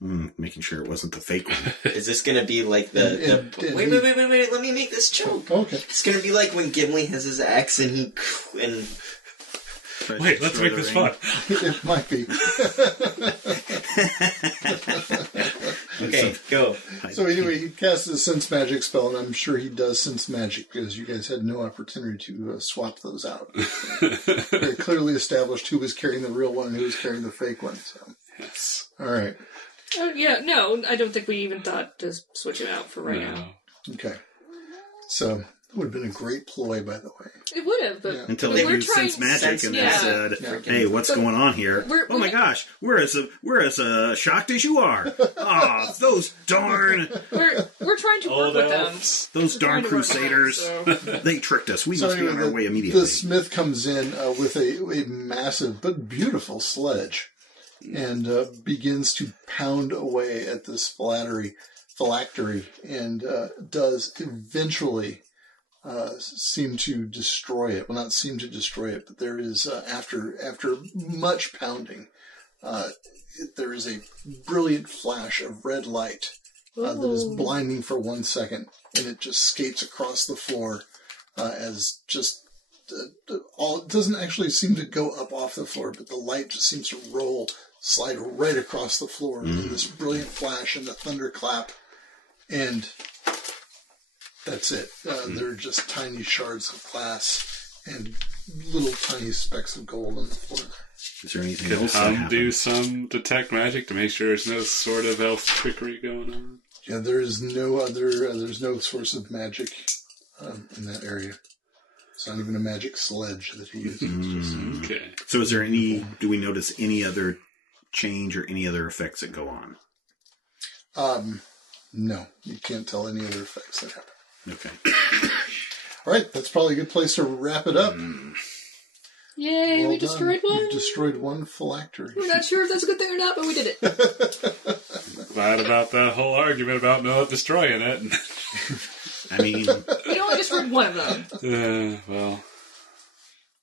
Making sure it wasn't the fake one. Is this gonna be like the... And Wait, let me make this joke. Okay. It's gonna be like when Gimli has his axe and he... and Wait, let's make this fun. It might be. Okay, go. So anyway, he casts a sense magic spell, and I'm sure he does sense magic because you guys had no opportunity to swap those out. Very clearly established who was carrying the real one and who was carrying the fake one. So. Yes. All right. Yeah, no, I don't think we even thought to switch it out for right now. Okay. So it would have been a great ploy, by the way. It would have, but Yeah. Until but they we're used trying sense magic and yeah. they said, Yeah. "Hey, what's going on here? We're Oh my gosh, we're as shocked as you are. Ah, those darn We're trying to work with them. those darn We're trying to work crusaders. with them, They tricked us. We So must be anyway, on our way immediately." the smith comes in with a massive but beautiful sledge and begins to pound away at this phylactery and does eventually seem to destroy it. Well, not seem to destroy it, but there is, after much pounding, there is a brilliant flash of red light that is blinding for 1 second, and it just skates across the floor as just it doesn't actually seem to go up off the floor, but the light just seems to slide right across the floor in this brilliant flash and the thunderclap, and that's it. There are just tiny shards of glass and little tiny specks of gold on the floor. Is there anything Could else that Hum happened? do some detect magic to make sure there's no sort of elf trickery going on? Yeah, there is no other. There's no source of magic in that area. It's not even a magic sledge that he uses. It's just- Okay. So is there do we notice any other change or any other effects that go on? No, you can't tell any other effects that happen. Okay. All right, that's probably a good place to wrap it up. Yay, Well we done. destroyed one. You've destroyed one phylactery. We're not sure if that's a good thing or not, but we did it. Glad about that whole argument about not destroying it. I mean, We only destroyed one of them. Well,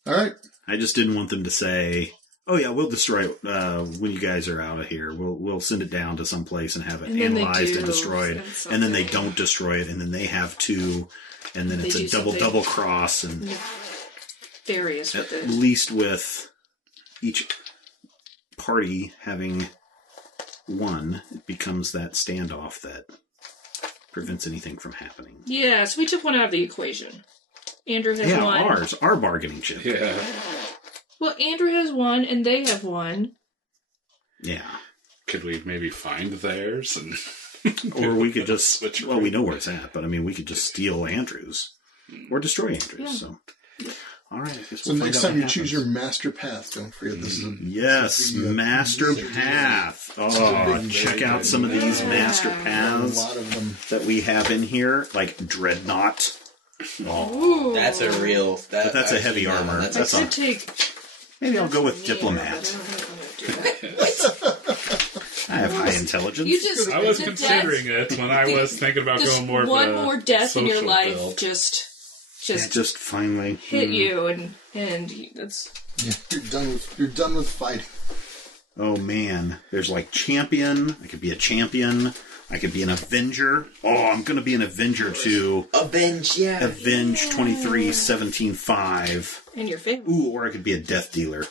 All right. I just didn't want them to say, "Oh yeah, we'll destroy it when you guys are out of here. We'll send it down to some place and have it And then they analyzed do, and destroyed." and And then they something. don't destroy it, and then they have to, and then They it's do a something. double cross, and Nefarious with at it. least with each party having one, it becomes that standoff that prevents anything from happening. Yeah, so we took one out of the equation. Andrew has Yeah, one. our bargaining chip. yeah. Well, Andrew has one, and they have one. Yeah. Could we maybe find theirs and Or we could just, switch? well, we know where it's at, but I mean, we could just steal Andrew's. Or destroy Andrew's, Yeah. so. All right, I guess So we'll next find out time you what choose happens. your master path, don't forget this is a Yes, Master Path. Oh, check out some of these Master a Paths lot of them. that we have in here, like Dreadnought. Oh, Ooh. That's a real. but that's a heavy armor. That's I That's could all. take... Maybe I'll go with Yeah, Diplomat. but I don't think I'm gonna do that. I have high intelligence. You just... I was the considering it when I was thinking about Just going more one of a more death in your social life build. just Just finally hit you, and that's... Yeah, you're done with fighting. Oh man, there's like champion. I could be a champion. I could be an Avenger. Oh, I'm gonna be an Avenger to Avenge, yeah. Avenge 23-17-5. And your favorite. Ooh, or I could be a Death Dealer.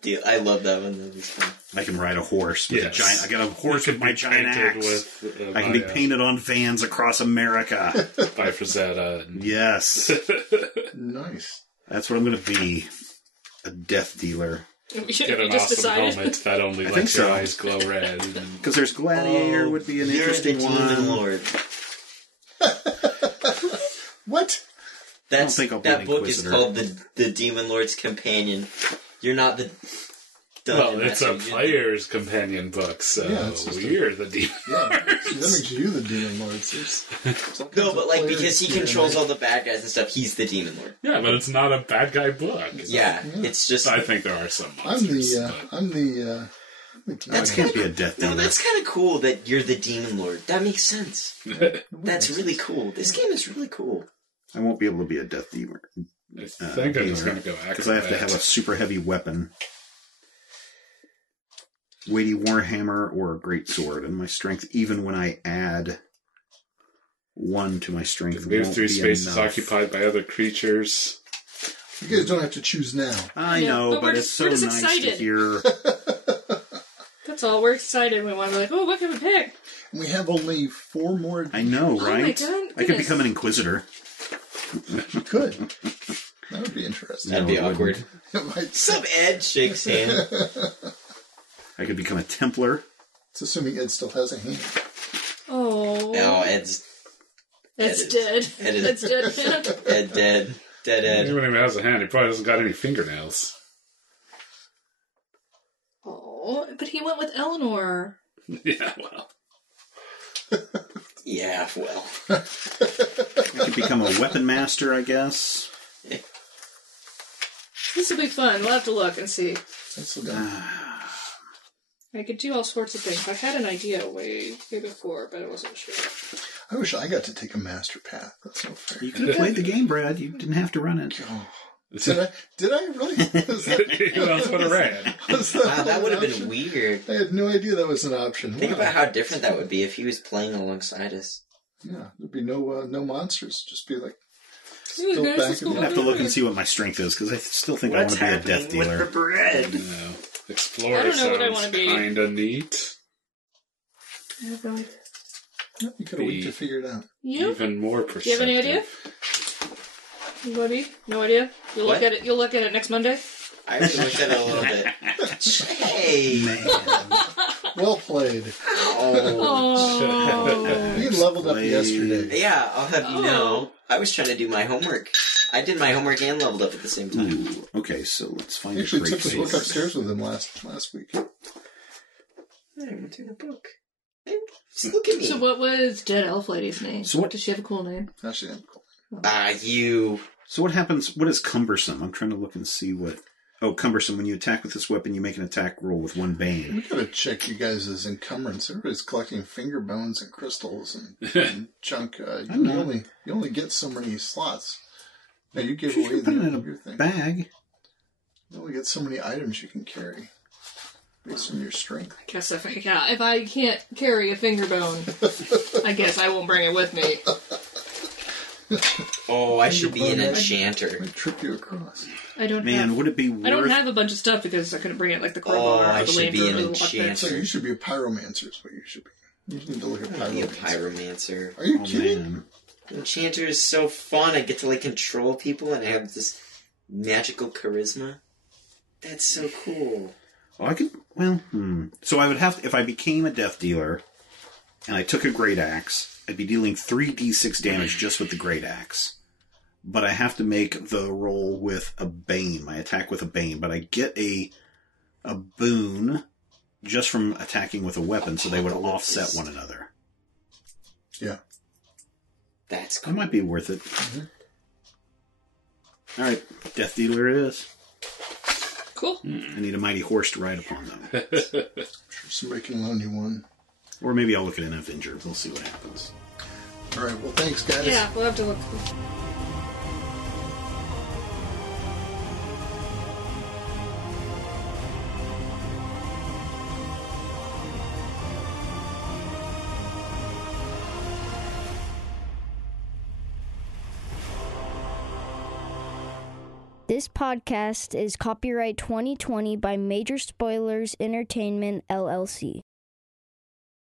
Dude, I love that one. That was fun. I can ride a horse with Yes. a giant. I got a horse with my giant Painted axe. with, I can be painted on vans across America. by Frazetta. Yes, Nice. that's what I'm gonna be. A Death Dealer. We should Get have an just awesome decided. helmet that only think lets your so. eyes glow red. Because there's Gladiator would be an You're interesting the Demon one. Lord. What? That's, think I'll be that an book is Inquisitor. called the Demon Lord's Companion. You're not the dungeon Well, it's a master, you're player's companion book, so Yeah, it's just we're the demon. Yeah, that makes you the demon lord. No, but like because he controls all the bad guys and stuff, he's the Demon Lord. Yeah, but it's not a bad guy book. Yeah, it's just I think there are some I'm monsters. the That's I can't kinda- be a Death no, Dealer. that's kind of cool that you're the Demon Lord. That makes sense. That's really cool. This game is really cool. I won't be able to be a Death Dealer I think I'm just dealer, going to go because I have to have a super heavy weapon, weighty warhammer, or a great sword, and my strength, even when I add 1 to my strength, Move won't through be spaces enough. occupied by other creatures. You guys don't have to choose now. I Yeah, know, but but we're it's just- so we're just nice to excited. hear. That's all. We're excited. We want to be like, oh, what can we pick? And we have only 4 more. I know, Oh right? my God, I could goodness. become an Inquisitor. You could. That would be interesting. That'd be No, it awkward. It might. Some Ed shakes hand. I could become a Templar. It's assuming Ed still has a hand. Oh, No, Ed's it's Ed dead. is- Ed is- It's dead. Ed dead. Dead Ed. Even if he has a hand, he probably doesn't got any fingernails. Oh, but he went with Eleanor. Yeah, well. Yeah, well. I could become a Weapon Master, I guess. This will be fun. We'll have to look and see. That's the guy. I could do all sorts of things. I had an idea way before, but I wasn't sure. I wish I got to take a master path. That's no fair. You could have played the game, Brad. You didn't have to run it. Oh. Did I really? Was that, Who else would have ran? was Wow, that would have an been option? weird. I had no idea that was an option. Think Wow. about how different that would be if he was playing alongside us. Yeah, there'd be no monsters. Just be like, It was Still nice. back It's in cool. the- I'd have to look and see what my strength is, because I still think I want to be a Death Dealer. with the bread? No. Explorer I don't know what I sounds wanna be. kinda neat. I have no idea. yeah, you could have waited to figure it out. You? Even more Do perceptive. you have any idea? Anybody? No idea? You'll look What? at it. You'll look at it next Monday. I already looked at it a little bit. Hey! Well played. Oh. We leveled up Played. yesterday. Yeah, I'll have you know, I was trying to do my homework. I did my homework and leveled up at the same time. Ooh, okay, so let's find He a actually great took the book face. upstairs with him last week. I went through the book. Hey, just look at me. So what was Dead Elf Lady's name? So what- Does she have a cool name? Actually, I'm cool. You. So what happens? What is cumbersome? I'm trying to look and see what. Oh, cumbersome. When you attack with this weapon, you make an attack roll with 1 bane. We gotta check you guys' encumbrance. Everybody's collecting finger bones and crystals and junk. You only get so many slots. Now you gave away Put it in your thing. a bag. You only get so many items you can carry based on your strength. I guess if I can't carry a finger bone, I guess I won't bring it with me. Oh, I should be an enchanter. Might trip you across. I don't Man, have. would it be worth... I don't have a bunch of stuff because I couldn't bring it, like the crowbar or I the should be lantern an or the lockpick. enchanter. So you should be a pyromancer is what you should be. You need to look at Be a pyromancer. pyromancer. Are you Oh, kidding? man. Enchanter is so fun. I get to, like, control people and I have this magical charisma. That's so cool. Oh, I could... Well, So I would have... If I became a death dealer and I took a great axe, I'd be dealing 3d6 damage just with the great axe. But I have to make the roll with a bane, my attack with a bane. But I get a boon just from attacking with a weapon, so they would offset one another. Yeah. That's That cool. might be worth it. Mhm. All right, death dealer it is. Cool. I need a mighty horse to ride upon them. Sure, somebody can loan you one. Or maybe I'll look at an Avenger. We'll see what happens. All right. Well, thanks, guys. Yeah, we'll have to look. This podcast is copyright 2020 by Major Spoilers Entertainment, LLC.